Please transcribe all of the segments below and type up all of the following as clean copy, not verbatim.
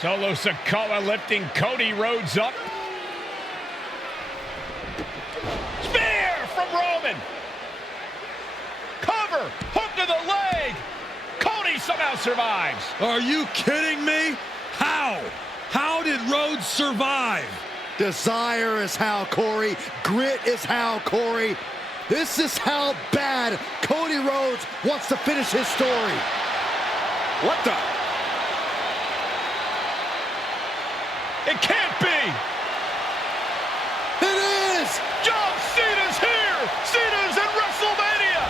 Solo Sikoa lifting Cody Rhodes up. Spear from Roman. Cover, hook to the leg. Cody somehow survives. Are you kidding me? How? How did Rhodes survive? Desire is how, Corey. Grit is how, Corey. This is how bad Cody Rhodes wants to finish his story. What the? It can't be. It is! John Cena's here. Cena's in WrestleMania.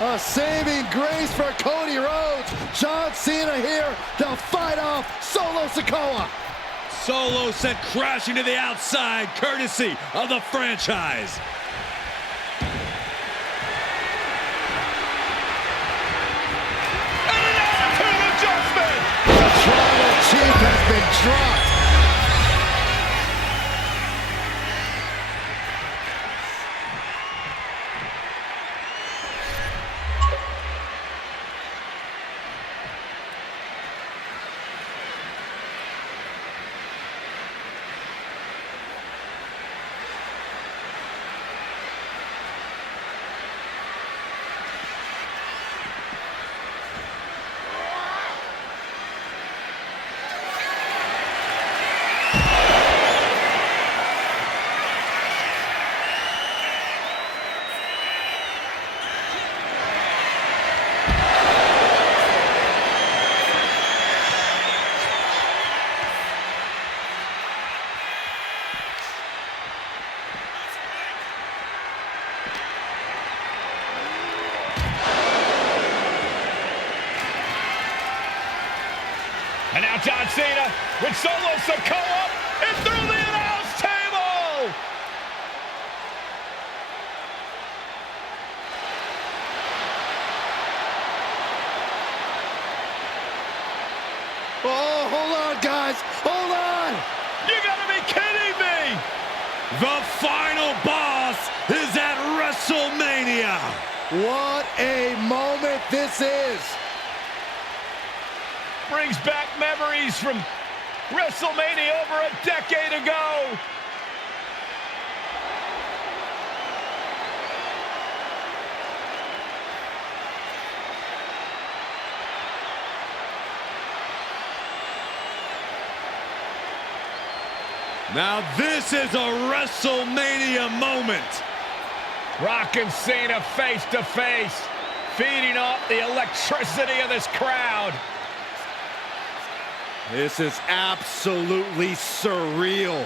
A saving grace for Cody Rhodes. John Cena here to fight off Solo Sikoa. Solo sent crashing to the outside, courtesy of the franchise. And an attitude adjustment. The tribal chief has been dropped. And now John Cena with Solo Sikoa and through the announce table. Oh, hold on, guys. Hold on. You gotta be kidding me. The final boss is at WrestleMania. What a moment this is. Brings back memories from WrestleMania over a decade ago. Now this is a WrestleMania moment. Rock and Cena face to face, feeding off the electricity of this crowd. This is absolutely surreal.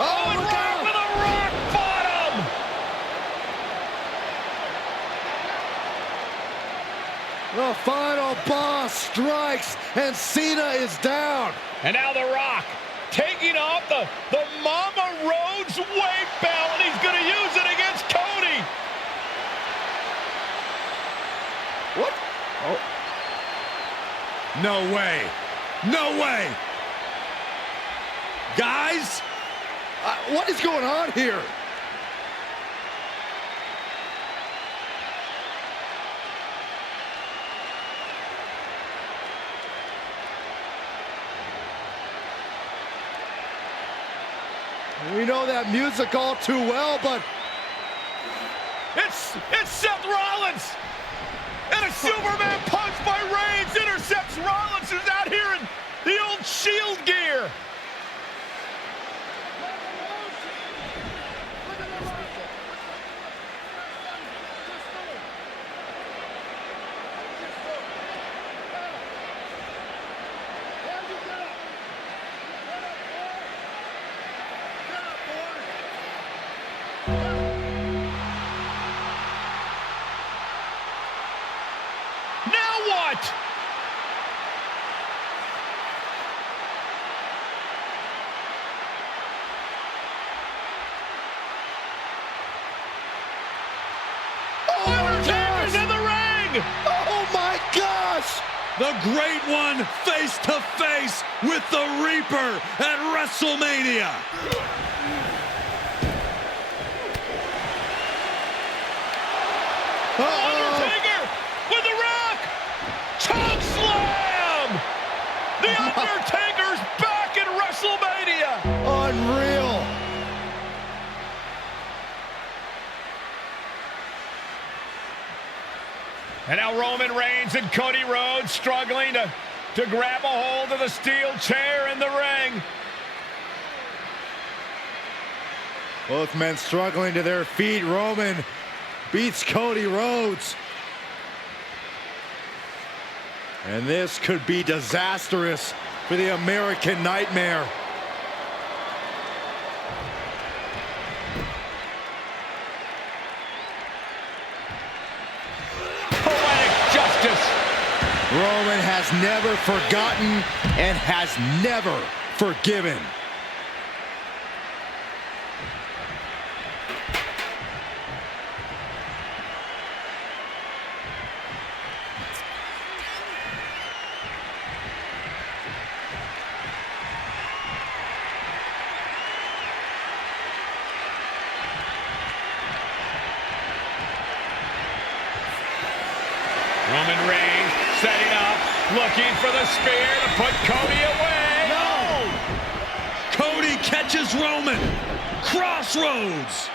Oh, and right with a rock bottom! The final boss strikes, and Cena is down. And now The Rock taking off the Mama Rhodes weight belt, and he's going to use it against Cody. What? Oh. No way. No way. Guys, What is going on here? We know that music all too well, but It's Seth Rollins. And a Superman punch by Reigns intercepts Rollins, who's out here in the old Shield gear. Now what? Oh my gosh! The Great One face to face with the Reaper at WrestleMania. Undertaker with the Rock! Choke slam! The Undertaker's back in WrestleMania! Unreal! And now Roman Reigns and Cody Rhodes struggling to grab a hold of the steel chair in the ring. Both men struggling to their feet. Roman beats Cody Rhodes. And this could be disastrous for the American Nightmare. Roman has never forgotten and has never forgiven. Roman Reigns setting up, looking for the spear to put Cody away. No! Cody catches Roman. Crossroads.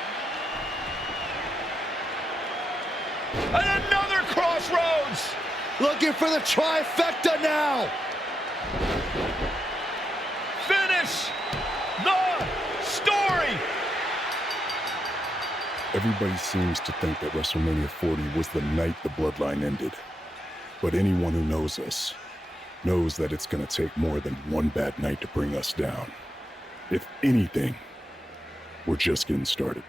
And another crossroads. Looking for the trifecta now. Finish the story. Everybody seems to think that WrestleMania 40 was the night the Bloodline ended. But anyone who knows us knows that it's going to take more than one bad night to bring us down. If anything, we're just getting started.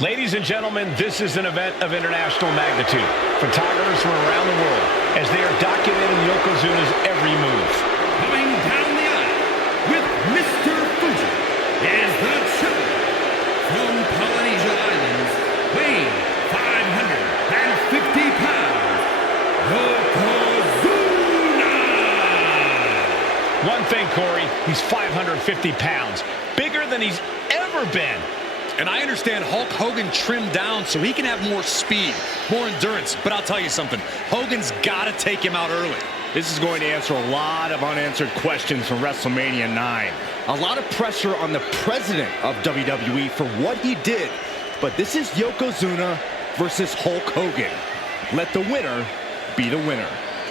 Ladies and gentlemen, this is an event of international magnitude. Photographers from around the world as they are documenting Yokozuna's every move. Coming down the aisle with Mr. Fuji is the champion from Polynesia Islands, weighing 550 pounds, Yokozuna! One thing, Corey, he's 550 pounds, bigger than he's ever been. And I understand Hulk Hogan trimmed down so he can have more speed, more endurance. But I'll tell you something, Hogan's got to take him out early. This is going to answer a lot of unanswered questions from WrestleMania IX. A lot of pressure on the president of WWE for what he did. But this is Yokozuna versus Hulk Hogan. Let the winner be the winner.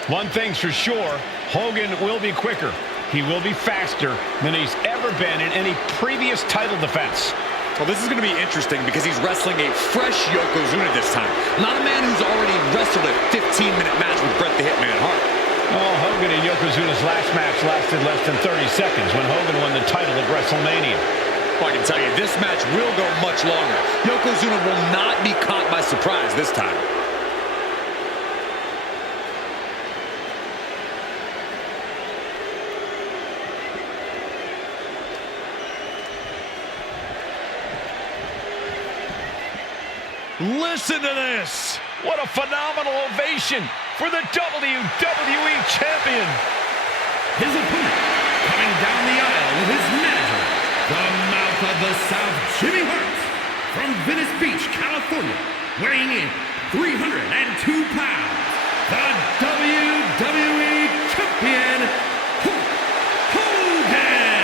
One thing's for sure, Hogan will be quicker. He will be faster than he's ever been in any previous title defense. Well, this is going to be interesting because he's wrestling a fresh Yokozuna this time. Not a man who's already wrestled a 15-minute match with Bret the Hitman Hart. Oh, Hogan and Yokozuna's last match lasted less than 30 seconds when Hogan won the title at WrestleMania. Well, I can tell you, this match will go much longer. Yokozuna will not be caught by surprise this time. Listen to this. What a phenomenal ovation for the WWE Champion. His opponent, coming down the aisle with his manager, the mouth of the South, Jimmy Hearst, from Venice Beach, California, weighing in 302 pounds, the WWE Champion, Hulk Hogan.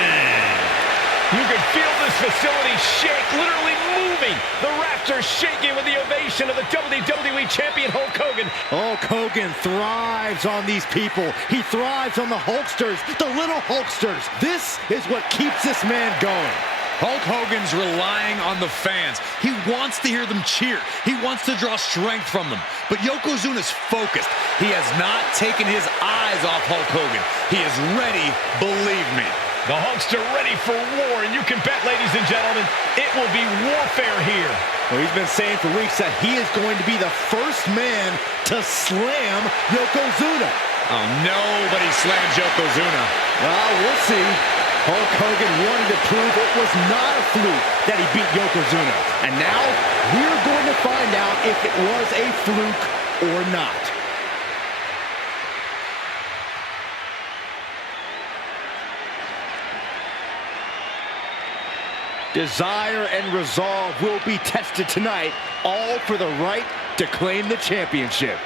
You can feel this facility shake, literally moving. The rafters shaking with the ovation of the WWE Champion, Hulk Hogan. Hulk Hogan thrives on these people. He thrives on the Hulksters, the little Hulksters. This is what keeps this man going. Hulk Hogan's relying on the fans. He wants to hear them cheer. He wants to draw strength from them. But Yokozuna's focused. He has not taken his eyes off Hulk Hogan. He is ready, believe me. The Hulkster ready for war, and you can bet, ladies and gentlemen, it will be warfare here. Well, he's been saying for weeks that he is going to be the first man to slam Yokozuna. Oh, nobody slams Yokozuna. Well, we'll see. Hulk Hogan wanted to prove it was not a fluke that he beat Yokozuna. And now, we're going to find out if it was a fluke or not. Desire and resolve will be tested tonight, all for the right to claim the championship.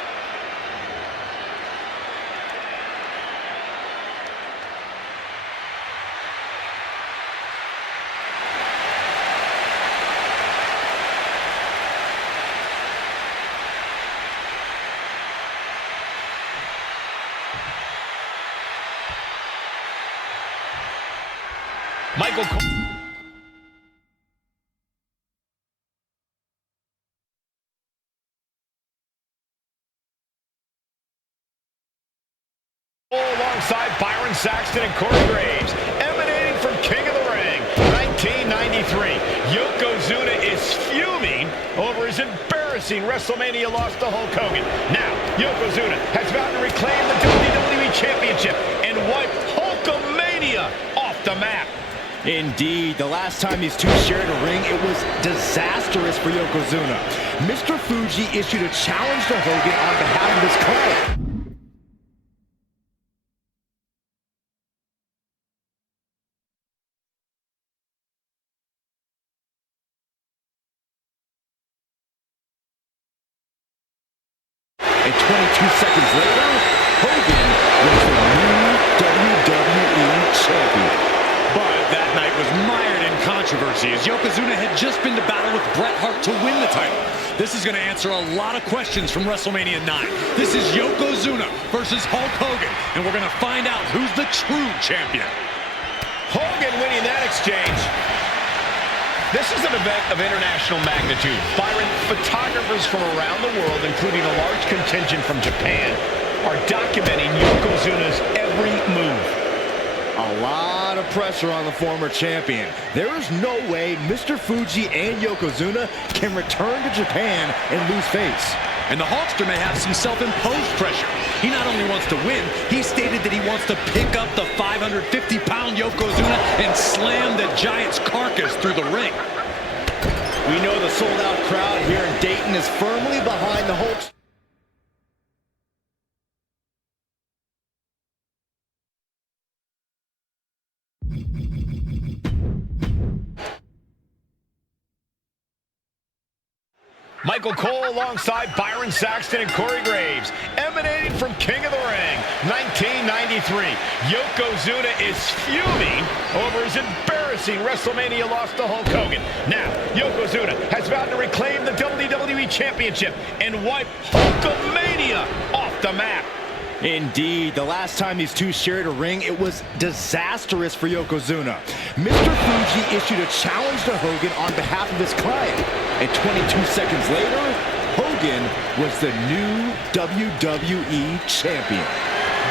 Michael Cole. Alongside Byron Saxton and Corey Graves, emanating from King of the Ring, 1993. Yokozuna is fuming over his embarrassing WrestleMania loss to Hulk Hogan. Now, Yokozuna has vowed to reclaim the WWE Championship and wipe Hulkamania off the map. Indeed, the last time these two shared a ring, it was disastrous for Yokozuna. Mr. Fuji issued a challenge to Hogan on behalf of his client. And 22 seconds later, Hogan was the new WWE Champion. But that night was mired in controversy as Yokozuna had just been to battle with Bret Hart to win the title. This is going to answer a lot of questions from WrestleMania IX. This is Yokozuna versus Hulk Hogan, and we're going to find out who's the true champion. Hogan winning that exchange. This is an event of international magnitude. Byron, photographers from around the world, including a large contingent from Japan, are documenting Yokozuna's every move. A lot of pressure on the former champion. There is no way Mr. Fuji and Yokozuna can return to Japan and lose face. And the Hulkster may have some self-imposed pressure. He not only wants to win, he stated that he wants to pick up the 550-pound Yokozuna and slam the Giant's carcass through the ring. We know the sold-out crowd here in Dayton is firmly behind the Hulkster. Michael Cole alongside Byron Saxton and Corey Graves, emanating from King of the Ring, 1993. Yokozuna is fuming over his embarrassing WrestleMania loss to Hulk Hogan. Now, Yokozuna has vowed to reclaim the WWE Championship and wipe Hulkamania off the map. Indeed, the last time these two shared a ring, it was disastrous for Yokozuna. Mr. Fuji issued a challenge to Hogan on behalf of his client. And 22 seconds later, Hogan was the new WWE Champion.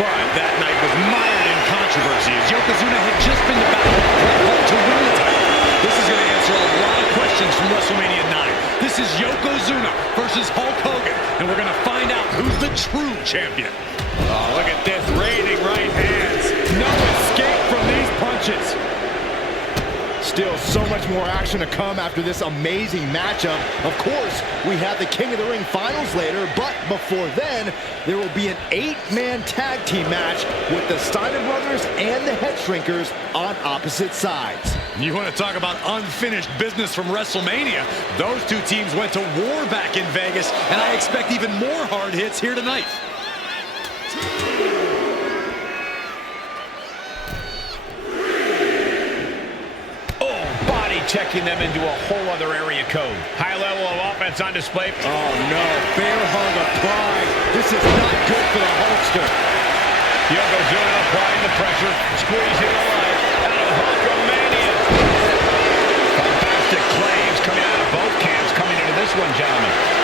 But that night was mired in controversy as Yokozuna had just been to battle with Bret Hart to win the title. This is going to answer a lot of questions from WrestleMania IX. This is Yokozuna versus Hulk Hogan, and we're going to find out who's the true champion. Oh, look at this, raining right hands. No escape from these punches. Still so much more action to come after this amazing matchup. Of course, we have the King of the Ring finals later, but before then, there will be an 8-man tag team match with the Steiner brothers and the Headshrinkers on opposite sides. You want to talk about unfinished business from WrestleMania? Those two teams went to war back in Vegas, and I expect even more hard hits here tonight. Checking them into a whole other area code. High level of offense on display. Oh no, bear hug of pride. This is not good for the Hulkster. Yokozuna applying the pressure, squeezing the life out of Hulkamania. Fantastic claims coming out of both camps coming into this one, gentlemen.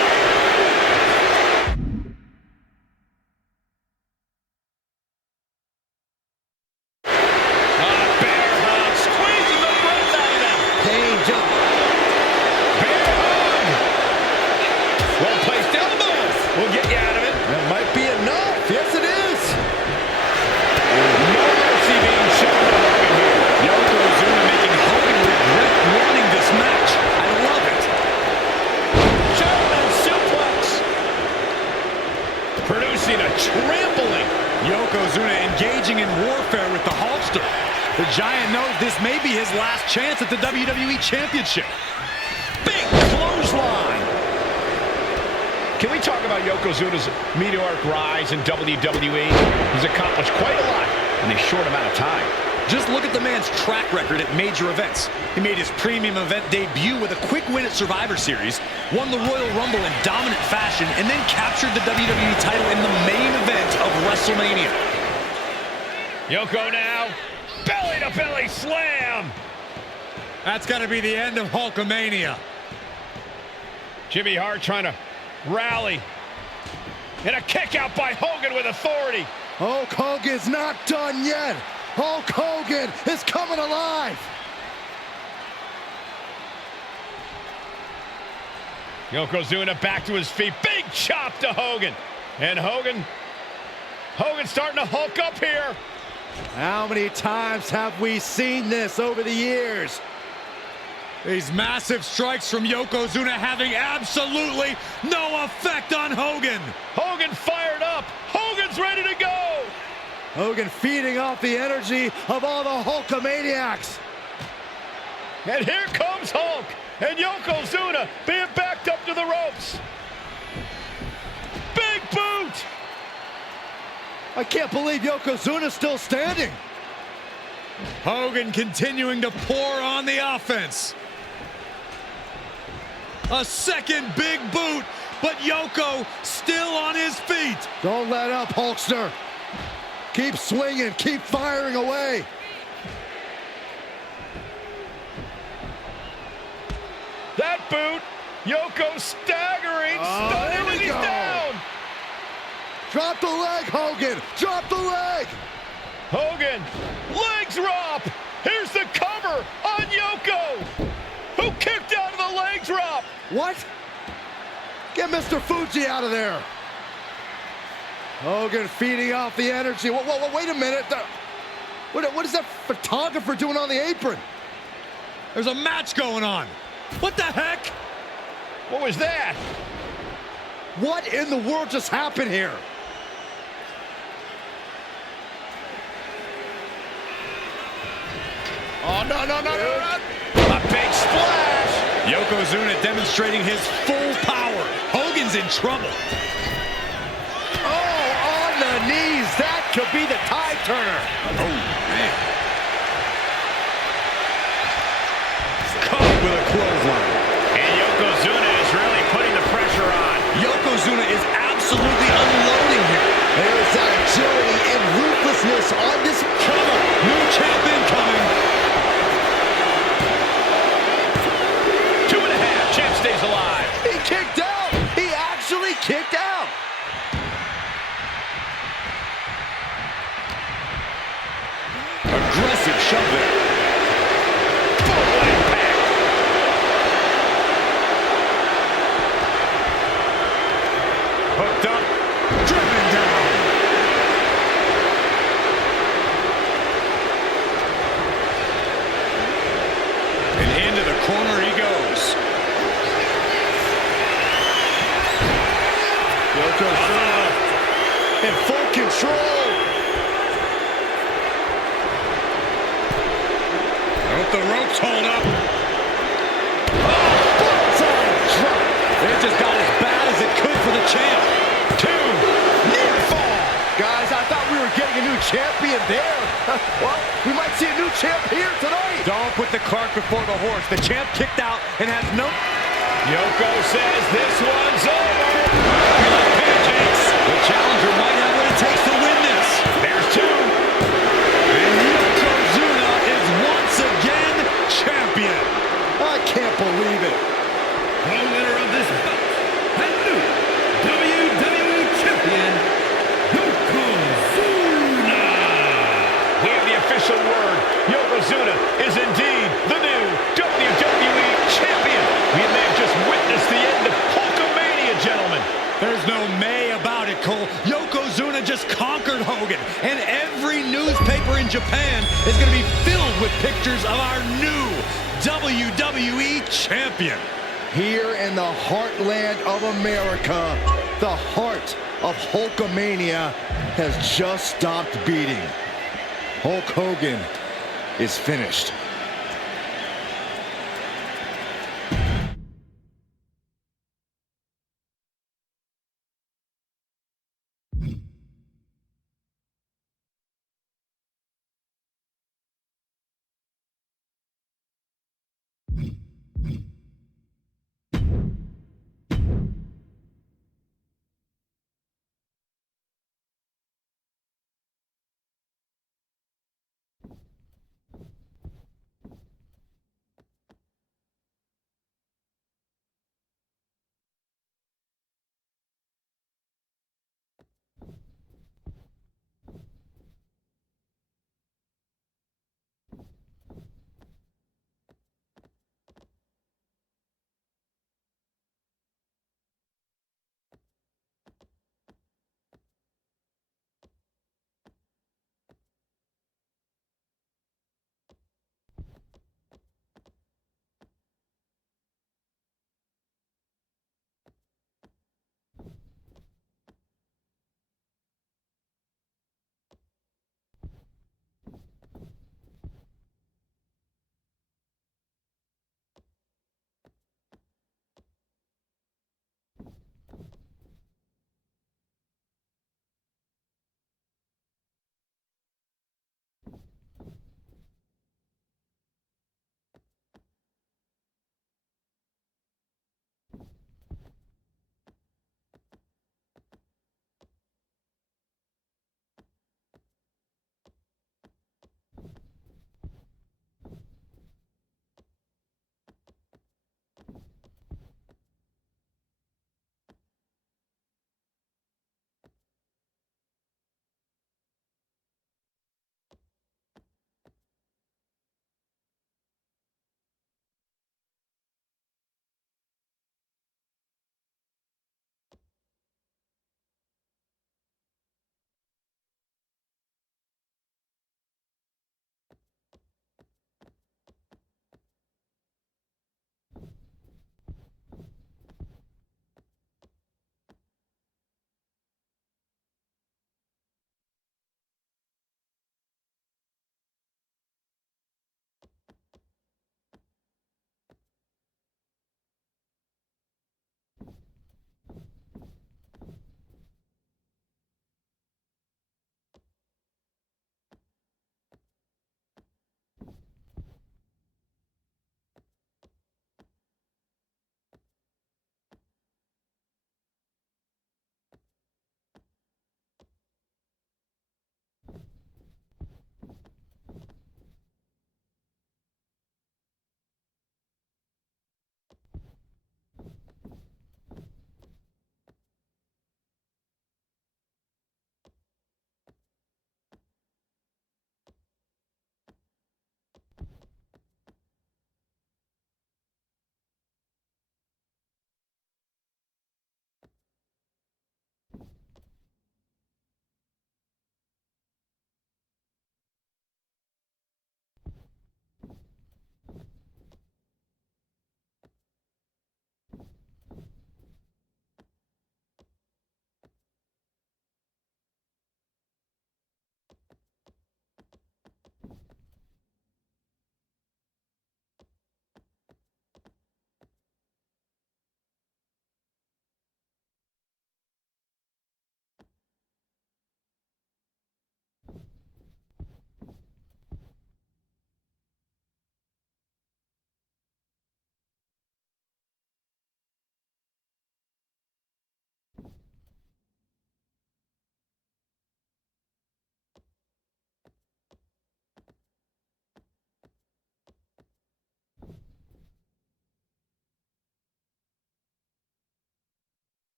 Yokozuna engaging in warfare with the Hulkster. The Giant knows this may be his last chance at the WWE Championship. Big clothesline. Can we talk about Yokozuna's meteoric rise in WWE? He's accomplished quite a lot in a short amount of time. Just look at the man's track record at major events. He made his premium event debut with a quick win at Survivor Series, won the Royal Rumble in dominant fashion, and then captured the WWE title in the main event of WrestleMania. Yoko now, belly-to-belly slam. That's got to be the end of Hulkamania. Jimmy Hart trying to rally. And a kick out by Hogan with authority. Hulk Hogan's not done yet. Hulk Hogan is coming alive. Yokozuna back to his feet. Big chop to Hogan. And Hogan's starting to hulk up here. How many times have we seen this over the years? These massive strikes from Yokozuna having absolutely no effect on Hogan. Hogan fired up. Hogan's ready to go. Hogan feeding off the energy of all the Hulkamaniacs. And here comes Hulk. And Yokozuna being backed up to the ropes. Big boot. I can't believe Yokozuna's still standing. Hogan continuing to pour on the offense. A second big boot, but Yoko still on his feet. Don't let up, Hulkster. Keep swinging, keep firing away. That boot, Yoko staggering, stunning, and he's down. Drop the leg, Hogan, drop the leg. Hogan, leg drop. Here's the cover on Yoko, who kicked out of the leg drop. What? Get Mr. Fuji out of there. Hogan feeding off the energy. Whoa, wait a minute. What is that photographer doing on the apron? There's a match going on. What the heck? What was that? What in the world just happened here? Oh, no. A big splash. Yokozuna demonstrating his full power. Hogan's in trouble. Oh, on the knees. That could be the tide turner. Oh, man. Caught with a clothesline. And Yokozuna is really putting the pressure on. Yokozuna is absolutely unloading here. There's agility and ruthlessness on this cover. New champion coming. 2.5. Champ stays alive. He kicked out. He actually kicked out. Aggressive shove there. Full impact. Hooked up. Driven down. And into the corner he goes. Yokozuna in full control. Hope the ropes hold up. It just got as bad as it could for the champ. 2. Near fall. Guys, I thought we were getting a new champion there. Well, we might see a new champ here tonight. Don't put the cart before the horse. The champ kicked out and has no... Yoko says this one's over. Pancakes. The challenger might have what it takes to win this. There's 2. And Yokozuna is once again champion. I can't believe it. The winner of this bout, and new WWE Champion, Yokozuna. We have the official word. Yokozuna is indeed the new WWE Champion. We may have just witnessed the end of Hulkamania, gentlemen. There's no may about it, Cole. Yokozuna just conquered Hogan, and every newspaper in Japan is going to be filled with pictures of our new WWE Champion. Here in the heartland of America, the heart of Hulkamania has just stopped beating. Hulk Hogan is finished.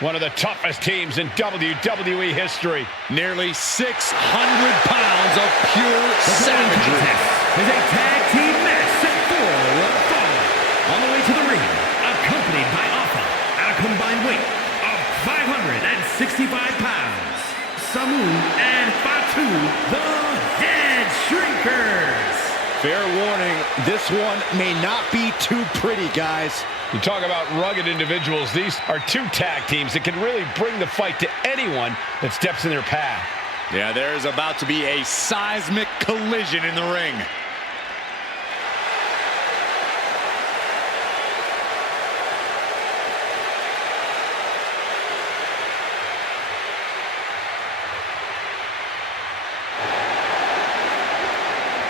One of the toughest teams in WWE history. Nearly 600 pounds of pure savagery. Is a tag team match set for one fall. On the way to the ring, accompanied by Alpha at a combined weight of 565 pounds. Samoan and Fatu, the Headshrinkers. Fair warning, this one may not be too pretty, guys. You talk about rugged individuals. These are two tag teams that can really bring the fight to anyone that steps in their path. Yeah, there's about to be a seismic collision in the ring.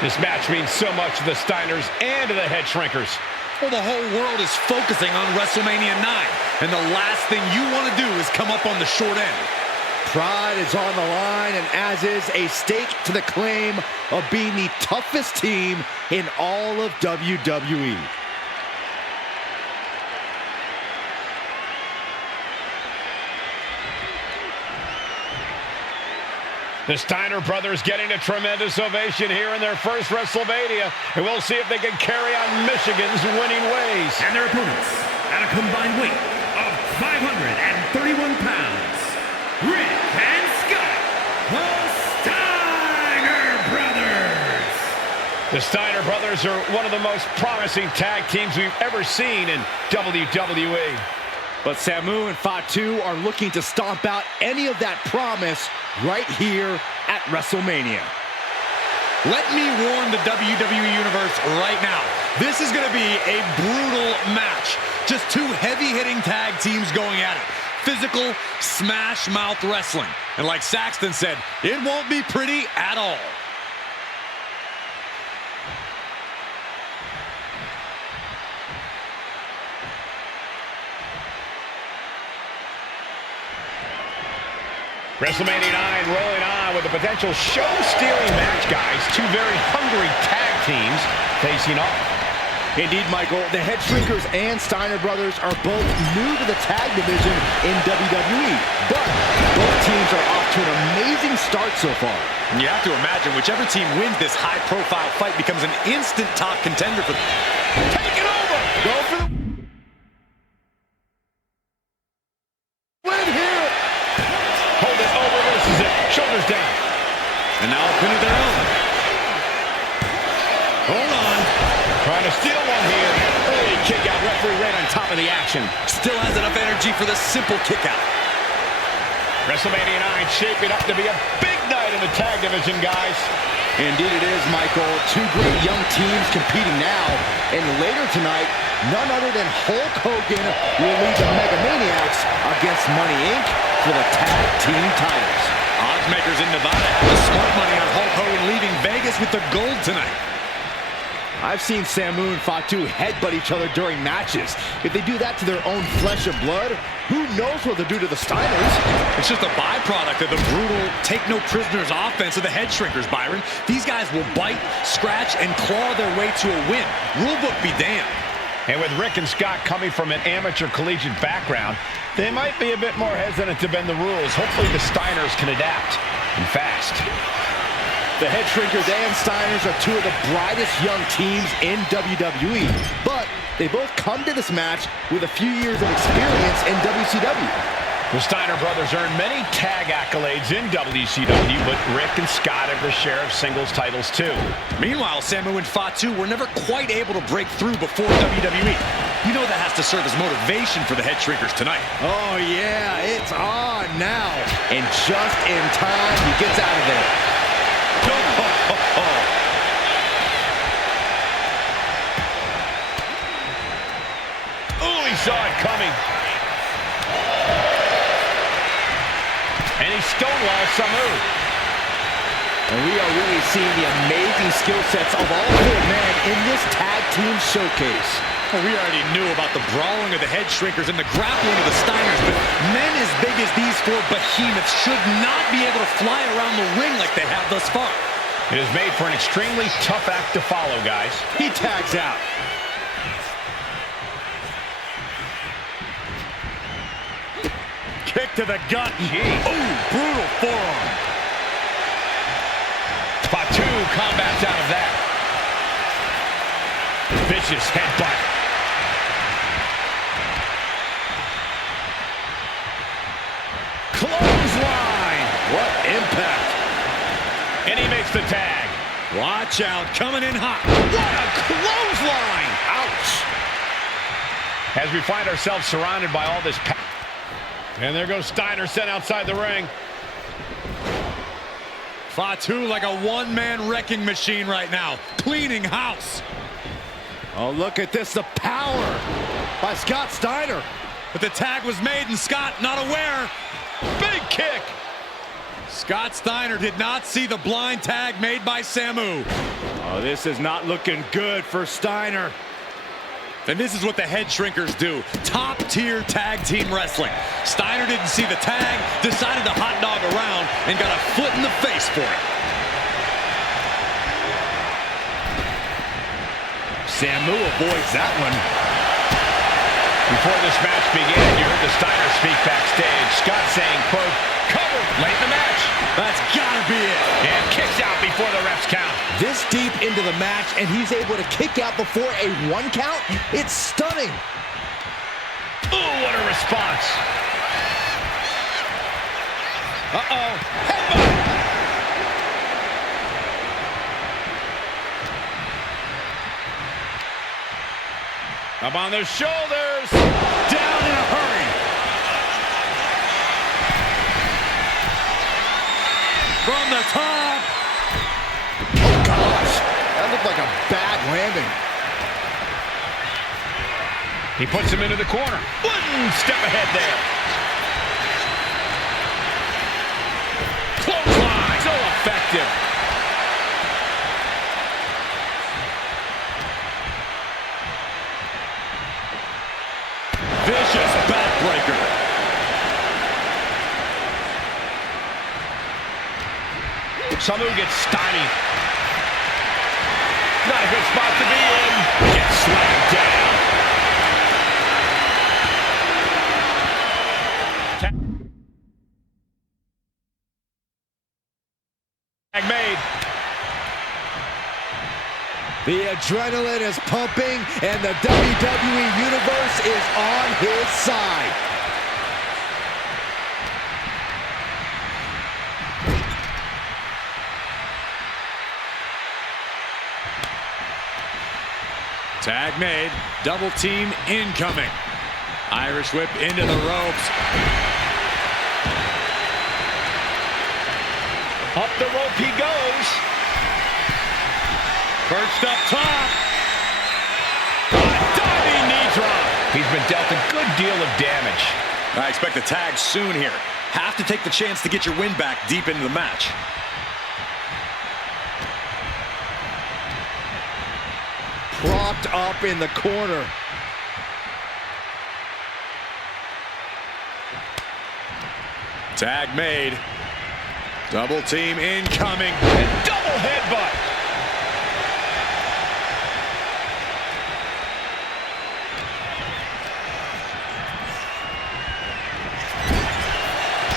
This match means so much to the Steiners and to the Headshrinkers. Well, the whole world is focusing on WrestleMania 9, and the last thing you want to do is come up on the short end. Pride is on the line, and as is a stake to the claim of being the toughest team in all of WWE. The Steiner brothers getting a tremendous ovation here in their first WrestleMania, and we'll see if they can carry on Michigan's winning ways. And their opponents, at a combined weight of 531 pounds, Rick and Scott, the Steiner brothers. The Steiner brothers are one of the most promising tag teams we've ever seen in WWE. But Samu and Fatu are looking to stomp out any of that promise right here at WrestleMania. Let me warn the WWE Universe right now. This is going to be a brutal match. Just two heavy-hitting tag teams going at it. Physical, smash-mouth wrestling. And like Saxton said, it won't be pretty at all. WrestleMania 9 rolling on with a potential show-stealing match, guys. Two very hungry tag teams facing off. Indeed, Michael, the Headshrinkers and Steiner brothers are both new to the tag division in WWE, but both teams are off to an amazing start so far. And you have to imagine whichever team wins this high-profile fight becomes an instant top contender for... Take it over! Go for the win here! Hogan over versus it. Shoulders down. And now a pin of their own. Hold on. Trying to steal one here. Early kick out. Referee right on top of the action. Still has enough energy for the simple kick out. WrestleMania 9 shaping up to be a big night in the tag division, guys. Indeed it is, Michael. Two great young teams competing now. And later tonight, none other than Hulk Hogan will lead the Mega Maniacs against Money Inc. for the tag team titles. Oddsmakers in Nevada have the smart money on Hulk Hogan leaving Vegas with the gold tonight. I've seen Samu and Fatu headbutt each other during matches. If they do that to their own flesh and blood, who knows what they'll do to the Steiners? It's just a byproduct of the brutal take-no-prisoners offense of the Headshrinkers, Byron. These guys will bite, scratch, and claw their way to a win. Rulebook be damned. And with Rick and Scott coming from an amateur collegiate background, they might be a bit more hesitant to bend the rules. Hopefully the Steiners can adapt, and fast. The Headshrinkers and Steiners are two of the brightest young teams in WWE, but they both come to this match with a few years of experience in WCW. The Steiner brothers earned many tag accolades in WCW, but Rick and Scott have their share of singles titles too. Meanwhile, Samu and Fatu were never quite able to break through before WWE. You know that has to serve as motivation for the Headshrinkers tonight. Oh yeah, it's on now. And just in time, he gets out of there. Oh, he saw it coming. And he stonewalls Samu. And we are really seeing the amazing skill sets of all four men in this tag team showcase. Well, we already knew about the brawling of the Headshrinkers and the grappling of the Steiners, but men as big as these four behemoths should not be able to fly around the ring like they have thus far. It is made for an extremely tough act to follow, guys. He tags out. Kick to the gut. Ooh, Brutal forearm. Fatu combats out of that. Vicious headbutt. Clothesline. What impact. And he makes the tag. Watch out, coming in hot. What a clothesline. Ouch. As we find ourselves surrounded by all this. And there goes Steiner, sent outside the ring. Fatu like a one-man wrecking machine right now, cleaning house. Oh, look at this, the power by Scott Steiner. But the tag was made and Scott not aware. Big kick. Scott Steiner did not see the blind tag made by Samu. Oh, this is not looking good for Steiner. And this is what the Headshrinkers do. Top-tier tag team wrestling. Steiner didn't see the tag, decided to hot dog around, and got a foot in the face for it. Samu avoids that one. Before this match began, you heard the Steiner speak backstage. Scott saying, quote, cover late in the match. That's gotta be it. And kicks out before the refs count. This deep into the match, and he's able to kick out before a 1 count? It's stunning. Ooh, what a response. Uh-oh. Headbutt. Up on their shoulders. Down in a hurry. From the top. Oh, gosh. That looked like a bad landing. He puts him into the corner. 1 step ahead there. Clothesline. So effective. Vicious backbreaker. Samu gets stymied. Not a good spot to be in. Gets slammed down. Tag made. The adrenaline is pumping, and the WWE Universe is on his side. Tag made. Double team incoming. Irish whip into the ropes. Up the rope he goes. Perched up top. Diving knee drop. He's been dealt a good deal of damage. I expect a tag soon here. Have to take the chance to get your win back deep into the match. Propped up in the corner. Tag made. Double team incoming. And double headbutt.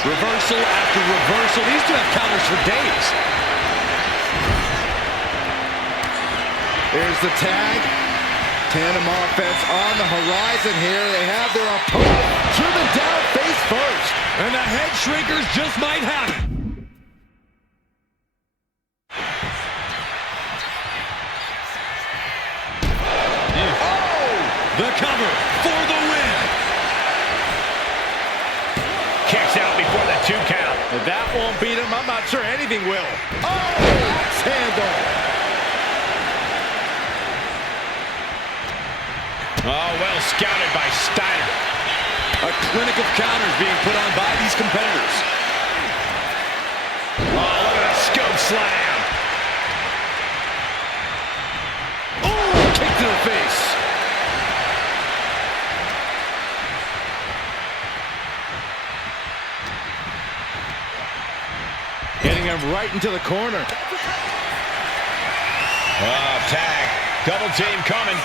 Reversal after reversal. These two have counters for days. Here's the tag. Tandem offense on the horizon here. They have their opponent driven down face first. And the Headshrinkers just might have it. Oh! The cover for the win. Kicks out before the 2 count. If that won't beat him, I'm not sure anything will. Oh, axe handle. Oh, well scouted by Steiner. A clinic of counters being put on by these competitors. Oh, look at that scope slam. Oh, kick to the face. Getting him right into the corner. Oh, tag. Double team coming.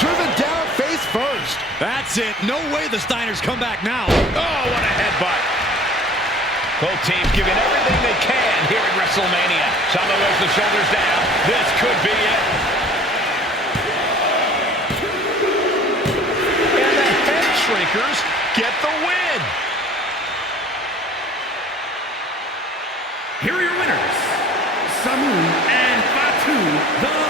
Driven down face first. That's it. No way the Steiners come back now. Oh, what a headbutt. Both teams giving everything they can here at WrestleMania. Ciampa goes the shoulders down. This could be it. And the Headshrinkers get the win. Here are your winners, Samu and Fatu, the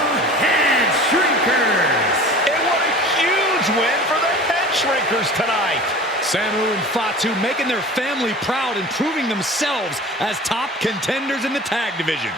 Headshrinkers. And what a huge win for the Headshrinkers tonight. Samu and Fatu making their family proud and proving themselves as top contenders in the tag division.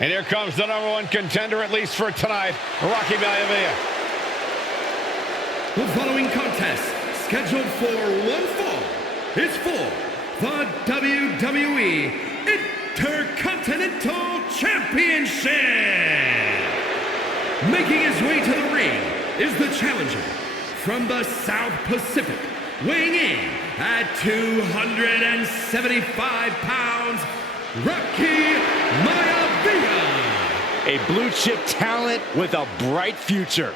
And here comes the #1 contender, at least for tonight, Rocky Maivia. The following contest, scheduled for one fall, is for the WWE Intercontinental Championship. Making his way to the ring is the challenger from the South Pacific, weighing in at 275 pounds, Rocky Maivia. A blue chip talent with a bright future.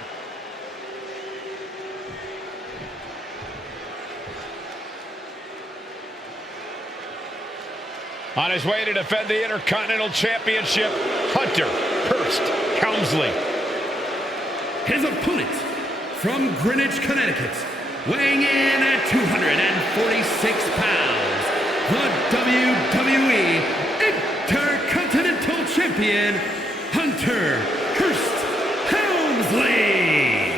On his way to defend the Intercontinental Championship, Hunter Hearst Helmsley. His opponent from Greenwich, Connecticut, weighing in at 246 pounds, the WWE Intercontinental Champion, Hunter Hearst Helmsley.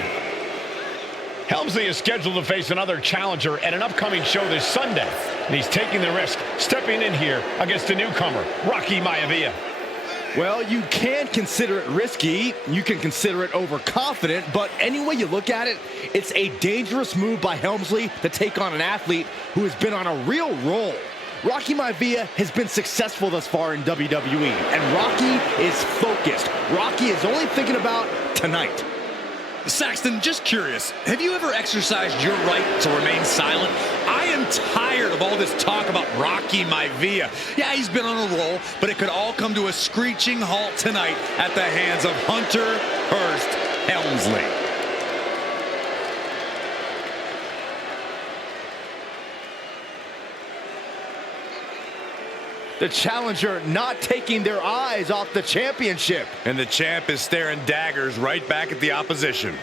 Helmsley is scheduled to face another challenger at an upcoming show this Sunday, and he's taking the risk, stepping in here against a newcomer, Rocky Maivia. Well, you can consider it risky, you can consider it overconfident, but any way you look at it, it's a dangerous move by Helmsley to take on an athlete who has been on a real roll. Rocky Maivia has been successful thus far in WWE, and Rocky is focused. Rocky is only thinking about tonight. Saxton, just curious, have you ever exercised your right to remain silent? I am tired of all this talk about Rocky Maivia. Yeah, he's been on a roll, but it could all come to a screeching halt tonight at the hands of Hunter Hearst Helmsley. The challenger not taking their eyes off the championship. And the champ is staring daggers right back at the opposition.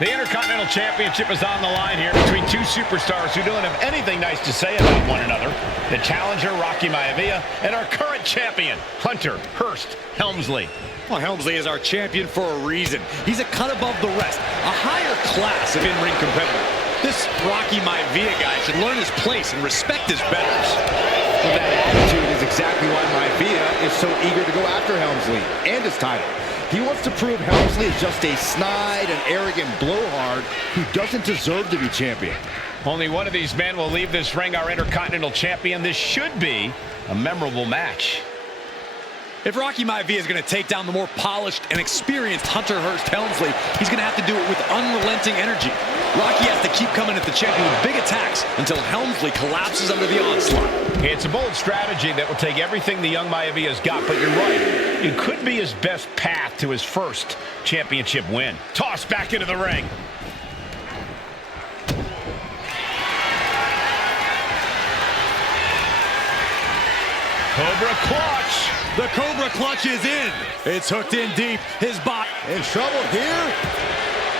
The Intercontinental Championship is on the line here between two superstars who don't have anything nice to say about one another. The challenger, Rocky Maivia, and our current champion, Hunter Hearst Helmsley. Well, Helmsley is our champion for a reason. He's a cut above the rest, a higher class of in-ring competitor. This Rocky Maivia guy should learn his place and respect his betters. Well, that attitude is exactly why Maivia is so eager to go after Helmsley and his title. He wants to prove Helmsley is just a snide and arrogant blowhard who doesn't deserve to be champion. Only one of these men will leave this ring our Intercontinental Champion. This should be a memorable match. If Rocky Maivia is going to take down the more polished and experienced Hunter Hearst Helmsley, he's going to have to do it with unrelenting energy. Rocky has to keep coming at the champion with big attacks until Helmsley collapses under the onslaught. It's a bold strategy that will take everything the young Maivia's got, but you're right. It could be his best path to his first championship win. Tossed back into the ring. Cobra Clutch. The Cobra Clutch is in. It's hooked in deep. His bot In trouble here.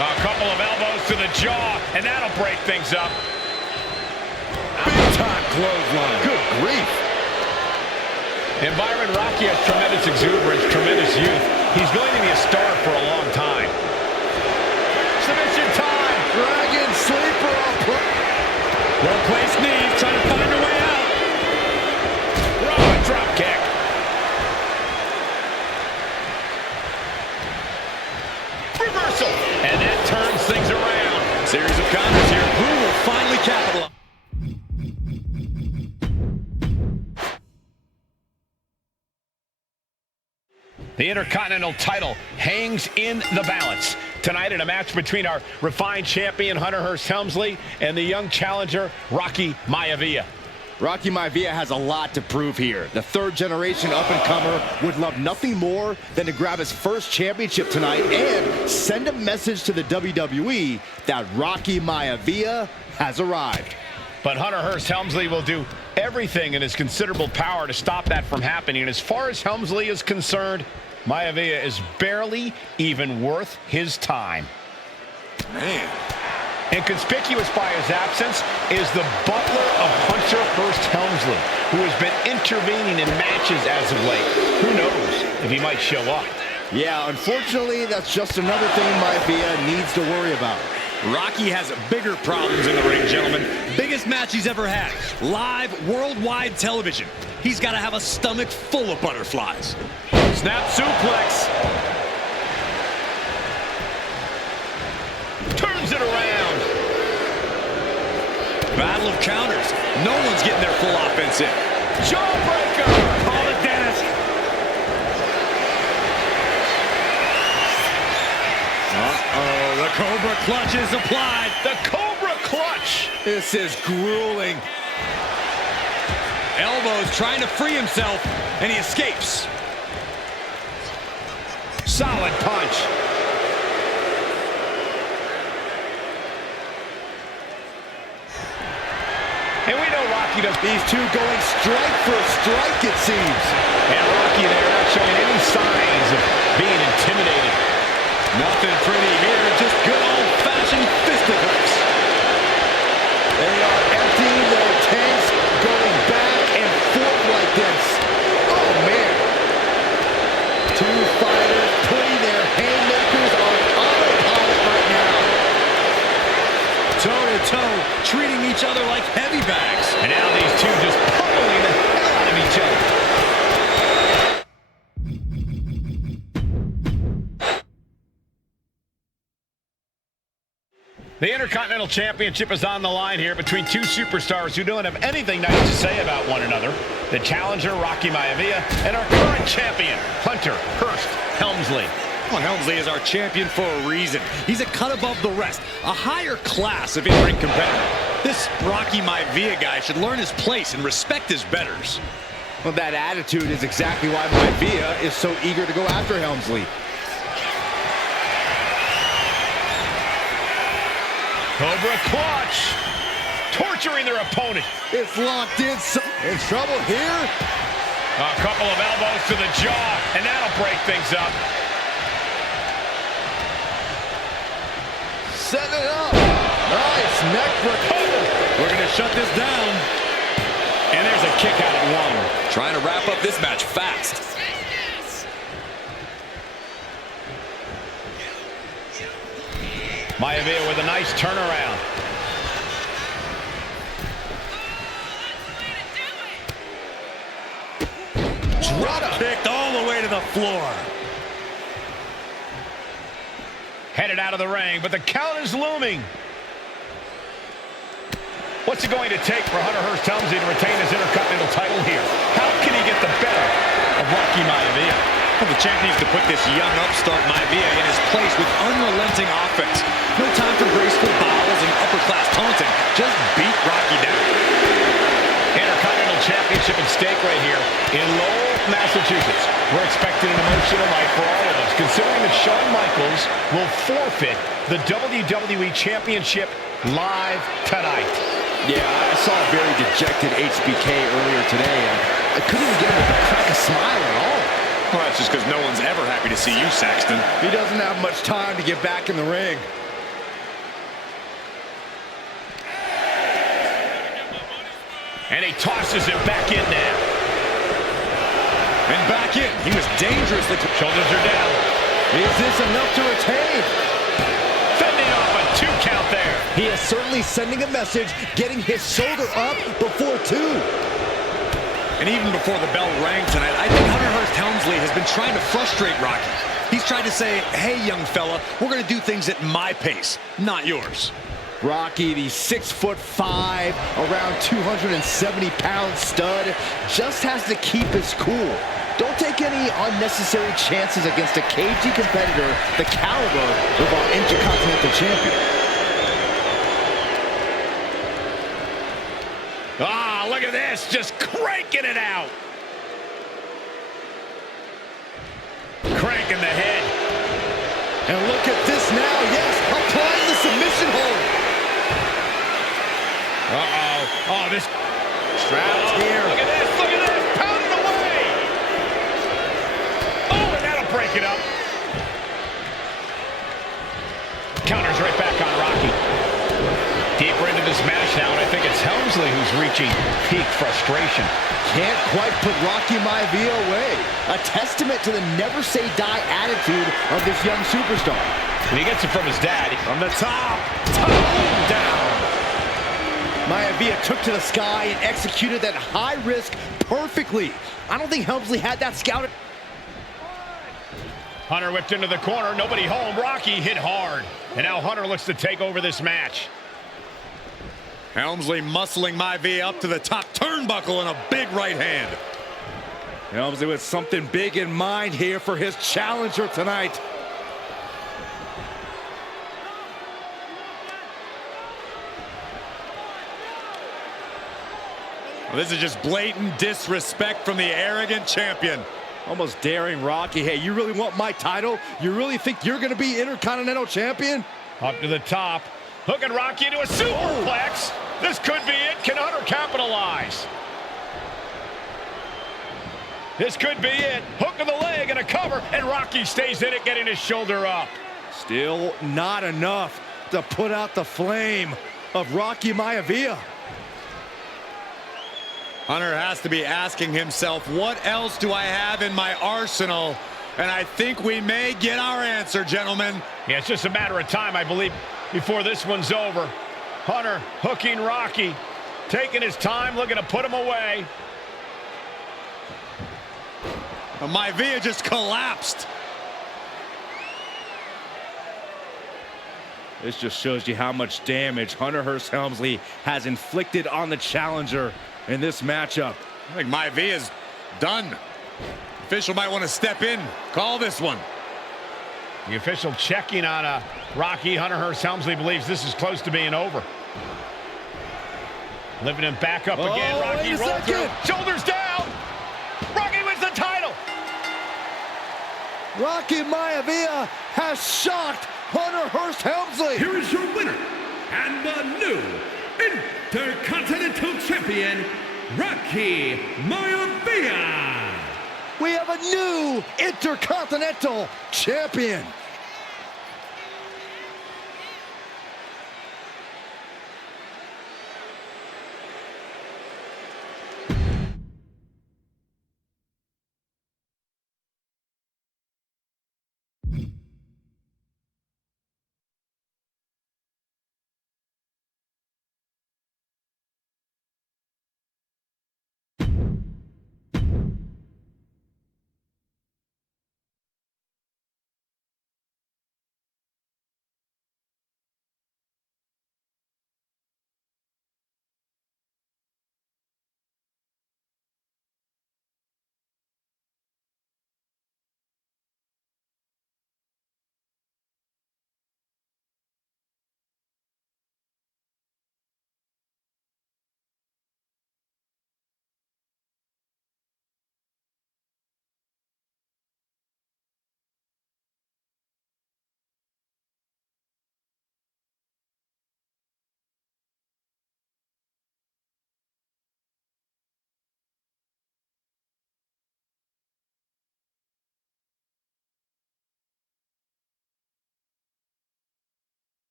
A couple of elbows to the jaw, and that'll break things up. Big time clothesline. Good grief. Environment Rocky has tremendous exuberance, tremendous youth. He's going to be a star for a long time. Submission time. Dragon sleeper. well-placed knees, trying to find a way out. Drop kick. Reversal. And that turns things around. Series of counters here. Who will finally capitalize? The Intercontinental title hangs in the balance tonight in a match between our refined champion Hunter Hearst Helmsley and the young challenger Rocky Maivia. Rocky Maivia has a lot to prove here. The third-generation up-and-comer would love nothing more than to grab his first championship tonight and send a message to the WWE that Rocky Maivia has arrived. But Hunter Hearst Helmsley will do everything in his considerable power to stop that from happening. And as far as Helmsley is concerned, Maivia is barely even worth his time. Man, And conspicuous by his absence is the butler of Hunter Hearst Helmsley, who has been intervening in matches as of late. Who knows if he might show up? Yeah, unfortunately, that's just another thing Maivia needs to worry about. Rocky has bigger problems in the ring, gentlemen. Biggest match he's ever had. Live, worldwide television. He's got to have a stomach full of butterflies. Snap suplex. Turns it around. Battle of counters. No one's getting their full offense in. Jawbreaker. Call it, Dennis. Uh-oh, the Cobra Clutch is applied. The Cobra Clutch. This is grueling. Elbows trying to free himself, and he escapes. Solid punch. And we know Rocky does. These two going strike for strike, it seems. And Rocky there not showing any signs of being intimidated. Nothing pretty here, just good old-fashioned fisticuffs. They are emptying their tanks, going back and forth like this. Oh, man. Two fighters putting their haymakers on autopilot right now. Toe-to-toe, treating each other like heavy bags. And now these two just pummeling the hell out of each other. The Intercontinental Championship is on the line here between two superstars who don't have anything nice to say about one another. The challenger, Rocky Maivia, and our current champion, Hunter Hearst Helmsley. Well, Helmsley is our champion for a reason. He's a cut above the rest, a higher class of in-ring competitor. This Rocky Maivia guy should learn his place and respect his betters. Well, that attitude is exactly why Maivia is so eager to go after Helmsley. Cobra Clutch, torturing their opponent. It's locked in. In trouble here. A couple of elbows to the jaw, and that'll break things up. Set it up. Nice neck recovery. We're going to shut this down. And there's a kick out at one. Trying to wrap up this match fast. Maivia with a nice turnaround. Drop kicked all the way to the floor. Headed out of the ring, but the count is looming. What's it going to take for Hunter Hearst Helmsley to retain his Intercontinental title here? How can he get the better of Rocky Maivia? Well, the champ needs to put this young upstart Maivia in his place with unrelenting offense. No time for graceful bows and upper-class taunting. Just beat Rocky down. Intercontinental Championship at stake right here in Lowell, Massachusetts. We're expecting an emotional night for all of us, considering that Shawn Michaels will forfeit the WWE Championship live tonight. Yeah, I saw a very dejected HBK earlier today, and I couldn't even get him to crack a smile at all. Well, that's just because no one's ever happy to see you, Saxton. He doesn't have much time to get back in the ring. And he tosses it back in now. And back in. He was dangerously... Shoulders are down. Is this enough to retain? Fending off a 2 count there. He is certainly sending a message, getting his shoulder up before 2. And even before the bell rang tonight, I think Hunter Hearst Helmsley has been trying to frustrate Rocky. He's tried to say, hey, young fella, we're going to do things at my pace, not yours. Rocky, the 6'5", around 270-pound stud, just has to keep his cool. Don't take any unnecessary chances against a cagey competitor the caliber of our Intercontinental Champion. Ah, look at this, just cranking it out. Cranking the head. And look at this now, yes, applying the submission hold. Uh-oh. Oh, this... Trapped here. Look at this, pounding away. Oh, and that'll break it up. Counters right back on Rocky. is reaching peak frustration. Can't quite put Rocky Maivia away. A testament to the never-say-die attitude of this young superstar. And he gets it from his dad. From the top, down. Maivia took to the sky and executed that high risk perfectly. I don't think Helmsley had that scouted. Hunter whipped into the corner, nobody home. Rocky hit hard. And now Hunter looks to take over this match. Helmsley muscling Maivia up to the top turnbuckle and a big right hand. Helmsley with something big in mind here for his challenger tonight. Well, this is just blatant disrespect from the arrogant champion. Almost daring Rocky. Hey, you really want my title? You really think you're going to be Intercontinental Champion? Up to the top. Hooking Rocky into a superplex. This could be it. Can Hunter capitalize? This could be it. Hook to the leg and a cover. And Rocky stays in it, getting his shoulder up. Still not enough to put out the flame of Rocky Maivia. Hunter has to be asking himself, what else do I have in my arsenal? And I think we may get our answer, gentlemen. Yeah, it's just a matter of time, I believe, before this one's over. Hunter hooking Rocky, taking his time, looking to put him away. Maivia just collapsed. This just shows you how much damage Hunter Hearst Helmsley has inflicted on the challenger in this matchup. I think Maivia's done. Official might want to step in, call this one. The official checking on Rocky. Hunter Hearst Helmsley believes this is close to being over. Lifting him back up again. Rocky rolls through. Shoulders down. Rocky wins the title. Rocky Maivia has shocked Hunter Hearst Helmsley. Here is your winner and the new Intercontinental Champion, Rocky Maivia. We have a new Intercontinental Champion.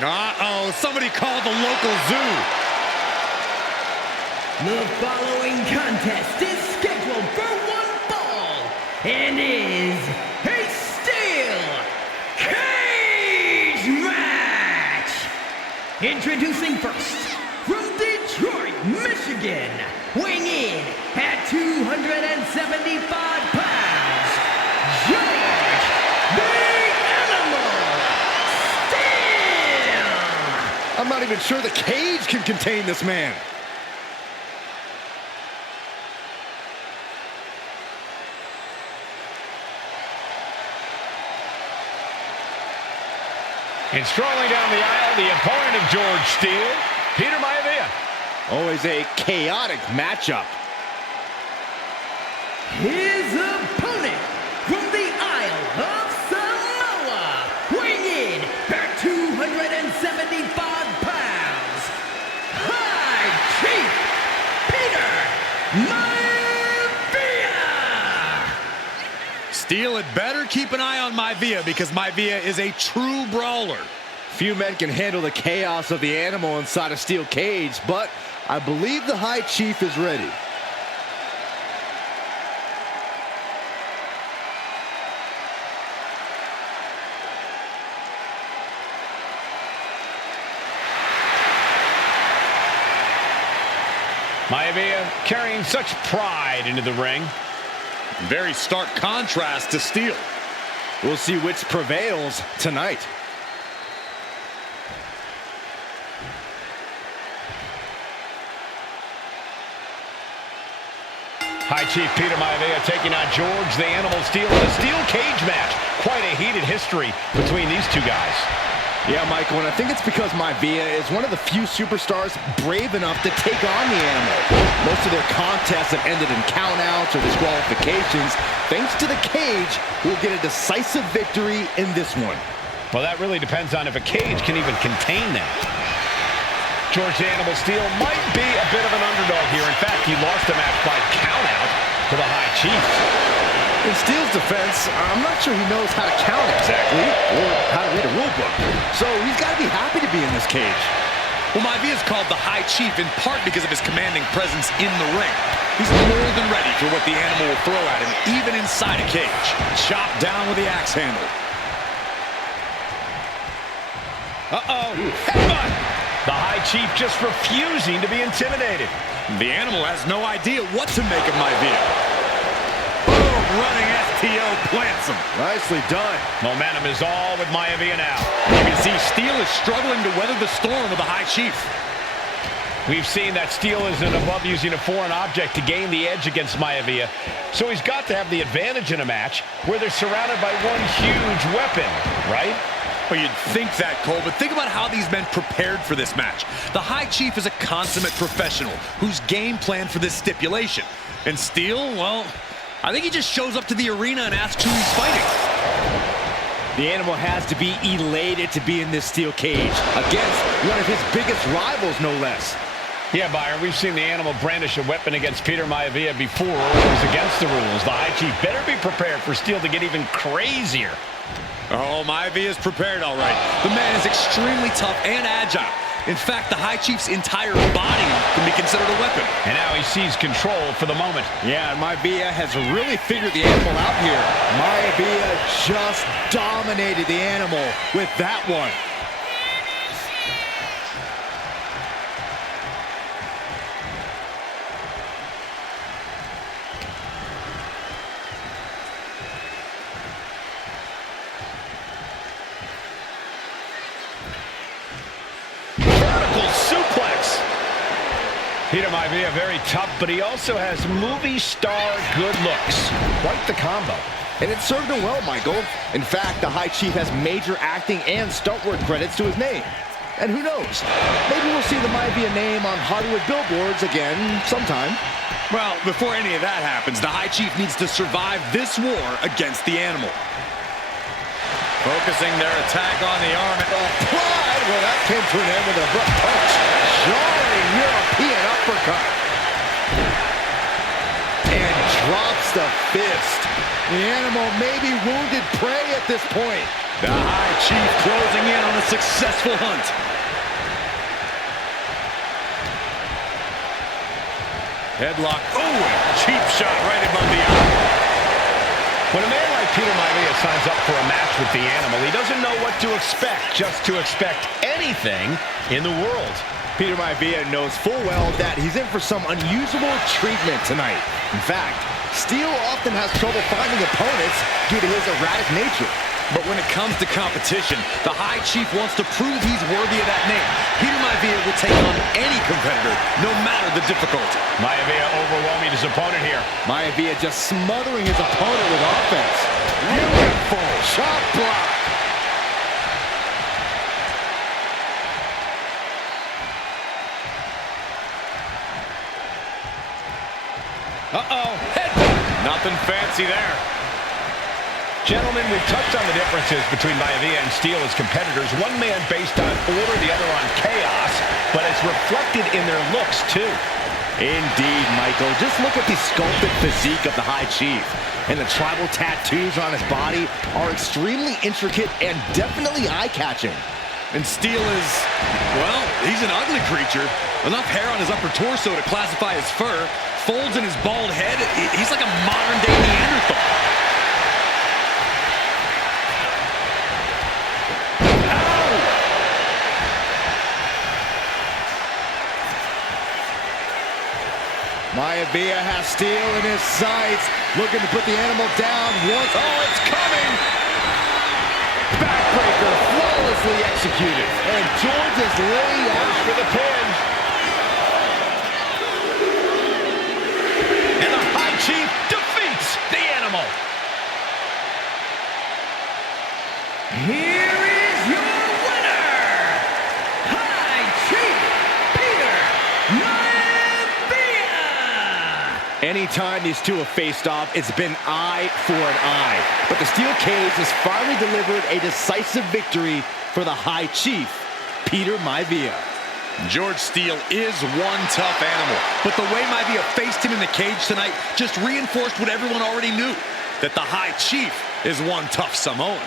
Uh-oh, somebody called the local zoo. The following contest is scheduled for one fall and is a steel cage match. Introducing first, from Detroit, Michigan, weighing in at 275 pounds, George the Animal Steele. I'm not even sure the cage can contain this man. And strolling down the aisle, the opponent of George Steele, Peter Maivia. Always a chaotic matchup. His opponent from the Isle of Samoa, weighing in at 275 pounds, High Chief Peter Maivia. Steele had better keep an eye on Maivia because Maivia is a true brawler. Few men can handle the chaos of the animal inside a steel cage, but I believe the High Chief is ready. Maivia carrying such pride into the ring. Very stark contrast to Steele. We'll see which prevails tonight. High Chief Peter Maivia taking on George the Animal Steele in a steel cage match. Quite a heated history between these two guys. Yeah, Michael, and I think it's because Maivia is one of the few superstars brave enough to take on the animal. Most of their contests have ended in countouts or disqualifications. Thanks to the cage, we'll get a decisive victory in this one. Well, that really depends on if a cage can even contain them. George the Animal Steele might be a bit of an underdog here. In fact, he lost the match by countout to the High Chief. In Steele's defense, I'm not sure he knows how to count exactly or how to read a rule book. So he's got to be happy to be in this cage. Well, Maivia is called the High Chief in part because of his commanding presence in the ring. He's more than ready for what the animal will throw at him, even inside a cage. Chopped down with the axe handle. Uh-oh. Headbutt. The High Chief just refusing to be intimidated. The animal has no idea what to make of Maivia. Boom, running STO plants him. Nicely done. Momentum is all with Maivia now. You can see Steele is struggling to weather the storm with the High Chief. We've seen that Steele isn't above using a foreign object to gain the edge against Maivia. So he's got to have the advantage in a match where they're surrounded by one huge weapon, right? Well, you'd think that, Cole, but think about how these men prepared for this match. The High Chief is a consummate professional who's game planned for this stipulation. And Steele, well, I think he just shows up to the arena and asks who he's fighting. The animal has to be elated to be in this steel cage against one of his biggest rivals, no less. Yeah, Byron, we've seen the animal brandish a weapon against Peter Maivia before. It was against the rules. The High Chief better be prepared for Steele to get even crazier. Oh, Maivia is prepared, all right. The man is extremely tough and agile. In fact, the High Chief's entire body can be considered a weapon. And now he sees control for the moment. Yeah, and Maivia has really figured the animal out here. Maivia just dominated the animal with that one. Suplex. Peter Maivia very tough, but he also has movie star good looks. Quite the combo. And it served him well, Michael. In fact, the High Chief has major acting and stunt work credits to his name. And who knows? Maybe we'll see the Maivia name on Hollywood billboards again sometime. Well, before any of that happens, the High Chief needs to survive this war against the animal. Focusing their attack on the arm. Applied. Well, that came to an end with a abrupt punch. Jarring European uppercut. And drops the fist. The animal may be wounded prey at this point. The High Chief closing in on a successful hunt. Headlock. Oh, cheap shot right above the eye. When a man like Peter Maivia signs up for a match with the Animal, he doesn't know what to expect, just to expect anything in the world. Peter Maivia knows full well that he's in for some unusual treatment tonight. In fact, Steele often has trouble finding opponents due to his erratic nature. But when it comes to competition, the High Chief wants to prove he's worthy of that name. Peter Maivia will take on any competitor, no matter the difficulty. Maivia overwhelming his opponent here. Maivia just smothering his opponent with offense. Beautiful shot block. Uh-oh, headbutt. Nothing fancy there. Gentlemen, we've touched on the differences between Maivia and Steele as competitors. One man based on order, the other on chaos, but it's reflected in their looks, too. Indeed, Michael. Just look at the sculpted physique of the High Chief. And the tribal tattoos on his body are extremely intricate and definitely eye-catching. And Steele is, well, he's an ugly creature. Enough hair on his upper torso to classify as fur. Folds in his bald head. He's like a modern-day Neanderthal. Maivia has Steele in his sights, looking to put the Animal down once. Oh, it's coming! Backbreaker flawlessly executed. And George is laid out for the pin. And the High Chief defeats the Animal. Here is your winner, High Chief Peter Maivia. Anytime these two have faced off, it's been eye for an eye. But the steel cage has finally delivered a decisive victory for the High Chief, Peter Maivia. George Steele is one tough animal, but the way Maivia faced him in the cage tonight just reinforced what everyone already knew, that the High Chief is one tough Samoan.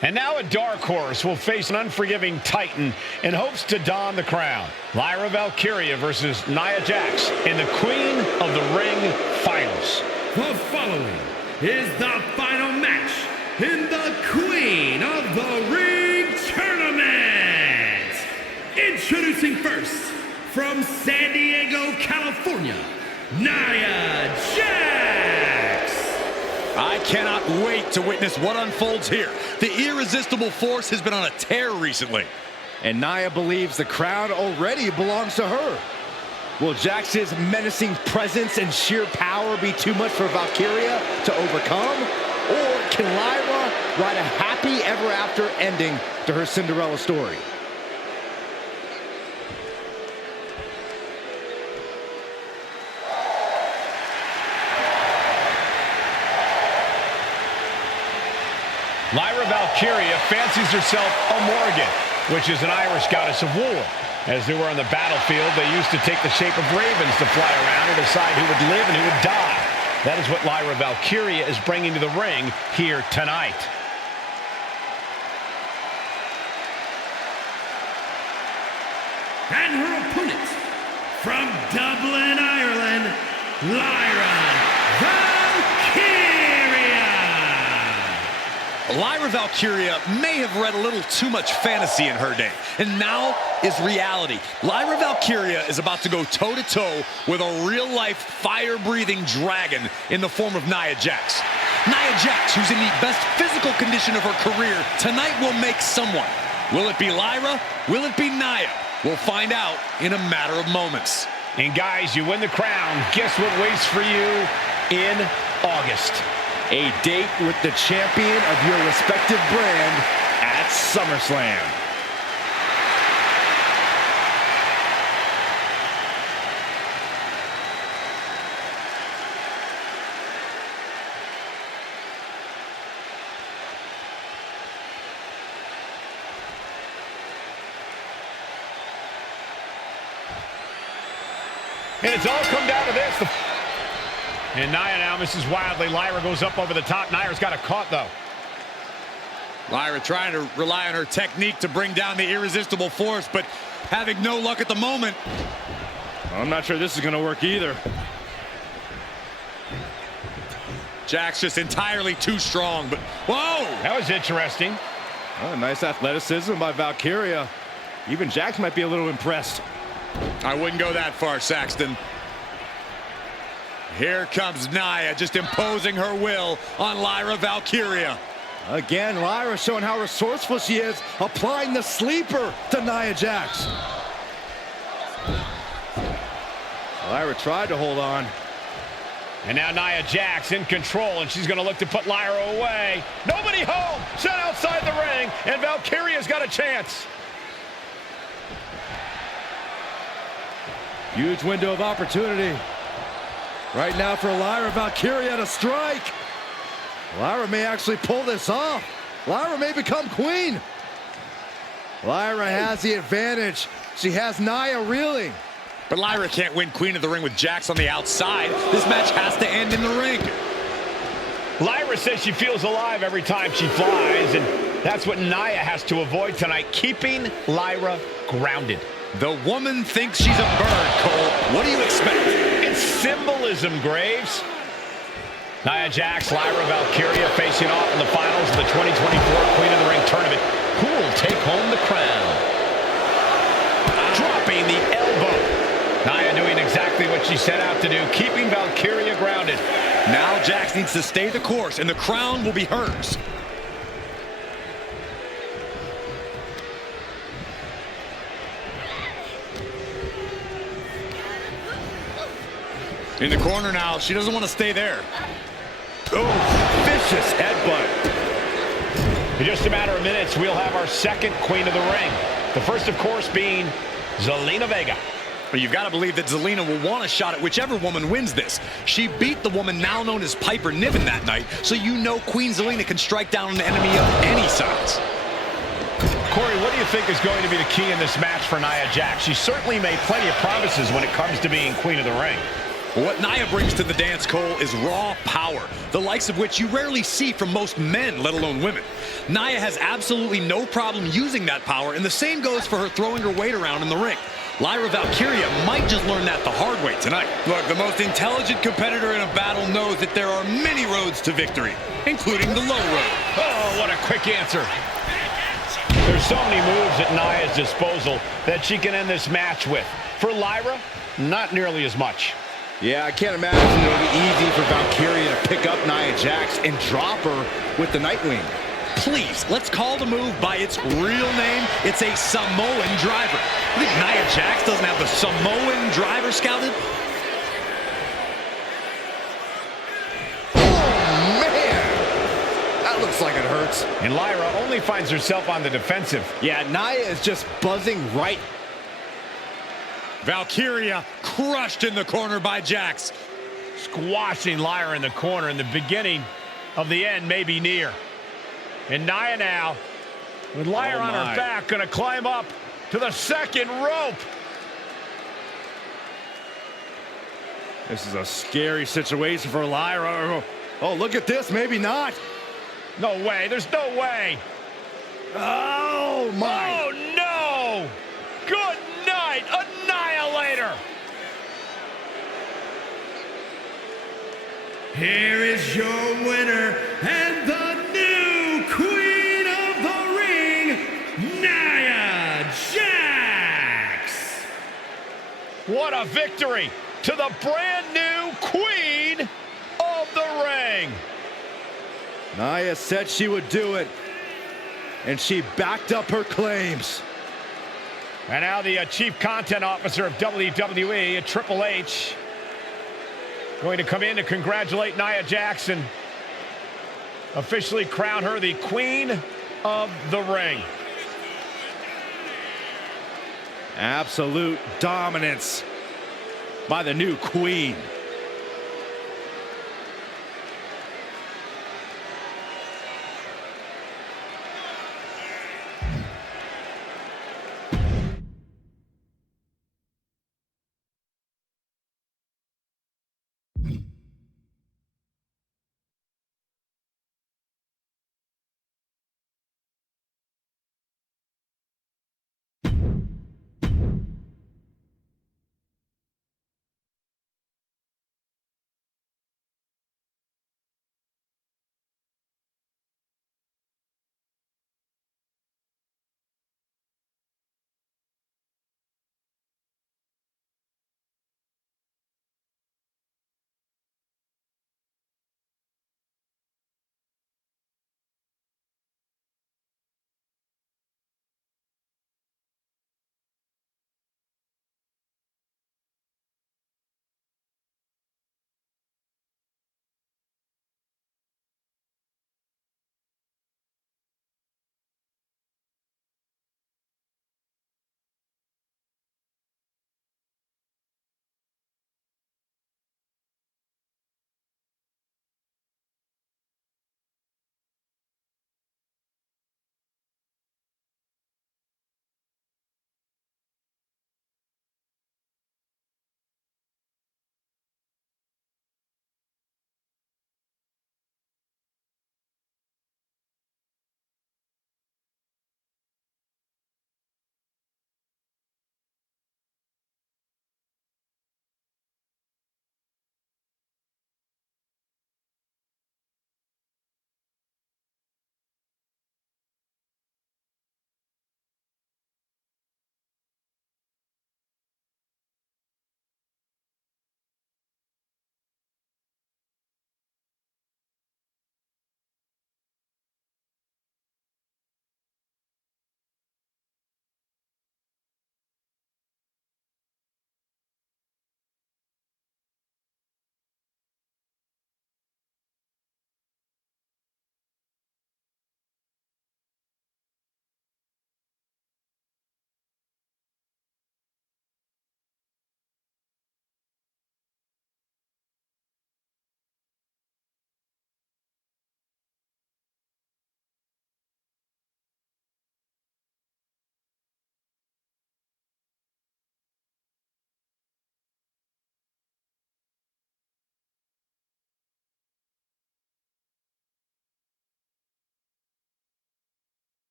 And now a dark horse will face an unforgiving titan in hopes to don the crown. Lyra Valkyria versus Nia Jax in the Queen of the Ring Finals. The following is the final match in the Queen of the Ring Tournament. Introducing first, from San Diego, California, Nia Jax. I cannot wait to witness what unfolds here. The irresistible force has been on a tear recently. And Nia believes the crown already belongs to her. Will Jax's menacing presence and sheer power be too much for Valkyria to overcome? Or can Lyra write a happy ever after ending to her Cinderella story? Lyra Valkyria fancies herself a Morrigan, which is an Irish goddess of war. As they were on the battlefield, they used to take the shape of ravens to fly around and decide who would live and who would die. That is what Lyra Valkyria is bringing to the ring here tonight. And her opponent, from Dublin, Ireland, Lyra Valkyria. Lyra Valkyria may have read a little too much fantasy in her day, and now is reality. Lyra Valkyria is about to go toe-to-toe with a real-life, fire-breathing dragon in the form of Nia Jax. Nia Jax, who's in the best physical condition of her career, tonight will make someone. Will it be Lyra? Will it be Nia? We'll find out in a matter of moments. And guys, you win the crown. Guess what waits for you in August? A date with the champion of your respective brand at SummerSlam. And it's all come down to this. And Nia now misses wildly. Lyra goes up over the top. Nia's got it caught, though. Lyra trying to rely on her technique to bring down the irresistible force, but having no luck at the moment. I'm not sure this is going to work either. Jax just entirely too strong, but whoa! That was interesting. Oh, nice athleticism by Valkyria. Even Jax might be a little impressed. I wouldn't go that far, Saxton. Here comes Nia, just imposing her will on Lyra Valkyria. Again, Lyra showing how resourceful she is, applying the sleeper to Nia Jax. Lyra tried to hold on. And now Nia Jax in control, and she's going to look to put Lyra away. Nobody home! Set outside the ring, and Valkyria's got a chance. Huge window of opportunity. Right now for Lyra Valkyria to strike. Lyra may actually pull this off. Lyra may become queen. Lyra has the advantage. She has Nia reeling. But Lyra can't win Queen of the Ring with Jax on the outside. This match has to end in the ring. Lyra says she feels alive every time she flies, and that's what Nia has to avoid tonight, keeping Lyra grounded. The woman thinks she's a bird, Cole. What do you expect? It's symbolism, Graves. Nia Jax, Lyra Valkyria facing off in the finals of the 2024 Queen of the Ring Tournament. Who will take home the crown? Dropping the elbow. Nia doing exactly what she set out to do, keeping Valkyria grounded. Now Jax needs to stay the course, and the crown will be hers. In the corner now, she doesn't want to stay there. Oh, vicious headbutt. In just a matter of minutes, we'll have our second Queen of the Ring. The first, of course, being Zelina Vega. But you've got to believe that Zelina will want a shot at whichever woman wins this. She beat the woman now known as Piper Niven that night, so you know Queen Zelina can strike down an enemy of any size. Corey, what do you think is going to be the key in this match for Nia Jax? She certainly made plenty of promises when it comes to being Queen of the Ring. What Nia brings to the dance, Cole, is raw power, the likes of which you rarely see from most men, let alone women. Nia has absolutely no problem using that power, and the same goes for her throwing her weight around in the ring. Lyra Valkyria might just learn that the hard way tonight. Look, the most intelligent competitor in a battle knows that there are many roads to victory, including the low road. Oh, what a quick answer. There's so many moves at Nia's disposal that she can end this match with. For Lyra, not nearly as much. Yeah, I can't imagine it'll be easy for Valkyria to pick up Nia Jax and drop her with the Nightwing. Please, let's call the move by its real name. It's a Samoan driver. You think Nia Jax doesn't have the Samoan driver scouted? Oh, man! That looks like it hurts. And Lyra only finds herself on the defensive. Yeah, Nia is just buzzing right. Valkyria crushed in the corner by Jax. Squashing Lyra in the corner, and the beginning of the end may be near. And Nia now, with Lyra on her back, going to climb up to the second rope. This is a scary situation for Lyra. Oh, look at this. Maybe not. No way. There's no way. Oh, my. Oh, no. Good night. Annihilator. Here is your winner and the new Queen of the Ring, Nia Jax. What a victory to the brand new Queen of the Ring. Nia said she would do it, and she backed up her claims. And now the Chief Content Officer of WWE, Triple H, going to come in to congratulate Nia Jax, officially crown her the Queen of the Ring. Absolute dominance by the new Queen.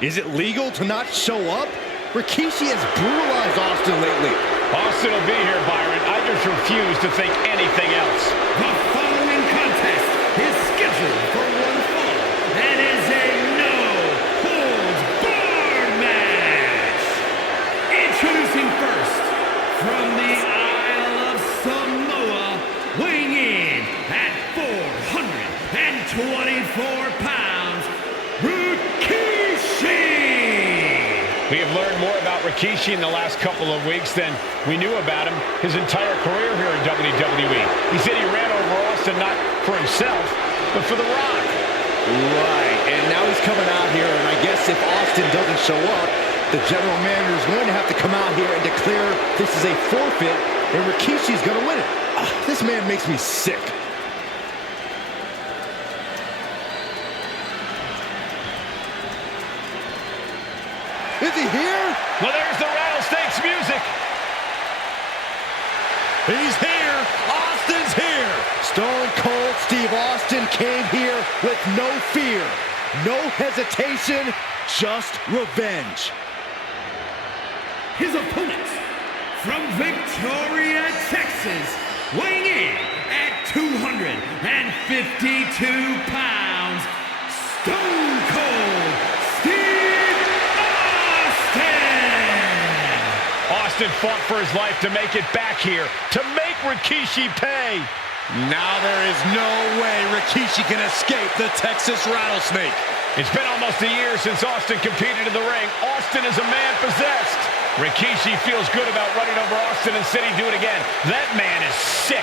Is it legal to not show up? Rikishi has brutalized Austin lately. Austin will be here, Byron. I just refuse to think anything else. The following contest is scheduled for one fall and is a no-holds-barred match. Introducing first, from the Isle of Samoa, weighing in at 424 pounds, Rikishi! We have learned more about Rikishi in the last couple of weeks than we knew about him his entire career here in WWE. He said he ran over Austin not for himself, but for The Rock. Right, and now he's coming out here, and I guess if Austin doesn't show up, the general manager is going to have to come out here and declare this is a forfeit, and Rikishi's going to win it. This man makes me sick. Is he here? Well, there's the rattlesnakes music. He's here. Austin's here. Stone Cold Steve Austin came here with no fear, no hesitation, just revenge. His opponents, from Victoria, Texas, weighing in at 252 pounds, Stone Cold Steve Austin! Austin fought for his life to make it back here, to make Rikishi pay. Now there is no way Rikishi can escape the Texas Rattlesnake. It's been almost a year since Austin competed in the ring. Austin is a man possessed. Rikishi feels good about running over Austin and said he'd do it again. That man is sick.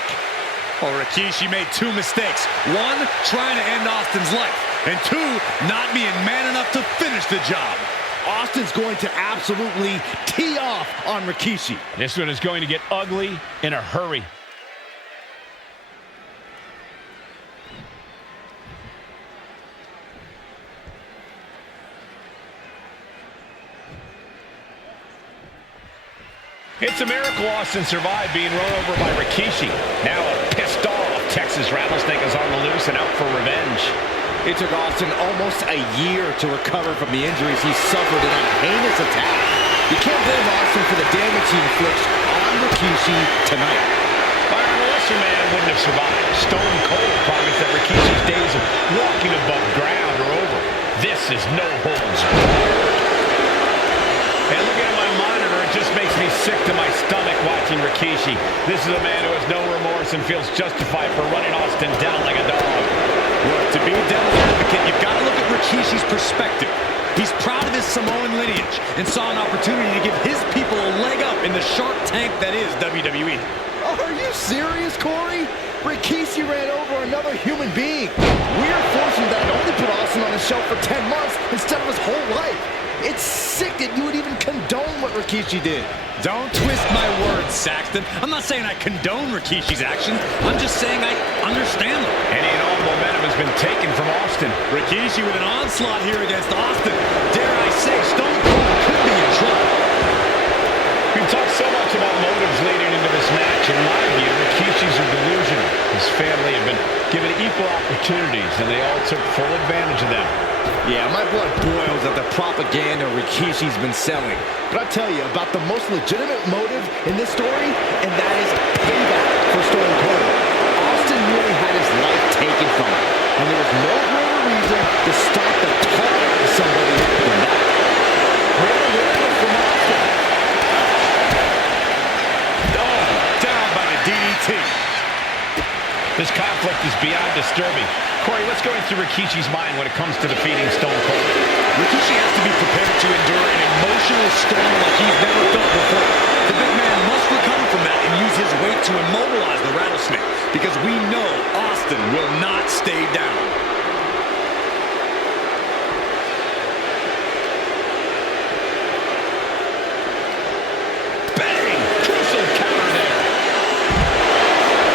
Well, Rikishi made two mistakes. One, trying to end Austin's life. And two, not being man enough to finish the job. Austin's going to absolutely tee off on Rikishi. This one is going to get ugly in a hurry. It's a miracle Austin survived being run over by Rikishi. Now a pissed off Texas Rattlesnake is on the loose and out for revenge. It took Austin almost a year to recover from the injuries he suffered in a heinous attack. You can't blame Austin for the damage he inflicts on Rikishi tonight. Byron, a lesser man wouldn't have survived. Stone Cold promised that Rikishi's days of walking above ground are over. This is no holds barred. And looking at my monitor, it just makes me sick to my stomach watching Rikishi. This is a man who has no remorse and feels justified for running Austin down like a dog. Look, to be a devil's advocate, you've got to look at Rikishi's perspective. He's proud of his Samoan lineage and saw an opportunity to give his people a leg up in the shark tank that is WWE. Oh, are you serious, Corey? Rikishi ran over another human being. We're fortunate that it only put Austin on the shelf for 10 months instead of his whole life. It's sick that you would even condone what Rikishi did. Don't twist my words, Saxton. I'm not saying I condone Rikishi's actions. I'm just saying I understand them. Any and all momentum has been taken from Austin. Rikishi with an onslaught here against Austin. Dare I say, Stone Cold could be in trouble. We've talked so much about motives leading into this match. In my view, Rikishi's are delusional. His family have been given equal opportunities, and they all took full advantage of them. Yeah, my blood boils at the propaganda Rikishi's been selling. But I'll tell you about the most legitimate motive in this story, and that is payback for Stone Cold. Austin really had his life taken from him, and there was no greater reason to stop the tar out of somebody than that. Great awareness from Austin. Oh, down by the DDT. This conflict is beyond disturbing. Corey, what's going through Rikishi's mind when it comes to defeating Stone Cold? Rikishi has to be prepared to endure an emotional storm like he's never felt before. The big man must recover from that and use his weight to immobilize the Rattlesnake, because we know Austin will not stay down. Bang! Crucial counter there.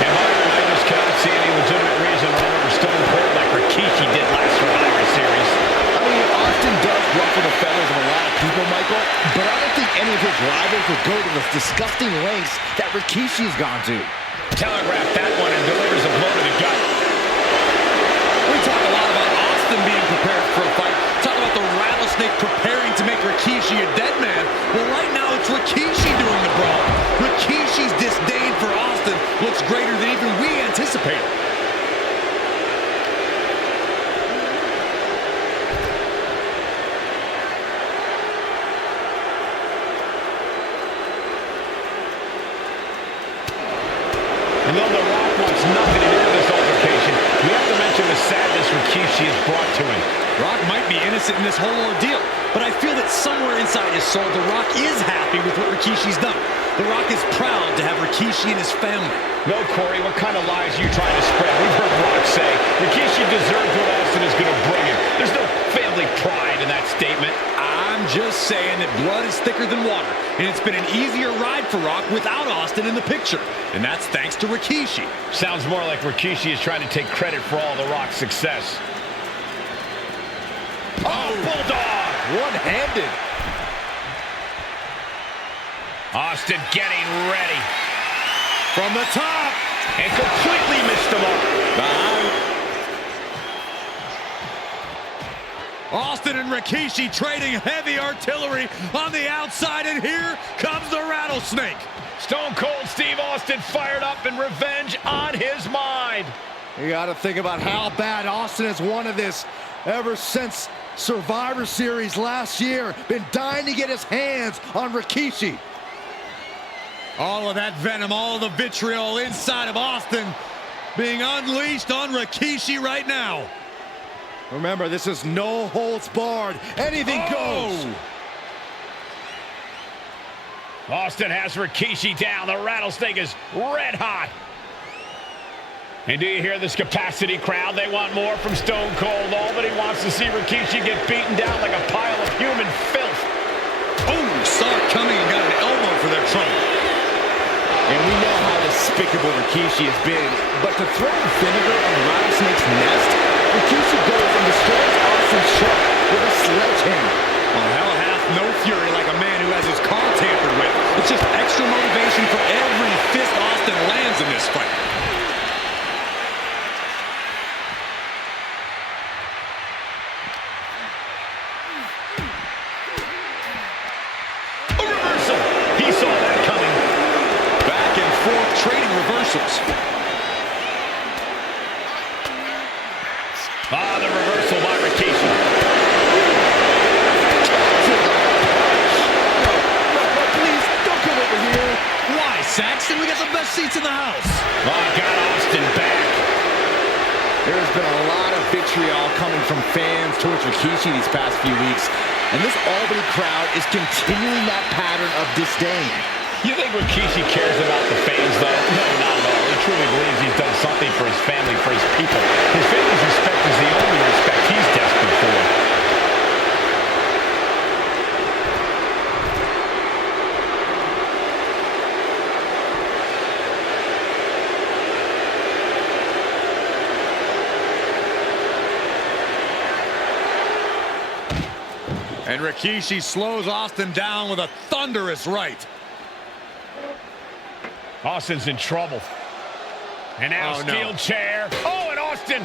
And Byron, I just cannot see any legitimate reason to run over Stone Cold like Rikishi did last Survivor Series. I mean, Austin does ruffle the feathers of a lot of people, Michael, but I don't think any of his rivals would go to the disgusting lengths that Rikishi's gone to. Telegraph that one and delivers a blow to the gut. We talk a lot about Austin being prepared for a fight. Talk about the Rattlesnake Rattlesnake preparing to make Rikishi a dead man. Well, right now it's Rikishi doing the brawl. Rikishi's disdain for Austin looks greater than even we anticipated. And though The Rock wants nothing to do with this altercation, we have to mention the sadness Rikishi has brought to him. Rock might be innocent in this whole ordeal, but I feel that somewhere inside his soul, The Rock is happy with what Rikishi's done. The Rock is proud to have Rikishi and his family. No, Corey, what kind of lies are you trying to spread? We've heard Rock say Rikishi deserves what Austin is going to bring him. There's no family pride in that statement. I'm just saying that blood is thicker than water, and it's been an easier ride for Rock without Austin in the picture. And that's thanks to Rikishi. Sounds more like Rikishi is trying to take credit for all The Rock's success. Oh, Bulldog! One-handed. Austin getting ready. From the top. And completely missed the mark. Austin and Rikishi trading heavy artillery on the outside, and here comes the Rattlesnake. Stone Cold Steve Austin fired up and revenge on his mind. You got to think about how bad Austin has wanted this ever since Survivor Series last year. Been dying to get his hands on Rikishi. All of that venom, all of the vitriol inside of Austin being unleashed on Rikishi right now. Remember, this is no holds barred. Anything goes. Austin has Rikishi down. The Rattlesnake is red hot. And do you hear this capacity crowd? They want more from Stone Cold. All that he wants to see Rikishi get beaten down like a pile of human filth. Oh, saw it coming and got an elbow for their trouble. And we know how despicable Rikishi has been, but to throw vinegar on the Rattlesnake's nest, Rikishi goes and destroys Austin's truck with a sledgehammer. Well, hell hath no fury like a man who has his car tampered with. It's just extra motivation for every fist Austin lands in this fight. A reversal. He saw that coming. Back and forth trading reversals. The reversal by Rikishi. Please, don't come over here. Why, Saxton? We got the best seats in the house. Got Austin back. There's been a lot of vitriol coming from fans towards Rikishi these past few weeks, and this Albany crowd is continuing that pattern of disdain. You think Rikishi cares about the fans, though? No, not at all. He truly believes he's done something for his family, for his people. His family's respect is the only respect he's desperate for. And Rikishi slows Austin down with a thunderous right. Austin's in trouble. And now steel chair. Oh, and Austin,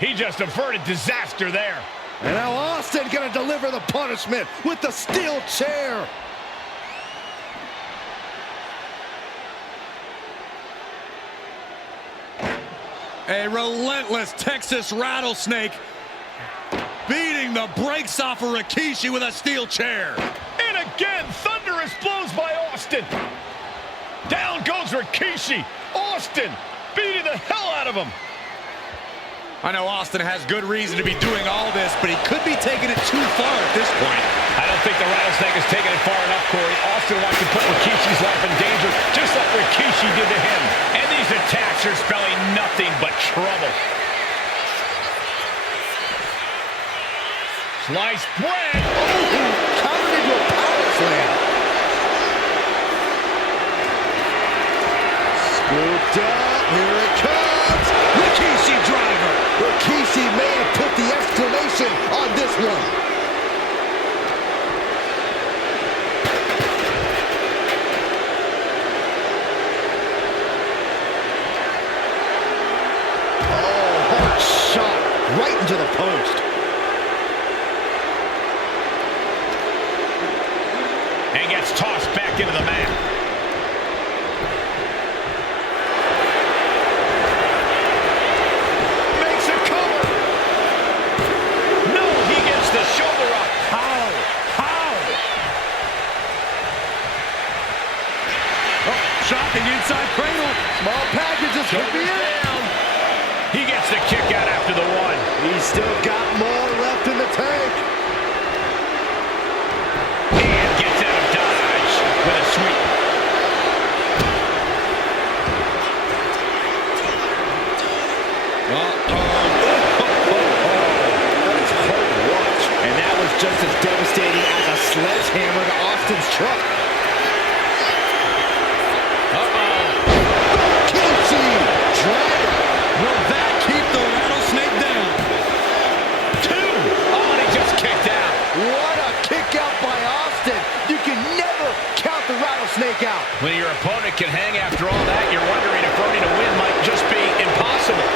he just averted disaster there. And now Austin gonna deliver the punishment with the steel chair. A relentless Texas Rattlesnake beating the brakes off of Rikishi with a steel chair. And again, thunderous blows by Austin. Down goes Rikishi. Austin beating the hell out of him. I know Austin has good reason to be doing all this, but he could be taking it too far at this point. I don't think the Rattlesnake is taking it far enough, Corey. Austin wants to put Rikishi's life in danger, just like Rikishi did to him. And these attacks are spelling nothing but trouble. Sliced bread. Countered into a power slam. Scooped up. Here it comes. Rikishi driver. Rikishi may have put the exclamation on this one. Oh, hard shot right into the post. still got more left in the tank. And gets out of dodge with a sweep. That is hard to watch. And that was just as devastating as a sledgehammer to Austin's truck. Rikishi driver. Will that keep the rattlesnake down? 2. Oh, and he just kicked out. What a kick out by Austin. You can never count the rattlesnake out. When your opponent can hang after all that, you're wondering if earning a win might just be impossible.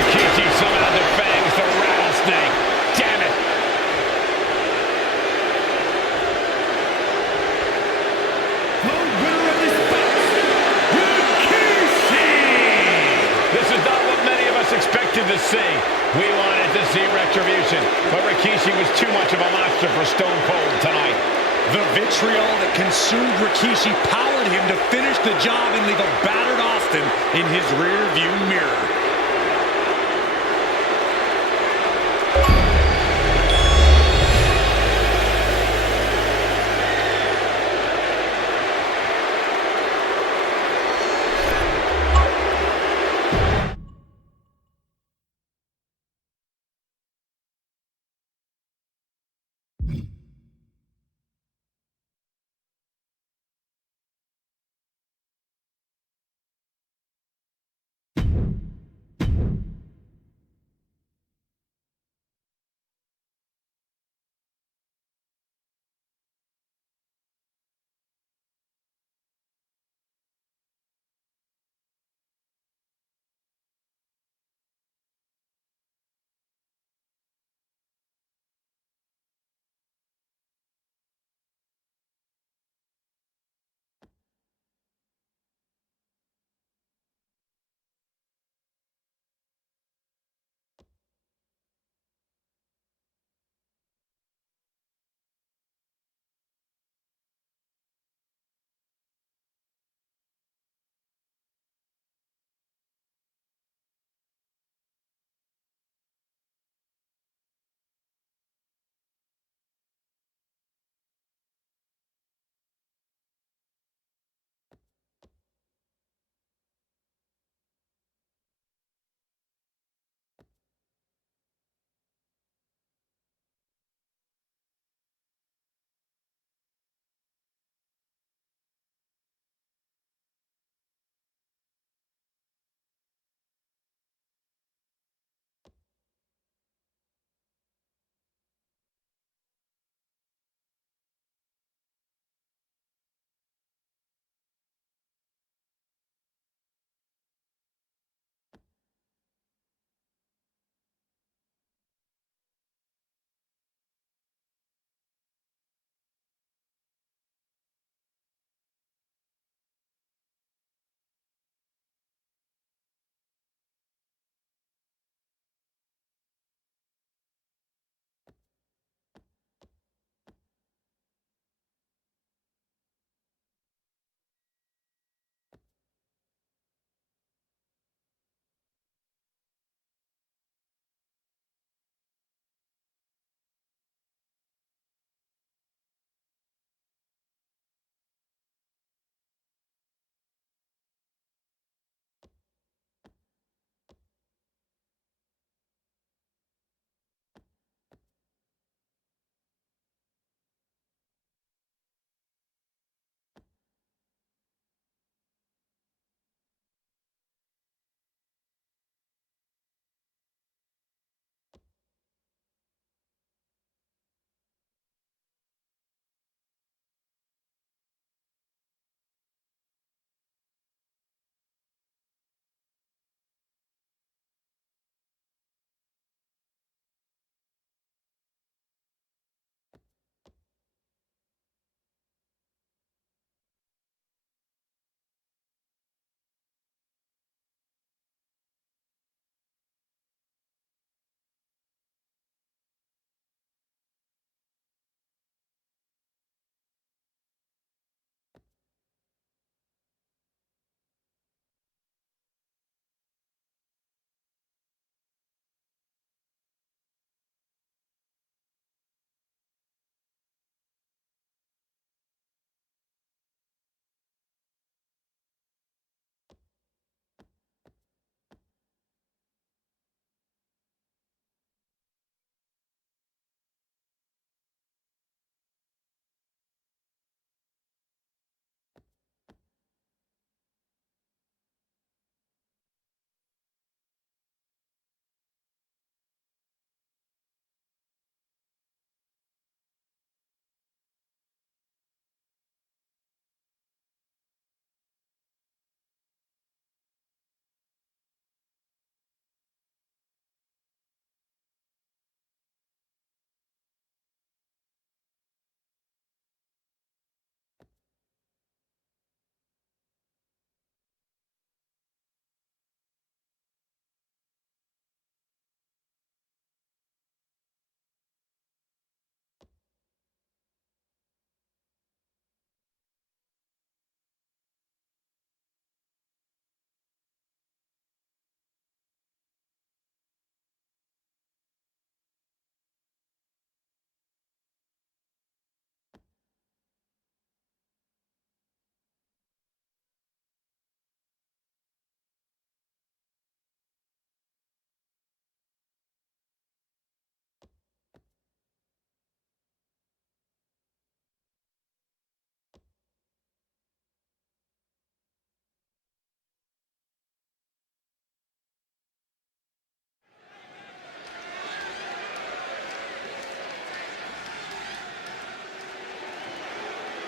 Rikishi somehow defangs the rattlesnake. Damn it. The winner of this bout, Rikishi! This is not what many of us expected to see. We wanted to see retribution, but Rikishi was too much of a monster for Stone Cold tonight. The vitriol that consumed Rikishi powered him to finish the job and leave a battered Austin in his rear-view mirror.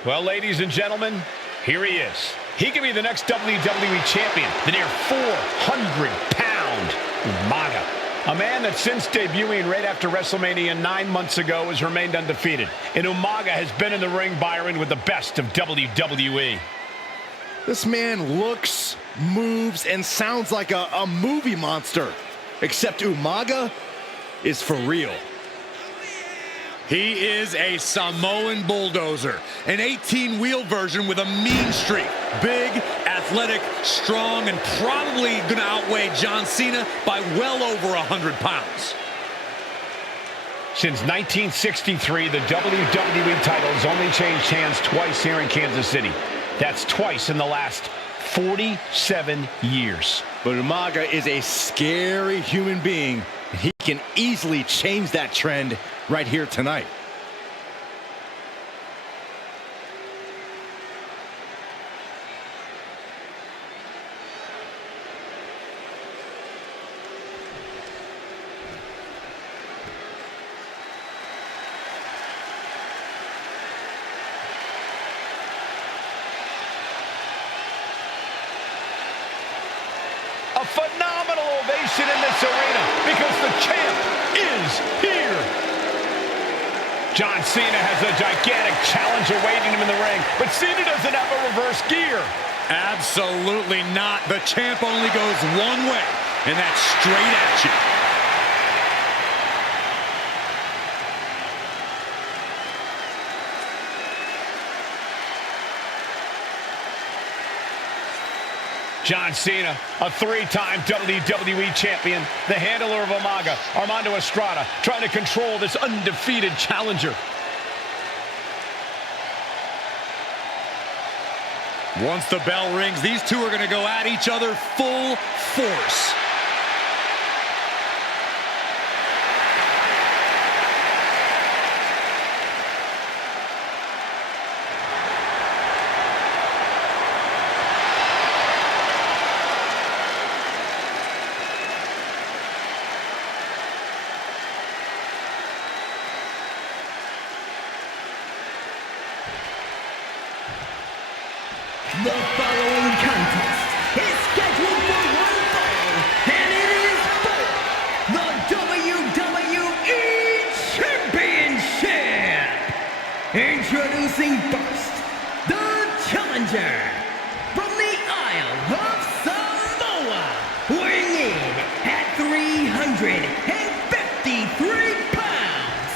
Well, ladies and gentlemen, here he is. He can be the next WWE champion, the near 400-pound Umaga. A man that since debuting right after WrestleMania 9 months ago has remained undefeated. And Umaga has been in the ring, Byron, with the best of WWE. This man looks, moves, and sounds like a movie monster. Except Umaga is for real. He is a Samoan bulldozer, an 18-wheel version with a mean streak. Big, athletic, strong, and probably going to outweigh John Cena by well over 100 pounds. Since 1963, the WWE titles only changed hands twice here in Kansas City. That's twice in the last 47 years. But Umaga is a scary human being. He can easily change that trend right here tonight. A phenomenal ovation in this arena because the champ is here. John Cena has a gigantic challenger waiting him in the ring, but Cena doesn't have a reverse gear. Absolutely not. The champ only goes one way, and that's straight at you. John Cena, a three-time WWE champion, the handler of Umaga, Armando Estrada, trying to control this undefeated challenger. Once the bell rings, these two are going to go at each other full force. The following contest is scheduled for one fall, and it is for the WWE Championship. Introducing first, the challenger from the Isle of Samoa, weighing in at 353 pounds,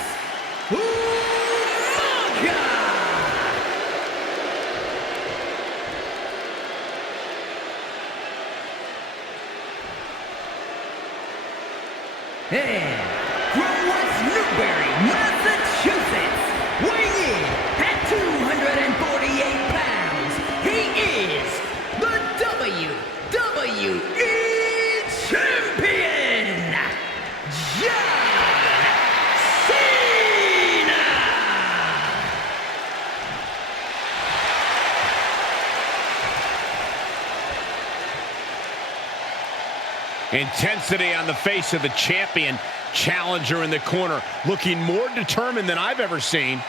Umaga. And from West Newbury, Massachusetts, weighing in at 248 pounds, he is the WWE Champion, John Cena! Intensity on the face of the champion. Challenger in the corner, looking more determined than I've ever seen.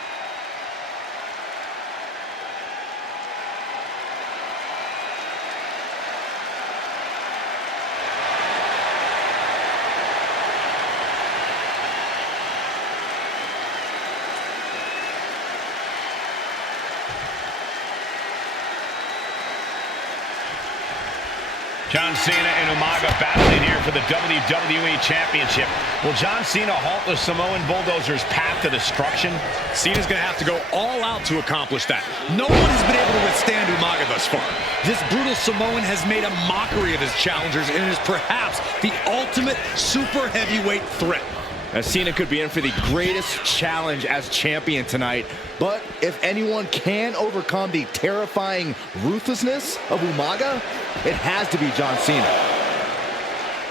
John Cena and Umaga battling here for the WWE Championship. Will John Cena halt the Samoan Bulldozer's path to destruction? Cena's going to have to go all out to accomplish that. No one has been able to withstand Umaga thus far. This brutal Samoan has made a mockery of his challengers and is perhaps the ultimate super heavyweight threat. Cena could be in for the greatest challenge as champion tonight. But if anyone can overcome the terrifying ruthlessness of Umaga, it has to be John Cena.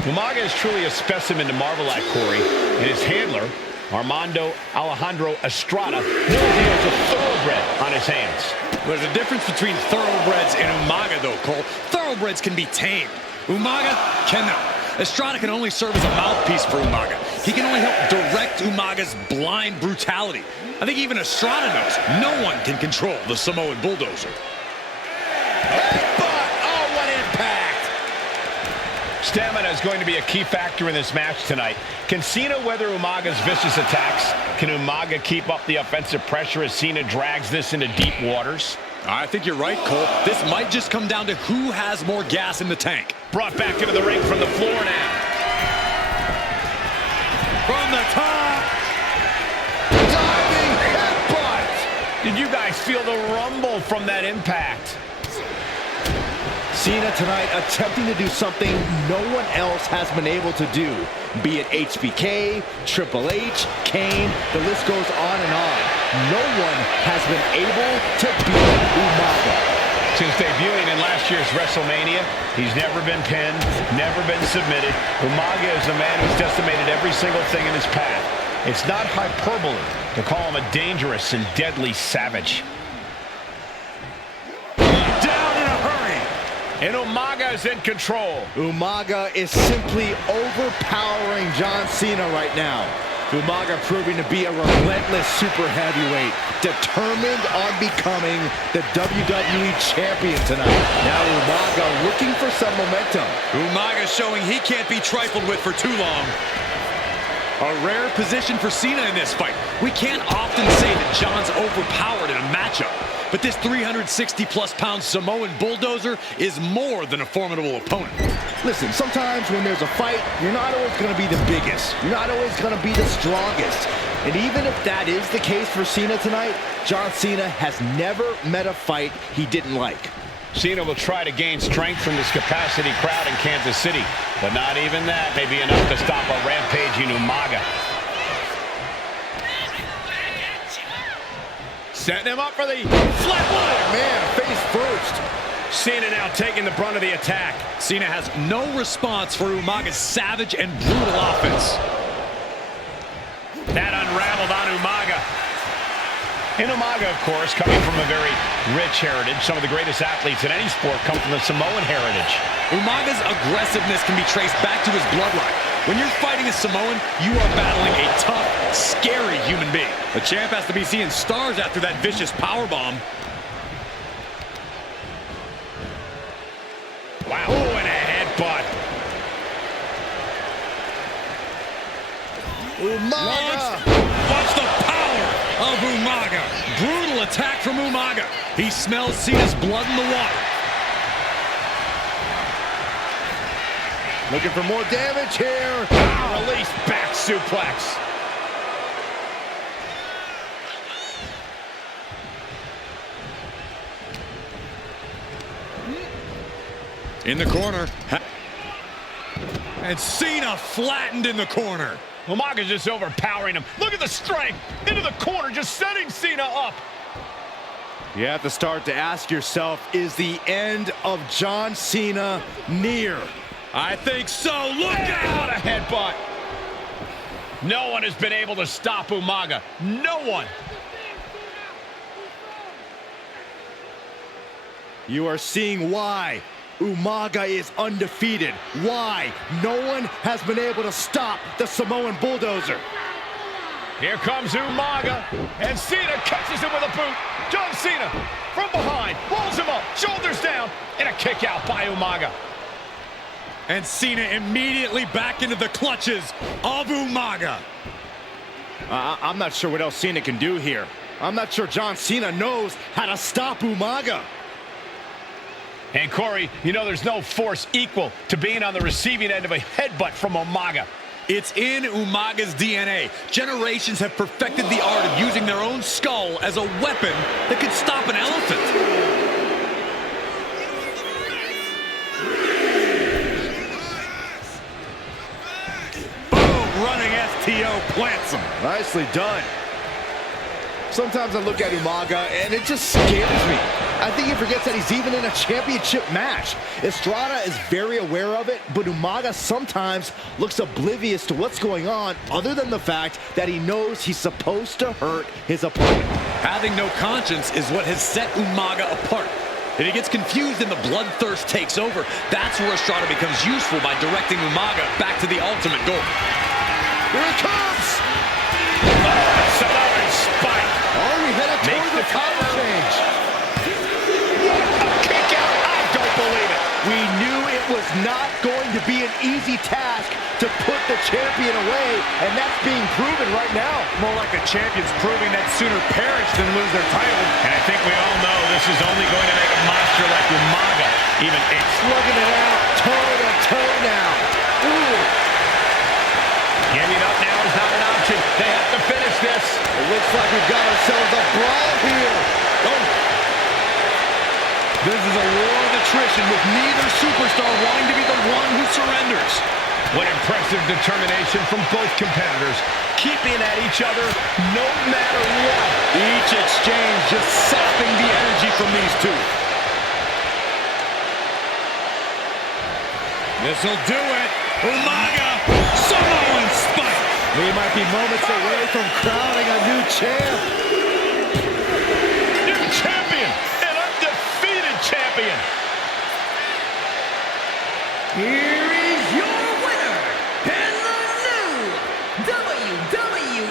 Umaga is truly a specimen to marvel at, Corey. And his handler, Armando Alejandro Estrada, knows he has a thoroughbred on his hands. There's a difference between thoroughbreds and Umaga, though, Cole. Thoroughbreds can be tamed. Umaga cannot. Estrada can only serve as a mouthpiece for Umaga. He can only help direct Umaga's blind brutality. I think even Estrada knows no one can control the Samoan bulldozer. Oh, what impact! Stamina is going to be a key factor in this match tonight. Can Cena weather Umaga's vicious attacks? Can Umaga keep up the offensive pressure as Cena drags this into deep waters? I think you're right, Cole. This might just come down to who has more gas in the tank. Brought back into the ring from the floor now. From the top. Diving headbutt. Did you guys feel the rumble from that impact? Cena tonight attempting to do something no one else has been able to do. Be it HBK, Triple H, Kane, the list goes on and on. No one has been able to beat Umaga. Since debuting in last year's WrestleMania, he's never been pinned, never been submitted. Umaga is a man who's decimated every single thing in his path. It's not hyperbole to call him a dangerous and deadly savage. And Umaga is in control. Umaga is simply overpowering John Cena right now. Umaga proving to be a relentless super heavyweight, determined on becoming the WWE champion tonight. Now Umaga looking for some momentum. Umaga showing he can't be trifled with for too long. A rare position for Cena in this fight. We can't often say that John's overpowered in a matchup, but this 360-plus pound Samoan bulldozer is more than a formidable opponent. Listen, sometimes when there's a fight, you're not always going to be the biggest. You're not always going to be the strongest. And even if that is the case for Cena tonight, John Cena has never met a fight he didn't like. Cena will try to gain strength from this capacity crowd in Kansas City, but not even that may be enough to stop a rampaging Umaga. Setting him up for the flatline. Man, face first. Cena now taking the brunt of the attack. Cena has no response for Umaga's savage and brutal offense. That unraveled on Umaga. And Umaga, of course, coming from a very rich heritage. Some of the greatest athletes in any sport come from the Samoan heritage. Umaga's aggressiveness can be traced back to his bloodline. When you're fighting a Samoan, you are battling a tough, scary human being. The champ has to be seeing stars after that vicious powerbomb. Wow, oh, and a headbutt. Umaga! Watch the power of Umaga. Brutal attack from Umaga. He smells Cena's blood in the water. Looking for more damage here. Release back suplex. In the corner. And Cena flattened in the corner. Umaga's just overpowering him. Look at the strength. Into the corner, just setting Cena up. You have to start to ask yourself, is the end of John Cena near? I think so. Look out! What a headbutt. No one has been able to stop Umaga. No one. You are seeing why Umaga is undefeated. Why no one has been able to stop the Samoan bulldozer. Here comes Umaga, and Cena catches him with a boot. John Cena from behind, rolls him up, shoulders down, and a kick out by Umaga. And Cena immediately back into the clutches of Umaga. I'm not sure what else Cena can do here. I'm not sure John Cena knows how to stop Umaga. And Corey, you know there's no force equal to being on the receiving end of a headbutt from Umaga. It's in Umaga's DNA. Generations have perfected the art of using their own skull as a weapon that could stop an elephant. Boom! Running STO plants him. Nicely done. Sometimes I look at Umaga and it just scares me. I think he forgets that he's even in a championship match. Estrada is very aware of it, but Umaga sometimes looks oblivious to what's going on, other than the fact that he knows he's supposed to hurt his opponent. Having no conscience is what has set Umaga apart. If he gets confused and the bloodthirst takes over, that's where Estrada becomes useful by directing Umaga back to the ultimate goal. Here it comes! Samoan spike. Are we headed toward the title change? A kick out. I don't believe it. We knew it was not going to be an easy task to put the champion away, and that's being proven right now. More like the champion's proving that sooner perish than lose their title. And I think we all know this is only going to make a monster like Umaga even itch. Slugging it out, toe-to-toe now. Ooh. Giving up now is not an option. They have to finish this. It looks like we've got ourselves a brawl here. Oh. This is a war of attrition with neither superstar wanting to be the one who surrenders. What impressive determination from both competitors, keeping at each other no matter what. Each exchange just sapping the energy from these two. This'll do it. Umaga, Samoan spike. We might be moments away from crowning a new champ. New champion, an undefeated champion. Here is your winner, and the new WWE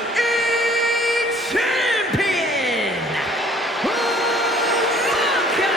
Champion, Umaga!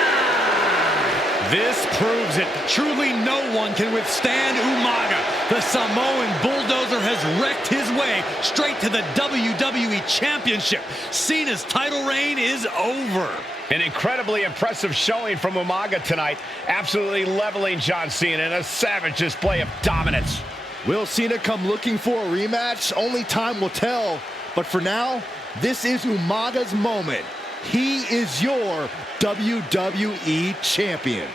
This proves it. Truly no one can withstand Umaga. The Samoan bulldozer has wrecked his way straight to the WWE Championship. Cena's title reign is over. An incredibly impressive showing from Umaga tonight, absolutely leveling John Cena in a savage display of dominance. Will Cena come looking for a rematch? Only time will tell. But for now, this is Umaga's moment. He is your WWE Champion.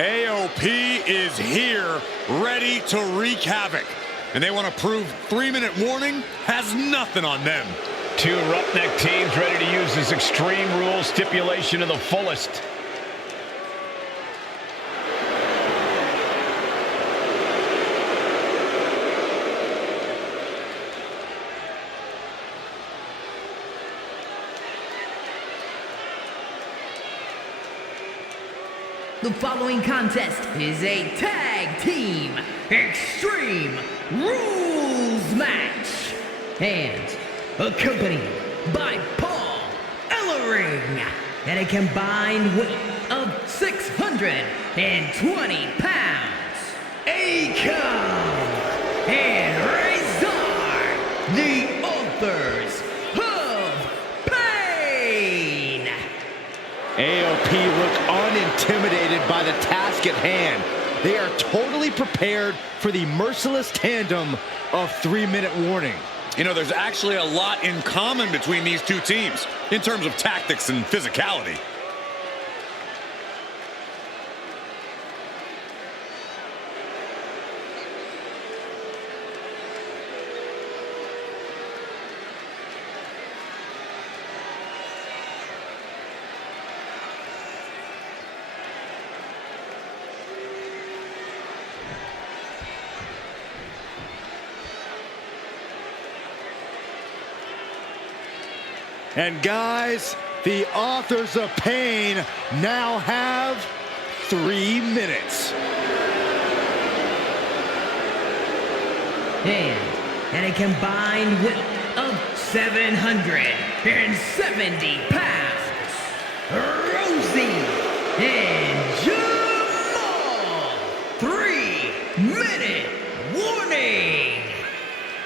AOP is here, ready to wreak havoc. And they want to prove 3-minute warning has nothing on them. Two roughneck teams ready to use this Extreme Rules stipulation to the fullest. The following contest is a tag team Extreme Rules match and accompanied by Paul Ellering at a combined weight of 620 pounds. Akon and Razor, the authors of Pain. AOP look unintimidated by the task at hand. They are totally prepared for the merciless tandem of 3-minute warning. You know, there's actually a lot in common between these two teams in terms of tactics and physicality. And guys, the authors of Pain now have 3 minutes. And at a combined weight of 770 pounds, Rosie and Jamal. 3-minute warning.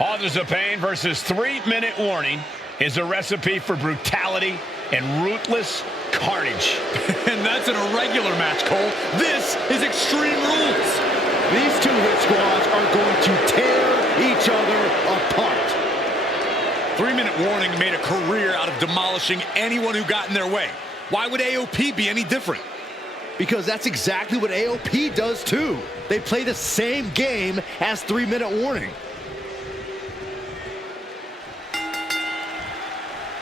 Authors of Pain versus 3-minute warning is a recipe for brutality and ruthless carnage. And that's an irregular match, Cole. This is Extreme Rules. These two hit squads are going to tear each other apart. 3-minute warning made a career out of demolishing anyone who got in their way. Why would AOP be any different? Because that's exactly what AOP does too. They play the same game as 3-minute warning.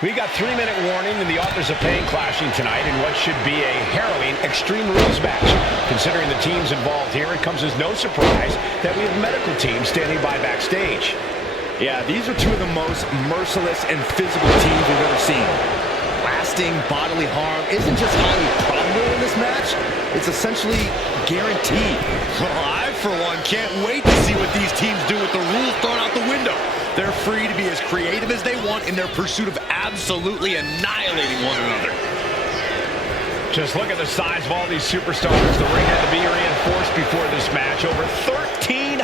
We got 3-minute warning and the authors of Pain clashing tonight in what should be a harrowing Extreme Rules match. Considering the teams involved here, it comes as no surprise that we have medical teams standing by backstage. Yeah, these are two of the most merciless and physical teams we've ever seen. Lasting bodily harm isn't just highly probable in this match, it's essentially guaranteed. Well, I, for one, can't wait to see what these teams do with the rules thrown out the window. They're free to be as creative as they want in their pursuit of absolutely annihilating one another. Just look at the size of all these superstars. The ring had to be reinforced before this match. Over 1,300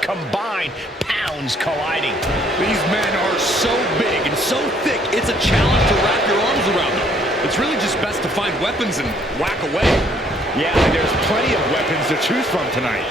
combined pounds colliding. These men are so big and so thick, it's a challenge to wrap your arms around them. It's really just best to find weapons and whack away. Yeah, there's plenty of weapons to choose from tonight.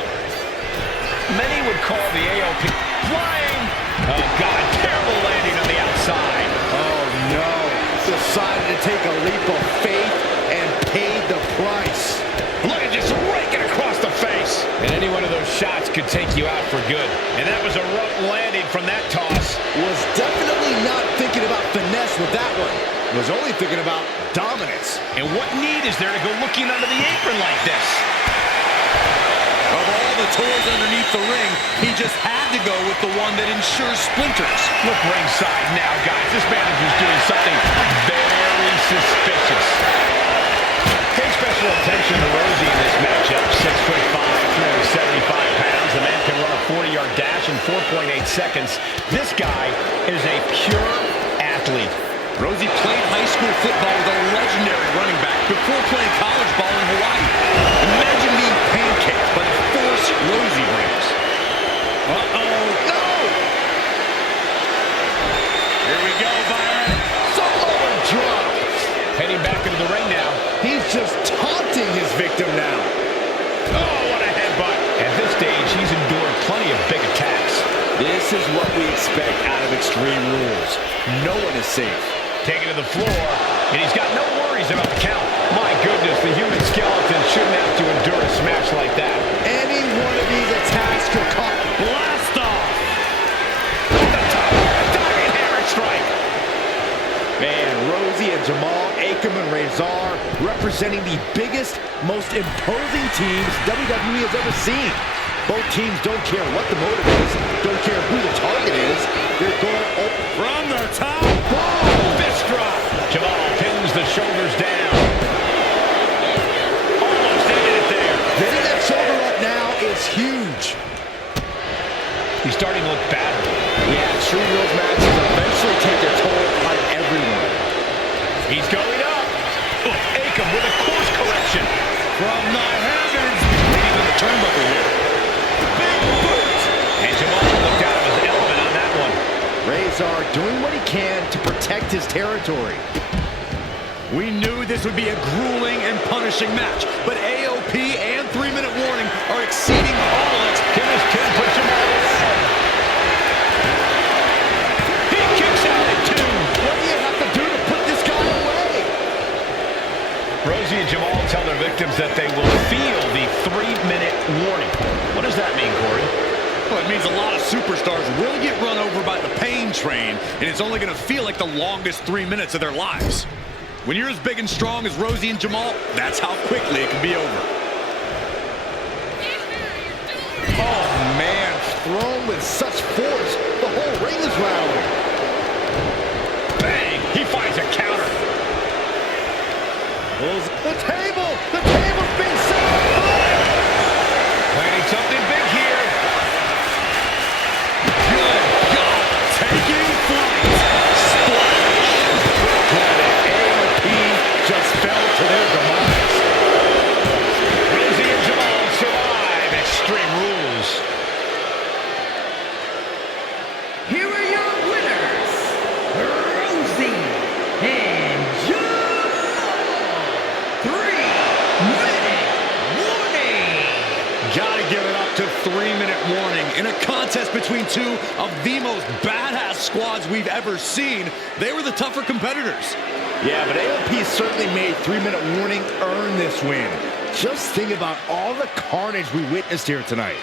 Many would call the AOP flying. Oh, God, terrible landing on the outside. Oh, no. Decided to take a leap of faith and paid the price. Look at just raking across the face. And any one of those shots could take you out for good. And that was a rough landing from that toss. Was definitely not thinking about finesse with that one. Was only thinking about dominance. And what need is there to go looking under the apron like this? Of all the toys underneath the ring, he just had to go with the one that ensures splinters. Look ringside now, guys. This manager's doing something very suspicious. Take special attention to Rosie in this matchup. 6'5", 375 pounds. The man can run a 40-yard dash in 4.8 seconds. This guy is a pure athlete. Rosie played high school football with a legendary running back before playing college ball in Hawaii. Imagine being pancaked by the force Rosie brings. Uh-oh. No! Here we go, Byron. Samoan drop. Heading back into the ring now. He's just taunting his victim now. Oh, what a headbutt. At this stage, he's endured plenty of big attacks. This is what we expect out of Extreme Rules. No one is safe. Taken to the floor, and he's got no worries about the count. My goodness. goodness, the human skeleton shouldn't have to endure a smash like that. Any one of these attacks could cause Blast off! At the top, diving hammer strike. Man, Rosie and Jamal, Akam and Razor representing the biggest, most imposing teams WWE has ever seen. Both teams don't care what the motive is, don't care who the target is. They're going From the top. Boom! Fist drop. Jamal pins the shoulders down. Almost ended it there. Getting that shoulder up now is huge. He's starting to look battered. Yeah, Extreme Rules matches eventually take their toll on everyone. He's going up. Oh, Akam with a course correction. From the heavens. Leading to the turnbuckle here. Big boot. And Jamal looked out of his element on that one. Razor doing what he can to protect his territory. We knew this would be a grueling and punishing match, but AOP and 3-minute warning are exceeding all Goodness, can put Jamal away. He kicks out at 2. What do you have to do to put this guy away? Rosie and Jamal tell their victims that they will feel the 3-minute warning. What does that mean, Corey? Well, it means a lot of superstars will get run over by the pain train, and it's only going to feel like the longest 3 minutes of their lives. When you're as big and strong as Rosie and Jamal, that's how quickly it can be over. Oh, man, thrown with such force, the whole ring is rattling. Bang! He finds a counter. The table's being set on fire. Planning something big here. Good God, taking flight. Splash. AOP just fell to their demise. Rosie and Jamal survive Extreme Rules. Here are your winners, Rosie and Jamal. 3-minute warning. Gotta give it up to 3-minute warning. In a contest between two of the most badass squads we've ever seen, they were the tougher competitors. Yeah, but AOP certainly made 3-minute warning earn this win. Just think about all the carnage we witnessed here tonight.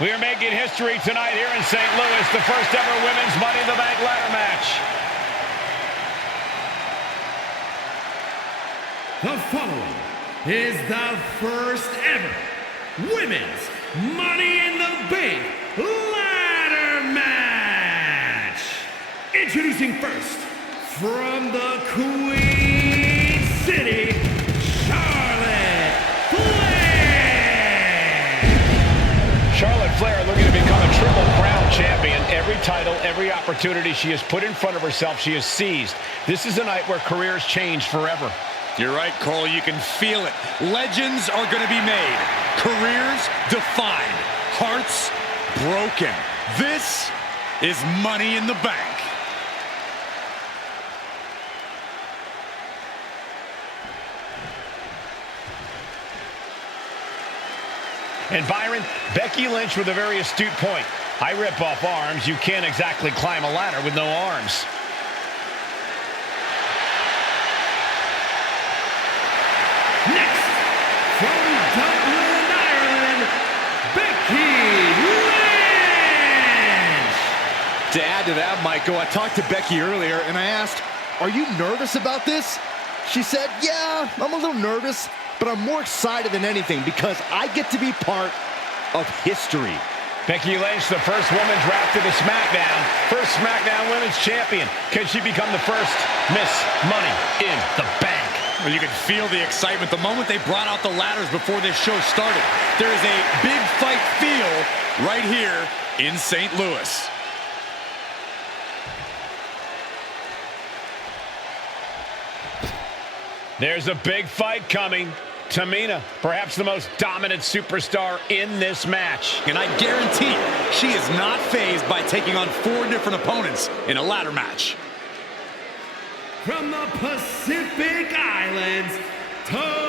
We are making history tonight here in St. Louis, the first ever women's Money in the Bank ladder match. The following is the first ever women's Money in the Bank ladder match. Introducing first, from the Queen City, Charlotte Flair. Charlotte Flair looking to become a Triple Crown champion. Every title, every opportunity she has put in front of herself, she has seized. This is a night where careers change forever. You're right, Cole. You can feel it. Legends are going to be made. Careers defined. Hearts broken. This is Money in the Bank. And Byron, Becky Lynch with a very astute point. I rip off arms. You can't exactly climb a ladder with no arms. Next, from Dublin, Ireland, Becky Lynch. To add to that, Michael, I talked to Becky earlier and I asked, are you nervous about this? She said, yeah, I'm a little nervous, but I'm more excited than anything because I get to be part of history. Becky Lynch, the first woman drafted to SmackDown. First SmackDown Women's Champion. Can she become the first Miss Money in the Bank? Well, you can feel the excitement the moment they brought out the ladders before this show started. There is a big fight feel right here in St. Louis. There's a big fight coming. Tamina, perhaps the most dominant superstar in this match. And I guarantee she is not fazed by taking on 4 different opponents in a ladder match. From the Pacific Islands, Tamina.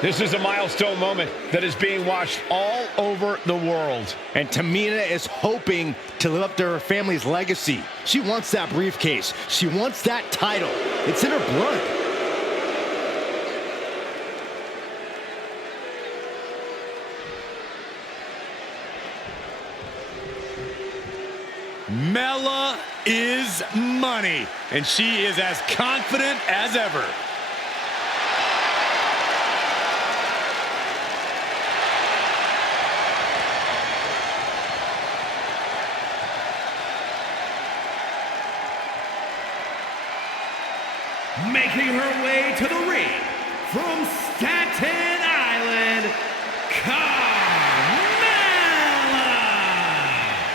This is a milestone moment that is being watched all over the world. And Tamina is hoping to live up to her family's legacy. She wants that briefcase. She wants that title. It's in her blood. Mella is money, and she is as confident as ever. Making her way to the ring from Staten Island, Carmella.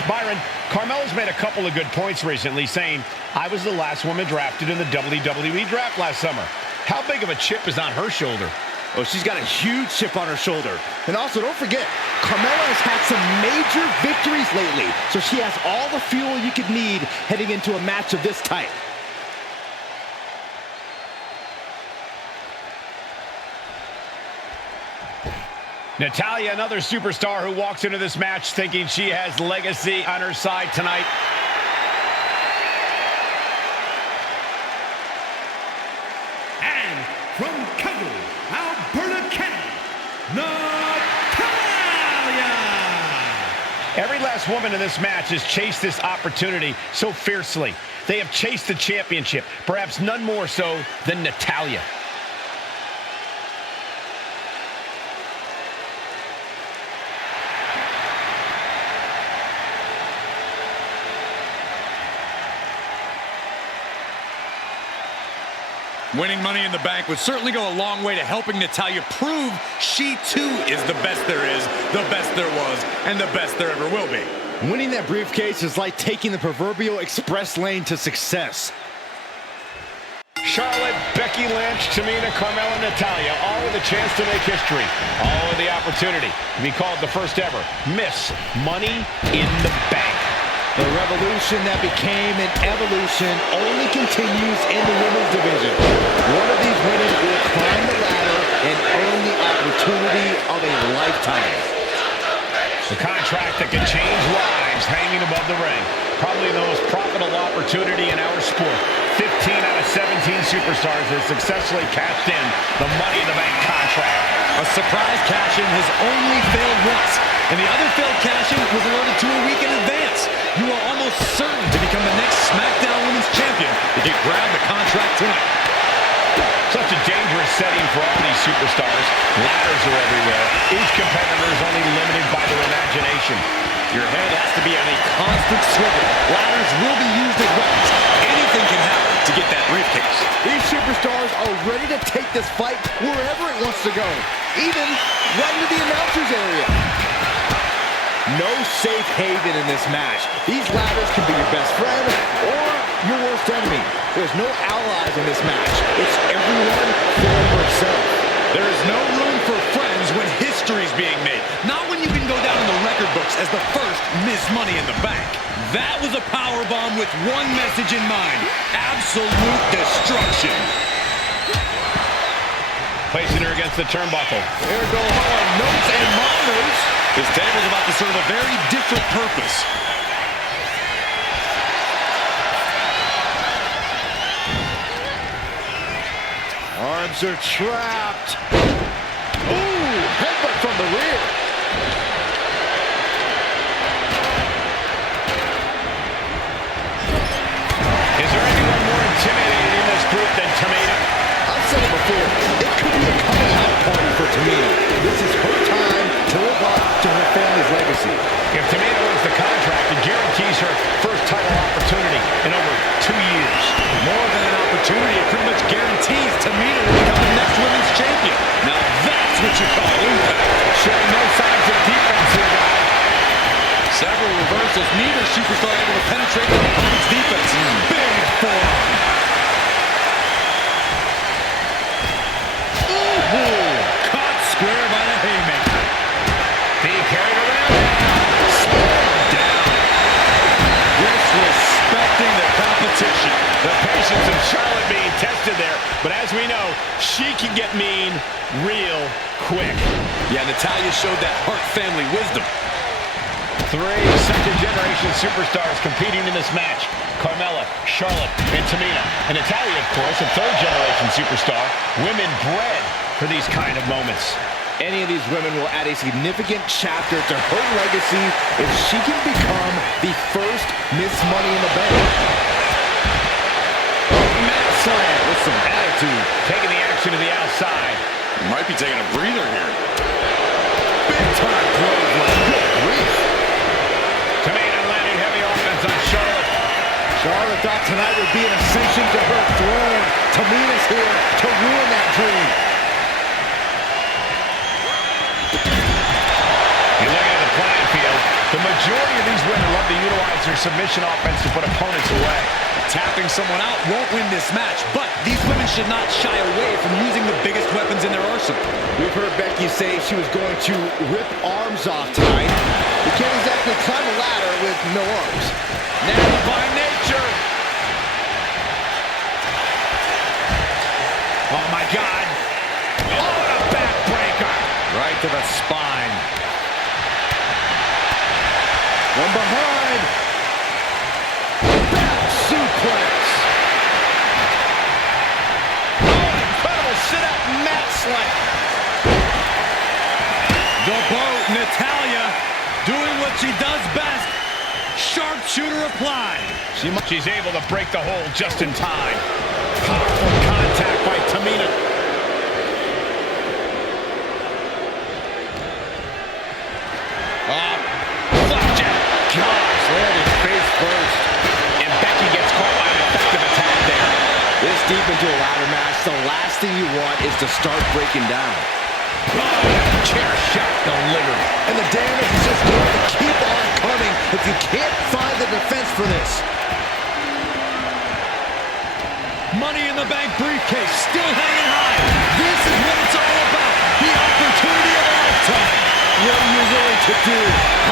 Byron, Carmella's made a couple of good points recently, saying, I was the last woman drafted in the WWE draft last summer. How big of a chip is on her shoulder? Oh, she's got a huge chip on her shoulder. And also, don't forget, Carmella has had some major victories lately, so she has all the fuel you could need heading into a match of this type. Natalya, another superstar who walks into this match thinking she has legacy on her side tonight. And from Calgary, Alberta, Canada, Natalya. Every last woman in this match has chased this opportunity so fiercely. They have chased the championship, perhaps none more so than Natalya. Winning Money in the Bank would certainly go a long way to helping Natalya prove she too is the best there is, the best there was, and the best there ever will be. Winning that briefcase is like taking the proverbial express lane to success. Charlotte, Becky Lynch, Tamina, Carmella, Natalya, all with a chance to make history. All with the opportunity to be called the first ever Miss Money in the Bank. The revolution that became an evolution only continues in the women's division. One of these women will climb the ladder and earn the opportunity of a lifetime. The contract that can change lives hanging above the ring. Probably the most profitable opportunity in our sport. 15 out of 17 superstars have successfully cashed in the Money in the Bank contract. A surprise cash-in has only failed once, and the other failed cash-in was alerted to a week in advance. You are almost certain to become the next SmackDown Women's Champion if you grab the contract tonight. Such a dangerous setting for all these superstars. Ladders are everywhere. Each competitor is only limited by their imagination. Your head has to be on a constant swivel. Ladders will be used as weapons. Anything can happen to get that briefcase. These superstars are ready to take this fight wherever it wants to go, even right into the announcer's area. No safe haven in this match. These ladders can be your best friend or your worst enemy. There's no allies in this match. It's everyone for herself. There is no room for friends when history's being made. Not when you can go down in the record books as the first Miss Money in the Bank. That was a powerbomb with one message in mind. Absolute destruction. Placing her against the turnbuckle. Here go our notes and monitors. This table's about to serve a very different purpose. Arms are trapped. Ooh, headbutt from the rear. Is there anyone more intimidating in this group than Tamina? I've said it before, it could be a coming-out party for Tamina. This is her time to live up to her family's legacy. If Tamina wins the contract, it guarantees her first title opportunity in over 2 years. More than an opportunity, it pretty much guarantees Tamina will become the next women's champion. Now that's what you call impact. Showing no signs of defense here, guys. Several reversals, neither superstar able to penetrate their opponent's defense. Big forearm. Ooh, caught square by the haymaker. Being carried around. Slowed down. Disrespecting the competition. The patience of Charlotte being tested there. But as we know, she can get mean real quick. Yeah, Natalya showed that Hart family wisdom. 3 second-generation superstars competing in this match. Carmella, Charlotte, and Tamina. And Natalya, of course, a third-generation superstar. Women bred for these kind of moments. Any of these women will add a significant chapter to her legacy if she can become the first Miss Money in the Bank. Mat slam with some attitude. Taking the action to the outside. Might be taking a breather here. Big-time clothesline. Good grief. Tamina landing heavy offense on Charlotte. Charlotte thought tonight would be an ascension to her throne. Tamina's here to ruin that dream. You look at the playing field, the majority of these women love to utilize their submission offense to put opponents away. Tapping someone out won't win this match, but these women should not shy away from using the biggest weapons in their arsenal. We've heard Becky say she was going to rip arms off tonight. You can't exactly climb a ladder with no arms. Now by nature. Oh my God. Oh, and a backbreaker. Right to the spine. One behind. Back suplex. Oh, incredible sit-up mat slam. The boat, Natalya, doing what she does best. Sharpshooter applied. She's able to break the hold just in time. Powerful contact by Tamina. Flapjack. Gosh, landed face first. And Becky gets caught by an effective attack there. This deep into a ladder match, the last thing you want is to start breaking down. Oh, chair shot delivered. And the damage is just going to keep on coming if you can't find the defense for this. Money in the Bank briefcase still hanging high. This is what it's all about. The opportunity of a lifetime. What are you willing to do?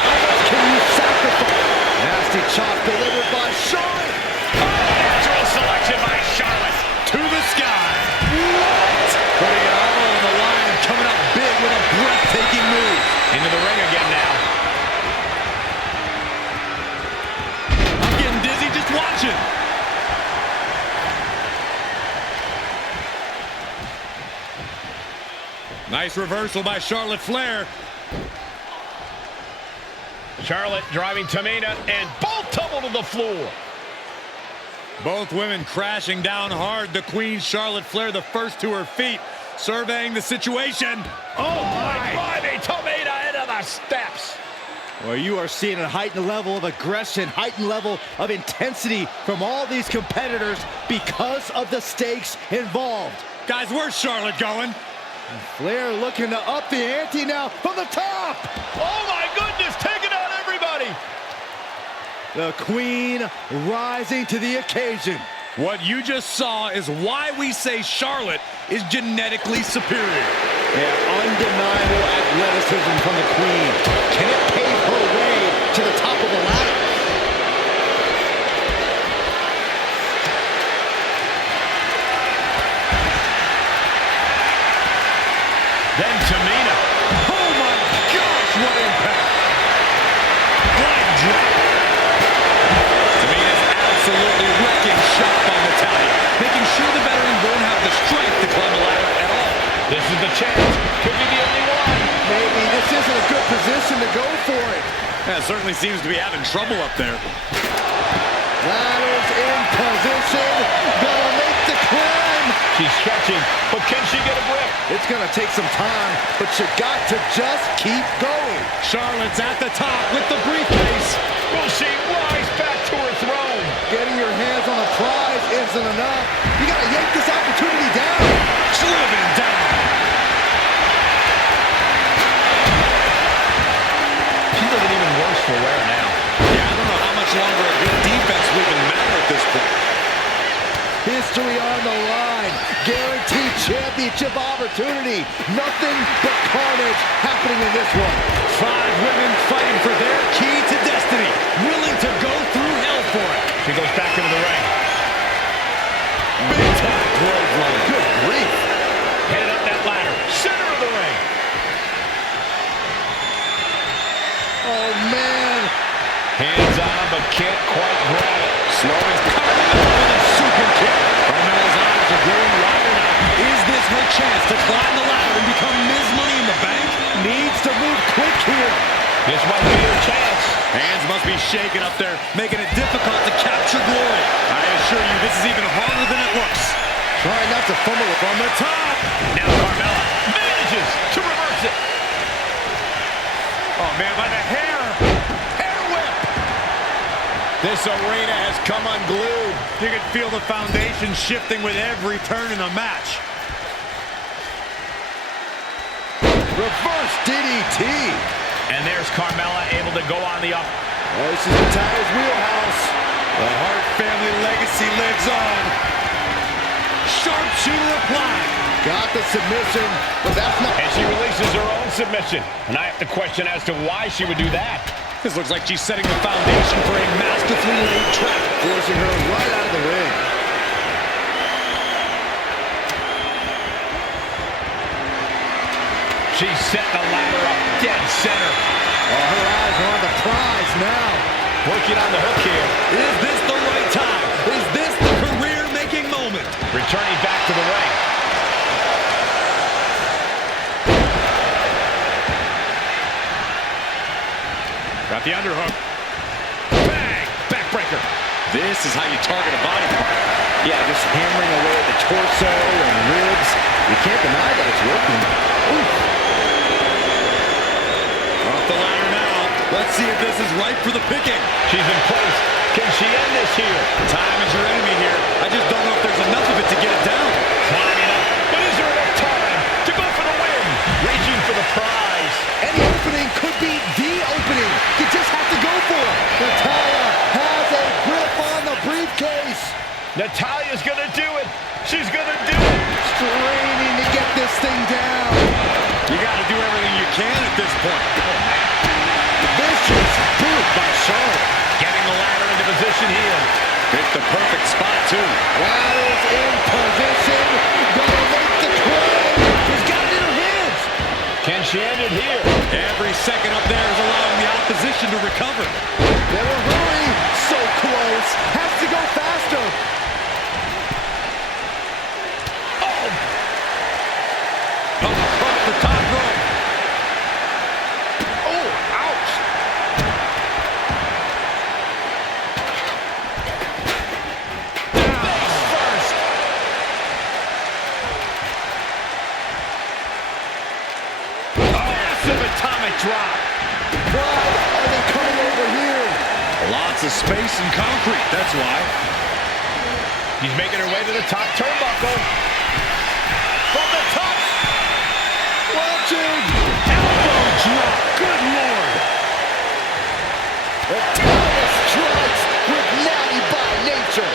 How much can you sacrifice? Nasty chop delivered by Charlotte. Natural selection by Charlotte. To the sky. What? Putting it all on the line and coming up big with a breathtaking move. Into the ring again now. Nice reversal by Charlotte Flair. Charlotte driving Tamina, and both tumble to the floor. Both women crashing down hard. The Queen, Charlotte Flair, the first to her feet, surveying the situation. Oh my! Driving Tamina into the steps. Well, you are seeing a heightened level of aggression, heightened level of intensity from all these competitors because of the stakes involved. Guys, where's Charlotte going? And Flair looking to up the ante now from the top. Oh my goodness, taking out everybody. The Queen rising to the occasion. What you just saw is why we say Charlotte is genetically superior. Yeah, undeniable athleticism from the Queen. Can it pave her way to the top of the ladder? Then Tamina. Oh my gosh, what impact! Leg drop. Tamina's absolutely wrecking shop on Natalya, making sure the veteran won't have the strength to climb the ladder at all. This is the chance. Could be the only one. Maybe this isn't a good position to go for it. Yeah, it certainly seems to be having trouble up there. Ladders in position. Gonna make the climb. She's stretching, but can she get a grip? It's gonna take some time, but you got to just keep going. Charlotte's at the top with the briefcase. Will she rise back to her throne? Getting your hands on the prize isn't enough. You gotta yank this opportunity down. Driven down. She's looking even worse for wear now. Yeah, I don't know how much longer a good defense will even matter at this point. History on the line. Guaranteed championship opportunity. Nothing but carnage happening in this one. 5 women fighting for their key to destiny. Willing to go through hell for it. She goes back into the ring. Big time clothesline. Good grief. Headed up that ladder. Center of the ring. Oh, man. Hands on, but can't quite grab it. Slowing Carmella with a super kick. Carmella's eyes are growing wider now. Is this her chance to climb the ladder and become Ms. Money in the Bank? Needs to move quick here. This might be her chance. Hands must be shaking up there, making it difficult to capture glory. I assure you, this is even harder than it looks. Trying not to fumble it from the top. Now Carmella manages to reverse it. Oh, man, by the hair. Hair whip. This arena has come unglued. You can feel the foundation shifting with every turn in the match. Reverse DDT. And there's Carmella able to go on the up. Oh, this is Natalya's wheelhouse. The Hart family legacy lives on. Sharpshooter applied. Got the submission, but that's not... And she releases her own submission. And I have to question as to why she would do that. This looks like she's setting the foundation for a masterfully laid trap. Forcing her right out of the ring. She's setting the ladder up dead center. Oh, her eyes are on the prize now. Working on the hook here. Is this the right time? Is this the career-making moment? Returning back to the ring. Got the underhook. Bang! Backbreaker. This is how you target a body part. Yeah, just hammering away at the torso and ribs. You can't deny that it's working. Oof. Off the ladder now. Let's see if this is ripe for the picking. She's in place. Can she end this here? Time is your enemy here. I just don't know if there's enough of it to get it down. Climbing up. But is there enough time to go for the win? Reaching for the prize. Any opening could be the opening. You just have to go for it. Natalya has a grip on the briefcase. Natalya's gonna do it. She's gonna do it. Straining to get this thing down. You got to do everything you can at this point. Vicious boot by Charlotte. Getting the ladder into position here. Picked the perfect spot, too. Ladders in position. Gonna make the climb. She's got it in her hands. Can she end it here? Every second up there is allowing the opposition to recover. Better hurry. So close. Has to go faster. Up across the top Lots of space and concrete, that's why. He's making her way to the top turnbuckle. From the top. Watching. Elbow drop. Good Lord. The Thomas strikes with naughty by nature.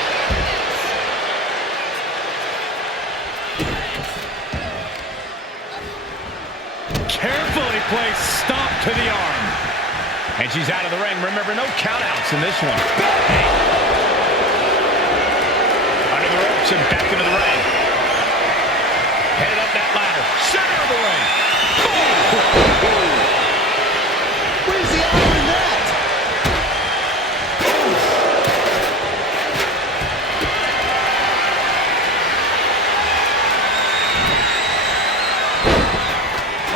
Carefully placed stomp to the arm. And she's out of the ring. Remember, no countouts in this one. Under the ropes and back into the ring. Headed up that ladder. Center of the ring. Where's the honor in that?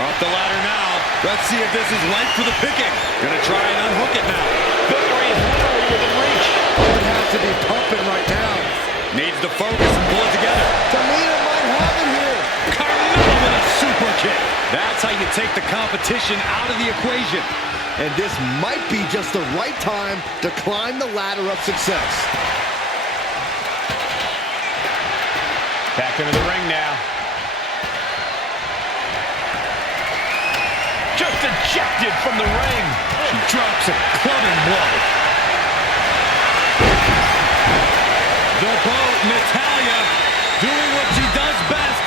Off the ladder now. Let's see if this is life for the picking. Gonna try and unhook it now. Victory is literally within reach. It has to be pumping right now. Needs to focus and pull it together. Tamina might have it here. Carmella with a super kick. That's how you take the competition out of the equation. And this might be just the right time to climb the ladder of success. Back into the ring now. Just ejected from the ring. She drops a clubbing blow. The boat, Natalya, doing what she does best.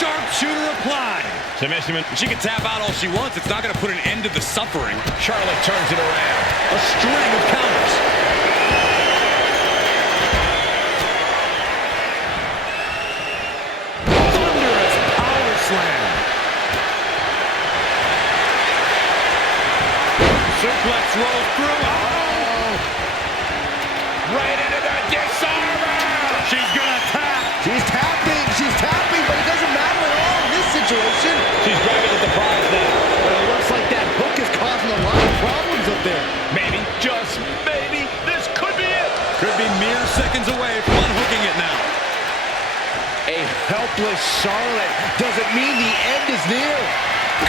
Sharpshooter applied. Submission. She can tap out all she wants. It's not going to put an end to the suffering. Charlotte turns it around. A string of counters. Thunderous power slam. Suplex rolls through. Oh! Right into the disarmer. She's gonna tap. She's tapping, but it doesn't matter at all in this situation. She's grabbing at the prize now. But it looks like that hook is causing a lot of problems up there. Maybe, just maybe, this could be it. Could be mere seconds away from unhooking it now. A helpless Charlotte doesn't mean the end is near.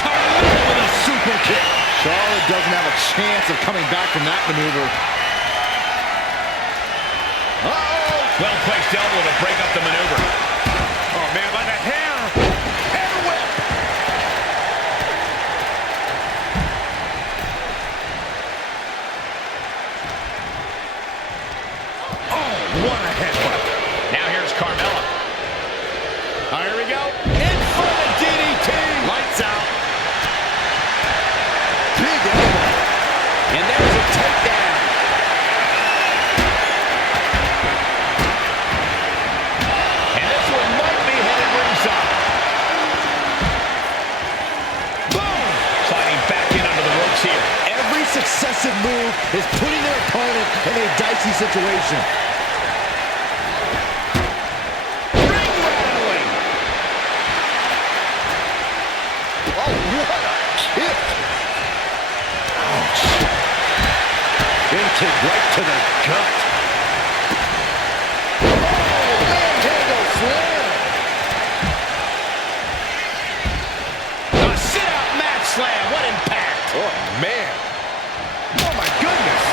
Carmella with a super kick. Charlotte doesn't have a chance of coming back from that maneuver. Uh-oh! Well-placed elbow to break up the maneuver. Oh, man, by the hair. Hair whip! Oh, what a headbutt. Now here's Carmella. Oh, here we go. In front of DDT. Lights out. Big elbow. And there's a takedown. And this one might be headed ringside. Boom! Sliding back in under the ropes here. Every successive move is putting their opponent in a dicey situation. Ring rattling. Oh, what a kick! Big kick right to the gut. Oh, manhandle slam! A sit-out mat slam. What impact. Oh, man. Oh, my goodness.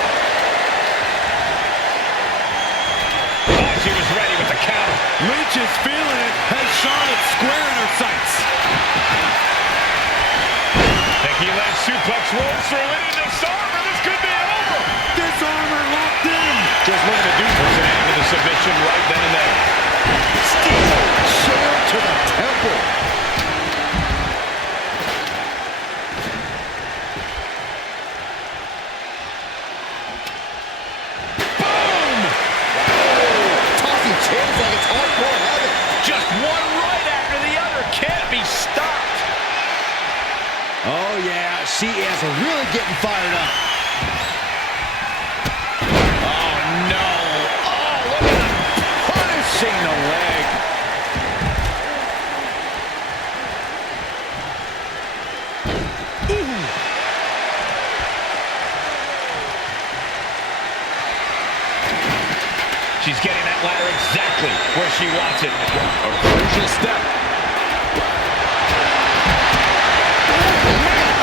Oh, she was ready with the counter. Lynch is feeling it. Has Charlotte square in her sights. Becky Lynch suplex rolls through into the disarmer. This could be over. Disarmer locked in. Just looking to do puts an end to the submission right then and there. Steele, chair to the temple. Boom! Tossing chairs like it's hardcore heaven. Just one right after the other. Can't be stopped. Oh, yeah, she is really getting fired up. Oh, no. Oh, look at him punishing the leg. Ooh. She's getting that ladder exactly where she wants it. A crucial step.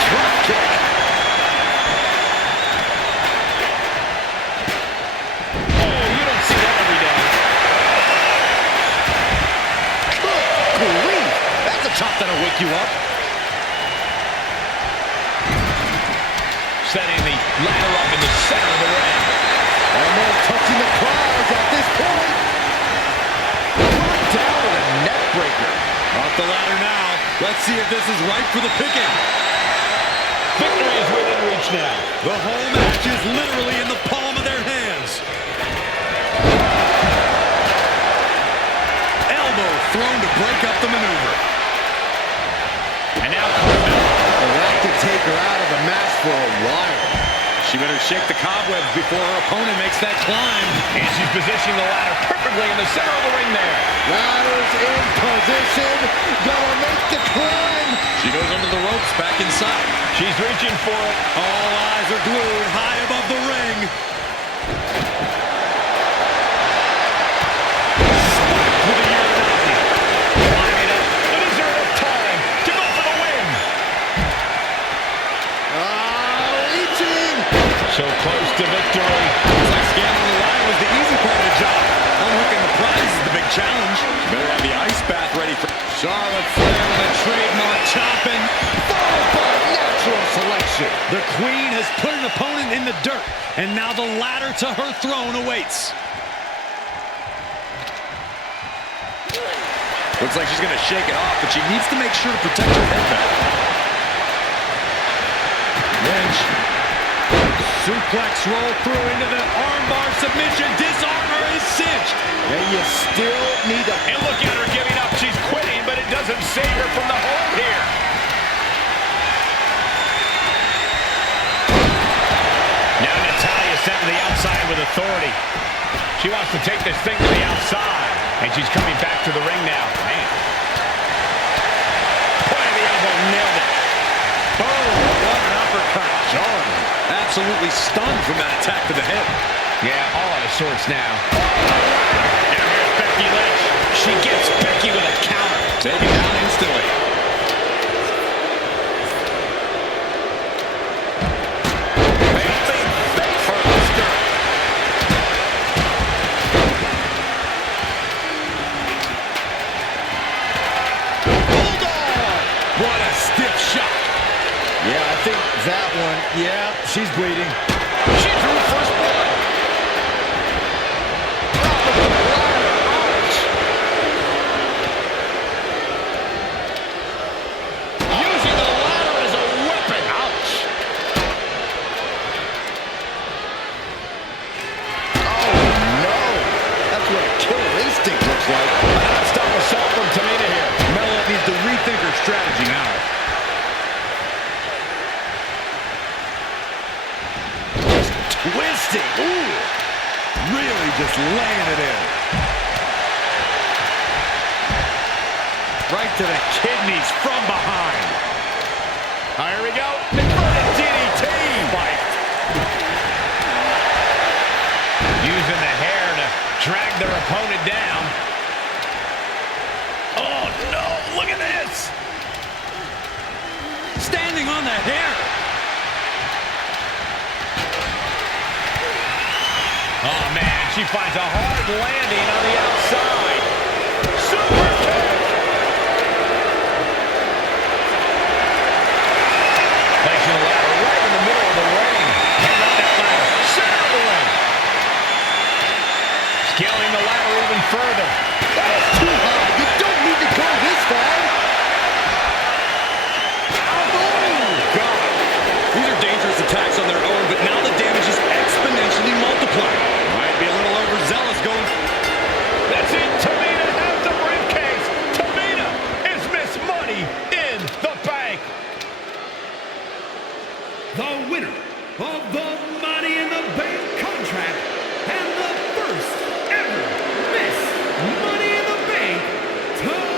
Drop kick. you up. Setting the ladder up in the center of the ring. Almost touching the clouds at this point. Brought down with a neck breaker. Off the ladder now. Let's see if this is right for the picking. Victory is within reach now. The whole match is literally in the palm of their hands. Elbow thrown to break up the maneuver. And now Carmella. That could take her out of the match for a while. She better shake the cobwebs before her opponent makes that climb. And she's positioning the ladder perfectly in the center of the ring there. Ladder's in position. Gonna make the climb. She goes under the ropes back inside. She's reaching for it. All eyes are glued high above the ring. Spiked with a Uranagi. Climbing up. It is her time to go for the win. Reaching. So close to victory. Looks like scaling the line was the easy part of the job. Unhooking the prize is the big challenge. You better have the ice bath ready for Charlotte Flair with a trademark chopping. Followed by natural selection. The Queen has put an opponent in the dirt, and now the ladder to her throne awaits. Looks like she's going to shake it off, but she needs to make sure to protect her head back. Lynch. Suplex roll through into the armbar submission. Disarmor is cinched. And you still need to... And look at her giving up. She's quitting, but it doesn't save her from the hold here. Now Natalya sent to the outside with authority. She wants to take this thing to the outside. And she's coming back to the ring now. Man. Point of the elbow, nailed it. Boom, what an uppercut. John absolutely stunned from that attack to the head. Yeah, all out of sorts now. Now here's Becky Lynch. She gets Becky with a counter. Taken down instantly. What a stiff shot. Yeah, I think that one, yeah, she's bleeding. She drew first blood. Using the ladder as a weapon. Ouch. Oh, no. That's what a killer instinct looks like. A non-stop assault from Tamina here. Carmella needs to rethink her strategy now. Twisting. Ooh. Really just laying it in. Right to the kidneys from behind. Here we go. Inverted DDT. Fight. Using the hair to drag their opponent down. Oh, no. Look at this. Standing on the hair. Oh, man. She finds a hard landing on the outside. Super kick. Placing the ladder right in the middle of the ring. And up that ladder. Center of the ring. Scaling the ladder even further. That is too high. You don't need to go this far. Oh, God. These are dangerous attacks on their own, but now the damage is exponentially multiplied. Might be a little overzealous going. That's it. Tamina has the briefcase. Tamina is Miss Money in the Bank. The winner of the Money in the Bank contract and the first ever Miss Money in the Bank, Tamina!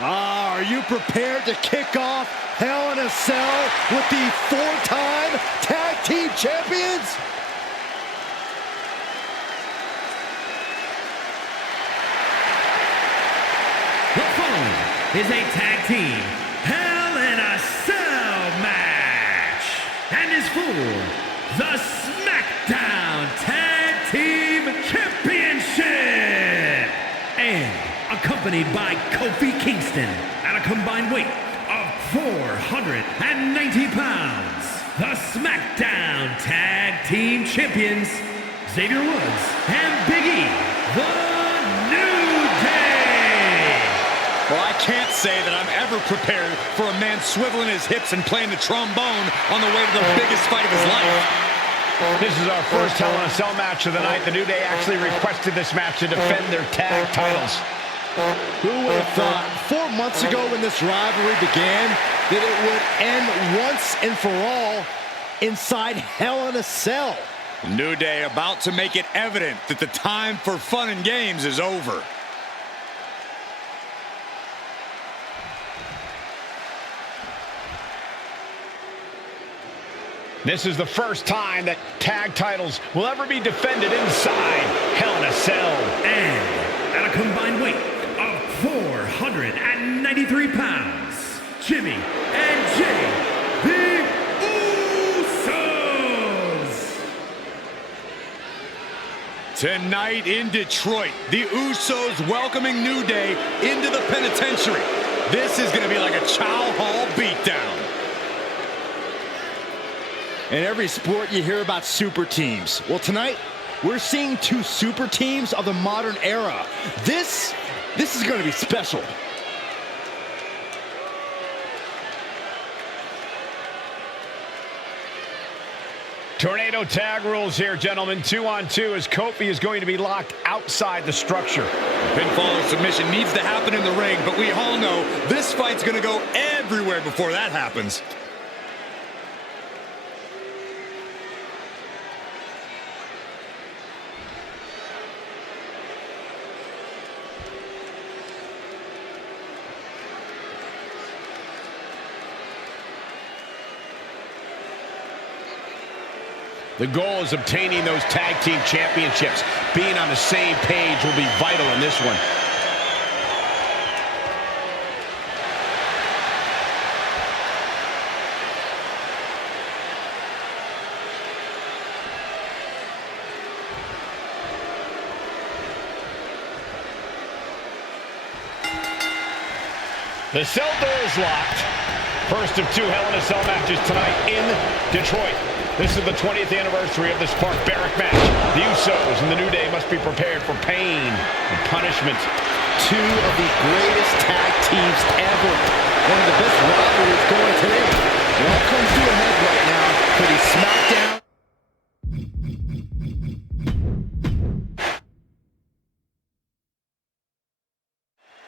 Are you prepared to kick off Hell in a Cell with the 4-time tag team champions? The following is a tag team Hell in a Cell match and is for the SmackDown Tag Team Championship and accompanied by Kofi Kingston at a combined weight of 490 pounds. The SmackDown Tag Team Champions, Xavier Woods and Big E, The New Day. Well, I can't say that I'm ever prepared for a man swiveling his hips and playing the trombone on the way to the biggest fight of his life. This is our first Hell in a Cell match of the night. The New Day actually requested this match to defend their tag titles. Who would have thought 4 months ago when this rivalry began that it would end once and for all inside Hell in a Cell? New Day about to make it evident that the time for fun and games is over. This is the first time that tag titles will ever be defended inside Hell in a Cell. And at a combined weight of 493 pounds, Jimmy and Jay, the Usos. Tonight in Detroit, the Usos welcoming New Day into the penitentiary. This is going to be like a Chow Hall beatdown. In every sport, you hear about super teams. Well, tonight, we're seeing 2 super teams of the modern era. This is going to be special. Tornado tag rules here, gentlemen. 2-on-2 as Kofi is going to be locked outside the structure. Pinfall or submission needs to happen in the ring, but we all know this fight's going to go everywhere before that happens. The goal is obtaining those tag team championships. Being on the same page will be vital in this one. The cell door is locked. First of 2 Hell in a Cell matches tonight in Detroit. This is the 20th anniversary of this barbaric match. The Usos and the New Day must be prepared for pain and punishment. 2 of the greatest tag teams ever. One of the best rivalries going today. It all comes to a head right now for the SmackDown.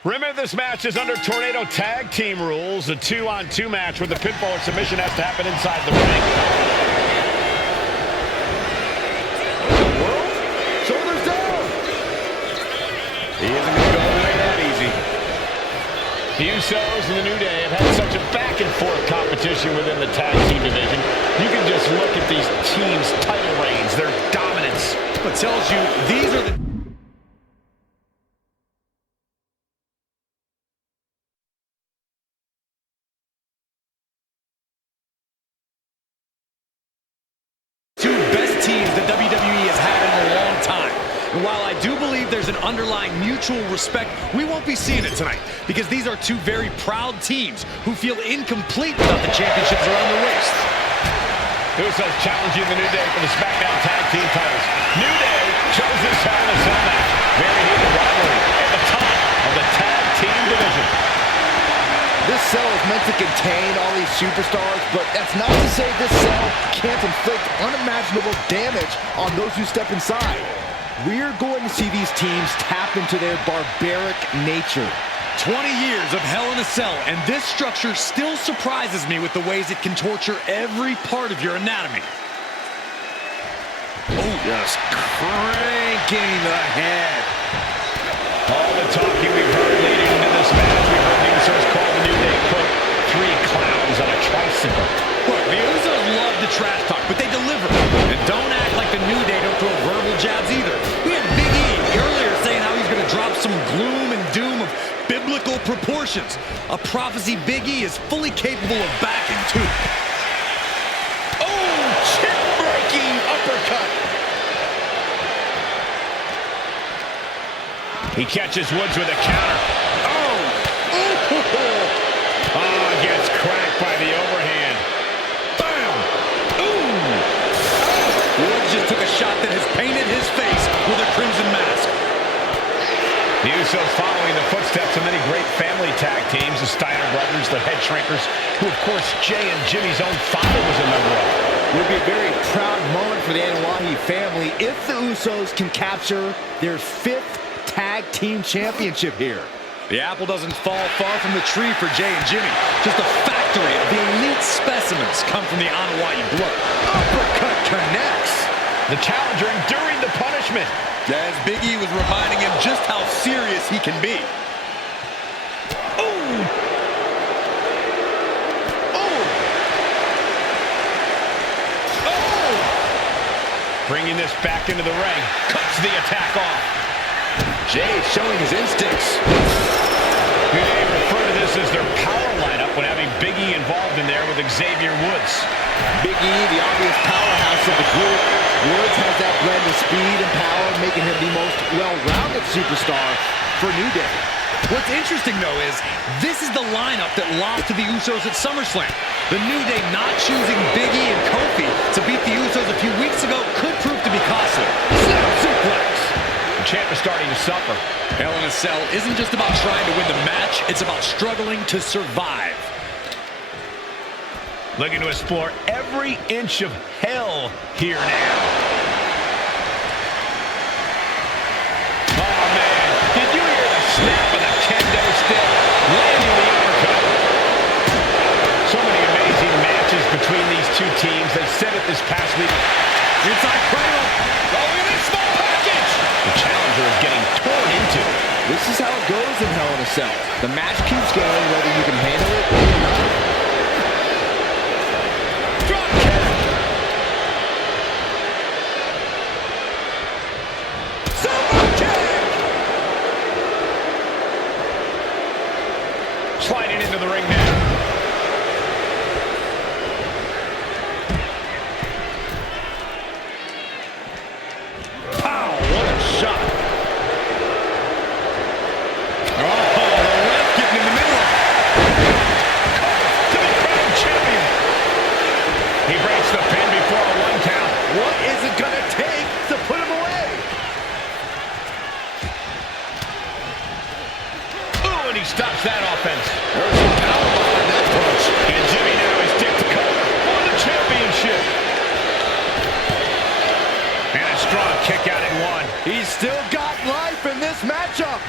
Remember, this match is under Tornado Tag Team rules. A 2-on-2 match where the pinfall or submission has to happen inside the ring. Shoulders down. He isn't going to go away that easy. The Usos and the New Day have had such a back-and-forth competition within the tag team division. You can just look at these teams' title reigns, their dominance. It tells you these are the underlying mutual respect. We won't be seeing it tonight because these are 2 very proud teams who feel incomplete without the championships around their waist. Usos challenging the New Day for the SmackDown Tag Team titles. New Day chose this Hell in a Cell match. Very heated rivalry at the top of the tag team division. This cell is meant to contain all these superstars, but that's not to say this cell can't inflict unimaginable damage on those who step inside. We're going to see these teams tap into their barbaric nature. 20 years of Hell in a Cell, and this structure still surprises me with the ways it can torture every part of your anatomy. Oh, just cranking the head. All the talking we've heard leading into this match, we've heard the biblical proportions. A prophecy Big E is fully capable of backing, too. Oh, chin-breaking uppercut. He catches Woods with a counter. Oh! Oh, gets cracked by the overhand. Bam! Ooh! Woods just took a shot that has painted his face with a crimson mask. The Usos following the footsteps of many great family tag teams, the Steiner brothers, the Headshrinkers, who of course Jay and Jimmy's own father was a member of. It would be a very proud moment for the Anoa'i family if the Usos can capture their 5th tag team championship here. The apple doesn't fall far from the tree for Jay and Jimmy. Just a factory of the elite specimens come from the Anoa'i blood. Uppercut connects. The challenger enduring the punishment. As Big E was reminding him just how serious he can be. Oh! Bringing this back into the ring. Cuts the attack off. Jay showing his instincts. You may refer to this as their power lineup when having Big E involved in there with Xavier Woods. Big E, the obvious powerhouse of the group. Woods has that blend of speed and power, making him the most well-rounded superstar for New Day. What's interesting, though, is this is the lineup that lost to the Usos at SummerSlam. The New Day not choosing Big E and Kofi to beat the Usos a few weeks ago could prove to be costly. Snap suplex. The champ is starting to suffer. Hell in a Cell isn't just about trying to win the match, it's about struggling to survive. Looking to explore every inch of hell here now. Oh, man. Did you hear the snap of the kendo stick? Landing the uppercut. So many amazing matches between these two teams. They said it this past week. Inside cradle. Oh, look at this small package. The challenger is getting torn into. This is how it goes in Hell in a Cell. The match keeps going whether you can handle it or not. Sliding into the ring now. Pow, what a shot. Oh, the ref getting in the middle. To the crown champion. He breaks the pin before a 1 count. What is it going to take to put him away? Ooh, and he stops that offense. There's some power behind that punch. And Jimmy now is dick to cover for the championship. And a strong kick out in 1. He's still got life in this matchup.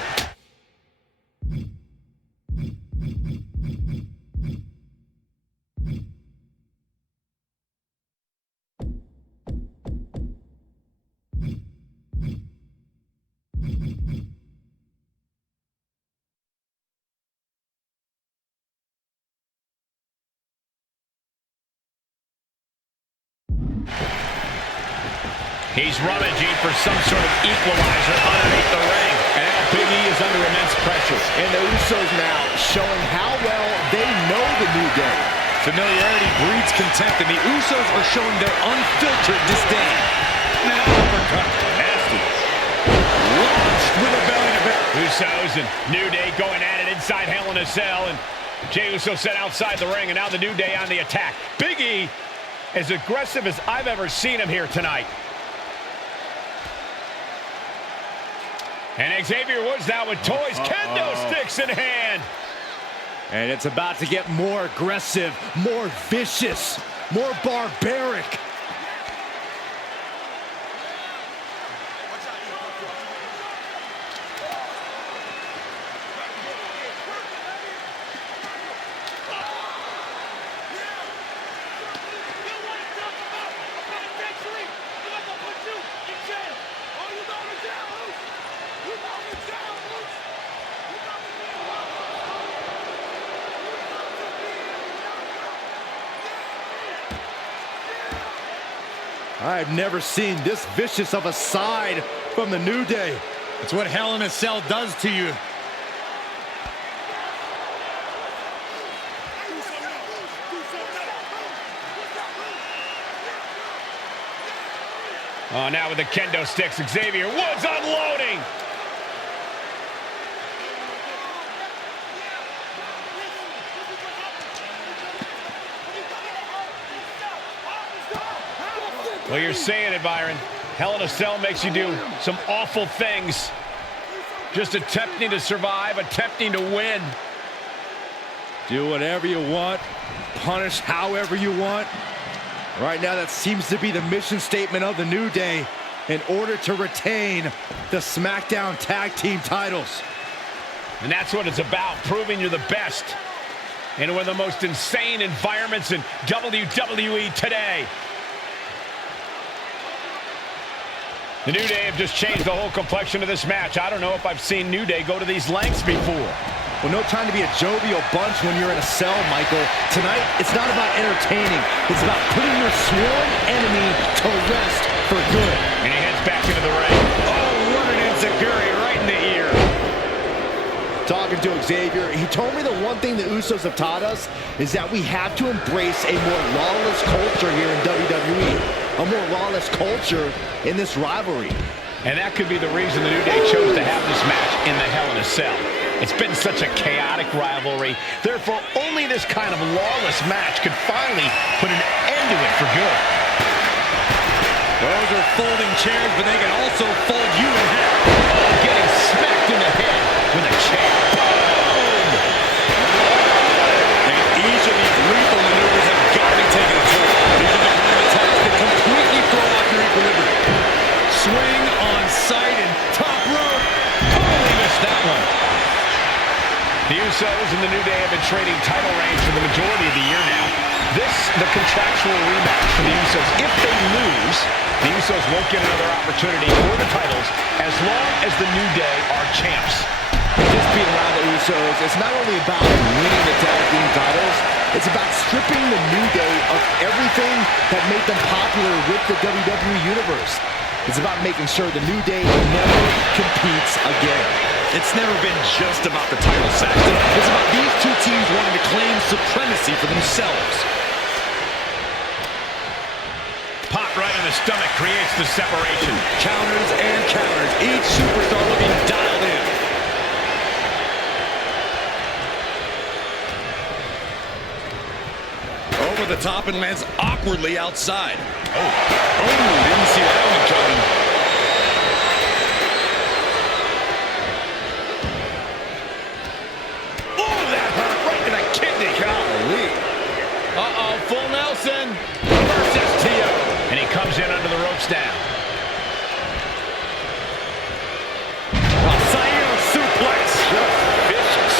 He's rummaging for some sort of equalizer underneath the ring. And now Big E is under immense pressure. And the Usos now showing how well they know the New Day. Familiarity breeds contempt, and the Usos are showing their unfiltered disdain. Now uppercut. Nasty. Launched with a belly to belly. Usos and New Day going at it inside Hell in a Cell. And Jey Uso set outside the ring, and now the New Day on the attack. Big E, as aggressive as I've ever seen him here tonight. And Xavier Woods now with toys, kendo sticks in hand. And it's about to get more aggressive, more vicious, more barbaric. I've never seen this vicious of a side from the New Day. It's what Hell in a Cell does to you. Oh, now with the kendo sticks, Xavier Woods unloading. Well, you're saying it, Byron. Hell in a Cell makes you do some awful things. Just attempting to survive, attempting to win. Do whatever you want, punish however you want. Right now, that seems to be the mission statement of the New Day in order to retain the SmackDown Tag Team titles. And that's what it's about, proving you're the best in one of the most insane environments in WWE today. The New Day have just changed the whole complexion of this match. I don't know if I've seen New Day go to these lengths before. Well, no time to be a jovial bunch when you're in a cell, Michael. Tonight, it's not about entertaining. It's about putting your sworn enemy to rest for good. And he heads back into the ring. Oh, running enziguri right in the ear. Talking to Xavier, he told me the one thing the Usos have taught us is that we have to embrace a more lawless culture here in WWE. A more lawless culture in this rivalry. And that could be the reason the New Day chose to have this match in the Hell in a Cell. It's been such a chaotic rivalry. Therefore, only this kind of lawless match could finally put an end to it for good. Those are folding chairs, but they can also fold you in half. Oh, getting smacked in the head with a chair. Boom! And each of these lethal maneuvers have got to be taken a toll. These are the kind of attacks that completely throw off your equilibrium. Swing on sight and top rope. Totally missed that one. The Usos and the New Day have been trading title reigns for the majority of the year now. This, the contractual rematch for the Usos. If they lose, the Usos won't get another opportunity for the titles as long as the New Day are champs. Just being around the Usos, it's not only about winning the tag team titles, it's about stripping the New Day of everything that made them popular with the WWE Universe. It's about making sure the New Day never competes again. It's never been just about the title, Saxton. It's about these two teams wanting to claim supremacy for themselves. Pop right in the stomach creates the separation. Counters and counters. Each superstar looking dialed in. Over the top and lands awkwardly outside. Oh, didn't see that one coming. Uh-oh, full Nelson. Reverse STO. And he comes in under the ropes now. Sayo suplex. Just vicious.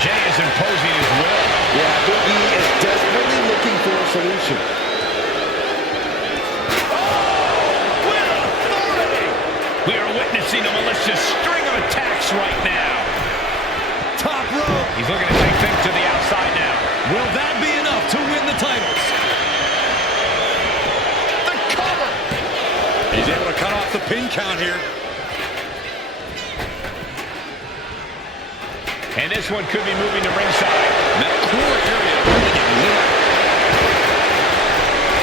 Jay is imposing his will. Yeah, Big E is desperately looking for a solution. Oh, with authority. We are witnessing a malicious string of attacks right now. Top rope. He's looking to take things to the outside now. Will that be enough to win the titles? The cover. He's able to cut off the pin count here. And this one could be moving to ringside. That core area really getting lit.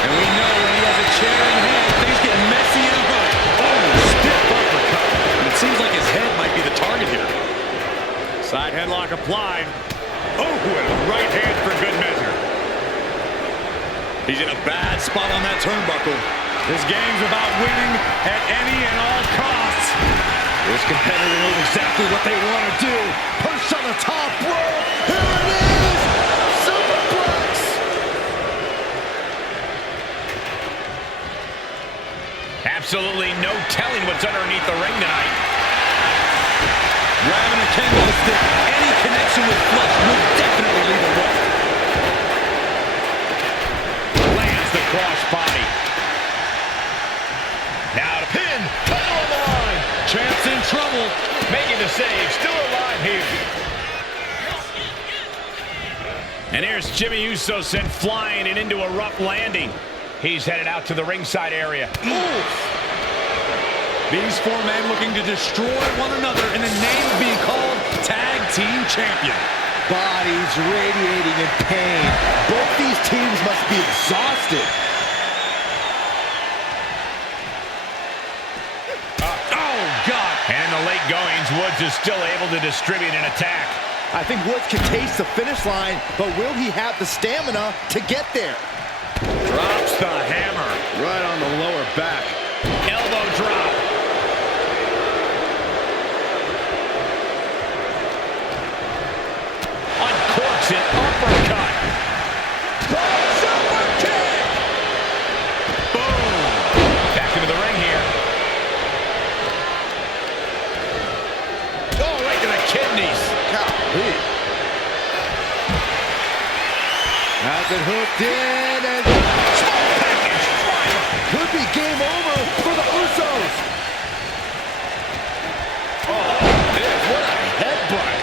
And we know when he has a chair in hand, things get messy and hurt. Oh, stiff uppercut. And it seems like his head might be the target here. Side headlock applied. Oh, and a right hand for good measure. He's in a bad spot on that turnbuckle. This game's about winning at any and all costs. This competitor knows exactly what they want to do. Push on the top rope. Here it is. Superplex. Absolutely no telling what's underneath the ring tonight. Grabbing a kendo stick. Any connection with flesh will definitely leave a mark. Lands the cross body. Now to pin. Title on the line. Champ's in trouble. Making the save. Still alive here. And here's Jimmy Uso sent flying and into a rough landing. He's headed out to the ringside area. These four men looking to destroy one another in the name of being called Tag Team Champion. Bodies radiating in pain. Both these teams must be exhausted. Woods is still able to distribute an attack. I think Woods can taste the finish line, but will he have the stamina to get there? Drops the hammer. Right on the lower back. Elbow drop. Uncorks it, uppercut. Super kick. Boom. Back into the ring here. Oh, right to the kidneys. Golly. Has it hooked in and Small package. could be game over for the Usos. Oh, man, what a headbutt.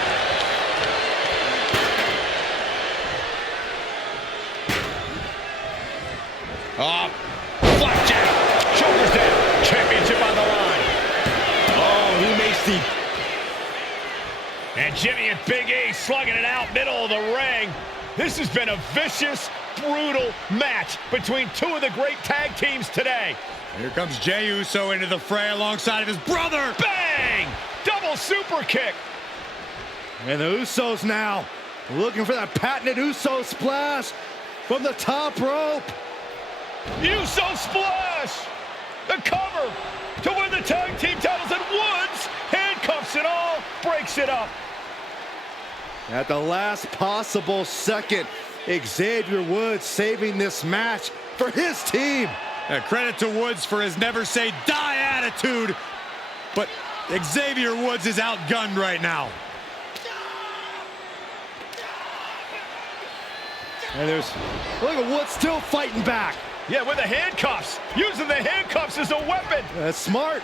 Oh, flapjack. Shoulders down. Championship on the line. Oh, he makes the... And Jimmy and Big E slugging it out middle of the ring. This has been a vicious, brutal match between two of the great tag teams today. Here comes Jey Uso into the fray alongside of his brother. Bang! Double super kick. And the Usos now looking for that patented Uso splash from the top rope. Uso splash. The cover to win the tag team titles, and Woods handcuffs it all, breaks it up. At the last possible second, Xavier Woods saving this match for his team. Credit to Woods for his never say die attitude, but Xavier Woods is outgunned right now. And look at Woods still fighting back. Yeah, with the handcuffs. Using the handcuffs as a weapon. That's smart.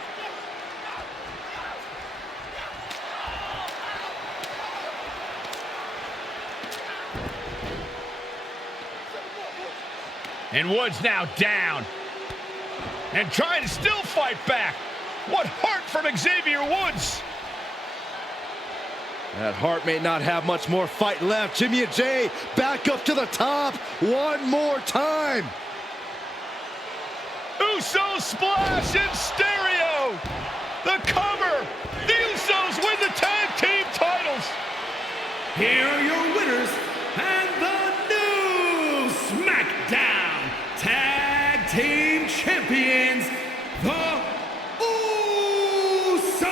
And Woods now down. And trying to still fight back. What heart from Xavier Woods. That Hart may not have much more fight left. Jimmy and Jey back up to the top one more time. Uso splash in stereo. The cover. The Usos win the tag team titles. Here are your winners and the new SmackDown Tag Team Champions, the Usos!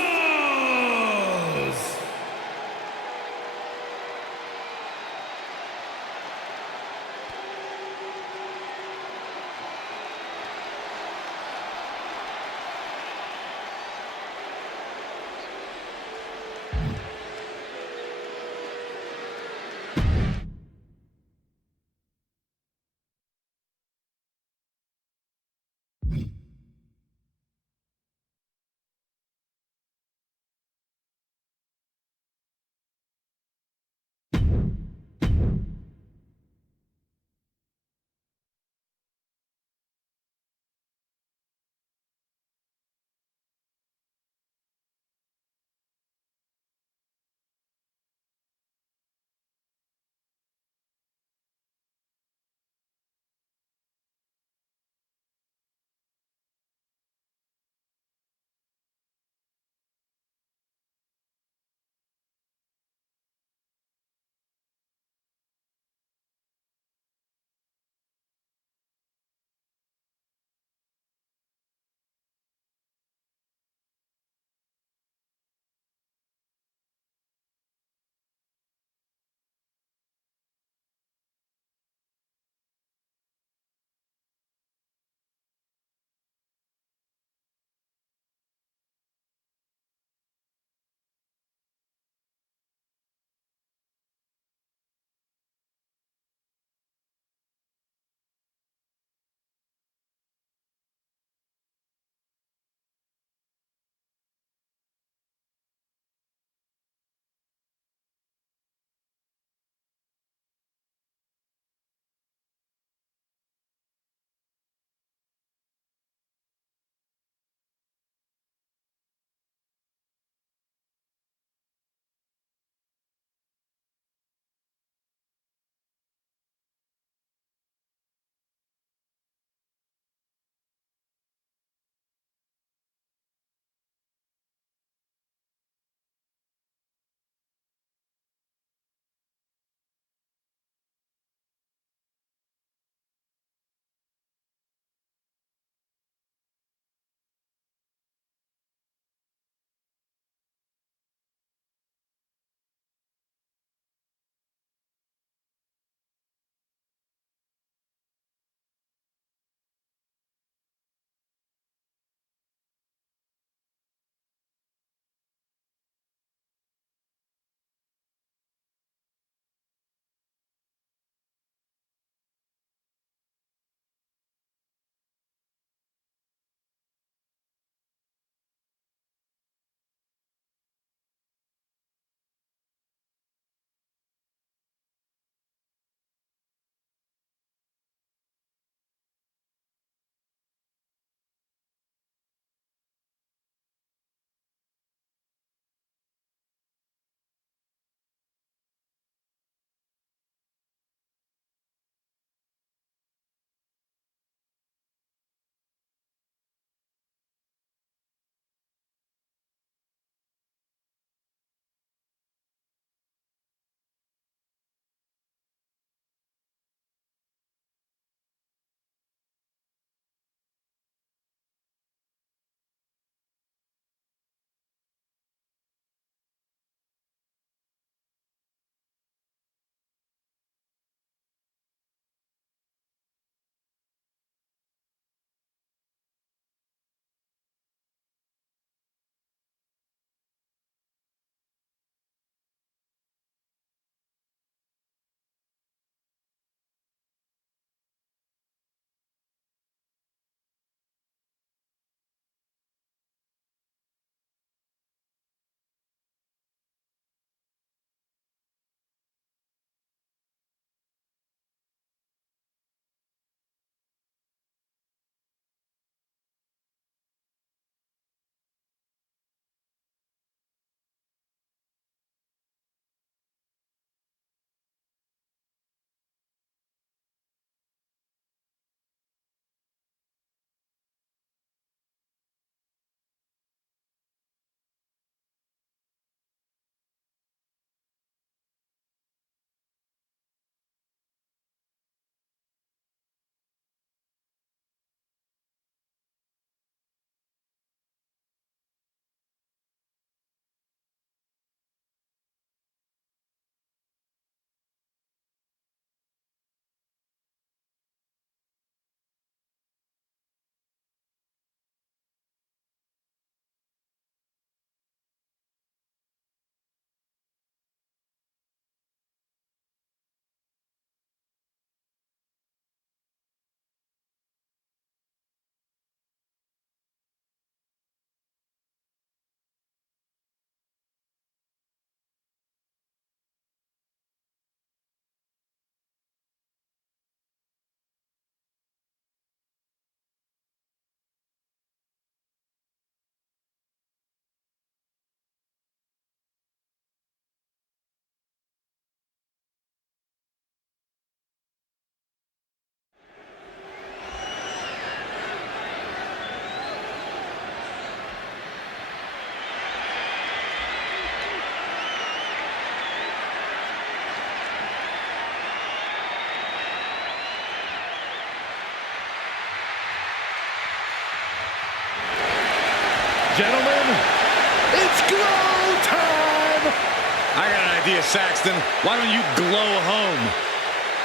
Saxton. Why don't you glow home?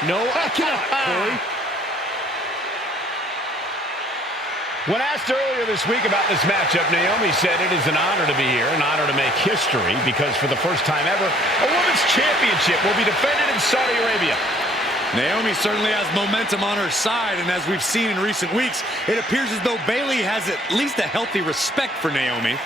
No, I cannot, Corey. When asked earlier this week about this matchup, Naomi said it is an honor to be here, an honor to make history, because for the first time ever, a women's championship will be defended in Saudi Arabia. Naomi certainly has momentum on her side, and as we've seen in recent weeks, it appears as though Bayley has at least a healthy respect for Naomi.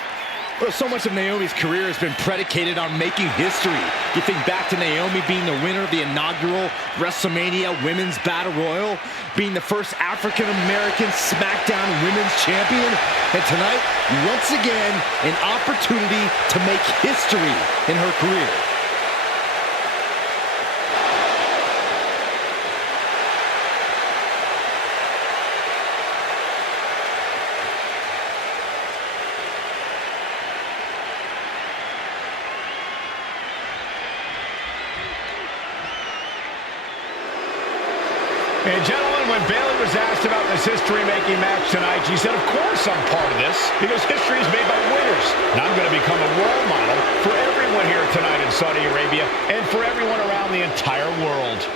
Well, so much of Naomi's career has been predicated on making history. You think back to Naomi being the winner of the inaugural WrestleMania Women's Battle Royal, being the first African-American SmackDown Women's Champion, and tonight, once again, an opportunity to make history in her career. And gentlemen, when Bayley was asked about this history-making match tonight, she said, of course I'm part of this, because history is made by winners. And I'm going to become a role model for everyone here tonight in Saudi Arabia and for everyone around the entire world.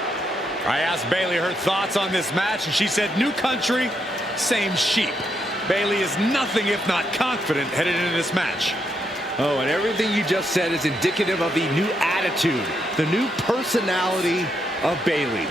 I asked Bayley her thoughts on this match, and she said, new country, same sheep. Bayley is nothing if not confident headed into this match. Oh, and everything you just said is indicative of the new attitude, the new personality of Bayley.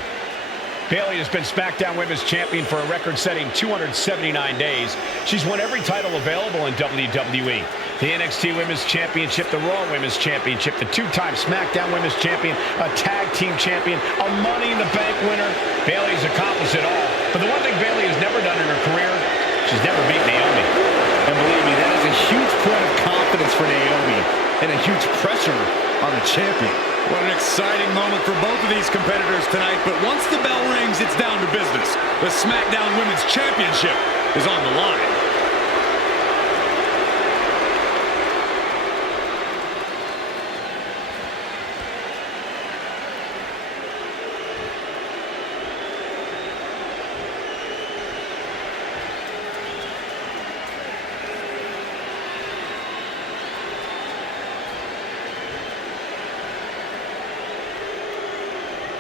Bayley has been SmackDown Women's Champion for a record-setting 279 days. She's won every title available in WWE. The NXT Women's Championship, the Raw Women's Championship, the two-time SmackDown Women's Champion, a Tag Team Champion, a Money in the Bank winner. Bayley's accomplished it all. But the one thing Bayley has never done in her career, she's never beat Naomi. And believe me, that is a huge point of confidence for Naomi and a huge pressure on the champion. What an exciting moment for both of these competitors tonight, but once the bell rings, it's down to business. The SmackDown Women's Championship is on the line.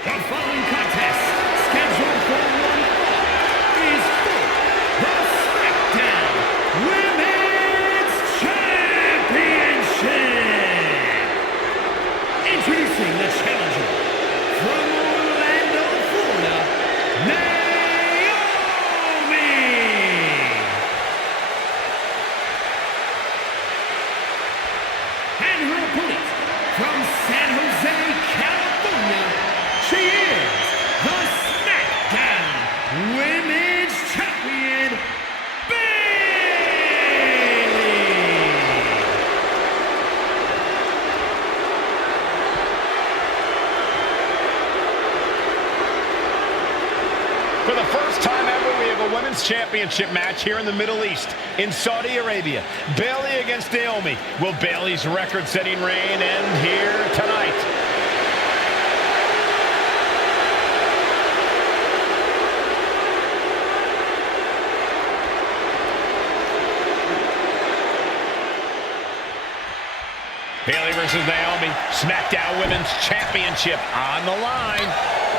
The following contest, scheduled for one fall, is for the SmackDown Women's Championship. Introducing the challenger from Orlando, Florida, Naomi. And her opponent from San Jose, California, she is the SmackDown Women's Champion, Bayley. For the first time ever, we have a Women's Championship match here in the Middle East, in Saudi Arabia. Bayley against Naomi. Will Bayley's record-setting reign end here tonight? Bayley versus Naomi, SmackDown Women's Championship on the line.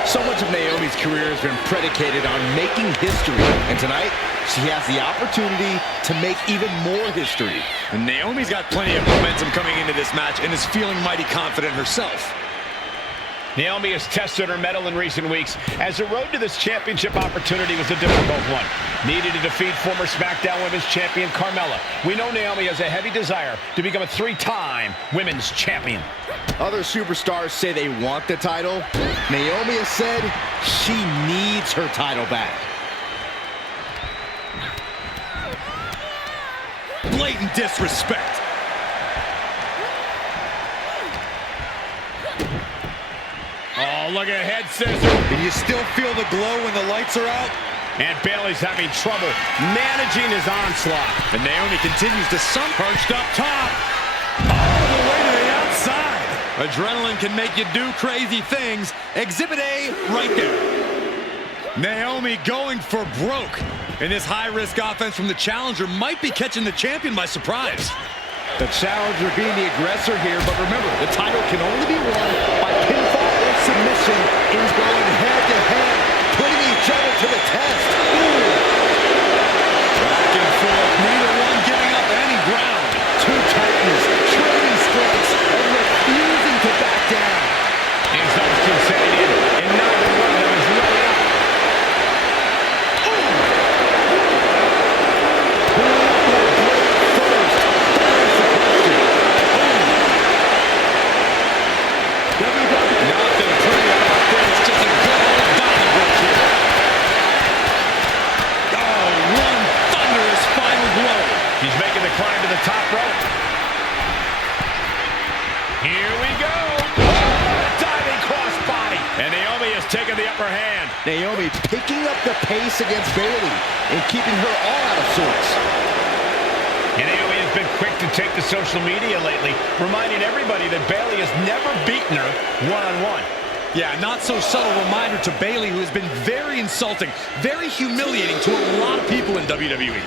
So much of Naomi's career has been predicated on making history, and tonight she has the opportunity to make even more history. And Naomi's got plenty of momentum coming into this match and is feeling mighty confident herself. Naomi has tested her mettle in recent weeks, as the road to this championship opportunity was a difficult one. Needed to defeat former SmackDown Women's Champion Carmella. We know Naomi has a heavy desire to become a three-time Women's Champion. Other superstars say they want the title. Naomi has said she needs her title back. Blatant disrespect. Oh, look at head scissor. Can you still feel the glow when the lights are out? And Bayley's having trouble managing his onslaught. And Naomi continues to perched up top. All the way to the outside. Adrenaline can make you do crazy things. Exhibit A right there. Naomi going for broke. And this high-risk offense from the challenger might be catching the champion by surprise. The challenger being the aggressor here, but remember, the title can only be won by each other to the test. Back and forth, neither one giving up any ground. Two titans trading strikes and refusing to back down. And those two setting in, and neither one of them is letting up. Who will break first? That's the question. Nothing pretty about this, just a good old Dynamite here. Oh, one thunderous final blow. He's making the climb to the top rope. Here we go. Oh, diving crossbody. And Naomi has taken the upper hand. Naomi picking up the pace against Bayley and keeping her all out of sorts. And Naomi has been quick to take to social media lately, reminding everybody that Bayley has never beaten her one-on-one. Yeah, not so subtle reminder to Bayley, who has been very insulting, very humiliating to a lot of people in WWE.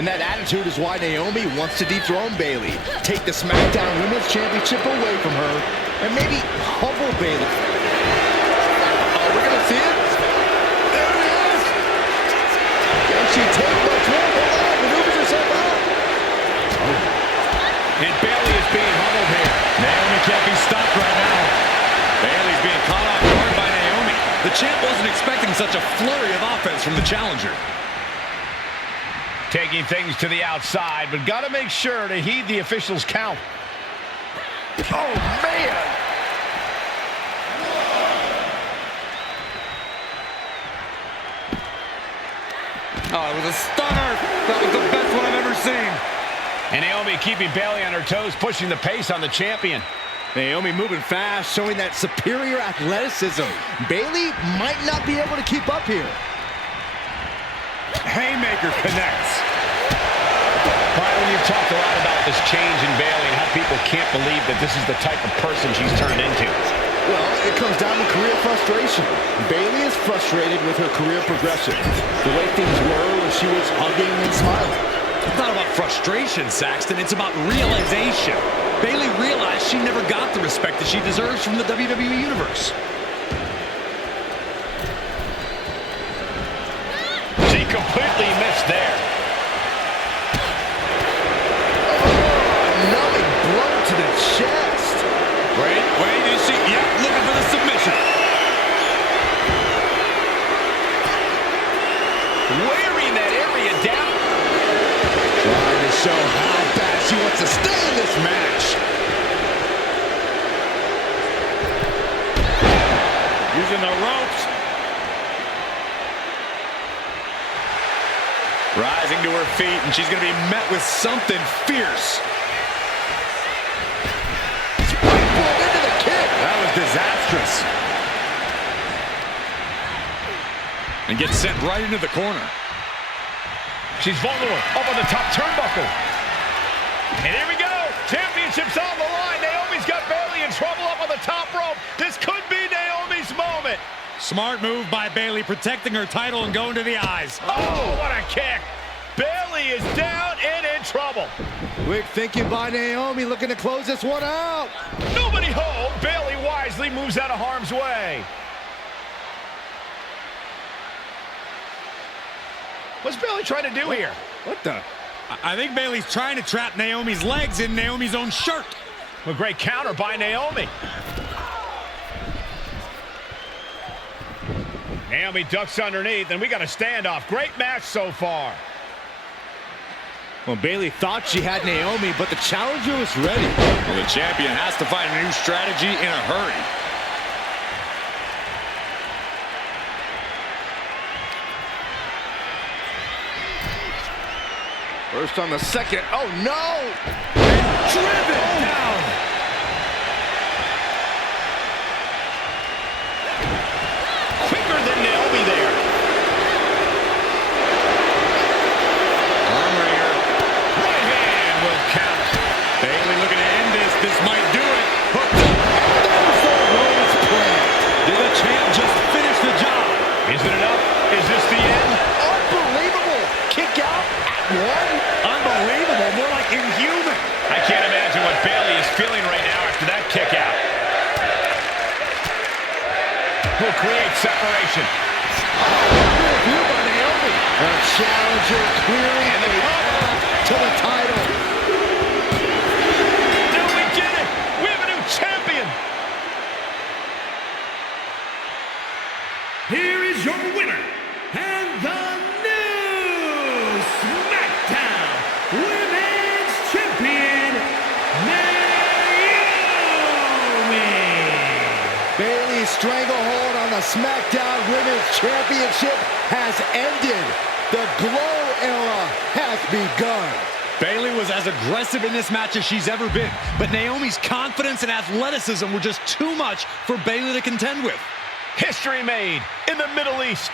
And that attitude is why Naomi wants to dethrone Bayley, take the SmackDown Women's Championship away from her, and maybe humble Bayley. Oh, we're gonna see it. There it is. Can she take much more? Maneuvers herself out. And Bayley is being humbled here. Naomi can't be stopped right now. Bayley's being caught off guard by Naomi. The champ wasn't expecting such a flurry of offense from the challenger. Taking things to the outside, but got to make sure to heed the officials' count. Oh, man. Oh, it was a stunner. That was the best one I've ever seen. And Naomi keeping Bayley on her toes, pushing the pace on the champion. Naomi moving fast, showing that superior athleticism. Bayley might not be able to keep up here. Haymaker connects. Byron, you've talked a lot about this change in Bayley and how people can't believe that this is the type of person she's turned into. Well, it comes down to career frustration. Bayley is frustrated with her career progression. The way things were when she was hugging and smiling. It's not about frustration, Saxton. It's about realization. Bayley realized she never got the respect that she deserves from the WWE Universe. She completely missed there. Numbing blow to the chest. Wait, is she? Yeah, looking for the submission. Wearing that area down. Trying to show how bad she wants to stay in this match. Using the ropes. Rising to her feet, and she's going to be met with something fierce. Springboard into the kick. That was disastrous. And gets sent right into the corner. She's vulnerable up on the top turnbuckle. And here we go. Championship's on the line. Naomi's got Bayley in trouble up on the top rope. This could be Naomi's moment. Smart move by Bayley, protecting her title and going to the eyes. Oh, what a kick. Bayley is down and in trouble. Quick thinking by Naomi, looking to close this one out. Nobody home. Bayley wisely moves out of harm's way. What's Bayley trying to do here? What the? I think Bayley's trying to trap Naomi's legs in Naomi's own shirt. A great counter by Naomi. Naomi ducks underneath, and we got a standoff. Great match so far. Well, Bayley thought she had Naomi, but the challenger was ready. Well, the champion has to find a new strategy in a hurry. First on the second. Oh, no! Driven down. Quicker than Naomi there. Arm wringer. Right hand will count. Bayley looking to end this. This might do it. Hooked. There's the Rhodes plant. Did the champ just finish the job? Is it enough? Is this the end? Unbelievable. Kick out at one. Unbelievable. More like inhuman. I can't imagine what Bayley is feeling right now after that kick out. Will create separation. Review by Naomi. A challenger clearing a path to the title. Now we get it. We have a new champion. Here is your winner, and the new SmackDown Women's Champion, Naomi. Bayley's stranglehold on the SmackDown Women's Championship has ended. The Glow era has begun. Bayley was as aggressive in this match as she's ever been, but Naomi's confidence and athleticism were just too much for Bayley to contend with. History made in the Middle East.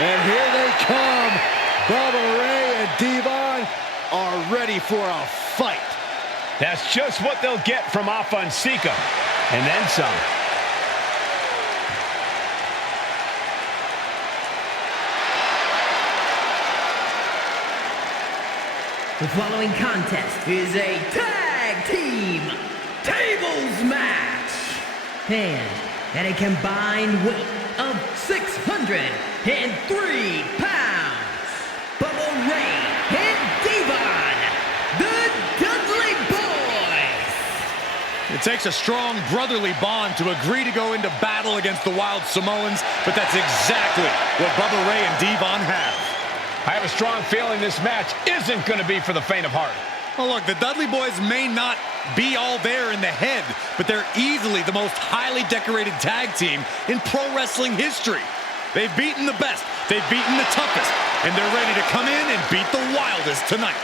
And here they come. Bubba Ray and Devon are ready for a fight. That's just what they'll get from Afa and Sika. And then some. The following contest is a tag team tables match. And at a combined weight of 603 pounds, Bubba Ray and Devon, the Dudley Boys. It takes a strong brotherly bond to agree to go into battle against the Wild Samoans, but that's exactly what Bubba Ray and Devon have. I have a strong feeling this match isn't going to be for the faint of heart. Well, look, the Dudley Boys may not be all there in the head, but they're easily the most highly decorated tag team in pro wrestling history. They've beaten the best, they've beaten the toughest, and they're ready to come in and beat the wildest tonight.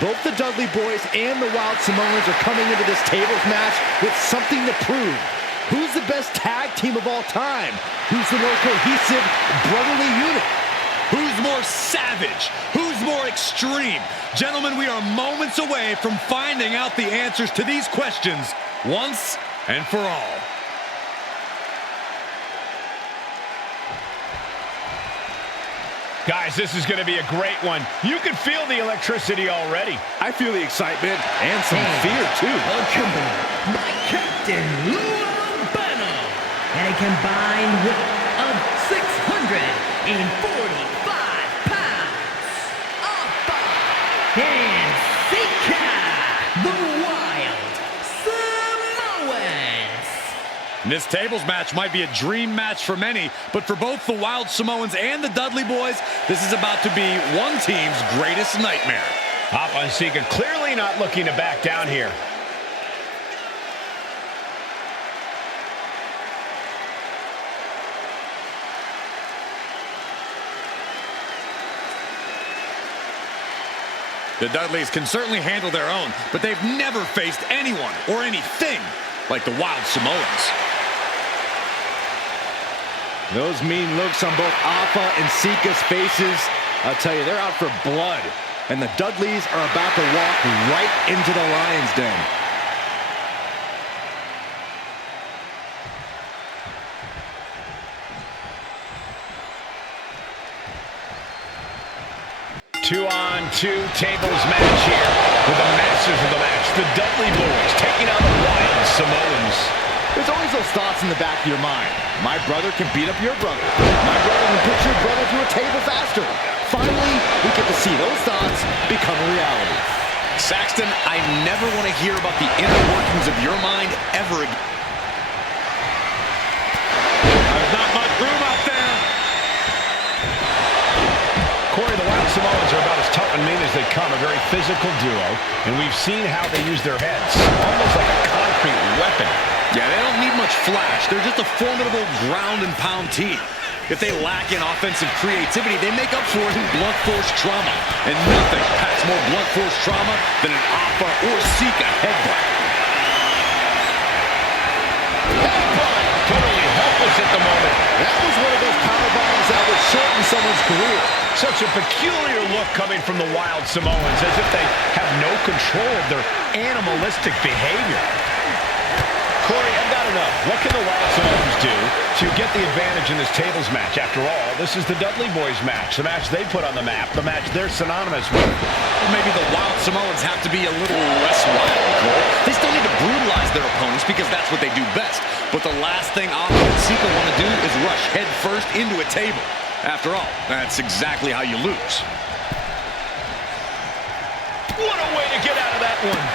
Both the Dudley Boys and the Wild Samoans are coming into this tables match with something to prove. Who's the best tag team of all time? Who's the more cohesive, brotherly unit? Who's more savage? Who's more extreme? Gentlemen, we are moments away from finding out the answers to these questions once and for all. Guys, this is going to be a great one. You can feel the electricity already. I feel the excitement and some fear, too. Accompanied by Captain Venom at a combined weight of 645 pounds. Afa and Sika, the Wild Samoans. This tables match might be a dream match for many, but for both the Wild Samoans and the Dudley Boys, this is about to be one team's greatest nightmare. Afa and Sika clearly not looking to back down here. The Dudleys can certainly handle their own, but they've never faced anyone or anything like the Wild Samoans. Those mean looks on both Afa and Sika's faces, I'll tell you, they're out for blood. And the Dudleys are about to walk right into the lion's den. Two-on-two tables match here with the masters of the match, the Dudley Boys taking on the Wild Samoans. There's always those thoughts in the back of your mind. My brother can beat up your brother. My brother can put your brother through a table faster. Finally, we get to see those thoughts become a reality. Saxton, I never want to hear about the inner workings of your mind ever again. There's not much room out there. Corey, the Wild Samoans are about as tough and mean as they come, a very physical duo, and we've seen how they use their heads, almost like a concrete weapon. Yeah, they don't need much flash. They're just a formidable ground and pound team. If they lack in offensive creativity, they make up for it in blunt force trauma. And nothing packs more blunt force trauma than an Afa or Sika headbutt. Headbutt! Totally helpless at the moment. That was one of those power bombs that would shorten someone's career. Such a peculiar look coming from the Wild Samoans, as if they have no control of their animalistic behavior. Corey, I've got enough. What can the Wild Samoans do to get the advantage in this tables match? After all, this is the Dudley Boys match, the match they put on the map, the match they're synonymous with. Well, maybe the Wild Samoans have to be a little less wild, Cole. They still need to brutalize their opponents because that's what they do best. But the last thing Afa and Sika want to do is rush head first into a table. After all, that's exactly how you lose. What a way to get out of that one.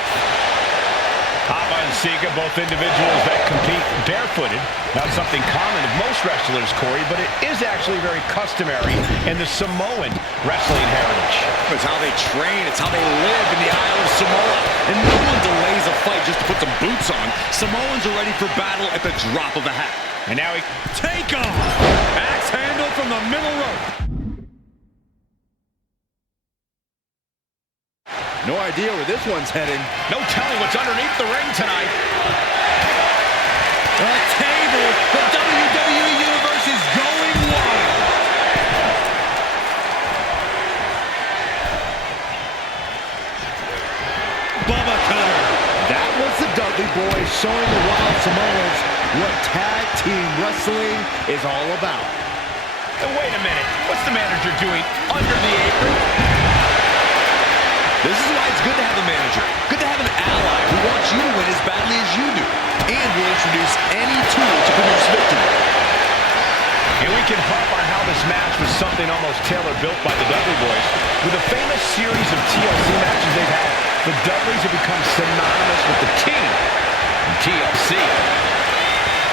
Afa and Sika, both individuals that compete barefooted. Not something common of most wrestlers, Corey, but it is actually very customary in the Samoan wrestling heritage. It's how they train. It's how they live in the Isle of Samoa. And no one delays a fight just to put some boots on. Samoans are ready for battle at the drop of a hat. And now he... Take off! Axe handle from the middle rope. No idea where this one's heading. No telling what's underneath the ring tonight. A table. The WWE Universe is going wild. showing the Wild Samoans what tag team wrestling is all about. And wait a minute, what's the manager doing under the apron? This is why it's good to have a manager. Good to have an ally who wants you to win as badly as you do. And will introduce any tool to produce victory. And we can harp on how this match was something almost tailor-built by the Dudley Boys. With a famous series of TLC matches they've had, the Dudleys have become synonymous with the king in TLC.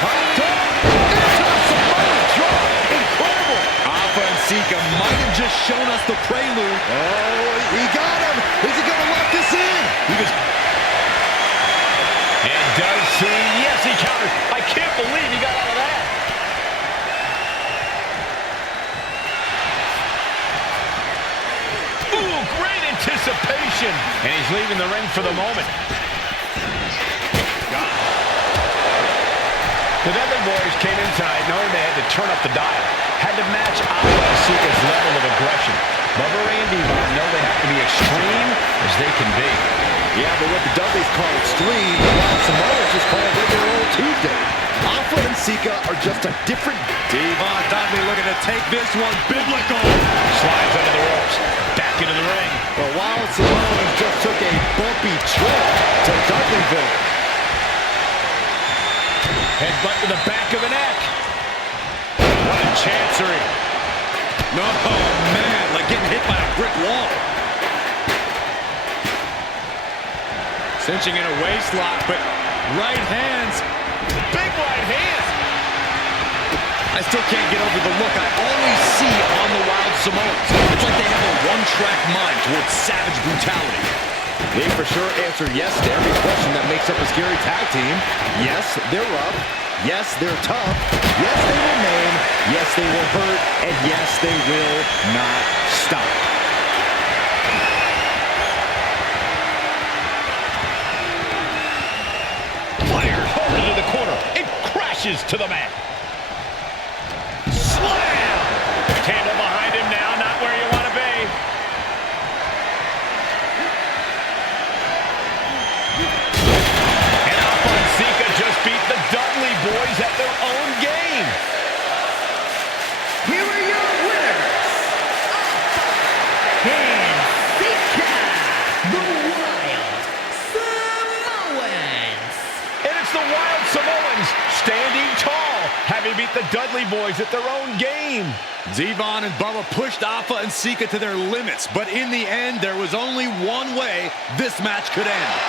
Hot dog! Into the Samoan drop! Incredible! Alpha and Sika might have just shown us the prelude. Oh, he got him! Is he gonna lock this in? And does he? Yes, he countered. I can't believe he got out of that. Ooh, great anticipation. And he's leaving the ring for the moment. The Deadman Boys came in tonight knowing they had to turn up the dial. Had to match Alpha and Sika's level of aggression. Bubba Ray and Devon know they have to be extreme as they can be. Yeah, but what the Dudleys call extreme, the Wild Samoans just call regular old Tuesday. Alpha and Sika are just a different... Devon Dudley looking to take this one biblical. Slides under the ropes. Back into the ring. The Wild Samoans just took a bumpy trip to Dudleyville. Headbutt to the back of the neck. What a chancery. No, man, like getting hit by a brick wall. Cinching in a waist lock, but right hands. Big right hands. I still can't get over the look I always see on the Wild Samoans. It's like they have a one-track mind towards savage brutality. They for sure answer yes to every question that makes up a scary tag team. Yes, they're rough. Yes, they're tough. Yes, they will maim. Yes, they will hurt. And yes, they will not stop. Fired hard into the corner. It crashes to the mat. Slam! Table behind him now, not where you want to be. And Alpha and Sika just beat the Dudley Boys at their own game. Here are your winners, Alpha and Sika, the Wild Samoans. And it's the Wild Samoans standing tall, having beat the Dudley Boys at their own game. Devon and Bubba pushed Alpha and Sika to their limits, but in the end, there was only one way this match could end.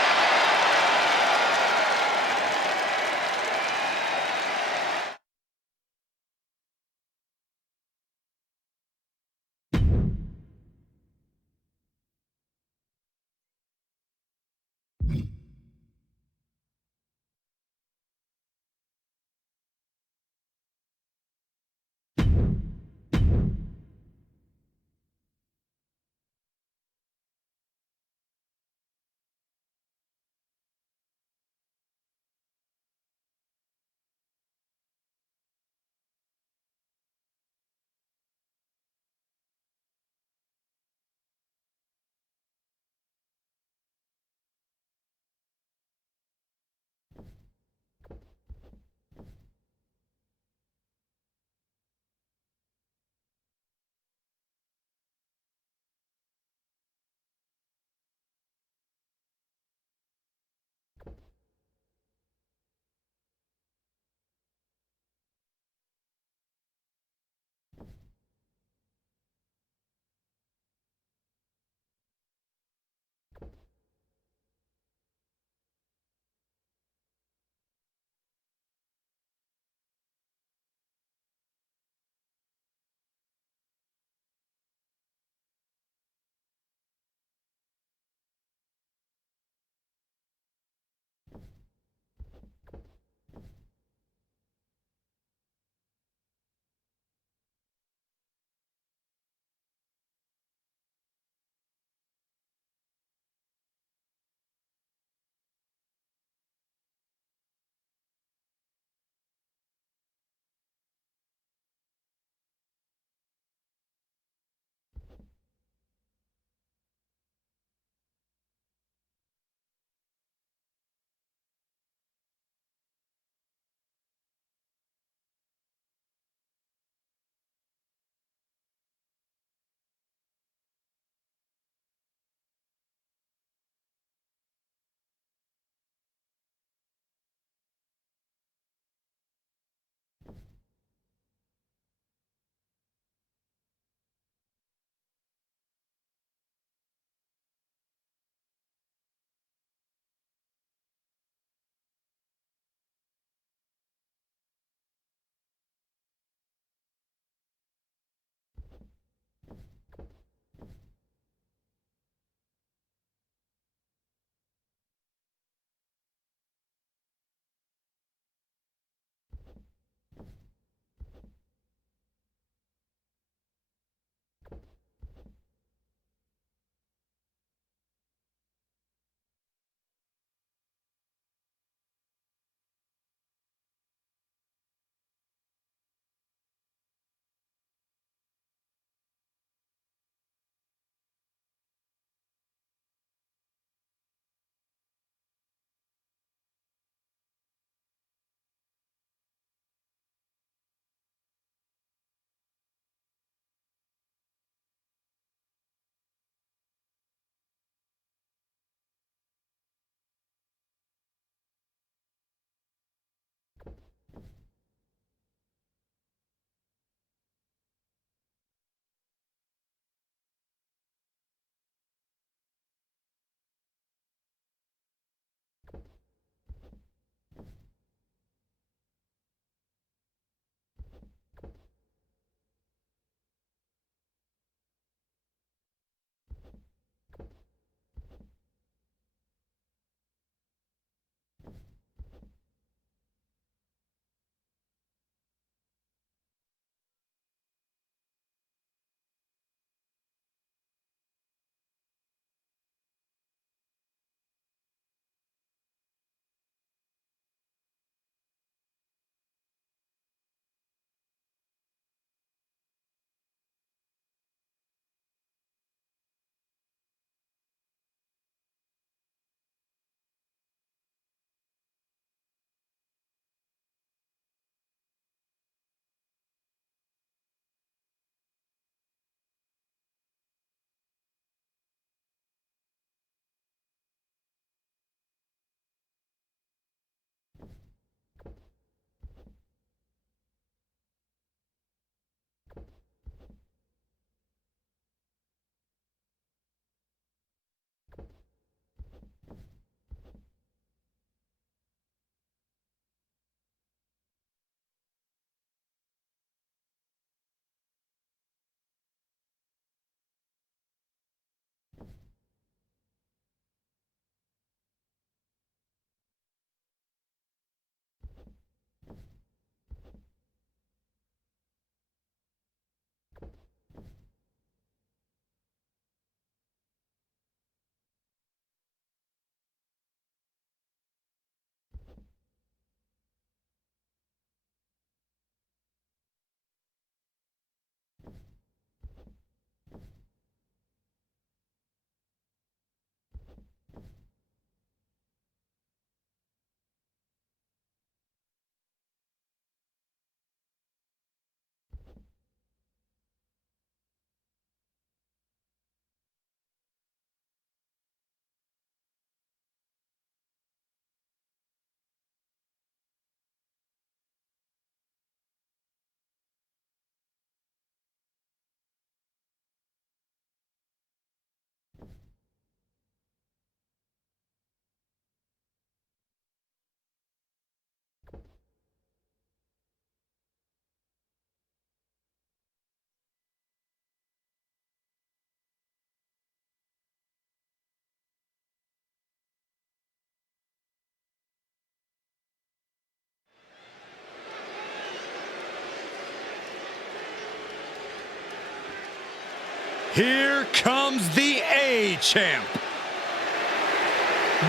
Here comes the A-Champ.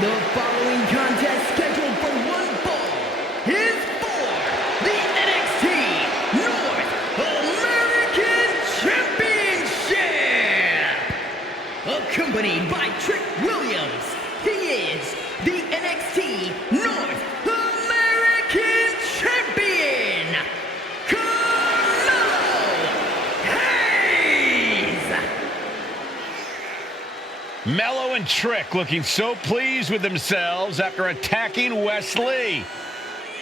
The following contest scheduled for one fall is for the NXT North American Championship. Accompanied by Trick Williams, he is the NXT North American Champion, Mello and Trick looking so pleased with themselves after attacking Wesley.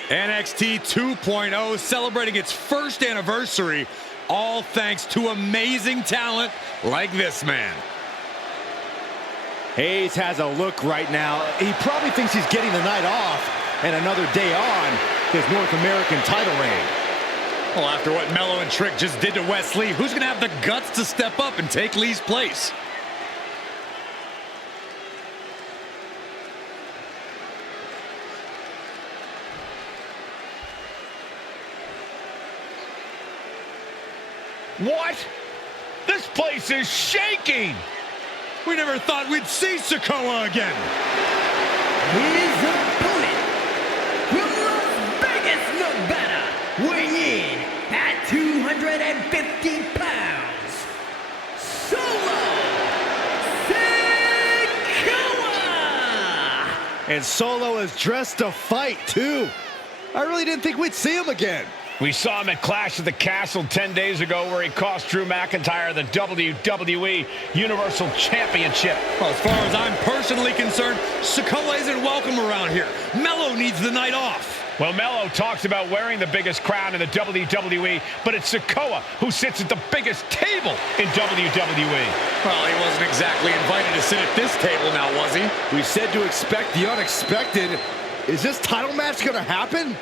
NXT 2.0 celebrating its first anniversary, all thanks to amazing talent like this man. Hayes has a look right now. He probably thinks he's getting the night off and another day on his North American title reign. Well, after what Mello and Trick just did to Wesley, who's going to have the guts to step up and take Lee's place? What? This place is shaking! We never thought we'd see Sikoa again. His opponent from Las Vegas, Nevada, weighing in at 250 pounds, Solo Sikoa! And Solo is dressed to fight, too. I really didn't think we'd see him again. We saw him at Clash at the Castle 10 days ago where he cost Drew McIntyre the WWE Universal Championship. Well, as far as I'm personally concerned, Sikoa isn't welcome around here. Mello needs the night off. Well, Mello talks about wearing the biggest crown in the WWE, but it's Sikoa who sits at the biggest table in WWE. Well, he wasn't exactly invited to sit at this table now, was he? We said to expect the unexpected. Is this title match going to happen?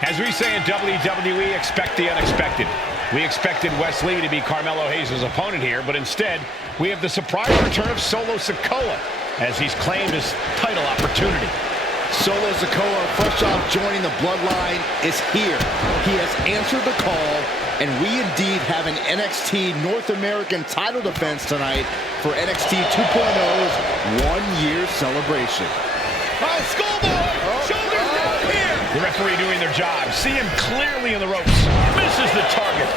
As we say in WWE, expect the unexpected. We expected Wesley to be Carmelo Hayes' opponent here, but instead, we have the surprise return of Solo Sikoa as he's claimed his title opportunity. Solo Sikoa, fresh off joining the Bloodline, is here. He has answered the call, and we indeed have an NXT North American title defense tonight for NXT 2.0's one-year celebration. Oh, Schoolboy! Shoulders down here! The referee doing their job. See him clearly in the ropes. Misses the target.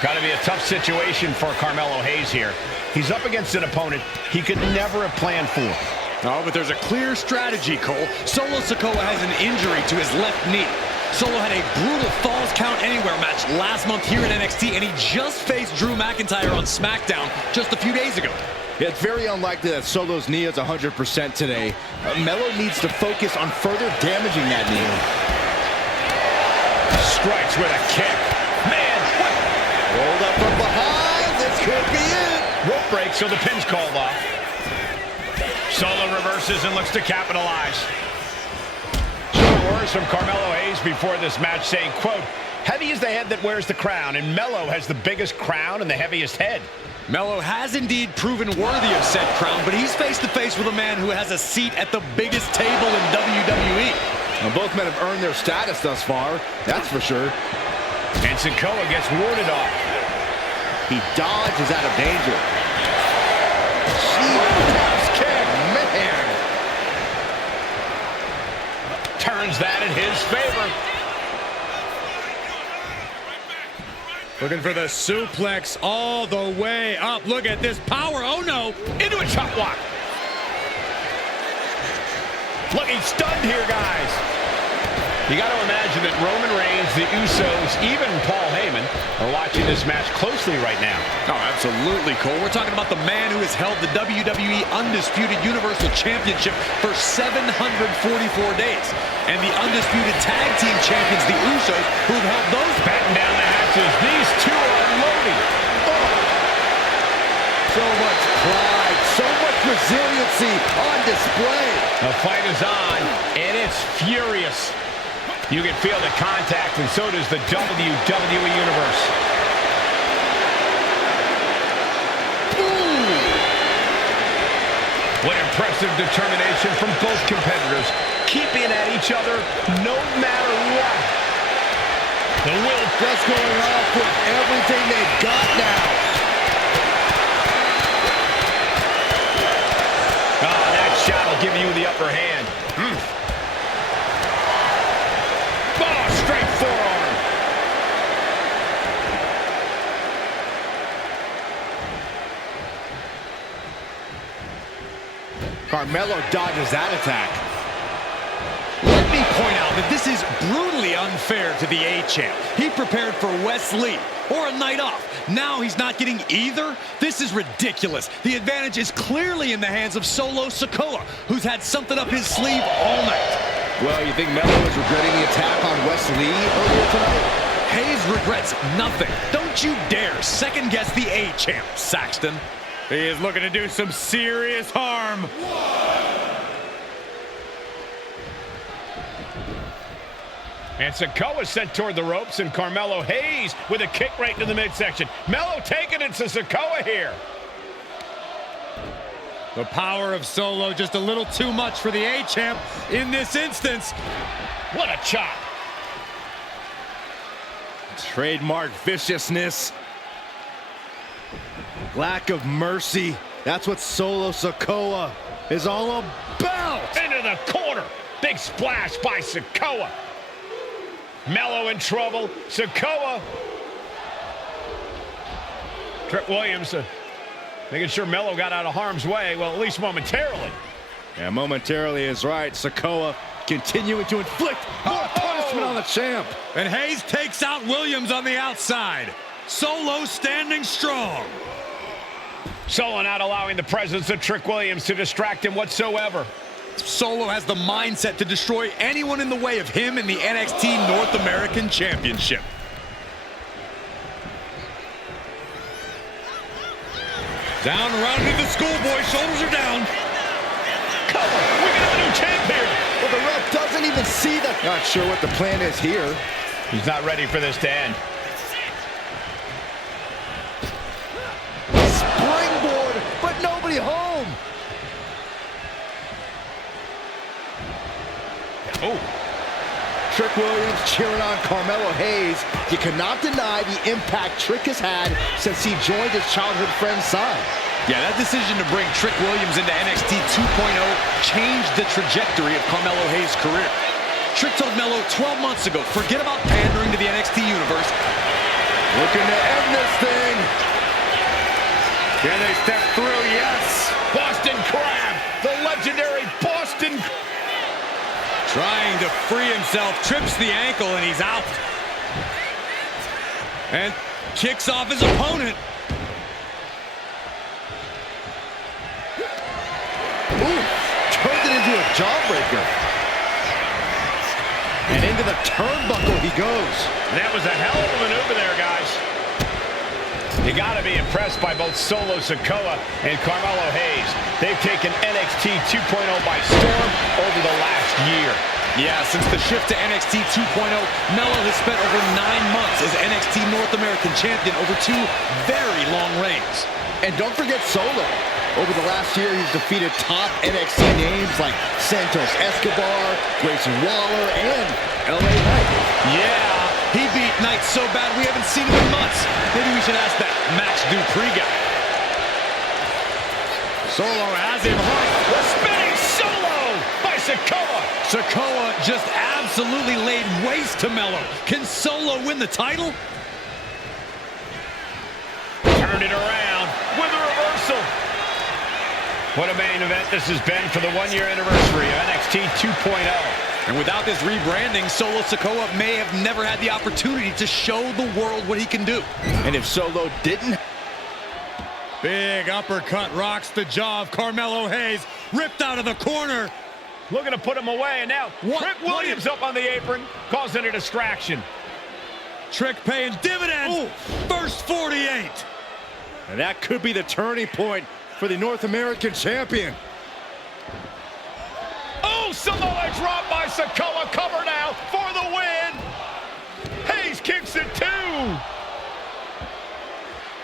Got to be a tough situation for Carmelo Hayes here. He's up against an opponent he could never have planned for. Oh, but there's a clear strategy, Cole. Solo Sikoa has an injury to his left knee. Solo had a brutal Falls Count Anywhere match last month here at NXT, and he just faced Drew McIntyre on SmackDown just a few days ago. It's very unlikely that Solo's knee is 100% today. Mello needs to focus on further damaging that knee. Strikes with a kick. Man, what? Rolled up from behind. This could be it. Rope break, so the pin's called off. Solo reverses and looks to capitalize. Short words from Carmelo Hayes before this match saying, quote, heavy is the head that wears the crown, and Mello has the biggest crown and the heaviest head. Mello has indeed proven worthy of said crown, but he's face-to-face with a man who has a seat at the biggest table in WWE. Well, both men have earned their status thus far, that's for sure. And Sikoa gets warded off. He dodges out of danger. Roundhouse kick, man. Turns that in his favor. Looking for the suplex all the way up. Look at this power. Oh, no. Into a chop block. Looking stunned here, guys. You got to imagine that Roman Reigns, the Usos, even Paul Heyman are watching this match closely right now. Oh, absolutely, Cole. We're talking about the man who has held the WWE Undisputed Universal Championship for 744 days. And the Undisputed Tag Team Champions, the Usos, who've held those. Batten down the hatches. These two are unloading. Oh. So much pride, so much resiliency on display. The fight is on, and it's furious. You can feel the contact, and so does the WWE Universe. Ooh. What impressive determination from both competitors, keeping at each other no matter what. The will just going off with everything they've got now. Oh, that shot will give you the upper hand. Oh, straight forearm. Carmella dodges that attack. Let me point out that this is brutally unfair to the A-Champ. He prepared for Wesley or a night off. Now he's not getting either? This is ridiculous. The advantage is clearly in the hands of Solo Sikoa, who's had something up his sleeve all night. Well, you think Mello is regretting the attack on Wesley earlier tonight? Hayes regrets nothing. Don't you dare second-guess the A-Champ, Saxton. He is looking to do some serious harm. And Sikoa sent toward the ropes, and Carmelo Hayes with a kick right into the midsection. Mello taking it to Sikoa here. The power of Solo just a little too much for the A-Champ in this instance. What a chop. Trademark viciousness. Lack of mercy. That's what Solo Sikoa is all about. Into the corner. Big splash by Sikoa. Mello in trouble. Sikoa. Trick Williams making sure Mello got out of harm's way. Well, at least momentarily. Yeah, momentarily is right. Sikoa continuing to inflict more punishment on the champ. And Hayes takes out Williams on the outside. Solo standing strong. Solo not allowing the presence of Trick Williams to distract him whatsoever. Solo has the mindset to destroy anyone in the way of him in the NXT North American Championship. Down around to the schoolboy, shoulders are down. Cover, we got a new champ here. Well, the ref doesn't even see that. Not sure what the plan is here. He's not ready for this to end. Springboard, but nobody home. Oh. Trick Williams cheering on Carmelo Hayes. You cannot deny the impact Trick has had since he joined his childhood friend's side. Yeah, that decision to bring Trick Williams into NXT 2.0 changed the trajectory of Carmelo Hayes' career. Trick told Melo 12 months ago, forget about pandering to the NXT universe. Looking to end this thing. Can they step through? Yes. Boston Crab, the legendary Boston. Trying to free himself, trips the ankle, and he's out. And kicks off his opponent. Ooh, turned it into a jawbreaker. And into the turnbuckle he goes. That was a hell of a maneuver there, guys. You got to be impressed by both Solo Sikoa and Carmelo Hayes. They've taken NXT 2.0 by storm over the last year. Yeah, since the shift to NXT 2.0, Melo has spent over 9 months as NXT North American Champion over 2 very long reigns. And don't forget Solo. Over the last year, he's defeated top NXT names like Santos Escobar, Grayson Waller, and LA Knight. Yeah, he beat Knight so bad we haven't seen him in months. Maybe we should ask that Max Dupree guy. Solo has him hurt. The spinning Solo by Sikoa. Sikoa just absolutely laid waste to Melo. Can Solo win the title? Turned it around with a reversal. What a main event this has been for the 1-year anniversary of NXT 2.0. And without this rebranding, Solo Sikoa may have never had the opportunity to show the world what he can do. And if Solo didn't... Big uppercut rocks the jaw of Carmelo Hayes, ripped out of the corner. Looking to put him away, and now Trick Williams up on the apron, causing a distraction. Trick paying dividends. Ooh. First 48. And that could be the turning point for the North American champion. Oh, Samoa drop by Sikoa. Cover now for the win. Hayes kicks it too.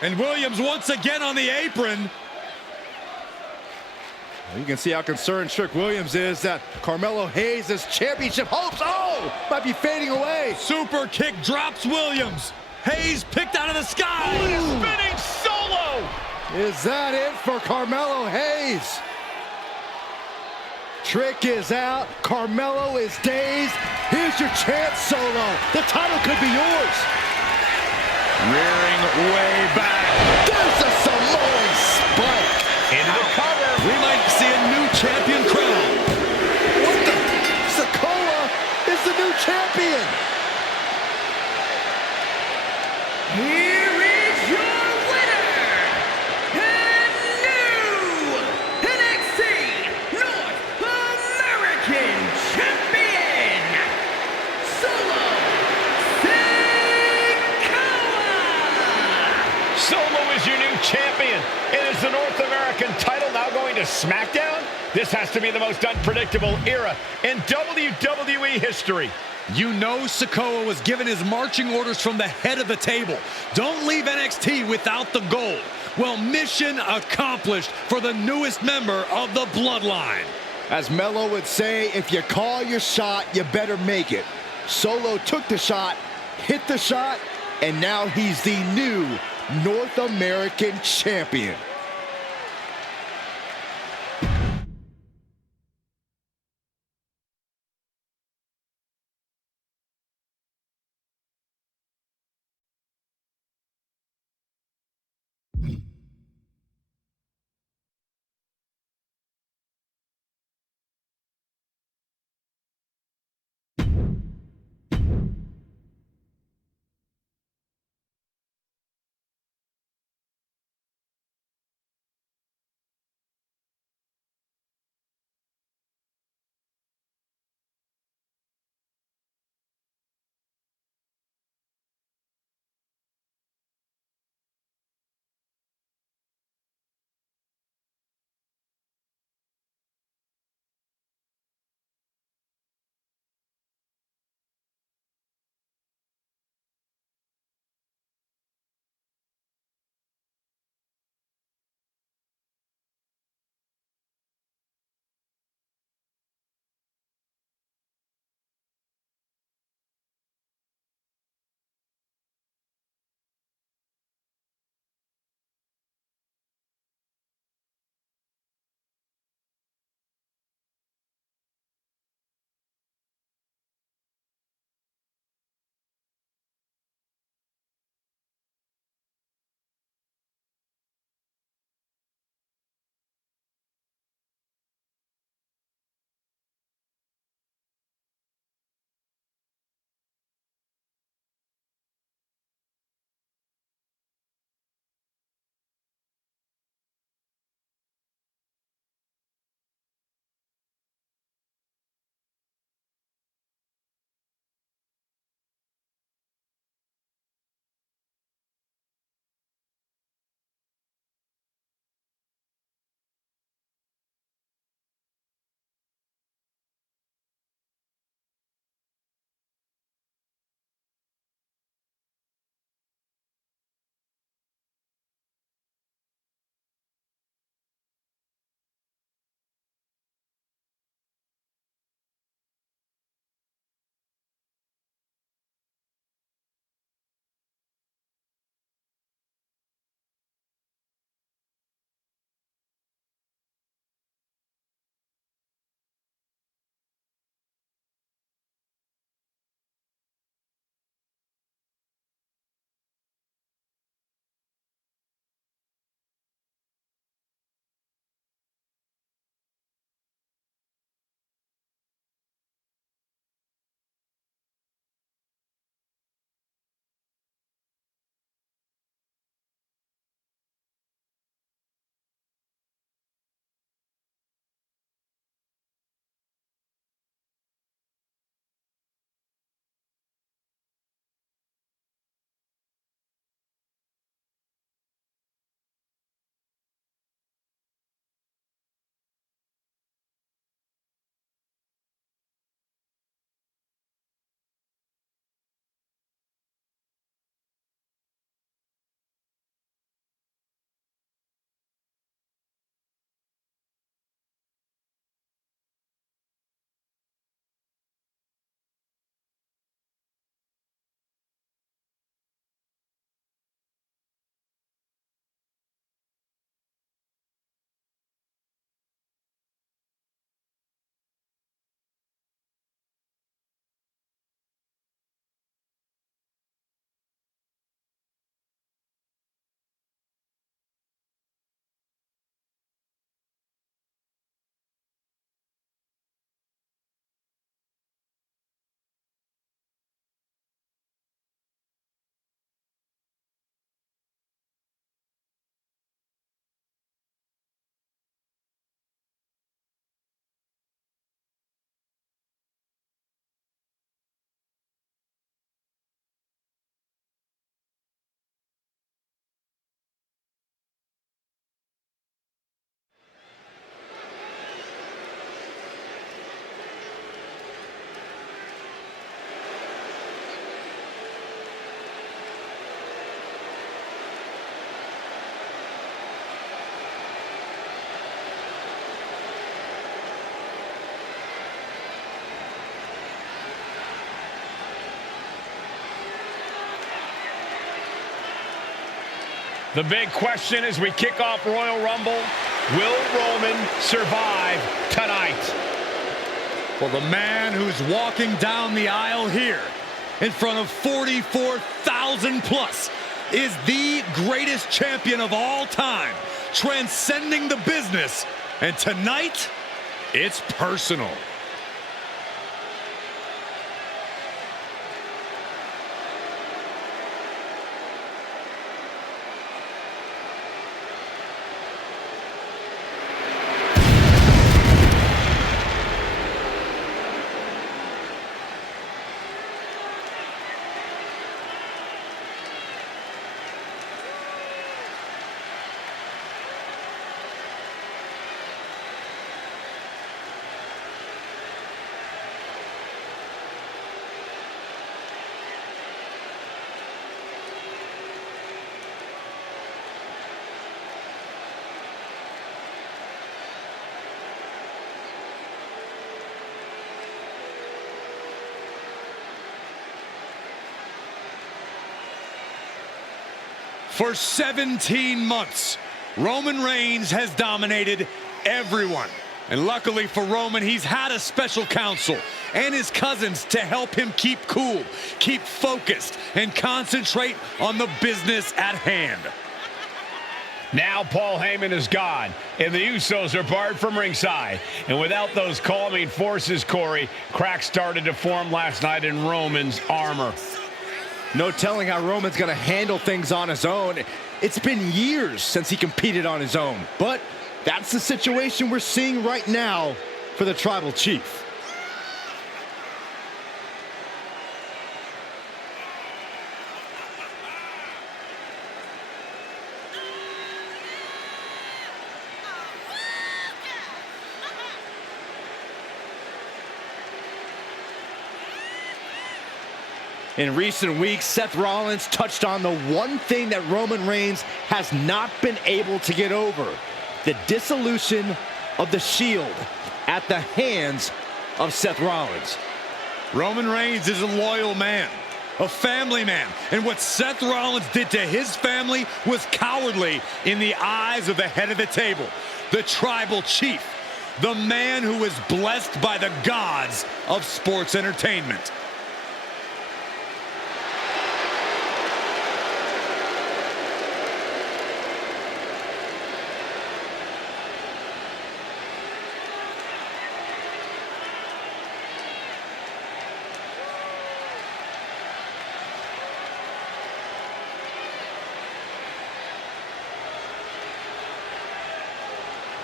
And Williams once again on the apron. You can see how concerned Trick Williams is that Carmelo Hayes' championship hopes, might be fading away. Super kick drops Williams. Hayes picked out of the sky. Oh, and a spinning solo. Is that it for Carmelo Hayes? Trick is out. Carmelo is dazed. Here's your chance, Solo. The title could be yours. Rearing way back. There's a Samoan spike. Into the cover. We might see a new champion crown. What the? Sikoa is the new champion. Here is your winner, and new NXT North American Champion, Solo Sikoa! Solo is your new champion. And is the North American title now going to SmackDown? This has to be the most unpredictable era in WWE history. You know Sikoa was given his marching orders from the head of the table. Don't leave NXT without the gold. Well, mission accomplished for the newest member of the Bloodline. As Melo would say, if you call your shot, you better make it. Solo took the shot, hit the shot, and now he's the new North American champion. The big question as we kick off Royal Rumble, will Roman survive tonight? Well, the man who's walking down the aisle here in front of 44,000 plus is the greatest champion of all time, transcending the business. And tonight, it's personal. For 17 months, Roman Reigns has dominated everyone. And luckily for Roman, he's had a special counsel and his cousins to help him keep cool, keep focused, and concentrate on the business at hand. Now Paul Heyman is gone, and the Usos are barred from ringside. And without those calming forces, Corey, cracks started to form last night in Roman's armor. No telling how Roman's going to handle things on his own. It's been years since he competed on his own. But that's the situation we're seeing right now for the Tribal Chief. In recent weeks, Seth Rollins touched on the one thing that Roman Reigns has not been able to get over: the dissolution of the Shield at the hands of Seth Rollins. Roman Reigns is a loyal man, a family man, and what Seth Rollins did to his family was cowardly in the eyes of the head of the table, the Tribal Chief, the man who is blessed by the gods of sports entertainment.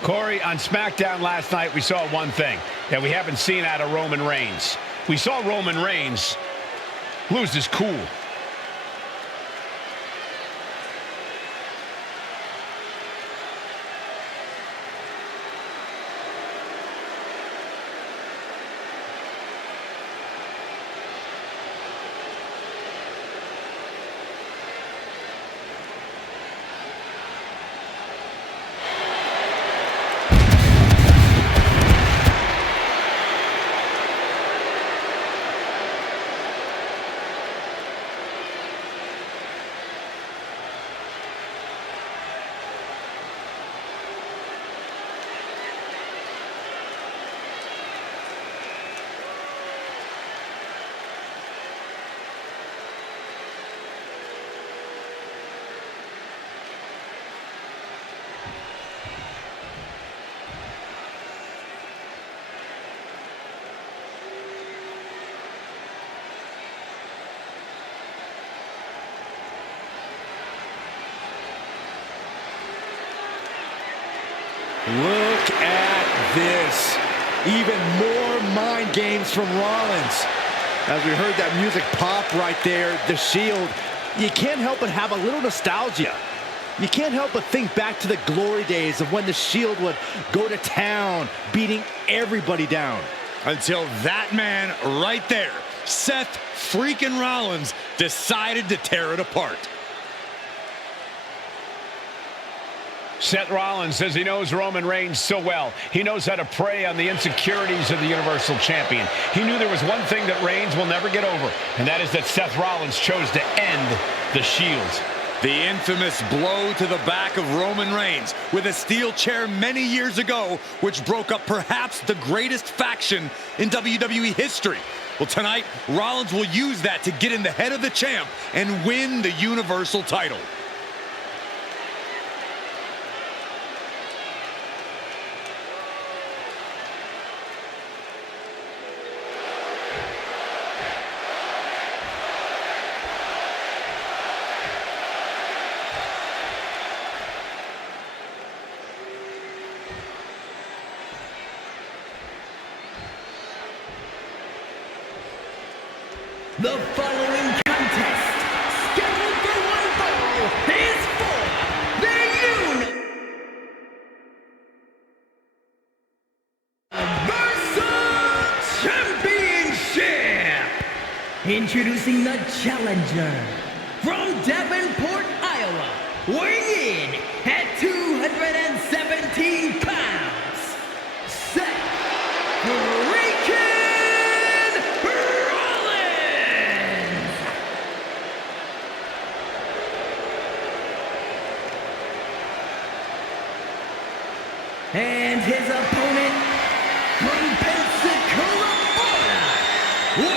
Corey, on SmackDown last night, we saw one thing that we haven't seen out of Roman Reigns. We saw Roman Reigns lose his cool. Look at this. Even more mind games from Rollins. As we heard that music pop right there, the Shield, you can't help but have a little nostalgia. You can't help but think back to the glory days of when the Shield would go to town, beating everybody down. Until that man right there, Seth freaking Rollins, decided to tear it apart. Seth Rollins says he knows Roman Reigns so well. He knows how to prey on the insecurities of the Universal Champion. He knew there was one thing that Reigns will never get over, and that is that Seth Rollins chose to end the Shield. The infamous blow to the back of Roman Reigns with a steel chair many years ago, which broke up perhaps the greatest faction in WWE history. Well, tonight, Rollins will use that to get in the head of the champ and win the Universal title. The following contest, scheduled for one fall, is for the Universal Championship! Introducing the challenger from Davenport, Iowa, weighing in at 217 pounds, Seth freaking and his opponent from Pensacola, Florida,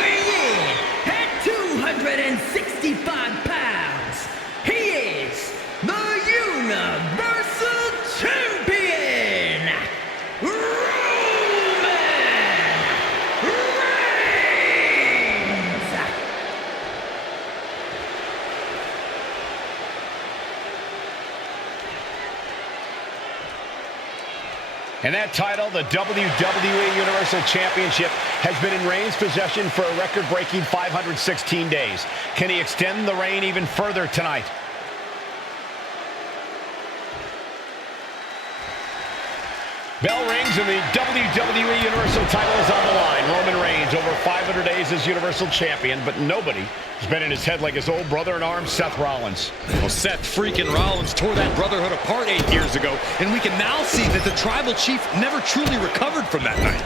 weighing in at 265 pounds, he is the Universal Champion, Roman Reigns! And that title, the WWE Universal Championship, has been in Reigns' possession for a record-breaking 516 days. Can he extend the reign even further tonight? Bell rings and the WWE Universal title is on the line. Roman Reigns, over 500 days as Universal Champion, but nobody has been in his head like his old brother-in-arms, Seth Rollins. Well, Seth freaking Rollins tore that brotherhood apart 8 years ago, and we can now see that the Tribal Chief never truly recovered from that night.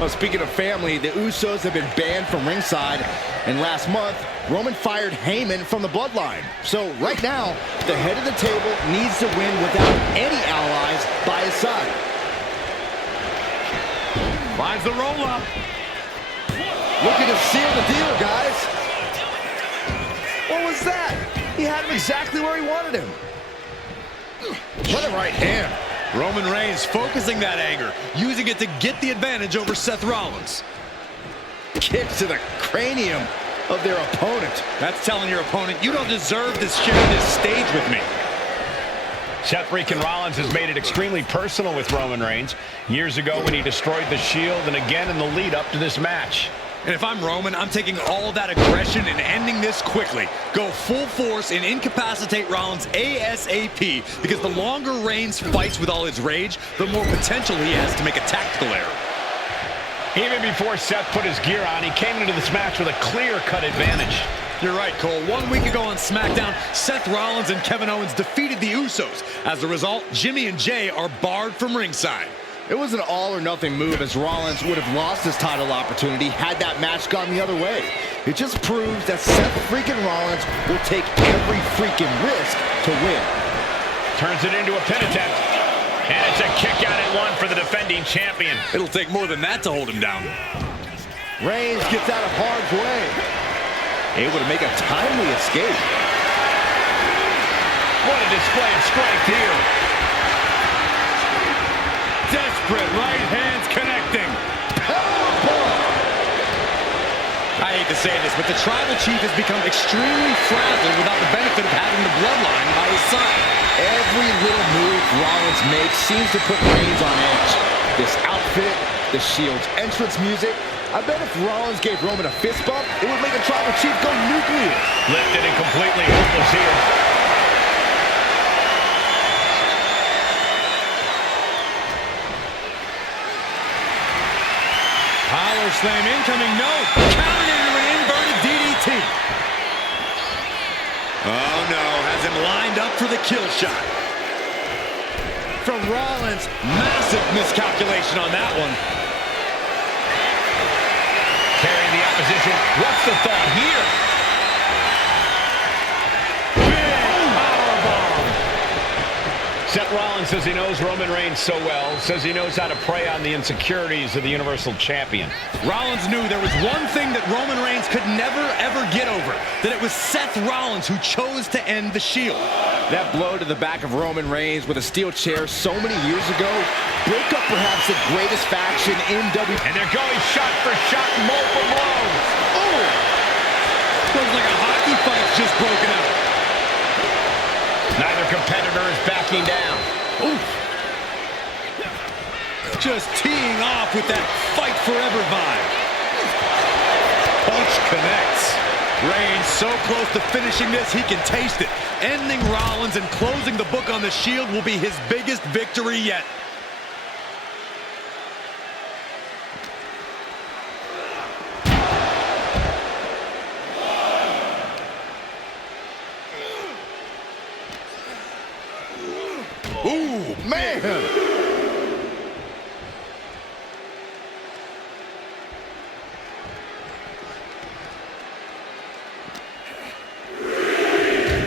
Well, speaking of family, the Usos have been banned from ringside, and last month, Roman fired Heyman from the Bloodline. So right now, the head of the table needs to win without any allies by his side. Finds the roll-up. Looking to seal the deal, guys. What was that? He had him exactly where he wanted him. What a right hand. Roman Reigns focusing that anger, using it to get the advantage over Seth Rollins. Kicks to the cranium of their opponent. That's telling your opponent, you don't deserve to share this stage with me. Seth freaking Rollins has made it extremely personal with Roman Reigns. Years ago when he destroyed the Shield, and again in the lead up to this match. And if I'm Roman, I'm taking all that aggression and ending this quickly. Go full force and incapacitate Rollins ASAP, because the longer Reigns fights with all his rage, the more potential he has to make a tactical error. Even before Seth put his gear on, he came into this match with a clear-cut advantage. You're right, Cole. 1 week ago on SmackDown, Seth Rollins and Kevin Owens defeated the Usos. As a result, Jimmy and Jay are barred from ringside. It was an all-or-nothing move, as Rollins would have lost his title opportunity had that match gone the other way. It just proves that Seth freaking Rollins will take every freaking risk to win. Turns it into a pin attempt. And it's a kick out at one for the defending champion. It'll take more than that to hold him down. Reigns gets out of harm's way, able to make a timely escape. What a display of strength here. Desperate right hands connecting. I hate to say this, but the Tribal Chief has become extremely frazzled without the benefit of having the Bloodline by his side. Every little move Rollins makes seems to put Reigns on edge. This outfit, the Shield's entrance music, I bet if Rollins gave Roman a fist bump, it would make the Tribal Chief go nuclear. Lifted and completely helpless here. Power slam incoming, no. Countered into an inverted DDT. Oh no, has him lined up for the kill shot. From Rollins, massive miscalculation on that one. Carrying the opposition. What's the thought here? Big power says he knows Roman Reigns so well, says he knows how to prey on the insecurities of the Universal Champion. Rollins knew there was one thing that Roman Reigns could never, ever get over, that it was Seth Rollins who chose to end the Shield. That blow to the back of Roman Reigns with a steel chair so many years ago broke up perhaps the greatest faction in WWE. And they're going shot for shot, multiple blows. Oh! Looks like a hockey fight's just broken out. Neither competitor is backing down. Oof. Just teeing off with that fight forever vibe. Punch connects. Reigns so close to finishing this, he can taste it. Ending Rollins and closing the book on the Shield will be his biggest victory yet. Ooh, man!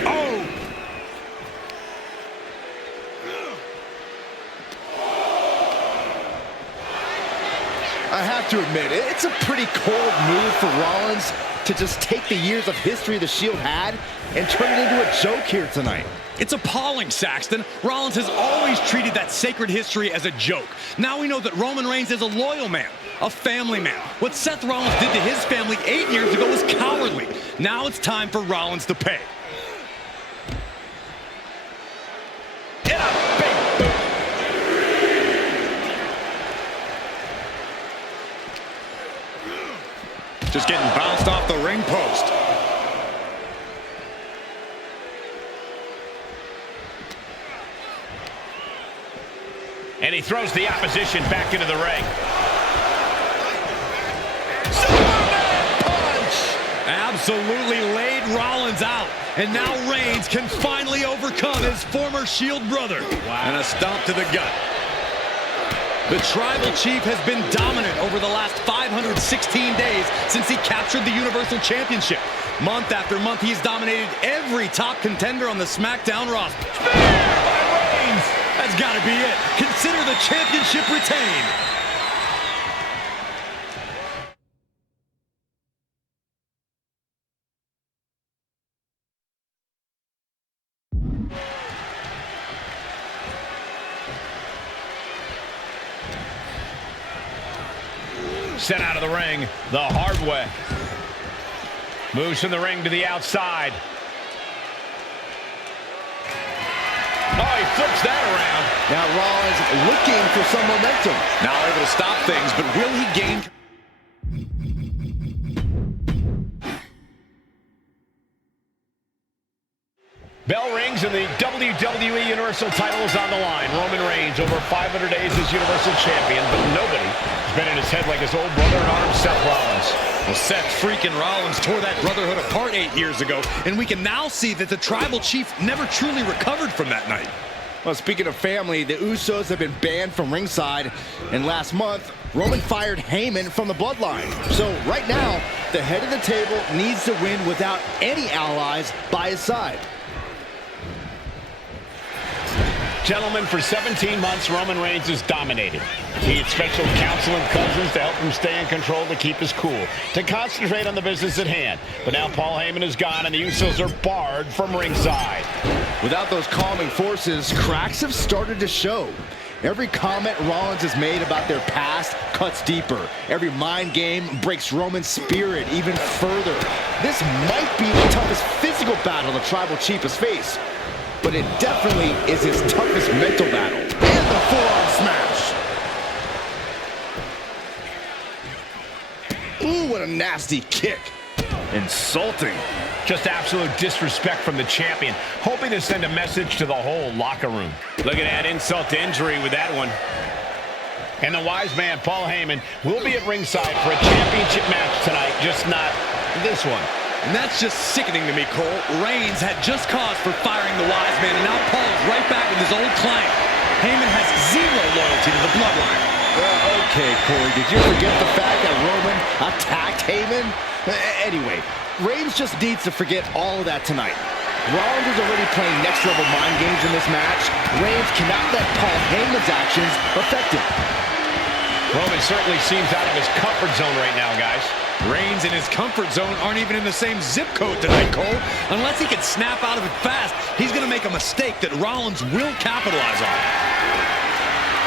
Oh! I have to admit, it's a pretty cold move for Rollins to just take the years of history the Shield had and turn it into a joke here tonight. It's appalling, Saxton. Rollins has always treated that sacred history as a joke. Now we know that Roman Reigns is a loyal man, a family man. What Seth Rollins did to his family 8 years ago was cowardly. Now it's time for Rollins to pay. In a big boot. Just getting bounced off the ring post. And he throws the opposition back into the ring. Punch! Absolutely laid Rollins out. And now Reigns can finally overcome his former Shield brother. Wow. And a stomp to the gut. The Tribal Chief has been dominant over the last 516 days since he captured the Universal Championship. Month after month, he's dominated every top contender on the SmackDown roster. That's got to be it. Consider the championship retained. Sent out of the ring the hard way. Moves from the ring to the outside. Oh, he flips that around. Now Rollins looking for some momentum. Now able to stop things, but will he gain? Bell rings and the WWE Universal title is on the line. Roman Reigns over 500 days as Universal Champion, but nobody has been in his head like his old brother-in-arms, Seth Rollins. Well, Seth freaking Rollins tore that brotherhood apart 8 years ago, and we can now see that the Tribal Chief never truly recovered from that night. Well, speaking of family, the Usos have been banned from ringside, and last month, Roman fired Heyman from the Bloodline. So right now, the head of the table needs to win without any allies by his side. Gentlemen, for 17 months, Roman Reigns has dominated. He had special counsel and cousins to help him stay in control, to keep his cool, to concentrate on the business at hand. But now Paul Heyman is gone, and the Usos are barred from ringside. Without those calming forces, cracks have started to show. Every comment Rollins has made about their past cuts deeper. Every mind game breaks Roman's spirit even further. This might be the toughest physical battle the Tribal Chief has faced, but it definitely is his toughest mental battle. And the forearm smash. Ooh, what a nasty kick. Insulting. Just absolute disrespect from the champion, hoping to send a message to the whole locker room. Look at that insult to injury with that one. And the wise man, Paul Heyman, will be at ringside for a championship match tonight, just not this one. And that's just sickening to me, Cole. Reigns had just cause for firing the wise man, and now Paul's right back with his old client. Heyman has zero loyalty to the Bloodline. Okay, Corey, did you forget the fact that Roman attacked Heyman? Anyway, Reigns just needs to forget all of that tonight. Rollins is already playing next-level mind games in this match. Reigns cannot let Paul Heyman's actions affect him. Roman certainly seems out of his comfort zone right now, guys. Reigns and his comfort zone aren't even in the same zip code tonight, Cole. Unless he can snap out of it fast, he's going to make a mistake that Rollins will capitalize on.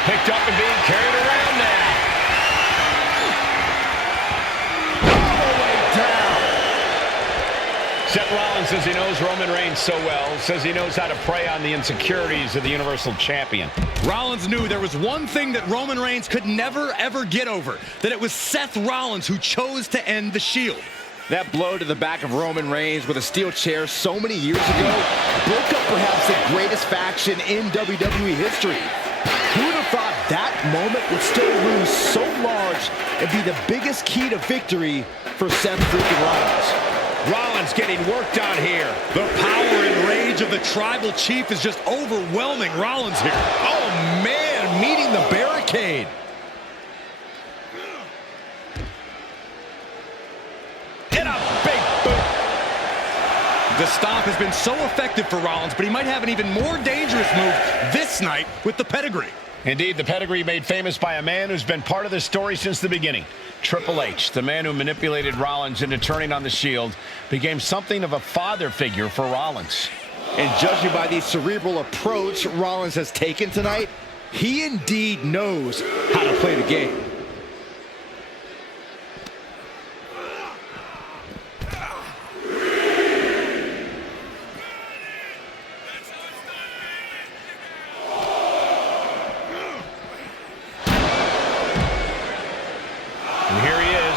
Picked up and being carried around now. Seth Rollins says he knows Roman Reigns so well, says he knows how to prey on the insecurities of the Universal Champion. Rollins knew there was one thing that Roman Reigns could never, ever get over, that it was Seth Rollins who chose to end the Shield. That blow to the back of Roman Reigns with a steel chair so many years ago broke up perhaps the greatest faction in WWE history. Who would have thought that moment would still loom so large and be the biggest key to victory for Seth freaking Rollins? Rollins getting worked on here. The power and rage of the Tribal Chief is just overwhelming Rollins here. Oh, man, meeting the barricade. And a big boot. The stomp has been so effective for Rollins, but he might have an even more dangerous move this night with the pedigree. Indeed, the pedigree made famous by a man who's been part of this story since the beginning. Triple H, the man who manipulated Rollins into turning on the Shield, became something of a father figure for Rollins. And judging by the cerebral approach Rollins has taken tonight, he indeed knows how to play the game.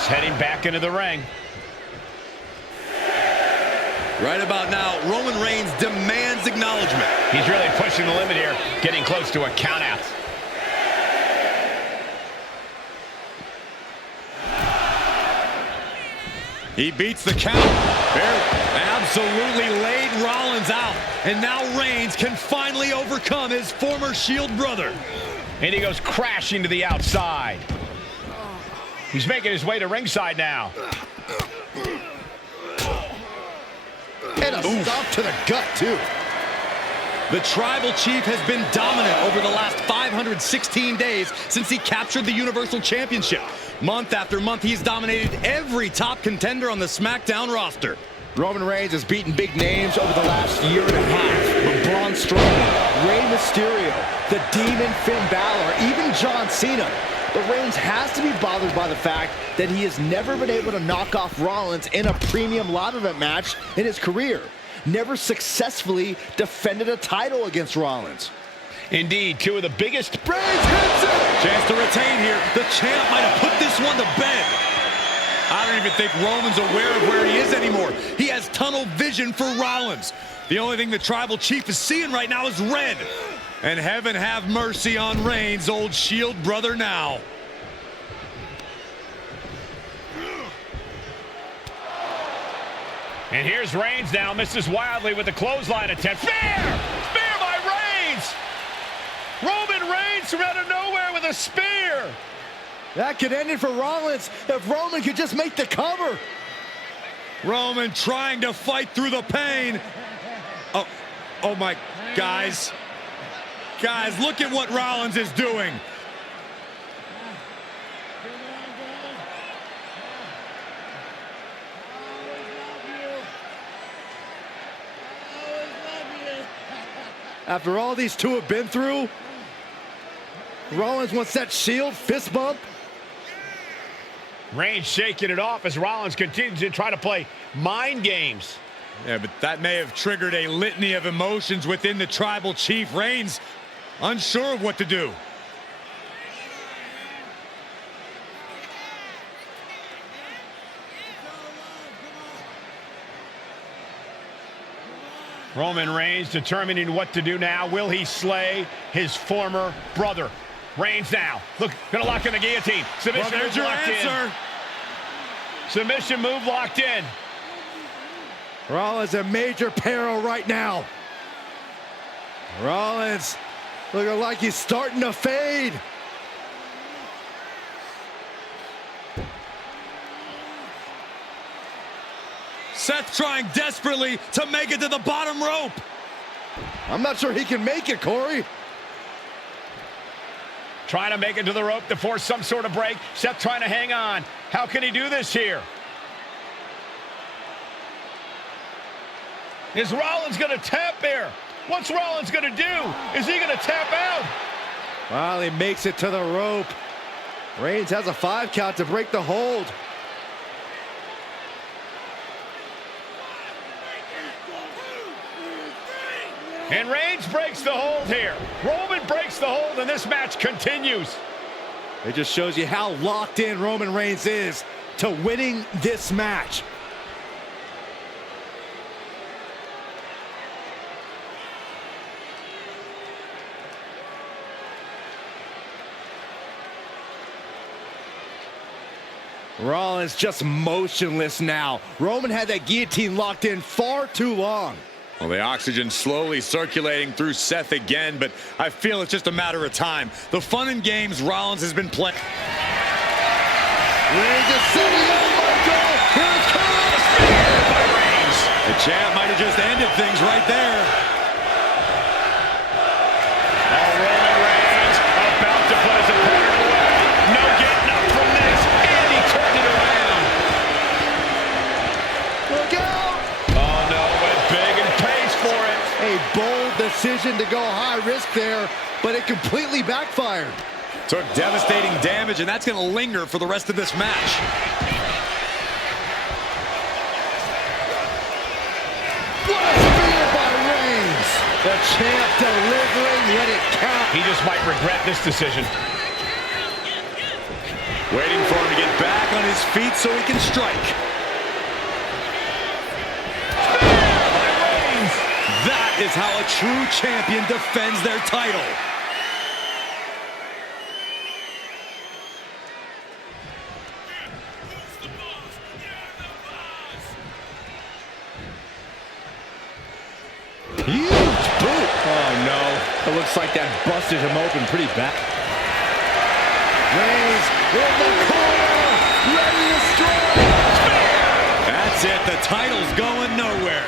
Heading back into the ring. Right about now, Roman Reigns demands acknowledgement. He's really pushing the limit here, getting close to a countout. He beats the count. Absolutely laid Rollins out. And now Reigns can finally overcome his former Shield brother. And he goes crashing to the outside. He's making his way to ringside now. And a stop to the gut, too. The Tribal Chief has been dominant over the last 516 days since he captured the Universal Championship. Month after month, he's dominated every top contender on the SmackDown roster. Roman Reigns has beaten big names over the last year and a half. Braun Strowman, Rey Mysterio, the Demon Finn Balor, even John Cena. But Reigns has to be bothered by the fact that he has never been able to knock off Rollins in a premium live event match in his career. Never successfully defended a title against Rollins. Indeed, two of the biggest. Reigns hits it! Chance to retain here. The champ might have put this one to bed. I don't even think Roman's aware of where he is anymore. He has tunnel vision for Rollins. The only thing the Tribal Chief is seeing right now is red. And heaven have mercy on Reigns, old Shield brother now. And here's Reigns now, misses wildly with the clothesline attempt. Spear! Spear by Reigns! Roman Reigns from out of nowhere with a spear! That could end it for Rollins if Roman could just make the cover. Roman trying to fight through the pain. Oh my, guys. Guys, look at what Rollins is doing. After all these two have been through, Rollins wants that Shield fist bump. Reigns shaking it off as Rollins continues to try to play mind games. Yeah, but that may have triggered a litany of emotions within the Tribal Chief. Reigns unsure of what to do. Roman Reigns determining what to do now. Will he slay his former brother? Reigns now. Look, gonna lock in the guillotine. Submission Well, there's your answer. Submission move locked in. Rollins in major peril right now. Rollins looking like he's starting to fade. Seth trying desperately to make it to the bottom rope. I'm not sure he can make it, Corey. Trying to make it to the rope to force some sort of break. Seth trying to hang on. How can he do this here? Is Rollins going to tap there? What's Rollins going to do? Is he going to tap out? Well, he makes it to the rope. Reigns has a 5 count to break the hold. And Reigns breaks the hold here. Roman breaks the hold, and this match continues. It just shows you how locked in Roman Reigns is to winning this match. Rollins just motionless now. Roman had that guillotine locked in far too long. Well, the oxygen slowly circulating through Seth again, but I feel it's just a matter of time. The fun and games Rollins has been playing. Reigns is setting up, Michael. Here it comes. Spear by Reigns. The champ might have just ended things right there. Roman Reigns about to put his opponent away. No getting up from this, and he turned it around. Look out. Oh no, went big and pays for it. A bold decision to go high risk there, but it completely backfired. Took devastating damage, and that's going to linger for the rest of this match. What a spear by Reigns. The champ delivering, let it count. He just might regret this decision. Waiting for him to get back on his feet so he can strike. That is how a true champion defends their title. Huge boot. Oh no. It looks like that busted him open pretty bad. Reigns in the corner, ready to strike. That's it. The title's going nowhere.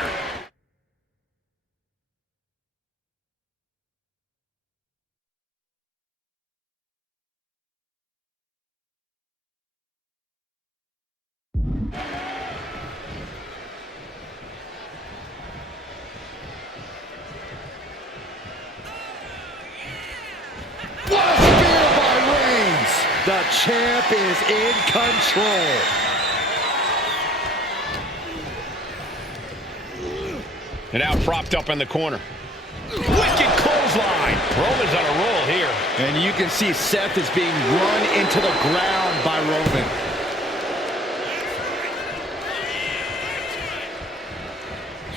What a spear by Reigns. The champ is in control. And now propped up in the corner. Wicked clothesline. Roman's on a roll here. And you can see Seth is being run into the ground by Roman.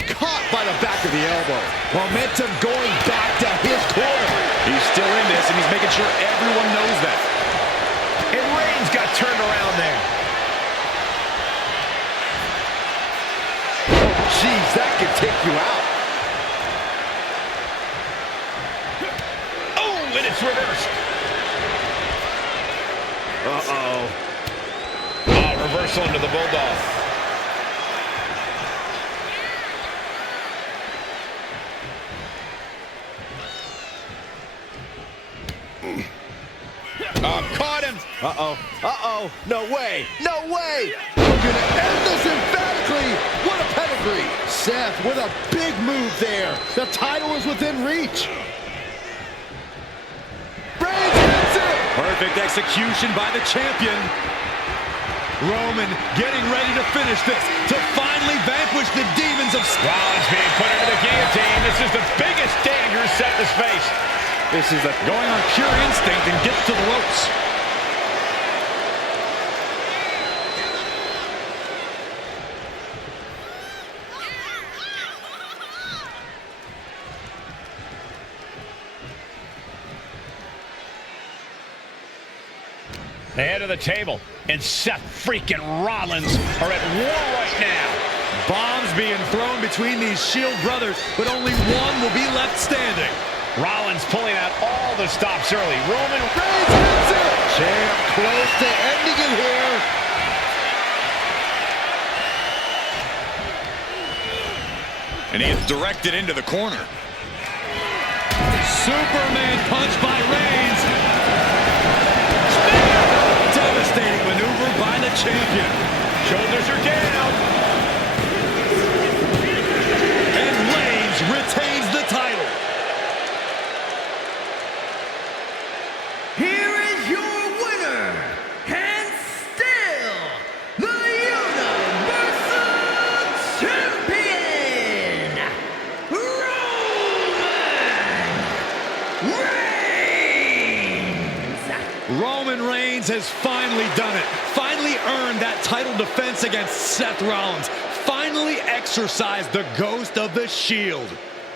Caught by the back of the elbow. Momentum going back to his corner. He's still in this, and he's making sure everyone knows that. And Reigns got turned around there. Oh, jeez, that could take you out. Oh, and it's reversed. Uh-oh. Oh, reversal into the Bulldog. Oh, caught him. Uh-oh. Uh-oh. No way. No way. We're going to end this emphatically. What a pedigree. Seth with a big move there. The title is within reach. Reigns hits it. Perfect execution by the champion. Roman getting ready to finish this, to finally vanquish the demons of... Rollins being put into the guillotine. This is the biggest danger Seth has faced. This is going on pure instinct and gets to the ropes. The head of the table and Seth freaking Rollins are at war right now. Bombs being thrown between these Shield brothers, but only one will be left standing. Rollins pulling out all the stops early. Roman Reigns hits it. Champ close to ending it here. And he is directed into the corner. Superman punch by Reigns. Spear! Devastating maneuver by the champion. Shoulders are down. And Reigns retains the title. Here is your winner, and still the Universal Champion, Roman Reigns has finally done it. Finally earned that title defense against Seth Rollins. Finally exorcised the ghost of the Shield.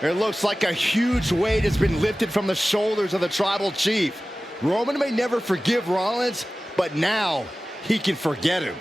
It looks like a huge weight has been lifted from the shoulders of the Tribal Chief. Roman may never forgive Rollins, but now he can forget him.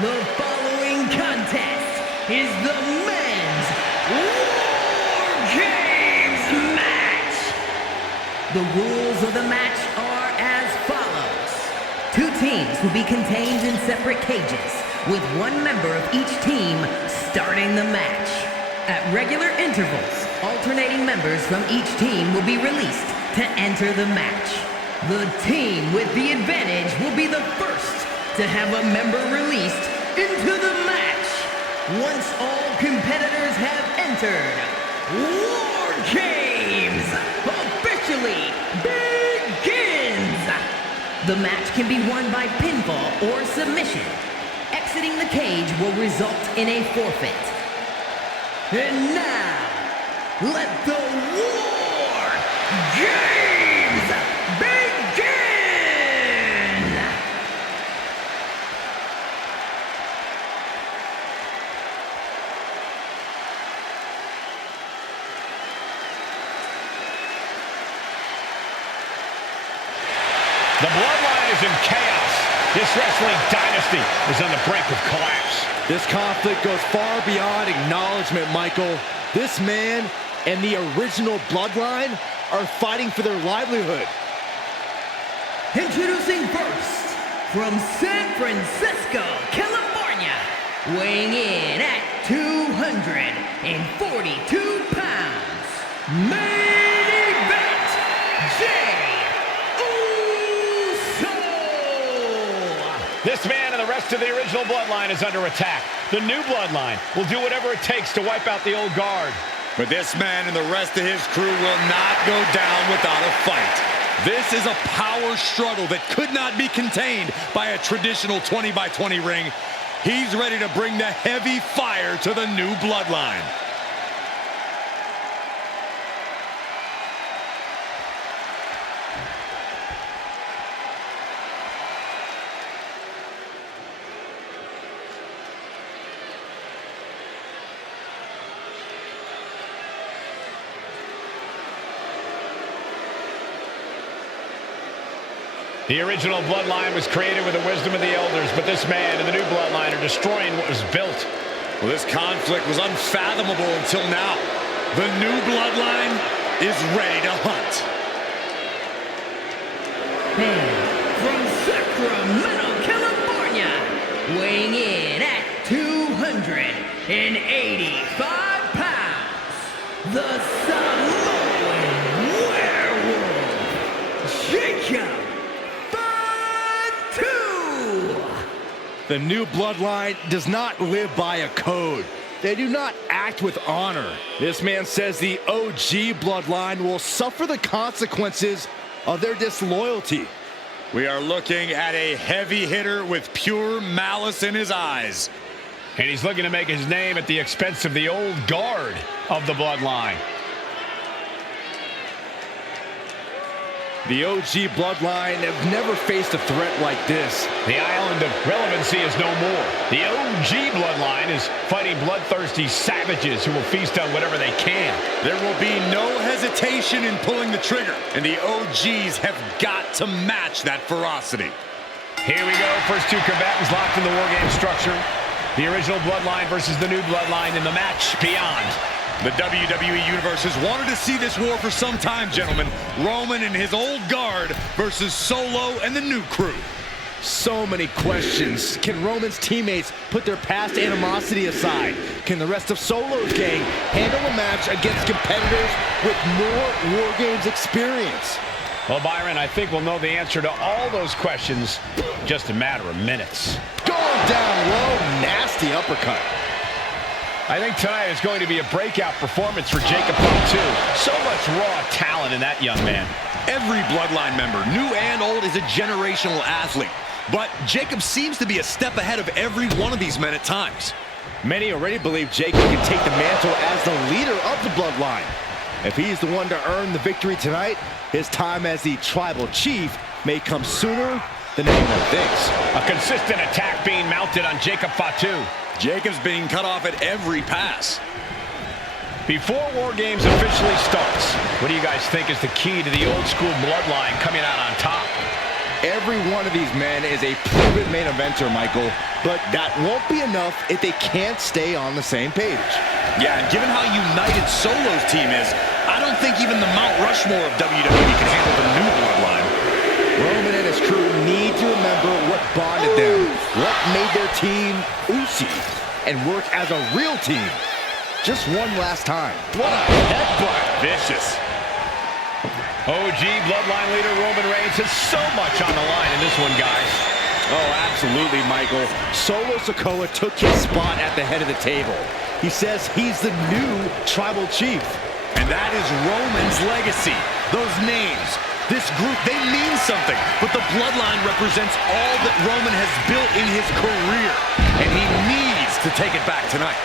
The following contest is the men's War Games match. The rules of the match are as follows. Two teams will be contained in separate cages, with one member of each team starting the match. At regular intervals, alternating members from each team will be released to enter the match. The team with the advantage will be the first to have a member released into the match. Once all competitors have entered, War Games officially begins. The match can be won by pinfall or submission. exiting the cage will result in a forfeit. And now, let the War Games begin! The Bloodline is in chaos. This wrestling dynasty is on the brink of collapse. This conflict goes far beyond acknowledgement, Michael. This man and the original Bloodline are fighting for their livelihood. Introducing first, from San Francisco, California, weighing in at 242 pounds, main event, Uso! This man and the rest of the original Bloodline is under attack. The new Bloodline will do whatever it takes to wipe out the old guard. But this man and the rest of his crew will not go down without a fight. This is a power struggle that could not be contained by a traditional 20-by-20 ring. He's ready to bring the heavy fire to the new Bloodline. The original Bloodline was created with the wisdom of the elders, but this man and the new Bloodline are destroying what was built. Well, this conflict was unfathomable until now. The new Bloodline is ready to hunt. And from Sacramento, California, weighing in at 285 pounds, the Samoan werewolf, Jacob. The new Bloodline does not live by a code. They do not act with honor. This man says the OG Bloodline will suffer the consequences of their disloyalty. We are looking at a heavy hitter with pure malice in his eyes. And he's looking to make his name at the expense of the old guard of the Bloodline. The OG Bloodline have never faced a threat like this. The island of relevancy is no more. The OG Bloodline is fighting bloodthirsty savages who will feast on whatever they can. There will be no hesitation in pulling the trigger, and the OGs have got to match that ferocity. Here we go. First two combatants locked in the War Game structure. The original Bloodline versus the new Bloodline in the match beyond. The WWE Universe has wanted to see this war for some time, gentlemen. Roman and his old guard versus Solo and the new crew. So many questions. Can Roman's teammates put their past animosity aside? Can the rest of Solo's gang handle a match against competitors with more War Games experience? Well, Byron, I think we'll know the answer to all those questions in just a matter of minutes. Going down low, nasty uppercut. I think tonight is going to be a breakout performance for Jacob Fatu. So much raw talent in that young man. Every Bloodline member, new and old, is a generational athlete. But Jacob seems to be a step ahead of every one of these men at times. Many already believe Jacob can take the mantle as the leader of the Bloodline. If he's the one to earn the victory tonight, his time as the tribal chief may come sooner than anyone thinks. A consistent attack being mounted on Jacob Fatu. Jacob's being cut off at every pass. Before War Games officially starts, what do you guys think is the key to the old school Bloodline coming out on top? Every one of these men is a proven main eventer, Michael, but that won't be enough if they can't stay on the same page. Yeah, and given how united Solo's team is, I don't think even the Mount Rushmore of WWE can handle the new Bloodline. Roman and his crew need to remember what bonded them, what made their team Usi, and work as a real team. Just one last time. What a headbutt. Vicious. OG Bloodline leader Roman Reigns has so much on the line in this one, guys. Oh, absolutely, Michael. Solo Sikoa took his spot at the head of the table. He says he's the new tribal chief. And that is Roman's legacy. Those names, This group, they mean something, but the Bloodline represents all that Roman has built in his career, and he needs to take it back tonight.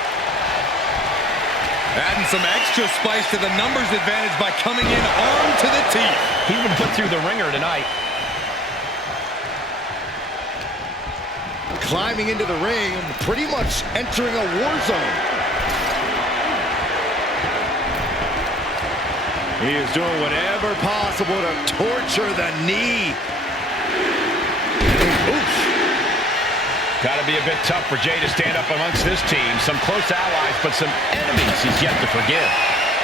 Adding some extra spice to the numbers advantage by coming in armed to the teeth. He even put through the ringer tonight. Climbing into the ring, pretty much entering a war zone. He is doing whatever possible to torture the knee. Oof. Got to be a bit tough for Jay to stand up amongst this team. Some close allies, but some enemies he's yet to forgive.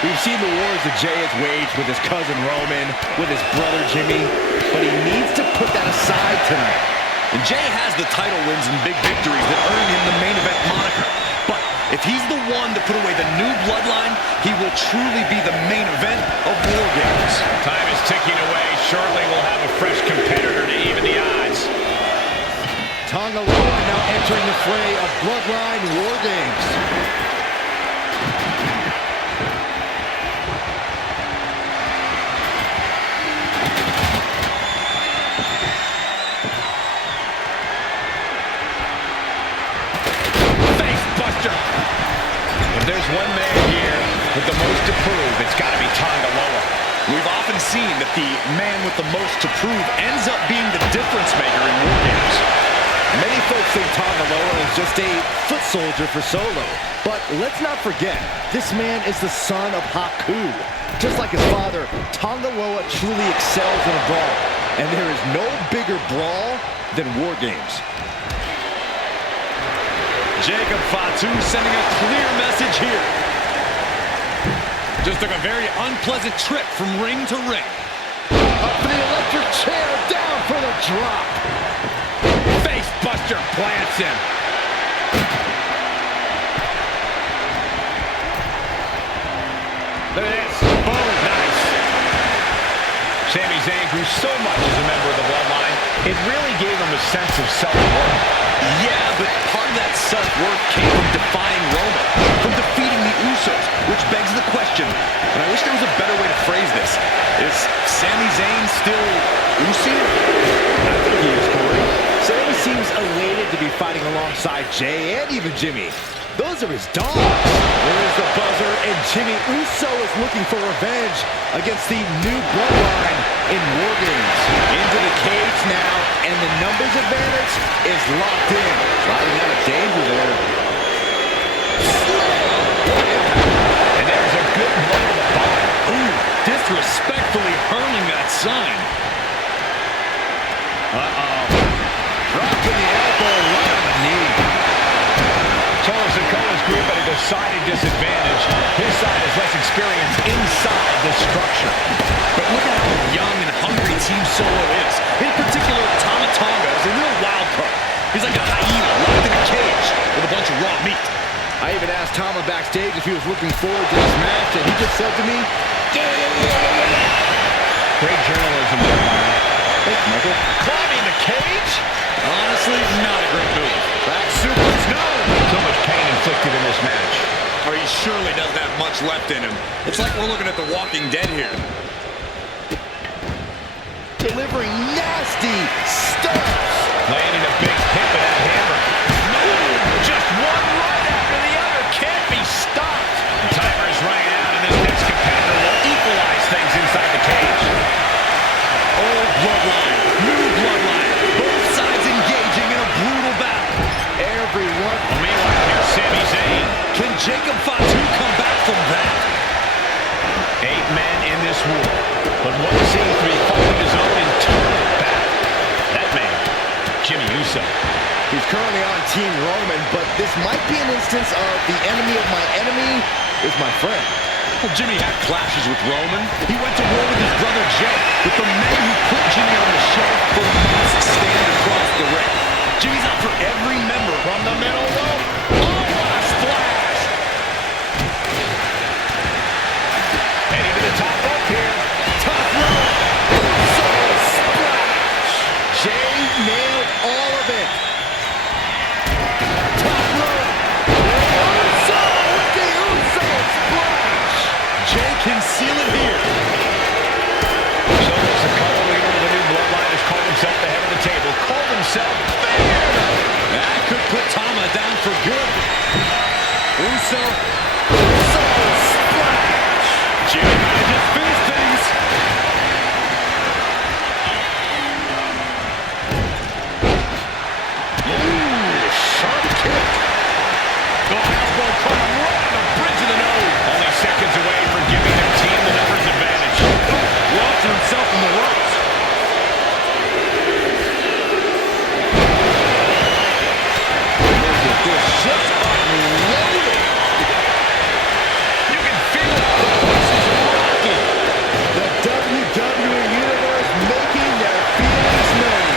We've seen the wars that Jay has waged with his cousin Roman, with his brother Jimmy, but he needs to put that aside tonight. And Jay has the title wins and big victories that earn him the main event moniker. But if he's the one to put away the new Bloodline, he will truly be the main event of War Games. Time is ticking away. Shortly we'll have a fresh competitor to even the odds. Tonga Loa now entering the fray of Bloodline War Games. If there's one man here with the most to prove, it's got to be Tonga Loa. We've often seen that the man with the most to prove ends up being the difference maker in War Games. Many folks think Tonga Loa is just a foot soldier for Solo. But let's not forget, this man is the son of Haku. Just like his father, Tonga Loa truly excels in a brawl. And there is no bigger brawl than War Games. Jacob Fatu sending a clear message here. Just took a very unpleasant trip from ring to ring. Up for the electric chair, down for the drop. Face buster plants him. Look at this. Boom. Nice. Sami Zayn grew so much as a member of the Bloodline, it really gave him a sense of self-worth. Yeah, but part of that self-worth came from defying Roman, from defeating the Usos, which begs the question, and I wish there was a better way to phrase this. Is Sami Zayn still Uso? I think he is, Cody. Sami seems elated to be fighting alongside Jay and even Jimmy. Those are his dogs. There's the buzzer, and Jimmy Uso is looking for revenge against the new Bloodline in War Games. Into the cage now, and the numbers advantage is locked in. Sliding out of danger there. And there's a good blow to the bottom. Ooh, disrespectfully hurling that sign. Dropping the elbow right on the knee. Solo Sikoa's group at a decided disadvantage. His side has less experience inside the structure. But look at how young and hungry Team Solo is. In particular, Tama Tonga is a real wild card. He's like a hyena locked in a cage with a bunch of raw meat. I even asked Tama backstage if he was looking forward to this match, and he just said to me, Great journalism there, Byron. thanks, Michael. Climbing the cage? Honestly, not a great move. Back suplex, no! So much pain inflicted in this match. Or he surely doesn't have much left in him. It's like we're looking at The Walking Dead here. Delivering nasty stuff. Landing a big hit with that hammer. No! Just one right after the other. Can't be stopped. The timer is running out, and this next competitor will equalize things inside the cage. Old Bloodline, new Bloodline. Both sides engaging in a brutal battle. Everyone. Meanwhile, here's Sami Zayn. Can Jacob Fatu come back from that? 8 men in this war, but one seems to be fighting his own internal battle. That man, Jimmy Uso. He's currently on Team Roman, but this might be an instance of the enemy of my enemy is my friend. Well, Jimmy had clashes with Roman. He went to war with his brother Jay, but the men who put Jimmy on the shelf for months stand across the ring. Jimmy's out for every member from the middle rope. Oh, what a splash! Heading to the top rope here. Top rope. Uso splash. Jay nailed all of it. Top rope. Uso with the Uso splash. Jay can seal it here. So there's a couple put Tama down for good. Uso splash. Jimmy might have just finished things. Ooh, sharp kick. Elbow caught him right on the bridge of the nose. Only seconds away from giving their team the numbers advantage. Lost himself in the ropes. Just unloaded. You can feel it. This is rocking. The WWE Universe making their feelings known.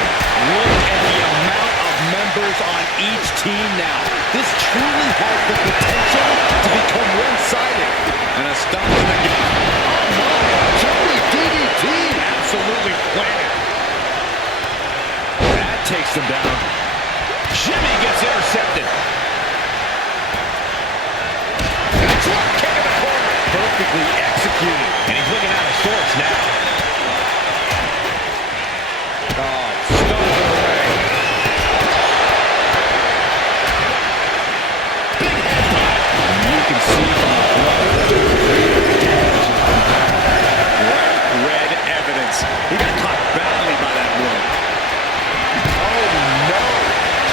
Look at the amount of members on each team now. This truly has the potential to become one-sided. And a stomp to the gut. Oh my, Joey DDT. Absolutely planted. That takes them down. Jimmy gets intercepted. Drop kick in the corner. Perfectly executed. And he's looking out of sorts now. Oh, stones in the ring. Big head pop. You can see from the blood that the great damage has been done. Bright red evidence. He got caught badly by that wound. Oh no.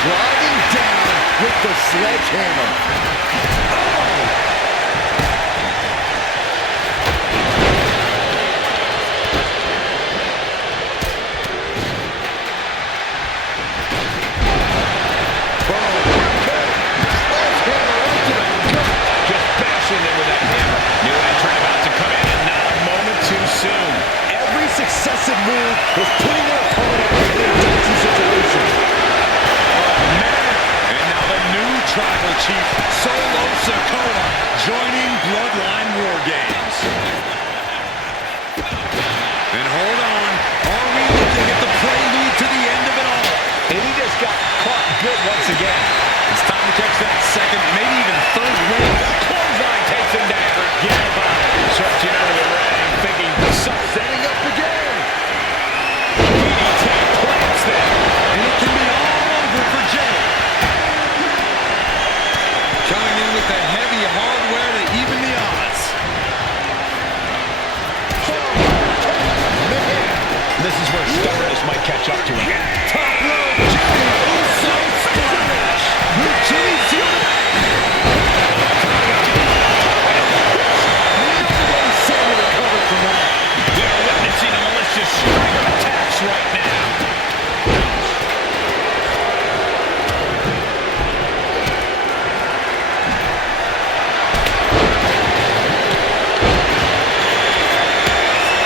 Driving down with the sledgehammer. Just bashing it with that hammer. New entrant about to come in and not a moment too soon. Every successive move was putting their opponent in a dicey situation. And now the new tribal chief, Solo Sikoa, joining Bloodline War Games. And hold on, are we looking at the prelude to the end of it all? And he just got caught good once again. It's time to catch that second, maybe even third win. Clothesline takes him down. Forget about it. Stretching out of the ring, thinking setting up again. DDT plants them. And it can be all over for Jay. Coming in with the heavy hardware to even the odds. This is where Stardust might catch up to him. Top rope, Jimmy Uso splash. Jimmy's doing it. They're witnessing a malicious string of attacks right now.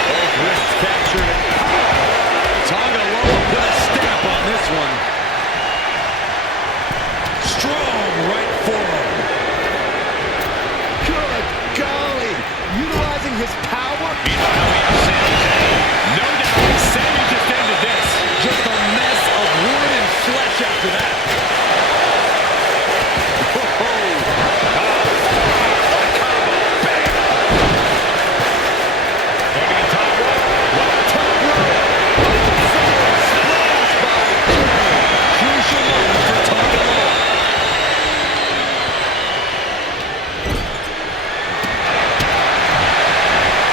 Both wrists captured. Tonga Loa put a stamp on this one. Strong right forearm. Good golly. Utilizing his power. No doubt, Sammy just ended this. Just a mess of wood and flesh after that. Crucial moment for Tonga Loa.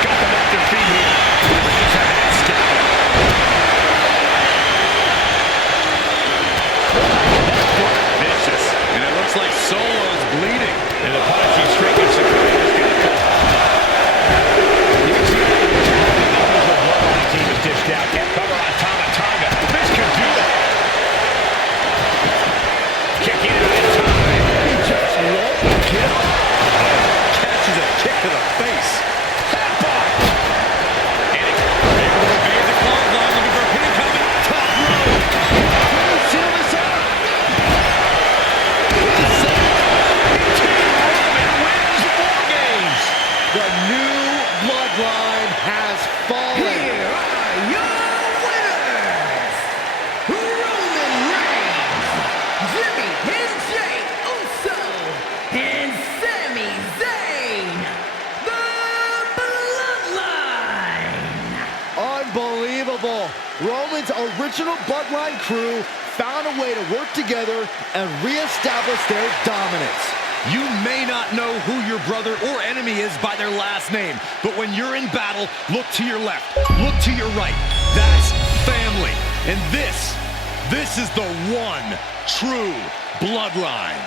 Got them off their feet here. He's had that scalpel. Vicious. And it looks like Solo's bleeding. And the punishing streak of Sakurai is going to cut. You can see that the Bloodline team is dished out. Can't cover on Tonga. This could do it. Kicking out in time. He just won't get up. Catches a kick to the face. Headbutt. And it Able to evade the clothesline, looking for a pin coming. Top rope. Seal this out. wins War Games. The new bloodline has fallen. Here are your winners, Roman Reigns, Jimmy and Jay Uso, and Sami Zayn, the Bloodline. Unbelievable. Roman's original bloodline crew found found a way to work together and reestablish their dominance. You may not know who your brother or enemy is by their last name, but when you're in battle, look to your left, look to your right. That's family. And this is the one true bloodline.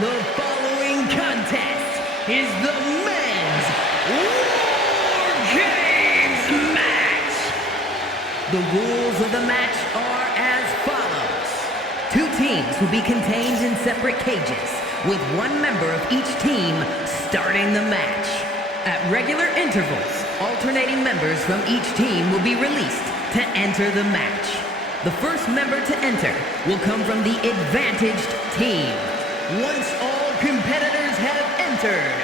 The following contest is the men's War Games match. The rules of the match are as follows. 2 teams will be contained in separate cages, with 1 member of each team starting the match. At regular intervals, alternating members from each team will be released to enter the match. The first member to enter will come from the advantaged team. Once all competitors have entered,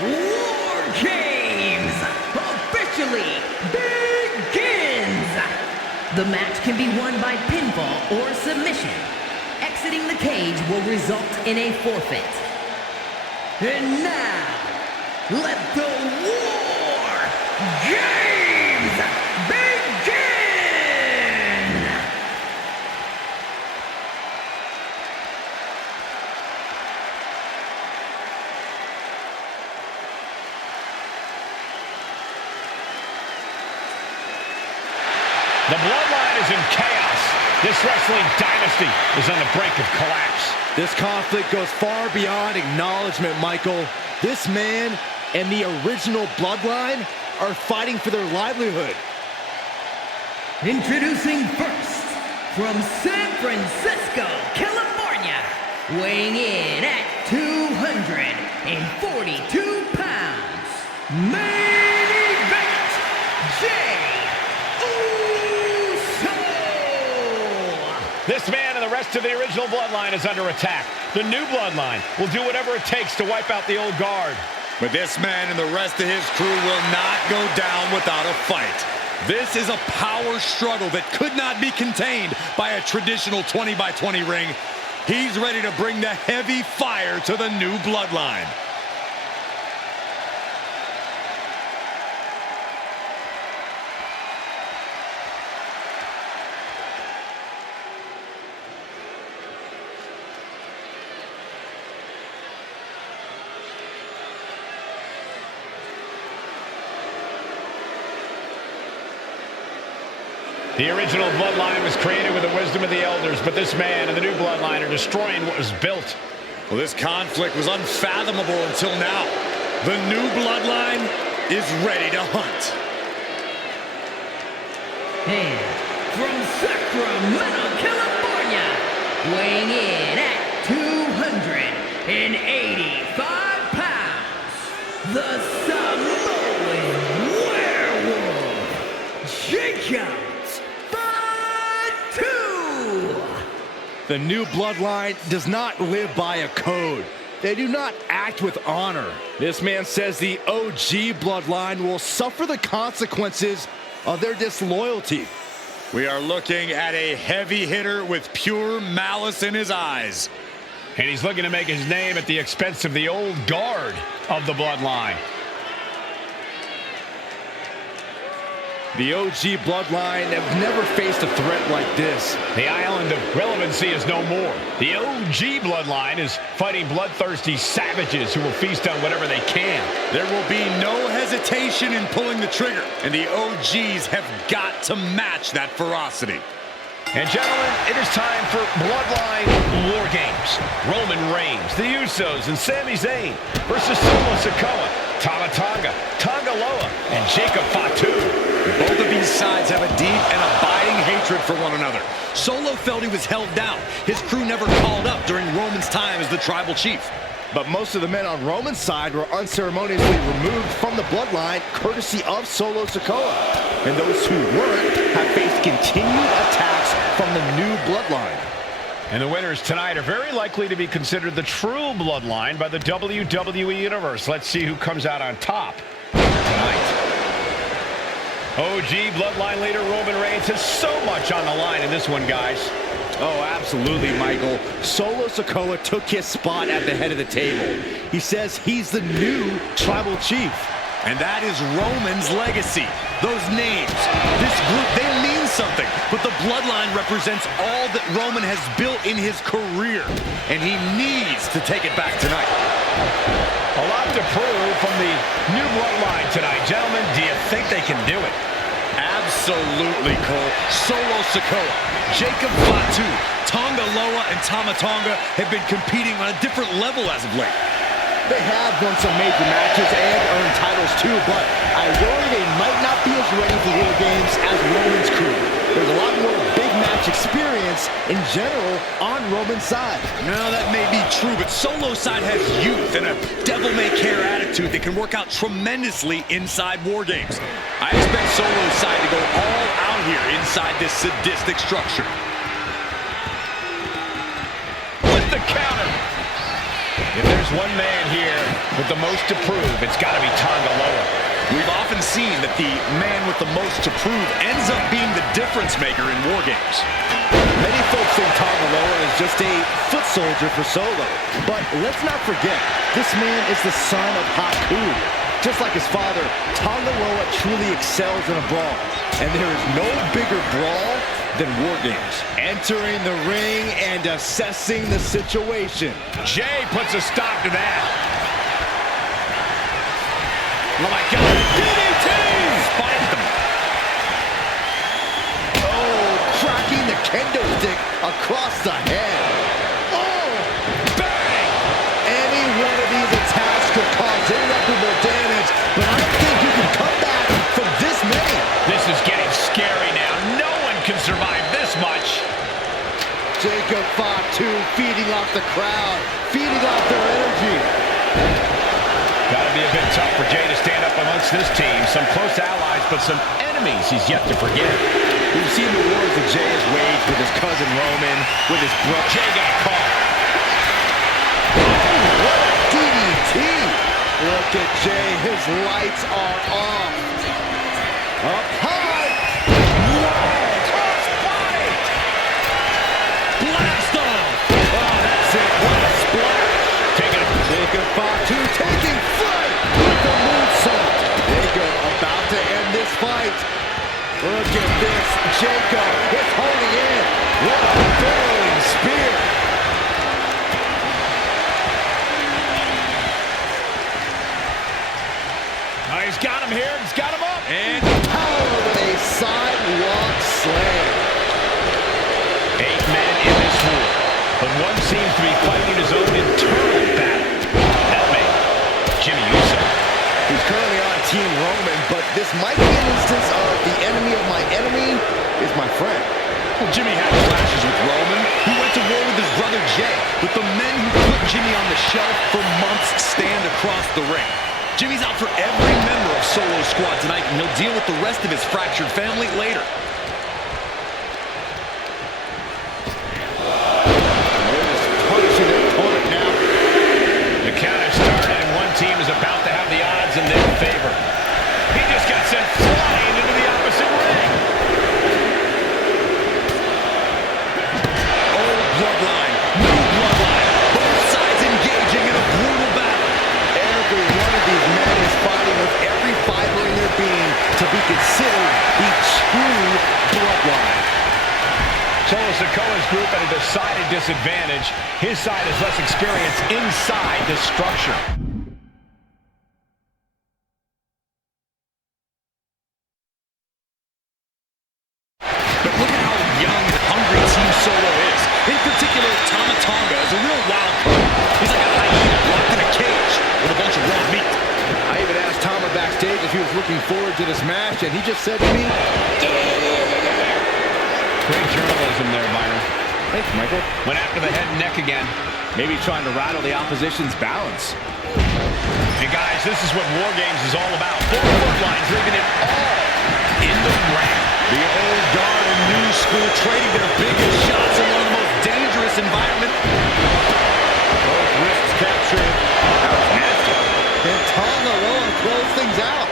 War Games officially begins! The match can be won by pinfall or submission. Exiting the cage will result in a forfeit. And now, let the War Games begin! The Bloodline is in chaos. This wrestling dynasty is on the brink of collapse. This conflict goes far beyond acknowledgement, Michael. This man and the original Bloodline are fighting for their livelihood. Introducing first, from San Francisco, California, weighing in at 242 pounds, main event, Jay Uso! This man and the rest of the original Bloodline is under attack. The new Bloodline will do whatever it takes to wipe out the old guard. But this man and the rest of his crew will not go down without a fight. This is a power struggle that could not be contained by a traditional 20-by-20 ring. He's ready to bring the heavy fire to the new Bloodline. The original Bloodline was created with the wisdom of the elders, but this man and the new Bloodline are destroying what was built. Well, this conflict was unfathomable until now. The new Bloodline is ready to hunt. And from Sacramento, California, weighing in at 285 pounds, the Samoan werewolf, Jacob. The new Bloodline does not live by a code. They do not act with honor. This man says the OG Bloodline will suffer the consequences of their disloyalty. We are looking at a heavy hitter with pure malice in his eyes. And he's looking to make his name at the expense of the old guard of the Bloodline. The OG Bloodline have never faced a threat like this. The island of relevancy is no more. The OG Bloodline is fighting bloodthirsty savages who will feast on whatever they can. There will be no hesitation in pulling the trigger, and the OGs have got to match that ferocity. And gentlemen, it is time for Bloodline War Games. Roman Reigns, the Usos, and Sami Zayn versus Solo Sikoa, Tama Tonga, Tonga Loa, and Jacob Fatu. Both of these sides have a deep and abiding hatred for one another. Solo felt he was held down. His crew never called up during Roman's time as the tribal chief. But most of the men on Roman's side were unceremoniously removed from the Bloodline courtesy of Solo Sikoa. And those who weren't have faced continued attacks from the new Bloodline. And the winners tonight are very likely to be considered the true bloodline by the WWE Universe. Let's see who comes out on top tonight. OG bloodline leader Roman Reigns has so much on the line in this one, guys. Oh, absolutely, Michael. Solo Sikoa took his spot at the head of the table. He says he's the new tribal chief. And that is Roman's legacy. Those names, this group, they mean something. But the bloodline represents all that Roman has built in his career. And he needs to take it back tonight. A lot to prove from the new bloodline tonight. Gentlemen, do you think they can do it? Absolutely, Cole. Solo Sikoa, Jacob Fatu, Tonga Loa, and Tama Tonga have been competing on a different level as of late. They have won some major matches and earned titles too, but I worry they might not be as ready for War Games as Roman's crew. There's a lot more big match experience in general on Roman's side. No, that may be true, but Solo's side has youth and a devil-may-care attitude that can work out tremendously inside War Games. I expect Solo's side to go all out here inside this sadistic structure. With the counter. If there's one man here with the most to prove, it's got to be Tonga Loa. We've often seen that the man with the most to prove ends up being the difference maker in War Games. Many folks think Tonga Loa is just a foot soldier for Solo. But let's not forget, this man is the son of Haku. Just like his father, Tonga Loa truly excels in a brawl. And there is no bigger brawl than War Games. Entering the ring and assessing the situation. Jay puts a stop to that. Oh my God, DDT! Spiked him. Oh, cracking the kendo stick across the head. Oh, Bang! any one of these attacks could cause irreparable damage, but I don't think you can come back from this many. This is getting scary now. No one can survive this much. Jacob Fatu feeding off the crowd, feeding off their energy. Gotta be a bit tough for Jay to stand up amongst this team. Some close allies, but some enemies he's yet to forgive. We've seen the wars that Jay has waged with his cousin Roman, with his brother. Jay got caught. Oh, what a DDT! Look at Jay, his lights are off. Up high! Whoa! Crossbody! Blast off! Oh, that's it. What a splash! Taking it. Jacob Fatu taking flight with the moonsault. Jacob about to end this fight. Look at this. Jacob is holding in. What a barreling spear. He's got him here. He's got him up. And Power with a sidewalk slam. 8 men in this war, but one seems to be fighting his own internal battle. That man, Jimmy Uso. He's currently on Team Roman, but this might be an instance of the enemy of my enemy is my friend. well, Jimmy had clashes with Roman. He went to war with his brother Jay, but the men who put Jimmy on the shelf for months stand across the ring. Jimmy's out for every member of Solo's squad tonight, and he'll deal with the rest of his fractured family later. Punishing their opponent now. The count has started, and one team is about to have the odds in their favor. He just got sent flying into the opposite ring. Old bloodline, new bloodline, both sides engaging in a brutal battle. Every one of these men is fighting with every fiber in their being to be considered the true bloodline. Solo Sikoa's group at a decided disadvantage. His side has less experience inside this structure. But look at how young and hungry Team Solo is. In particular, Tama Tonga is a real wild card. He's like a hyena locked in a cage with a bunch of raw meat. I even asked Tama backstage if he was looking forward to this match, and he just said to me, Great journalism there, Byron. thanks, Michael. Went after the head and neck again. Maybe trying to rattle the opposition's balance. And guys, this is what War Games is all about. Both bloodlines leaving it all in the ring. The old guard and new school trading their biggest shots in one of the most dangerous environment. Both wrists captured. That was nasty. And Tonga Loa close things out.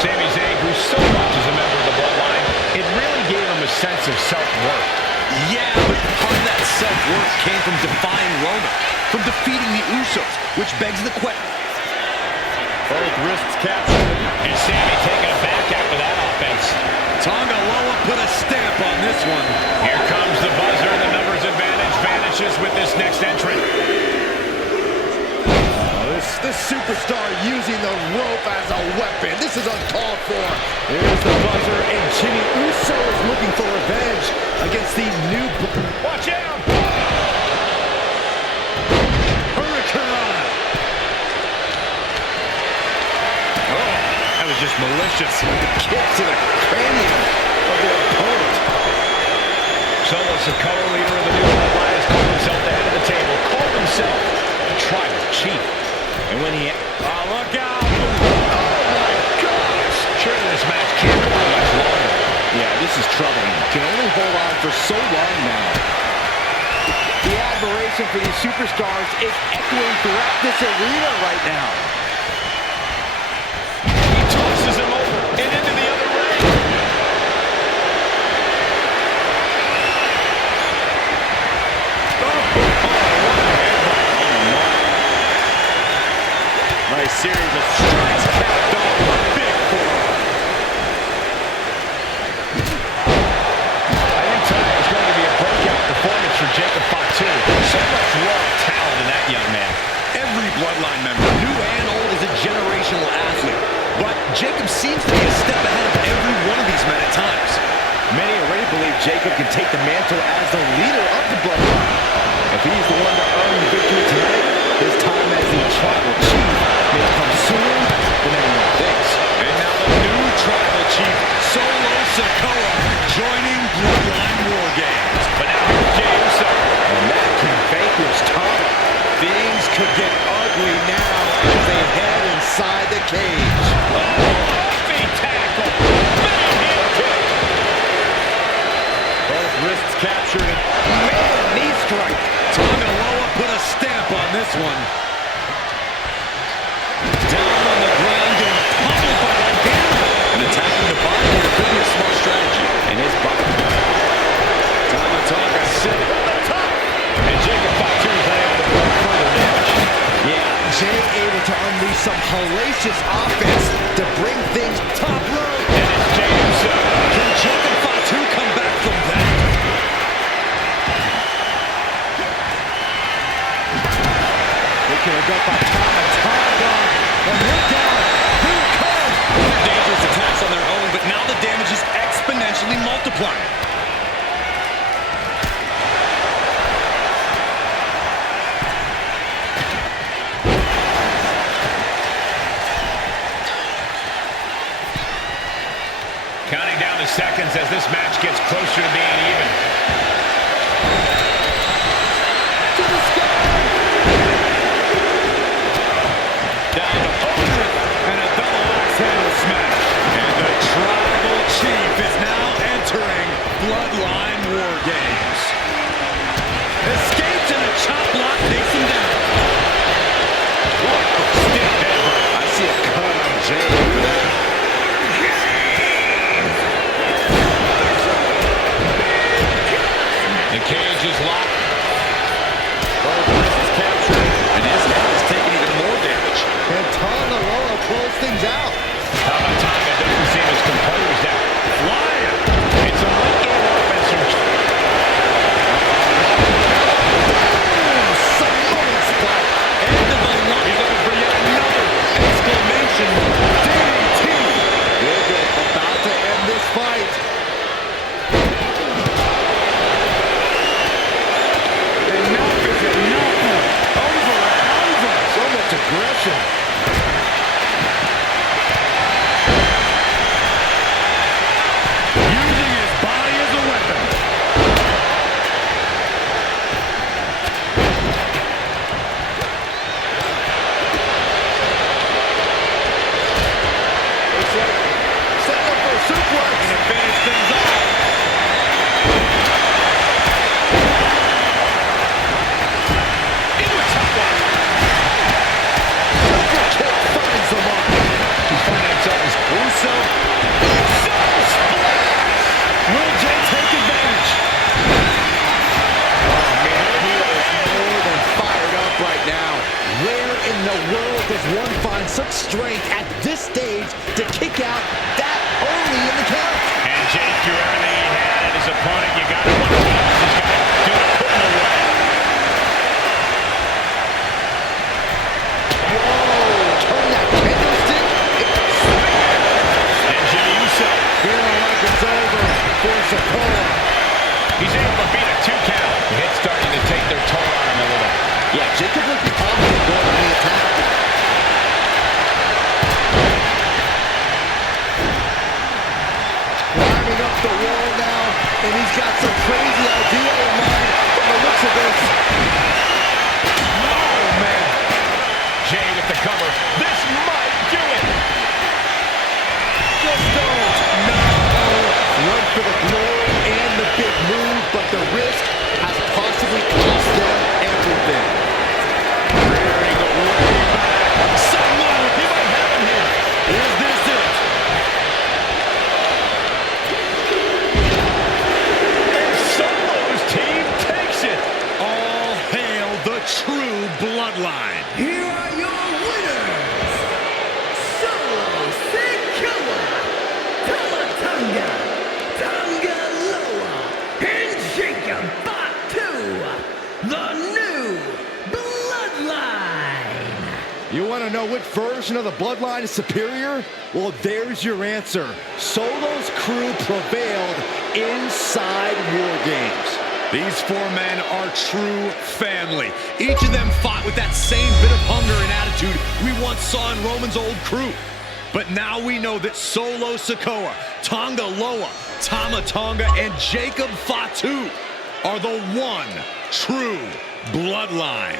Sami Zayn grew so much as a member of the Bloodline, it really gave him a sense of self-worth. Yeah, but part of that self-worth came from defying Roman, from defeating the Usos, which begs the question. Both wrists captured. And Sami taking it back after that offense. Tonga Loa put a stamp on this one. Here comes the buzzer. The numbers advantage vanishes with this next entrant. This superstar using the rope as a weapon. This is uncalled for. Here's the buzzer, and Jimmy Uso is looking for revenge against the new... Watch out! Hurricane! Oh, that was just malicious. Kick to the cranium of the opponent. Solo Sikoa, leader of the new Bloodline, has called himself the head of the table. Called himself the tribal chief. And when he... Oh, look out! Oh, my gosh! Surely this match can't go on much longer. Yeah, this is troubling. Can only hold on for so long now. The admiration for these superstars is echoing throughout this arena right now. He tosses him over and into the other ring. Nice series of strikes capped off a big forearm. I think tonight is going to be a breakout performance for Jacob Fatu. So much raw talent in that young man. Every Bloodline member, new and old, is a generational athlete. But Jacob seems to be a step ahead of every one of these men at times. Many already believe Jacob can take the mantle as the leader of the Bloodline. If he's the one to earn the victory tonight, his time as the tribal chief may come sooner than anyone thinks. And now the new tribal chief, Solo Sikoa, joining Bloodline War Games. But now here's Jey Uso. And that can vanquish Tom. Things could get ugly now as they head inside the cage. Big tackle. Big heel kick. Both wrists captured. Man, knee strike. Tonga Loa put a stamp on this one. Down on the ground, getting pummeled by Valkyria. And attacking the body here could be a smart strategy. And his body. Tonga sitting on the top. And Jacob Fatu is able to block further damage. Yeah, Jay able to unleash some hellacious offense to bring things top rope. And it's Jey Uso. Can Jacob Fatu come back from that? Taking a gut by Tonga. And look down. Here it comes. Dangerous attacks on their own, but now the damage is exponentially multiplying. Counting down the seconds as this match gets closer to being even. To the sky. Down to Hogan. And a double axe handle smash. And the tribal chief is now entering Bloodline War Games. Escapes in a chop block, takes him down. Stiff headbutt. I see a cut on Jay. one find such strength at this stage to kick out that early in the count? And Jake threw everything he had at his opponent. You got to wonder what else he's going to do to put him away. Whoa, turn that candlestick. And Jey Uso. Feeling like it's over for Sikoa. He's able to beat a 2 count. The hit's starting to take their toll on him a little. Yeah, Jacob looked confident going on the attack. Climbing up the wall now, and he's got some crazy idea in mind from the looks of this. Oh, man. Jey with the cover. This might do it. Just don't. No. Run for the glory and the big move, but the risk has possibly cost them everything. Rearing way back. Someone, he might have him here. Is this it? And Solo's team takes it. All hail the true bloodline. Here are your winners, Solo Sikoa, Tamatonga, Tonga Loa, and Jacob Fatu, the new Bloodline. You want to know what version of the Bloodline is superior? Well, there's your answer. Solo's crew prevailed inside War Games. These four men are true family. Each of them fought with that same bit of hunger and attitude we once saw in Roman's old crew. But now we know that Solo Sikoa, Tonga Loa, Tama Tonga, and Jacob Fatu are the one true bloodline.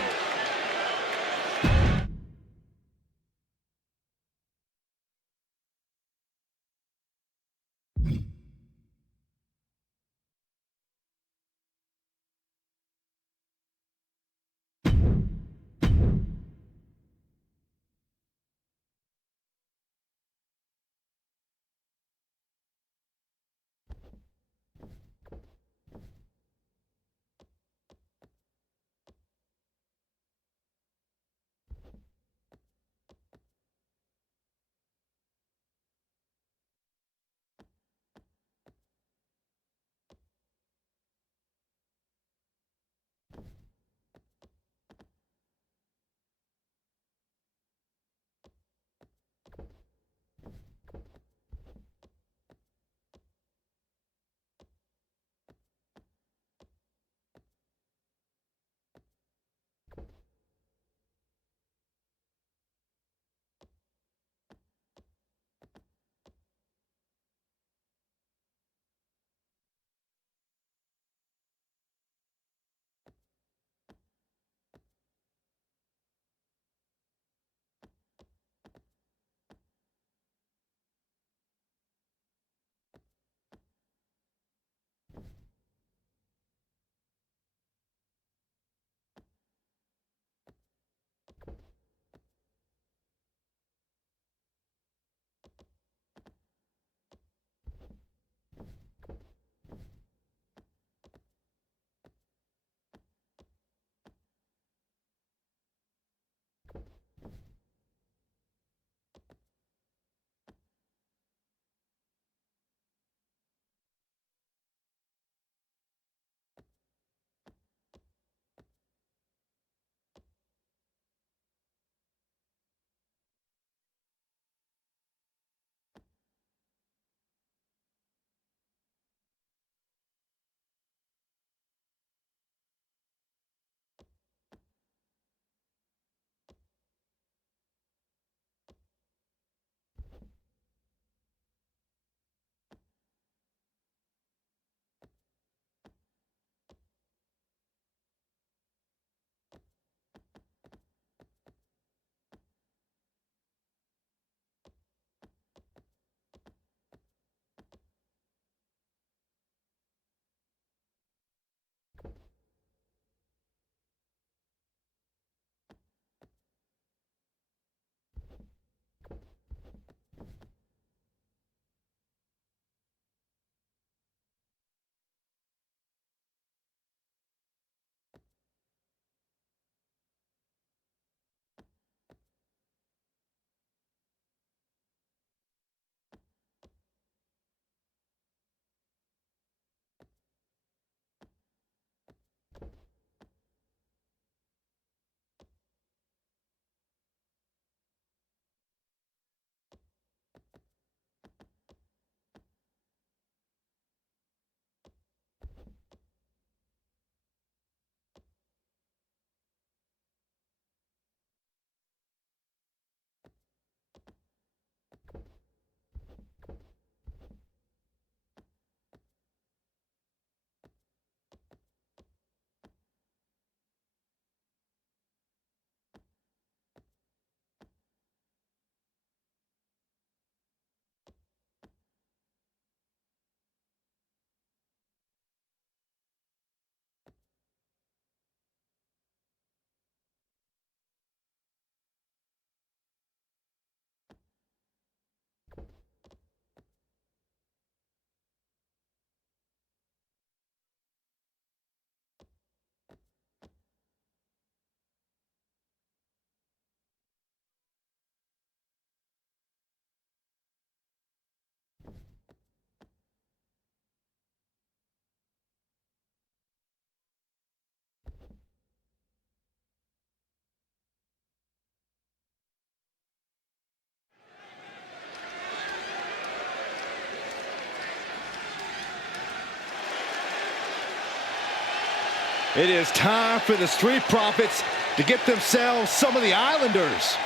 It is time for the Street Profits to get themselves some of the Islanders.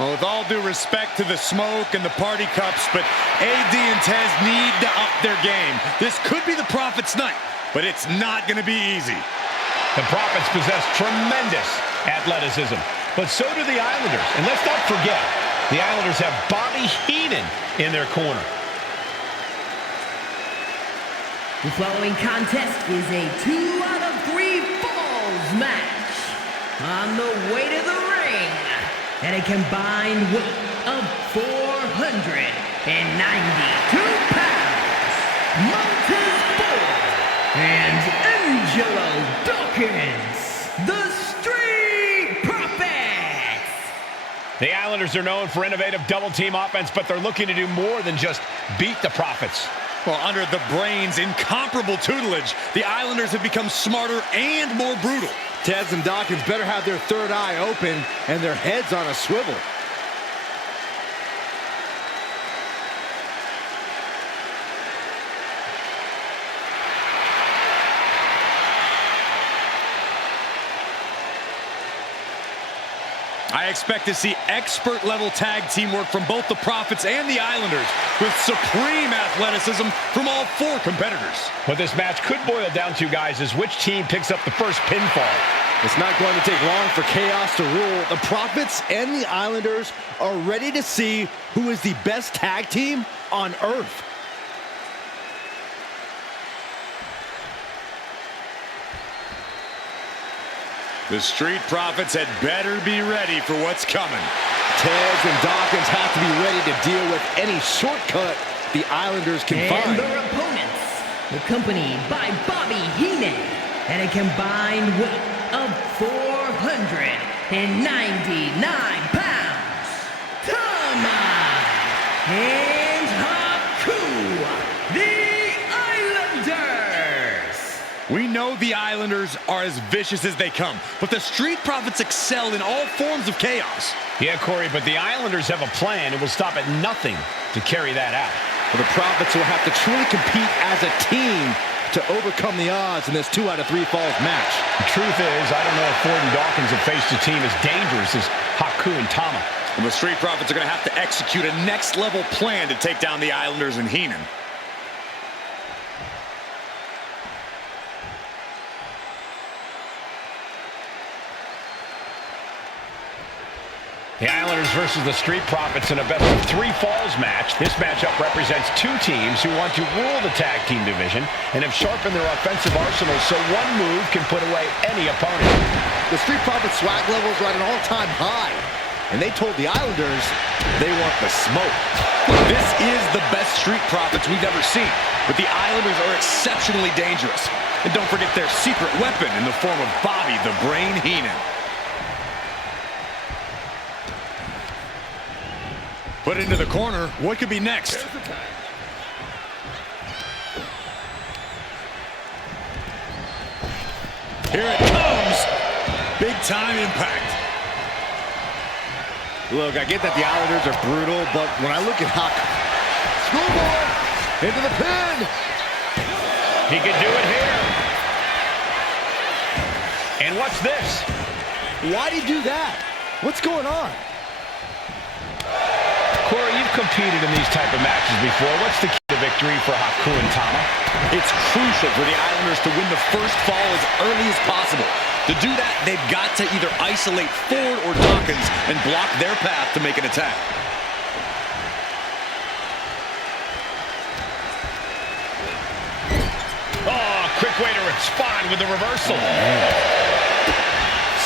Well, with all due respect to the smoke and the party cups, but AD and Tez need to up their game. This could be the Profits' night, but it's not going to be easy. The Profits possess tremendous athleticism, but so do the Islanders. And let's not forget, the Islanders have Bobby Heenan in their corner. The following contest is a 2 out of 3 falls match. On the way to the ring, at a combined weight of 492 pounds, Montez Ford and Angelo Dawkins, the Street Profits. The Islanders are known for innovative double-team offense, but they're looking to do more than just beat the Profits. Well, under the Brains' incomparable tutelage, the Islanders have become smarter and more brutal. Tez and Dawkins better have their third eye open and their heads on a swivel. I expect to see expert-level tag teamwork from both the Profits and the Islanders, with supreme athleticism from all 4 competitors. What this match could boil down to, guys, is which team picks up the first pinfall. It's not going to take long for chaos to rule. The Profits and the Islanders are ready to see who is the best tag team on Earth. The Street Profits had better be ready for what's coming. Tez and Dawkins have to be ready to deal with any shortcut the Islanders can find. And their opponents, accompanied by Bobby Heenan, at a combined weight of 499 pounds, Tama and Haku, the Islanders. We know the Islanders are as vicious as they come, but the Street Profits excel in all forms of chaos. Yeah, Corey, but the Islanders have a plan and will stop at nothing to carry that out. Well, the Profits will have to truly compete as a team to overcome the odds in this 2 out of 3 falls match. The truth is, I don't know if Ford and Dawkins have faced a team as dangerous as Haku and Tama. And the Street Profits are going to have to execute a next-level plan to take down the Islanders and Heenan. The Islanders versus the Street Profits in a best-of-3 falls match. This matchup represents 2 teams who want to rule the tag team division and have sharpened their offensive arsenal so one move can put away any opponent. The Street Profits swag levels are at an all-time high, and they told the Islanders they want the smoke. This is the best Street Profits we've ever seen, but the Islanders are exceptionally dangerous. And don't forget their secret weapon in the form of Bobby the Brain Heenan. Put into the corner. What could be next? Here it comes. Big time impact. Look, I get that the Islanders are brutal, but when I look at Haku, schoolboy into the pin. He could do it here. And what's this? Why'd he do that? What's going on? Corey, you've competed in these type of matches before. What's the key to victory for Haku and Tama? It's crucial for the Islanders to win the first fall as early as possible. To do that, they've got to either isolate Ford or Dawkins and block their path to make an attack. Oh, quick way to respond with the reversal.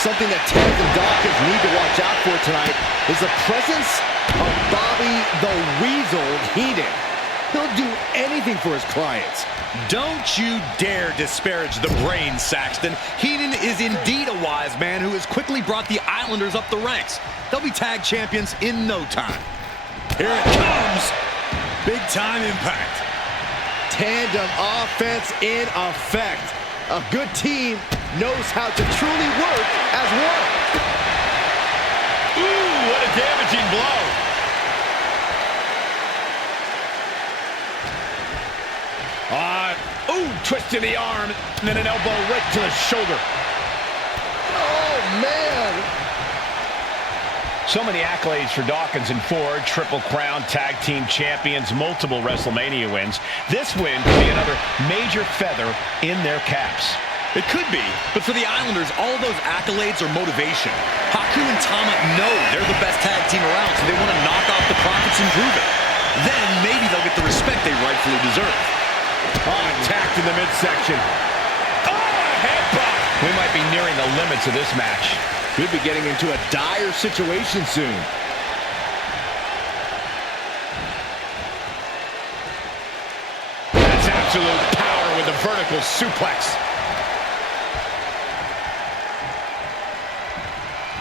Something that Tez and Dawkins need to watch out for tonight is the presence of Bobby the Weasel Heenan. He'll do anything for his clients. Don't you dare disparage the brain, Saxton. Heenan is indeed a wise man who has quickly brought the Islanders up the ranks. They'll be tag champions in no time. Here it comes. Big time impact. Tandem offense in effect. A good team knows how to truly work as one. Ooh, what a damaging blow. twist to the arm, and then an elbow right to the shoulder. Oh, man. So many accolades for Dawkins and Ford. Triple Crown Tag Team Champions, multiple WrestleMania wins. This win could be another major feather in their caps. It could be, but for the Islanders, all of those accolades are motivation. Haku and Tama know they're the best tag team around, so they want to knock off the Profits and prove it. Then maybe they'll get the respect they rightfully deserve. Oh, attacked in the midsection. Oh, headbutt! We might be nearing the limits of this match. Could be getting into a dire situation soon. That's absolute power with the vertical suplex.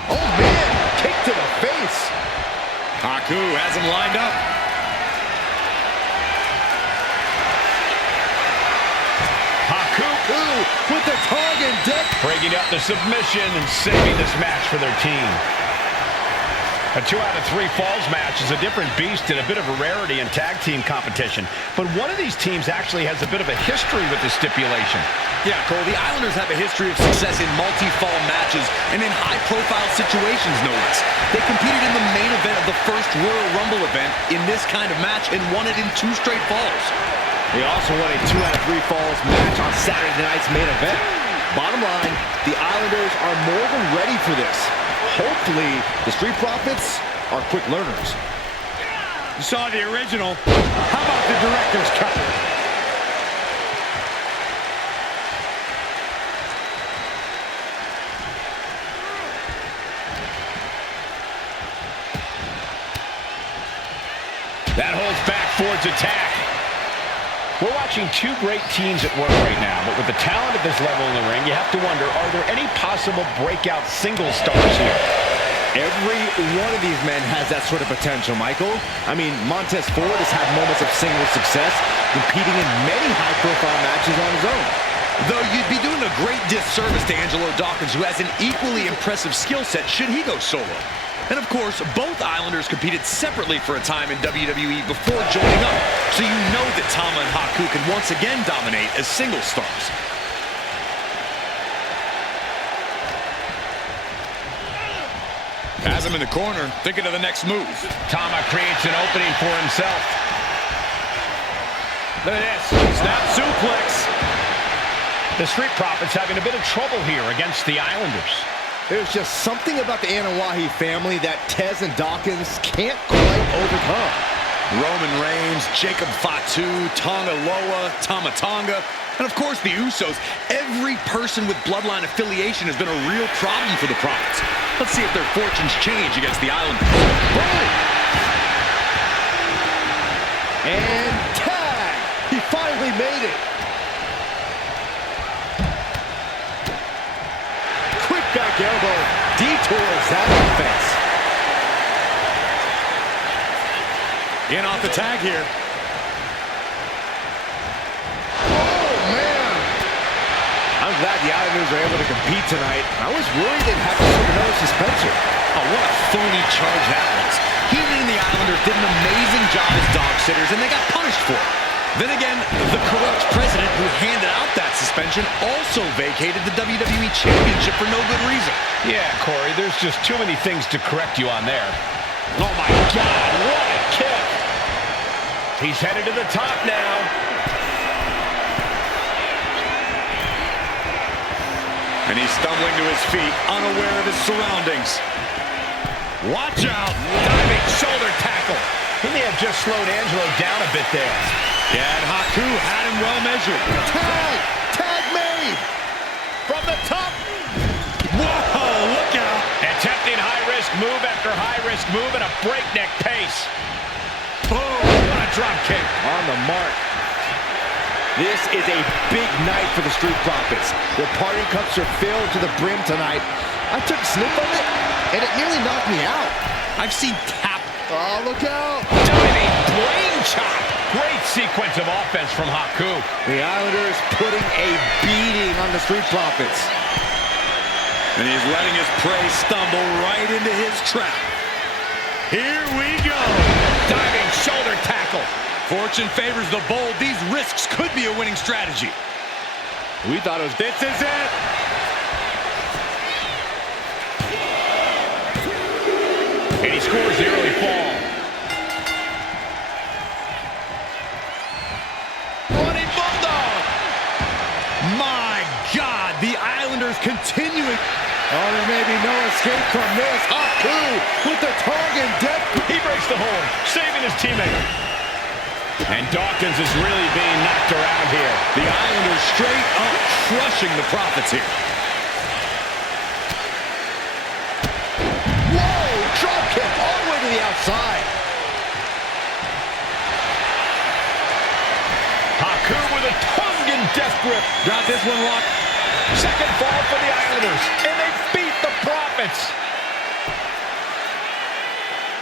Oh, man. Kick to the face. Haku has him lined up. Haku with the tongue and deck. Breaking up the submission and saving this match for their team. A 2 out of 3 falls match is a different beast and a bit of a rarity in tag team competition. But one of these teams actually has a bit of a history with this stipulation. Yeah, Cole, the Islanders have a history of success in multi-fall matches and in high-profile situations, no less. They competed in the main event of the first Royal Rumble event in this kind of match and won it in 2 straight falls. They also won a 2 out of 3 falls match on Saturday night's main event. Bottom line, the Islanders are more than ready for this. Hopefully, the Street Profits are quick learners. You saw the original. How about the director's cut? That holds back Ford's attack. We're watching 2 great teams at work right now, but with the talent at this level in the ring, you have to wonder, are there any possible breakout single stars here? Every one of these men has that sort of potential, Michael. I mean, Montez Ford has had moments of single success, competing in many high-profile matches on his own. Though you'd be doing a great disservice to Angelo Dawkins, who has an equally impressive skill set should he go solo. And of course, both Islanders competed separately for a time in WWE before joining up, so you know that Tama and Haku can once again dominate as single stars. Has him in the corner, thinking of the next move. Tama creates an opening for himself. Look at this, snap suplex. The Street Profits having a bit of trouble here against the Islanders. There's just something about the Anoa'i family that Tez and Dawkins can't quite overcome. Roman Reigns, Jacob Fatu, Tonga Loa, Tama Tonga, and of course the Usos. Every person with bloodline affiliation has been a real problem for the Profits. Let's see if their fortunes change against the Islanders. Boom! And tag! He finally made it. Quick back elbow detours that offense. In off the tag here. Oh, man! I'm glad the Islanders are able to compete tonight. I was worried they'd have to serve another suspension. Oh, what a phony charge that was. Healy and the Islanders did an amazing job as dog sitters, and they got punished for it. Then again, the corrupt president who handed out that suspension also vacated the WWE Championship for no good reason. Yeah, Corey, there's just too many things to correct you on there. Oh, my God, what a kick. He's headed to the top now. And he's stumbling to his feet, unaware of his surroundings. Watch out! Diving shoulder tackle. He may have just slowed Angelo down a bit there. Yeah, and Haku had him well measured. Tag! Tag made! From the top. Whoa, look out! Attempting high-risk move after high-risk move at a breakneck pace. Boom! What a drop kick. On the mark. This is a big night for the Street Profits. Their party cups are filled to the brim tonight. I took a sniff of it, and it nearly knocked me out. I've seen tap. Oh, look out! Diving brain chop. Great sequence of offense from Haku. The Islanders putting a beating on the Street Profits. And he's letting his prey stumble right into his trap. Here we go. Diving shoulder tackle. Fortune favors the bold. These risks could be a winning strategy. We thought it was... This is it! And he scores the early fall. Running Bulldog! My God, the Islanders continuing. Oh, there may be no escape from this. Haku with the Target death. He breaks the hold, saving his teammate. And Dawkins is really being knocked around here. The Islanders straight up crushing the Profits here. Whoa, drop kick all the way to the outside. Haku with a tongue and death grip. Got this one locked. Second fall for the Islanders, and they beat the Profits.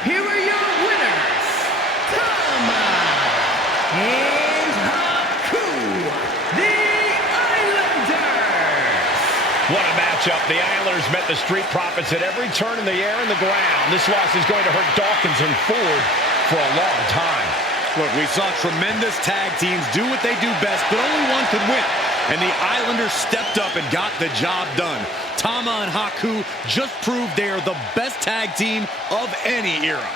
Here are your winners, Tama and Haku, the Islanders. What a matchup. The Islanders met the Street Profits at every turn in the air and the ground. This loss is going to hurt Dawkins and Ford for a long time. Look, we saw tremendous tag teams do what they do best, but only one could win. And the Islanders stepped up and got the job done. Tama and Haku just proved they are the best tag team of any era.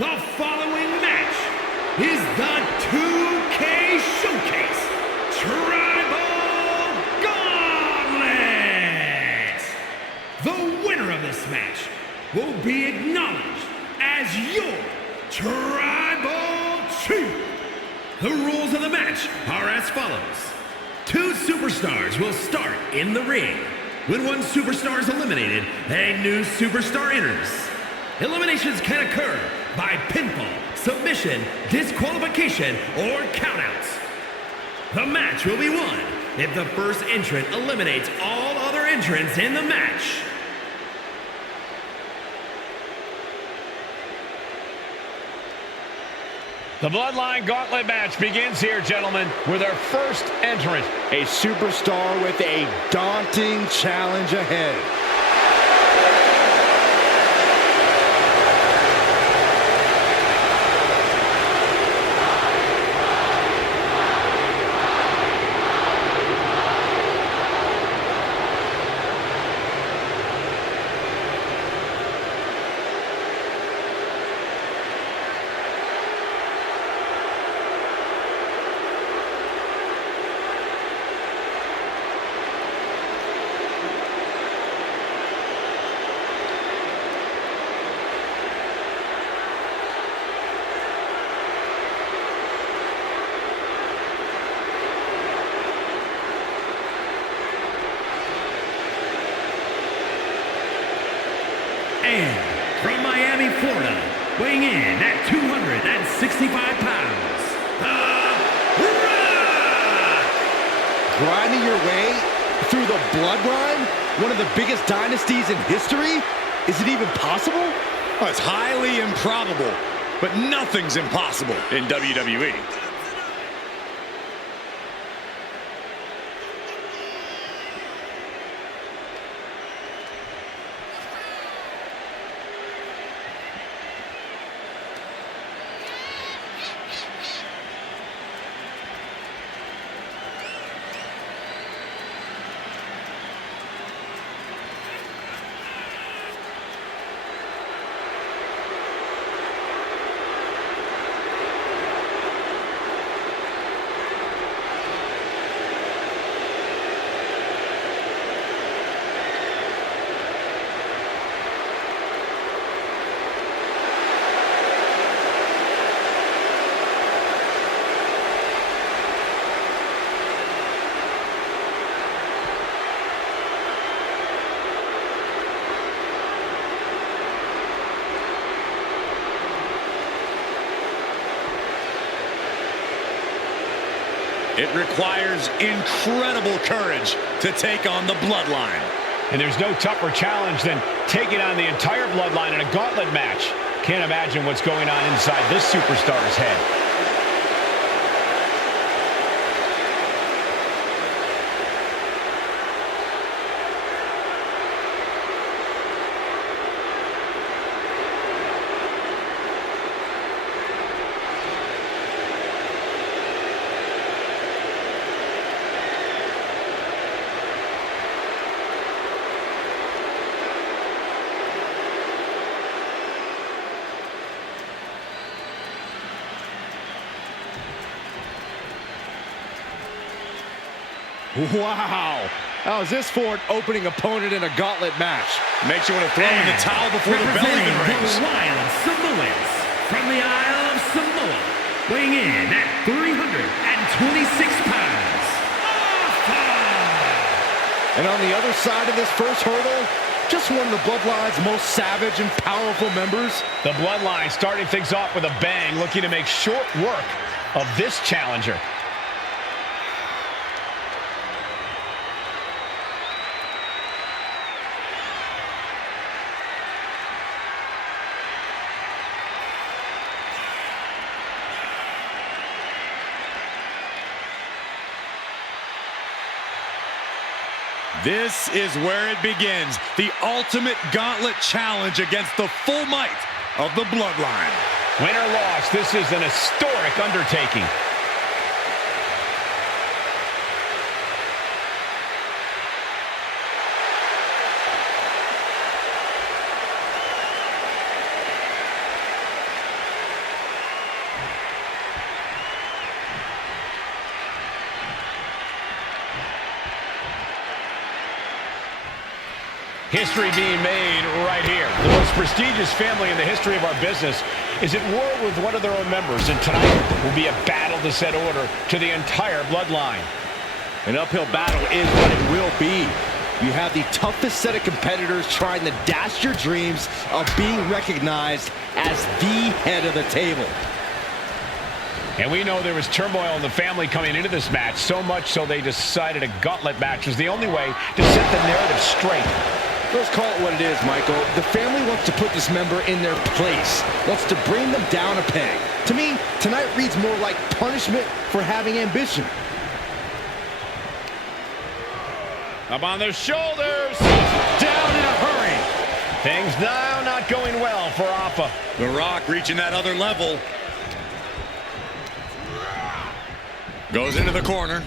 The following match is the 2K Showcase Tribal Gauntlet. The winner of this match will be acknowledged as your Tribal Chief. The rules of the match are as follows. 2 superstars will start in the ring. When one superstar is eliminated, a new superstar enters. Eliminations can occur by pinfall, submission, disqualification, or countouts. The match will be won if the first entrant eliminates all other entrants in the match. The Bloodline Gauntlet match begins here, gentlemen, with our first entrant. A superstar with a daunting challenge ahead. And from Miami, Florida, weighing in at 265 pounds, The Rock! Grinding your way through the Bloodline? One of the biggest dynasties in history? Is it even possible? Well, it's highly improbable, but nothing's impossible in WWE. It requires incredible courage to take on the Bloodline. And there's no tougher challenge than taking on the entire Bloodline in a gauntlet match. Can't imagine what's going on inside this superstar's head. Wow. How's this for an opening opponent in a gauntlet match? Makes you want to throw in the towel before the bell even rings. The Wild Samoans from the Isle of Samoa, weighing in at 326 pounds. And on the other side of this first hurdle, just one of the Bloodline's most savage and powerful members. The Bloodline starting things off with a bang, looking to make short work of this challenger. This is where it begins, the ultimate gauntlet challenge against the full might of the Bloodline. Win or loss, this is an historic undertaking. History being made right here. The most prestigious family in the history of our business is at war with one of their own members, and tonight will be a battle to set order to the entire bloodline. An uphill battle is what it will be. You have the toughest set of competitors trying to dash your dreams of being recognized as the head of the table. And we know there was turmoil in the family coming into this match, so much so they decided a gauntlet match was the only way to set the narrative straight. Let's call it what it is, Michael. The family wants to put this member in their place, wants to bring them down a peg. To me, tonight reads more like punishment for having ambition. Up on their shoulders. Down in a hurry. Things now not going well for Alpha. The Rock reaching that other level. Goes into the corner.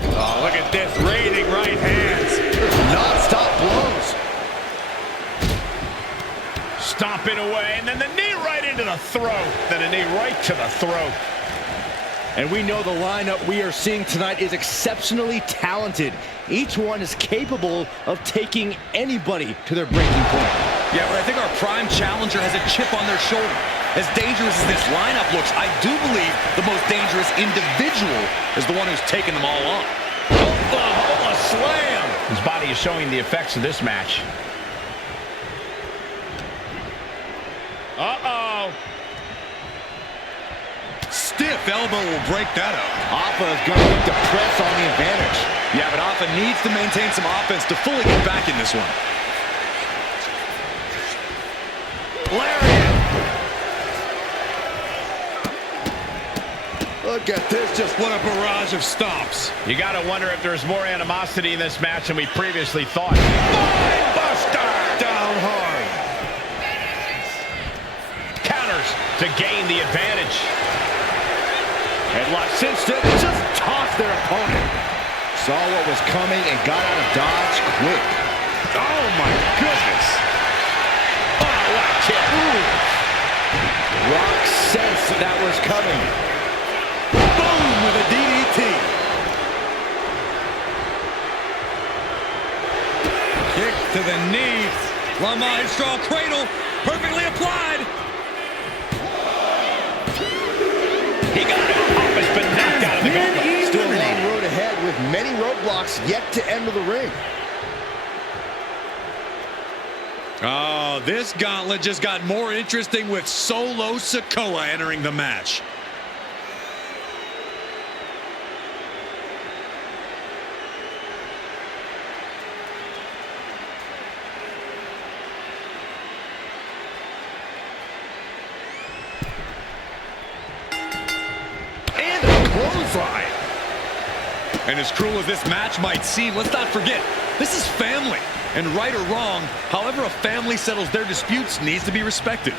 Oh, look at this. Raiding right hands. Non-stop blows. Stomping away, and then the knee right into the throat. Then a knee right to the throat. And we know the lineup we are seeing tonight is exceptionally talented. Each one is capable of taking anybody to their breaking point. Yeah, but I think our prime challenger has a chip on their shoulder. As dangerous as this lineup looks, I do believe the most dangerous individual is the one who's taking them all on. Oklahoma slam! His body is showing the effects of this match. Uh-oh. Stiff elbow will break that up. Alpha is going to look to press on the advantage. Yeah, but Alpha needs to maintain some offense to fully get back in this one. Lariat! Look at this, just What a barrage of stomps. You gotta wonder if there's more animosity in this match than we previously thought. Buster! down hard. Counters to gain the advantage. Headlock cinched it, just tossed their opponent. Saw what was coming and got out of dodge quick. Oh, my goodness. Oh, what a kick. Rock sensed that was coming. Boom with a DDT. Kick to the knee. La Maestro cradle, perfectly applied. He got it. Alpha's been knocked out of the gauntlet. Still a long road ahead with many roadblocks yet to enter the ring. Oh, this gauntlet just got more interesting with Solo Sikoa entering the match. And a clothesline. And as cruel as this match might seem, let's not forget, this is family. And right or wrong, however a family settles their disputes needs to be respected.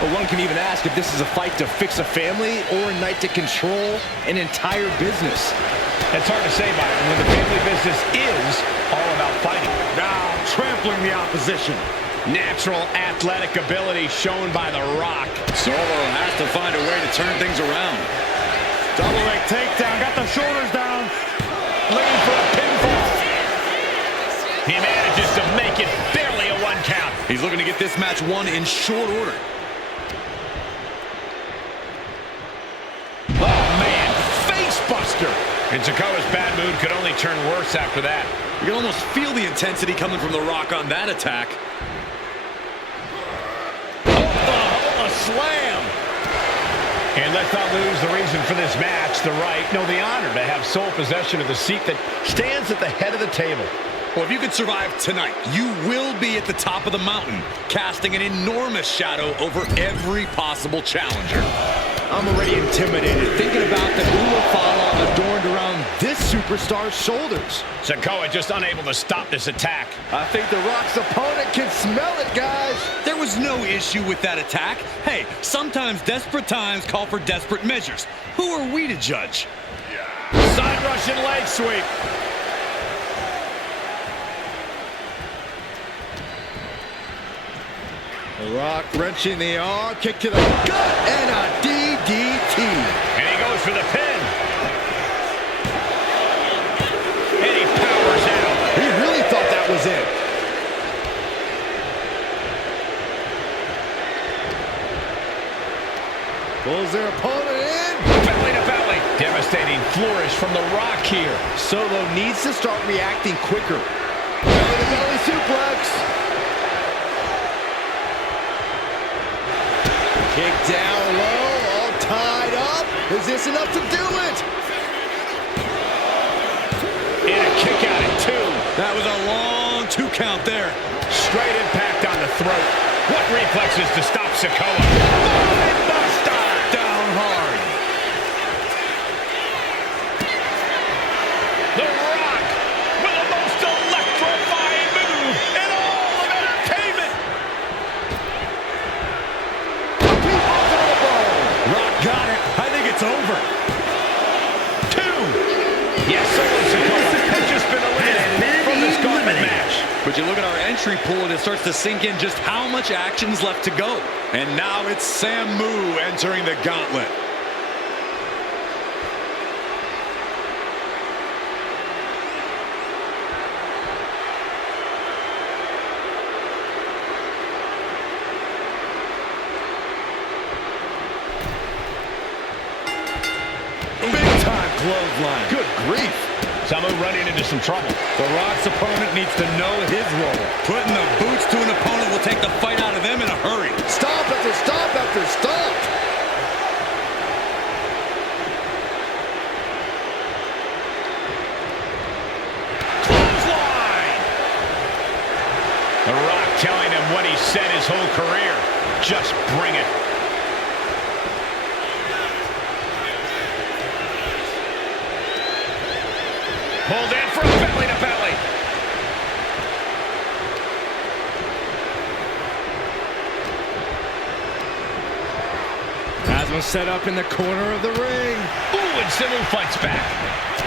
But one can even ask if this is a fight to fix a family or a night to control an entire business. It's hard to say, Byron, when the family business is all about fighting. Now trampling the opposition. Natural athletic ability shown by The Rock. Solo has to find a way to turn things around. Double leg takedown, got the shoulders down. Looking for a pinfall. He manages to make it barely a 1 count. He's looking to get this match won in short order. Oh, man. Face buster. And Sikoa's bad mood could only turn worse after that. You can almost feel the intensity coming from The Rock on that attack. Oklahoma slam. And let's not lose the reason for this match, the right, no, the honor to have sole possession of the seat that stands at the head of the table. Well, if you can survive tonight, you will be at the top of the mountain, casting an enormous shadow over every possible challenger. I'm already intimidated thinking about the Umaga adorned around this superstar's shoulders. Sikoa just unable to stop this attack. I think The Rock's opponent can smell it, guys. There was no issue with that attack. Hey, sometimes desperate times call for desperate measures. Who are we to judge? Side Russian leg sweep. The Rock wrenching the arm, kick to the gut, and a DDT. And he goes for the pin. And he powers out. He really thought that was it. Follows their opponent in. Belly to belly. Devastating flourish from The Rock here. Solo needs to start reacting quicker. Belly to belly suplex. Kick down low, all tied up. Is this enough to do it? And a kick out at 2. That was a long 2 count there. Straight impact on the throat. What reflexes to stop Sikoa? Buster! Down hard. The Rock with the most electrifying move in all of entertainment. Rock got it. I think it's over. 2. Yes, Solo Sikoa has just been eliminated from this gauntlet match. But you look at our entry pool and it starts to sink in just how much action's left to go. And now it's Samu entering the gauntlet. Big time clothesline. Good grief. Samu running into some trouble. The Rock's opponent needs to know his role. Putting the boots to an opponent will take the fight out of them in a hurry. Stop after stop after stop. Clothesline! The Rock telling him what he said his whole career. Just bring it. Pulled in from belly to belly. Has one set up in the corner of the ring. Ooh, and Samu fights back.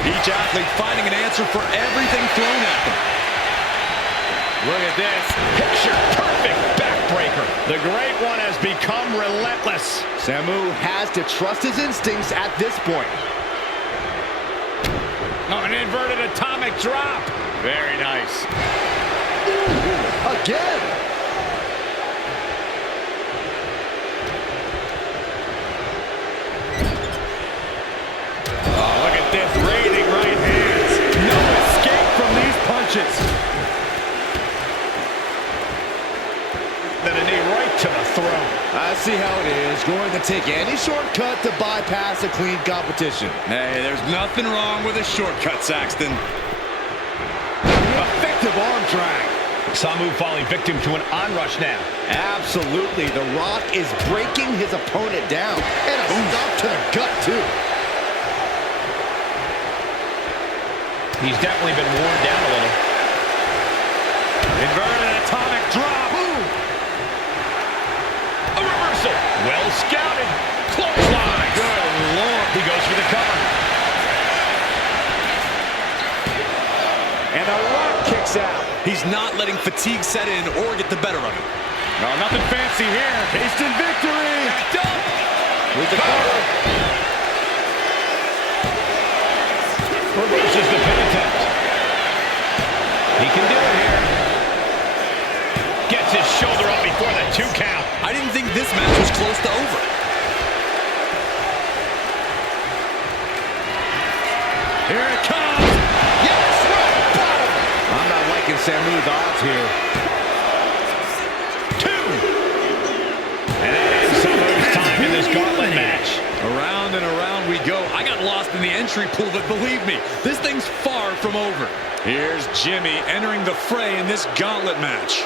Each athlete finding an answer for everything thrown at them. Look at this. Picture perfect backbreaker. The Great One has become relentless. Samu has to trust his instincts at this point. Oh, an inverted atomic drop. Very nice. Ooh, again. Oh, look at this. Raiding right hands. No escape from these punches. Then a knee right to the throat. I see how it is. Going to take any shortcut to bypass a clean competition. Hey, there's nothing wrong with a shortcut, Saxton. Effective arm drag. Samu falling victim to an onrush now. Absolutely. The Rock is breaking his opponent down. And a stop to the gut, too. He's definitely been worn down a little. Inverted atomic drop. A reversal. Well scouted. Clothesline. Good Lord. He goes for the cover. And The Rock kicks out. He's not letting fatigue set in or get the better of him. No, nothing fancy here. Instant victory. Dump. With the cover. Reverses the pin attempt. He can do it here. Gets his shoulder up before the 2 count. I didn't think this match was close to over. Here it comes. Yes, right bottom. I'm not liking Samu's odds here. 2. And that ends Samu's time in this gauntlet match. Around and around we go. I got lost in the entry pool, but believe me, this thing's far from over. Here's Jimmy entering the fray in this gauntlet match.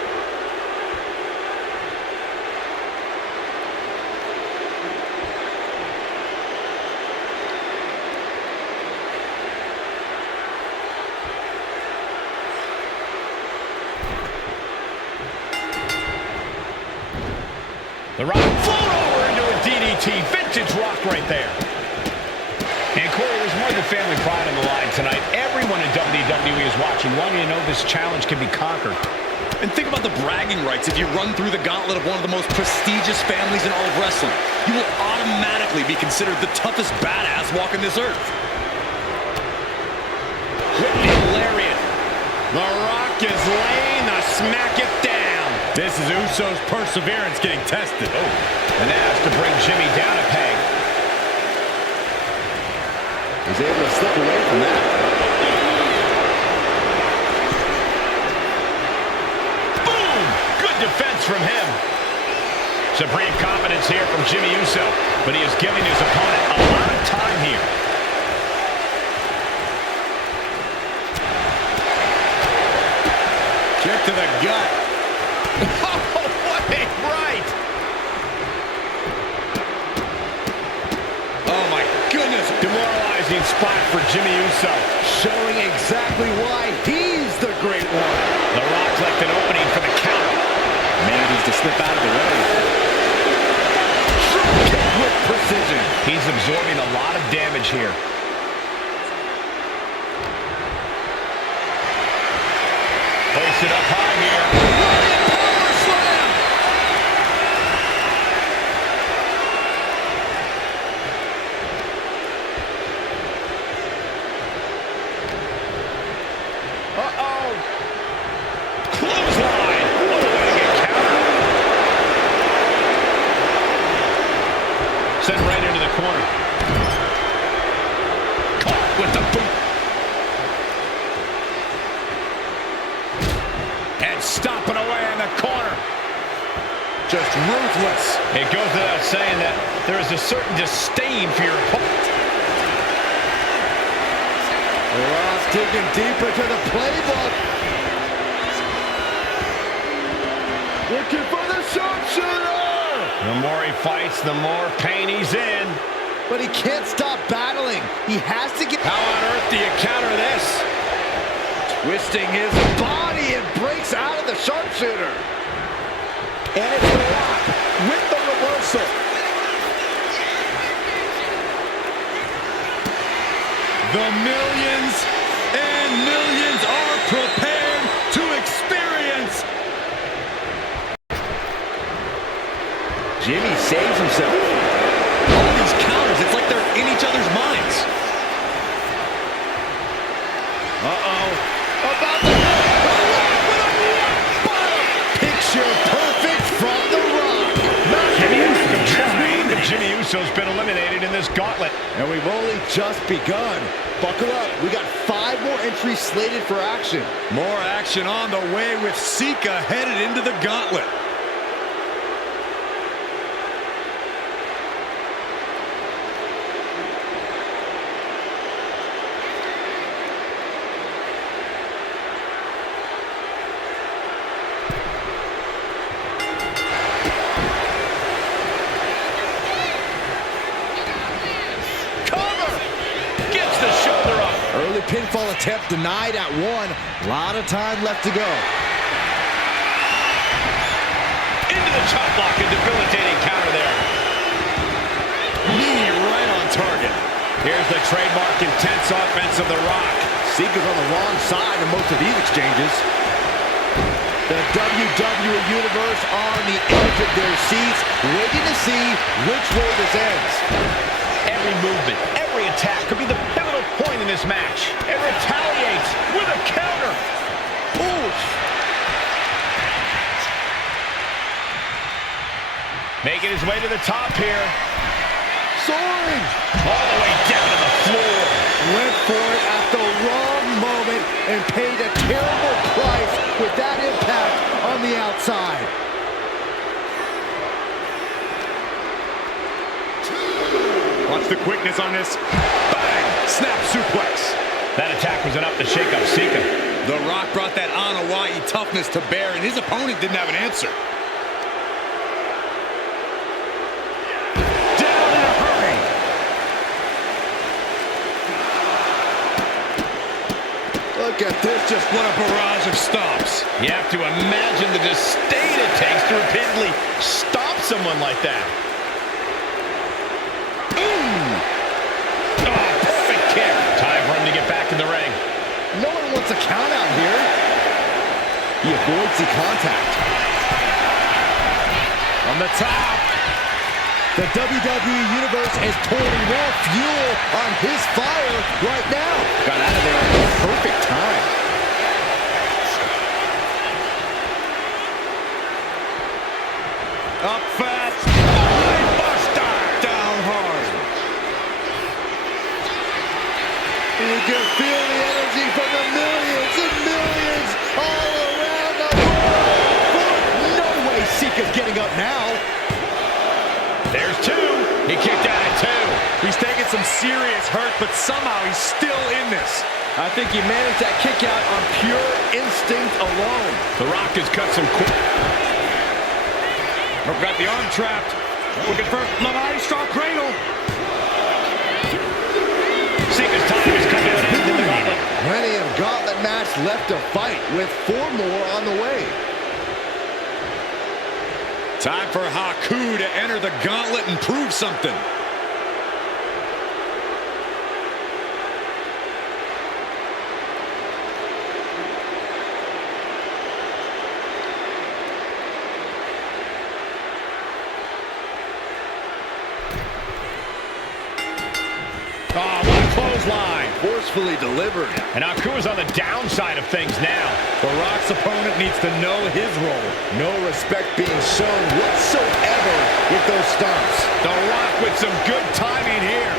The Rock float over into a DDT. Vintage Rock right there. And Corey, there's more than family pride on the line tonight. Everyone in WWE is watching, wanting to know this challenge can be conquered. And think about the bragging rights if you run through the gauntlet of one of the most prestigious families in all of wrestling. You will automatically be considered the toughest badass walking this earth. Whipping lariat. The Rock is laying the smack it down. This is Usos' perseverance getting tested. Oh, and that has to bring Jimmy down a peg. He's able to slip away from that. Boom! Good defense from him. Supreme confidence here from Jimmy Uso, but he is giving his opponent a lot of time here. Kick to the gut. Oh, what a right! Oh my goodness. Demoralizing spot for Jimmy Uso. Showing exactly why he's the great one. The Rock left an opening for the counter. Manages to slip out of the way. Kick with precision. He's absorbing a lot of damage here. Place it up high here. Power slam. Uh-oh. Clothesline. What a way to get countered. Sent right into the corner. Caught with the boot. And stomping away in the corner. Just ruthless. It goes without saying that there is a certain disdain for your opponent. Ross digging deeper to the playbook. Looking for the sharpshooter. The more he fights, the more pain he's in. But he can't stop battling. He has to get... How on earth do you counter this? Twisting his body and breaks out of the sharpshooter. And it's the Rock with the reversal. The millions and millions are prepared to experience. Jimmy saves himself. All these counters, it's like they're in each other's minds. Uh-oh. About the Rock with a bottom. Picture perfect from the Rock. Jimmy Uso's been eliminated in this gauntlet. And we've only just begun. Buckle up. We got 5 more entries slated for action. More action on the way with Sika headed into the gauntlet. Pinfall attempt denied at 1. A lot of time left to go. Into the chop block, a debilitating counter there. Knee right on target. Here's the trademark intense offense of The Rock. Sika's on the wrong side in most of these exchanges. The WWE Universe on the edge of their seats, waiting to see which way this ends. Every movement, every attack could be the pivotal point in this match. It retaliates with a counter. Oof. Making his way to the top here. Soaring. All the way down to the floor. Went for it at the wrong moment and paid a terrible price with that impact on the outside. Watch the quickness on this. Bang! Snap suplex. That attack was enough to shake up Sika. The Rock brought that Hawaii toughness to bear, and his opponent didn't have an answer. Down in a hurry. Look at this, just What a barrage of stomps. You have to imagine the disdain it takes to repeatedly stop someone like that. Time for him to get back in the ring. No one wants a count out here. He avoids the contact. On the top. The WWE Universe is pouring more fuel on his fire right now. Got out of there at the perfect time. Up fast. Buster. Down hard. can feel the energy from the millions and millions all around the world. No way Sika's getting up now. There's two. He kicked out at two. He's taking some serious hurt, but somehow he's still in this. I think he managed that kick out on pure instinct alone. The Rock has cut some quick. We've got the arm trapped. Looking for the Maestro cradle. Sika's time is coming to an end in the gauntlet. Plenty of gauntlet match left to fight with 4 more on the way. Time for Haku to enter the gauntlet and prove something. Oh, what a clothesline. Forcefully delivered. And Haku is on the downside of things now. The Rock's opponent needs to know his role. No respect being shown whatsoever with those stomps. The Rock with some good timing here.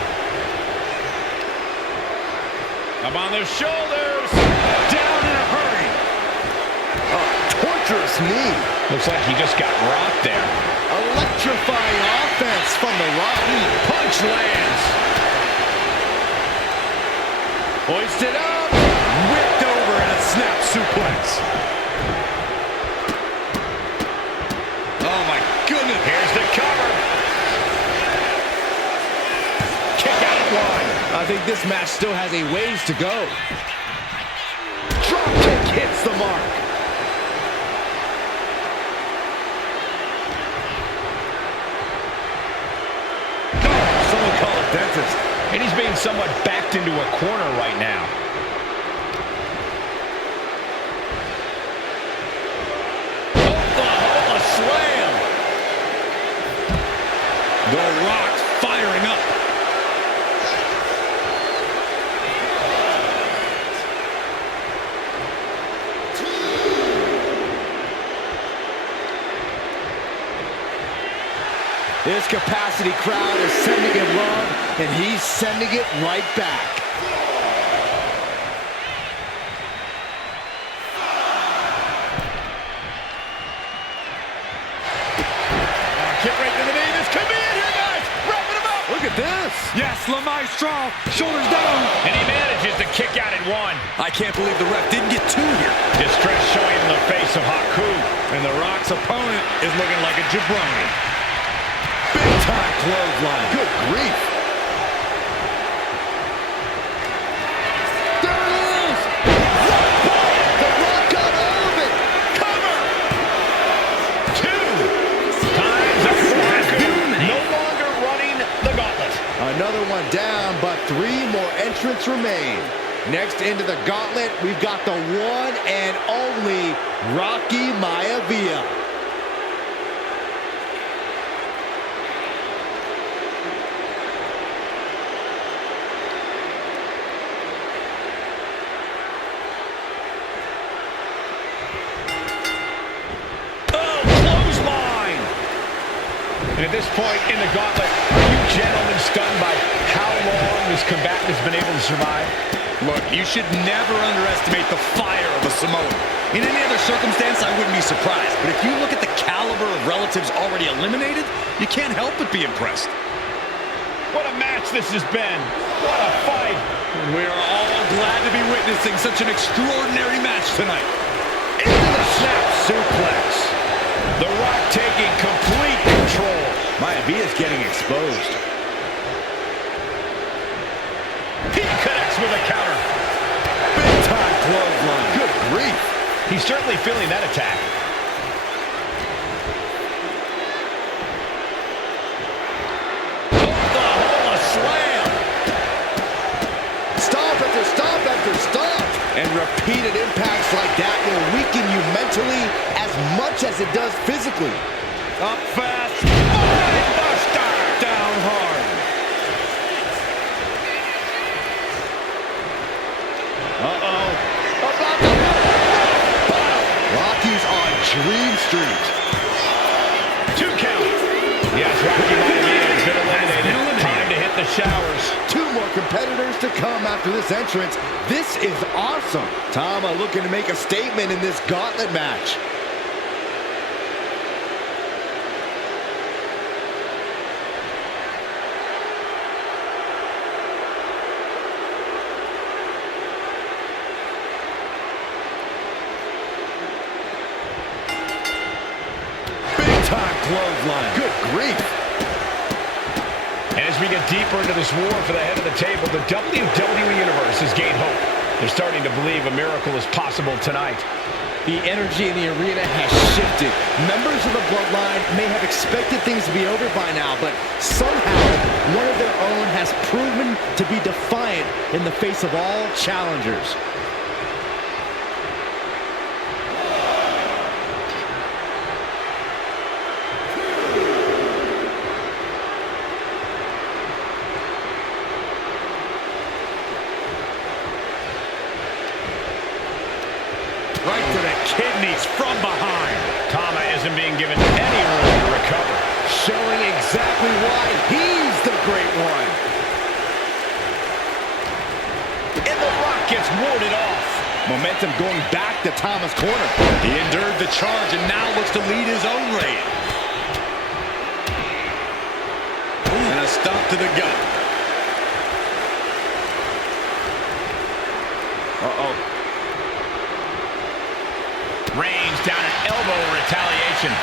Up on the shoulders. Down in a hurry. Torturous knee. Looks like he just got rocked there. Electrifying offense from the Rock. Punch lands. Hoisted up. Whipped over in a snap suplex. Oh my goodness. Here's the cover. Kick out at 1. I think this match still has a ways to go. Drop kick hits the mark. Someone call a dentist. And he's being somewhat backed into a corner right now. Oklahoma slam. The Rock firing up. This capacity crowd is sending him love, and he's sending it right back. Kick right to the knee. This could be it here, guys. Wrapping him up. Look at this. Yes, La Maestro. Shoulders down. And he manages to kick out at 1. I can't believe the ref didn't get 2 here. Distress showing in the face of Haku. And the Rock's opponent is looking like a jabroni. Big time clothesline. Good grief. There it is. Rock bottom. The Rock got out of it. Cover. 2. Time's up for Haku. No longer running the gauntlet. Another one down, but 3 more entrants remain. Next into the gauntlet, we've got the one and only Rocky Maivia. And at this point in the gauntlet, are you gentlemen stunned by how long this combatant has been able to survive? Look, you should never underestimate the fire of a Samoan. In any other circumstance, I wouldn't be surprised. But if you look at the caliber of relatives already eliminated, you can't help but be impressed. What a match this has been. What a fight. We are all glad to be witnessing such an extraordinary match tonight. Into the snap suplex. The Rock taking complete control. Maivia's getting exposed. He connects with a counter. Big time clothesline. Good grief. He's certainly feeling that attack. Oklahoma slam. Stomp after stomp after stomp. And repeated impacts like that will weaken you mentally as much as it does physically. Up fast. Buster. Down hard. Uh-oh. About to Rocky's on Dream Street. 2 count. Yes, Rocky Maivia has been eliminated. Time to hit the showers. 2 more competitors to come after this entrance. This is awesome. Tama looking to make a statement in this gauntlet match. Clothesline. Good grief. And as we get deeper into this war for the head of the table, the WWE Universe has gained hope. They're starting to believe a miracle is possible tonight. The energy in the arena has shifted. Members of the Bloodline may have expected things to be over by now, but somehow one of their own has proven to be defiant in the face of all challengers. Right to the kidneys from behind. Tama isn't being given any room to recover. Showing exactly why he's the great one. And The Rock gets warded off. Momentum going back to Tama's corner. He endured the charge and now looks to lead his own reign. And a stop to the gut. Uh-oh. Reigns down an elbow retaliation.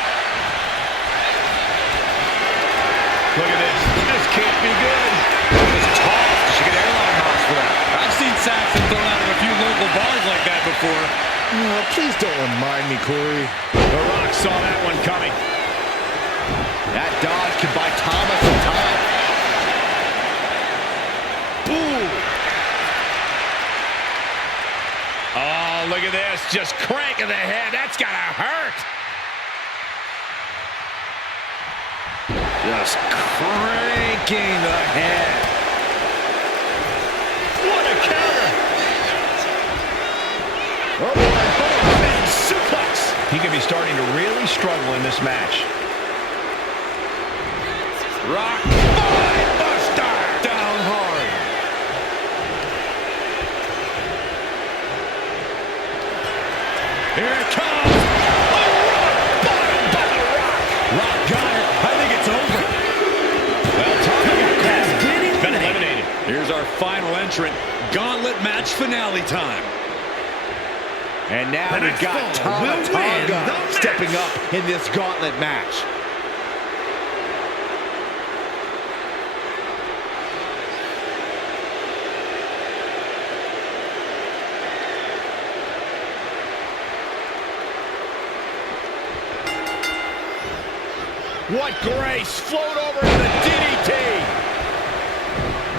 Look at this. This can't be good. It's tossed. She could airline miles for that. I've seen Saxon thrown out of a few local bars like that before. Oh, please don't remind me, Corey. The Rock saw that one coming. That dodge could buy Tama some time. Ooh. Oh, look at this. Just cranking the head. That's got to hurt. Just cranking the head. What a counter. Oh, boy. Big suplex. He could be starting to really struggle in this match. Rock. Buster. Down hard. Here it comes. A rock bottom by the Rock. Rock got it. I think it's over. Well, Tama has been eliminated. Here's our final entrant. Gauntlet match finale time. And now we've got Tama stepping up in this gauntlet match. What grace! Float over to the DDT!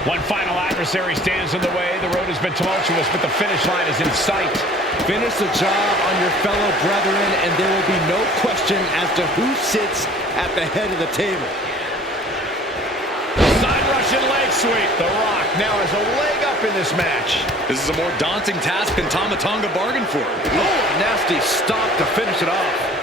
One final adversary stands in the way. The road has been tumultuous, but the finish line is in sight. Finish the job on your fellow brethren, and there will be no question as to who sits at the head of the table. Side Russian leg sweep. The Rock now has a leg up in this match. This is a more daunting task than Tama Tonga bargained for. Oh, nasty stop to finish it off.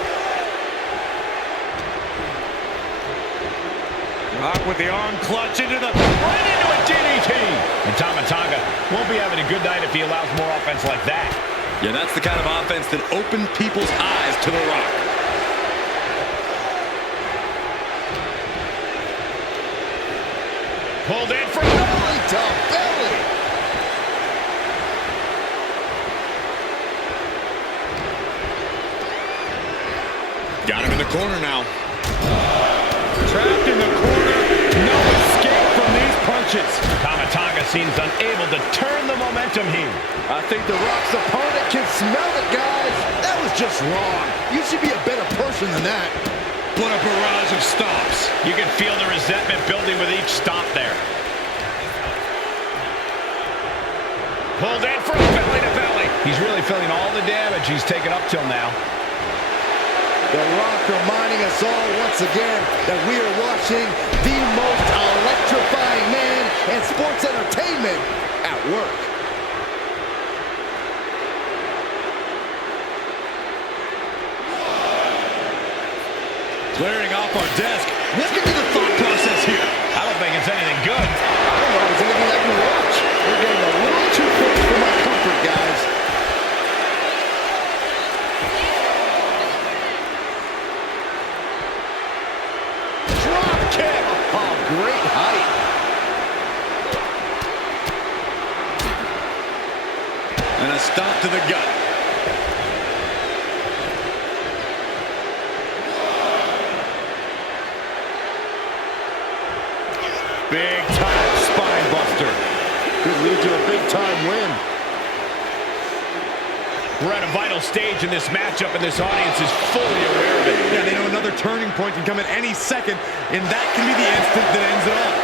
Rock with the arm clutch into the... right into a DDT! And Tama Tonga won't be having a good night if he allows more offense like that. Yeah, that's the kind of offense that opened people's eyes to The Rock. Pulled in for belly to belly. Got him in the corner now. Trapped in the corner. No escape from these punches. Tama Tonga seems unable to turn the momentum here. I think The Rock's opponent can smell it, guys. That was just wrong. You should be a better person than that. What a barrage of stomps. You can feel the resentment building with each stomp there. Pulled in from belly to belly. He's really feeling all the damage he's taken up till now. The Rock reminding us all once again that we are watching the most electrifying man in sports entertainment at work. Clearing off our desk. Let's get to the thought process here. I don't think it's anything good. I don't know if it's anything that can a stomp to the gut. Big time spine buster. Could lead to a big time win. We're at a vital stage in this matchup, and this audience is fully aware of it. Yeah, they know another turning point can come at any second, and that can be the instant that ends it all.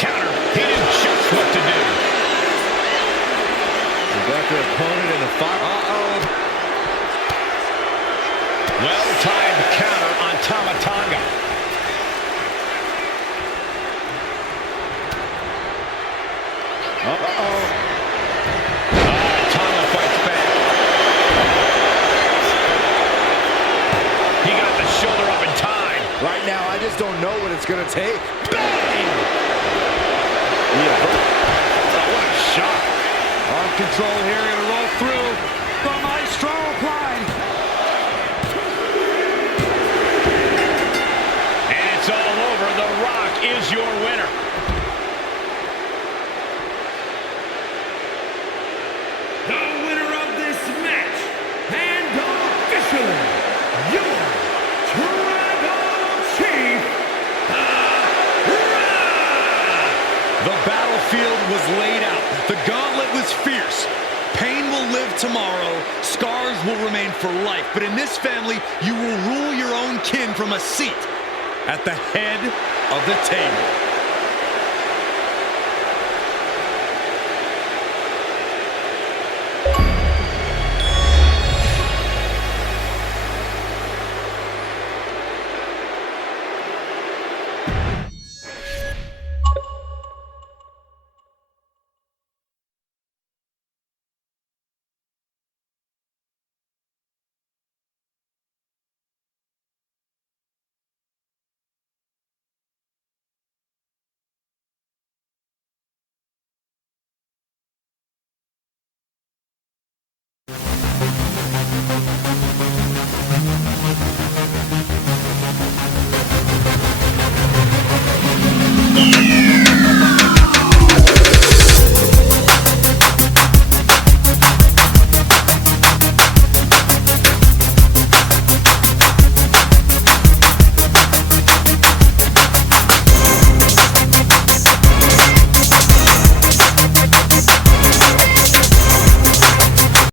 Counter. He knew just what to do. They got their opponent in the fight. Well-timed counter on Tamatanga. Tama fights back. He got the shoulder up in time. Right now, I just don't know what it's going to take. Bang! Oh, what a shot. On control here, gonna roll through. The Maestro applied. And it's all over. The Rock is your winner. The winner of this match, and officially, your Tribal Chief, The battlefield was laid out. The gauntlet was fierce. Pain will live tomorrow. Scars will remain for life. But in this family, you will rule your own kin from a seat at the head of the table.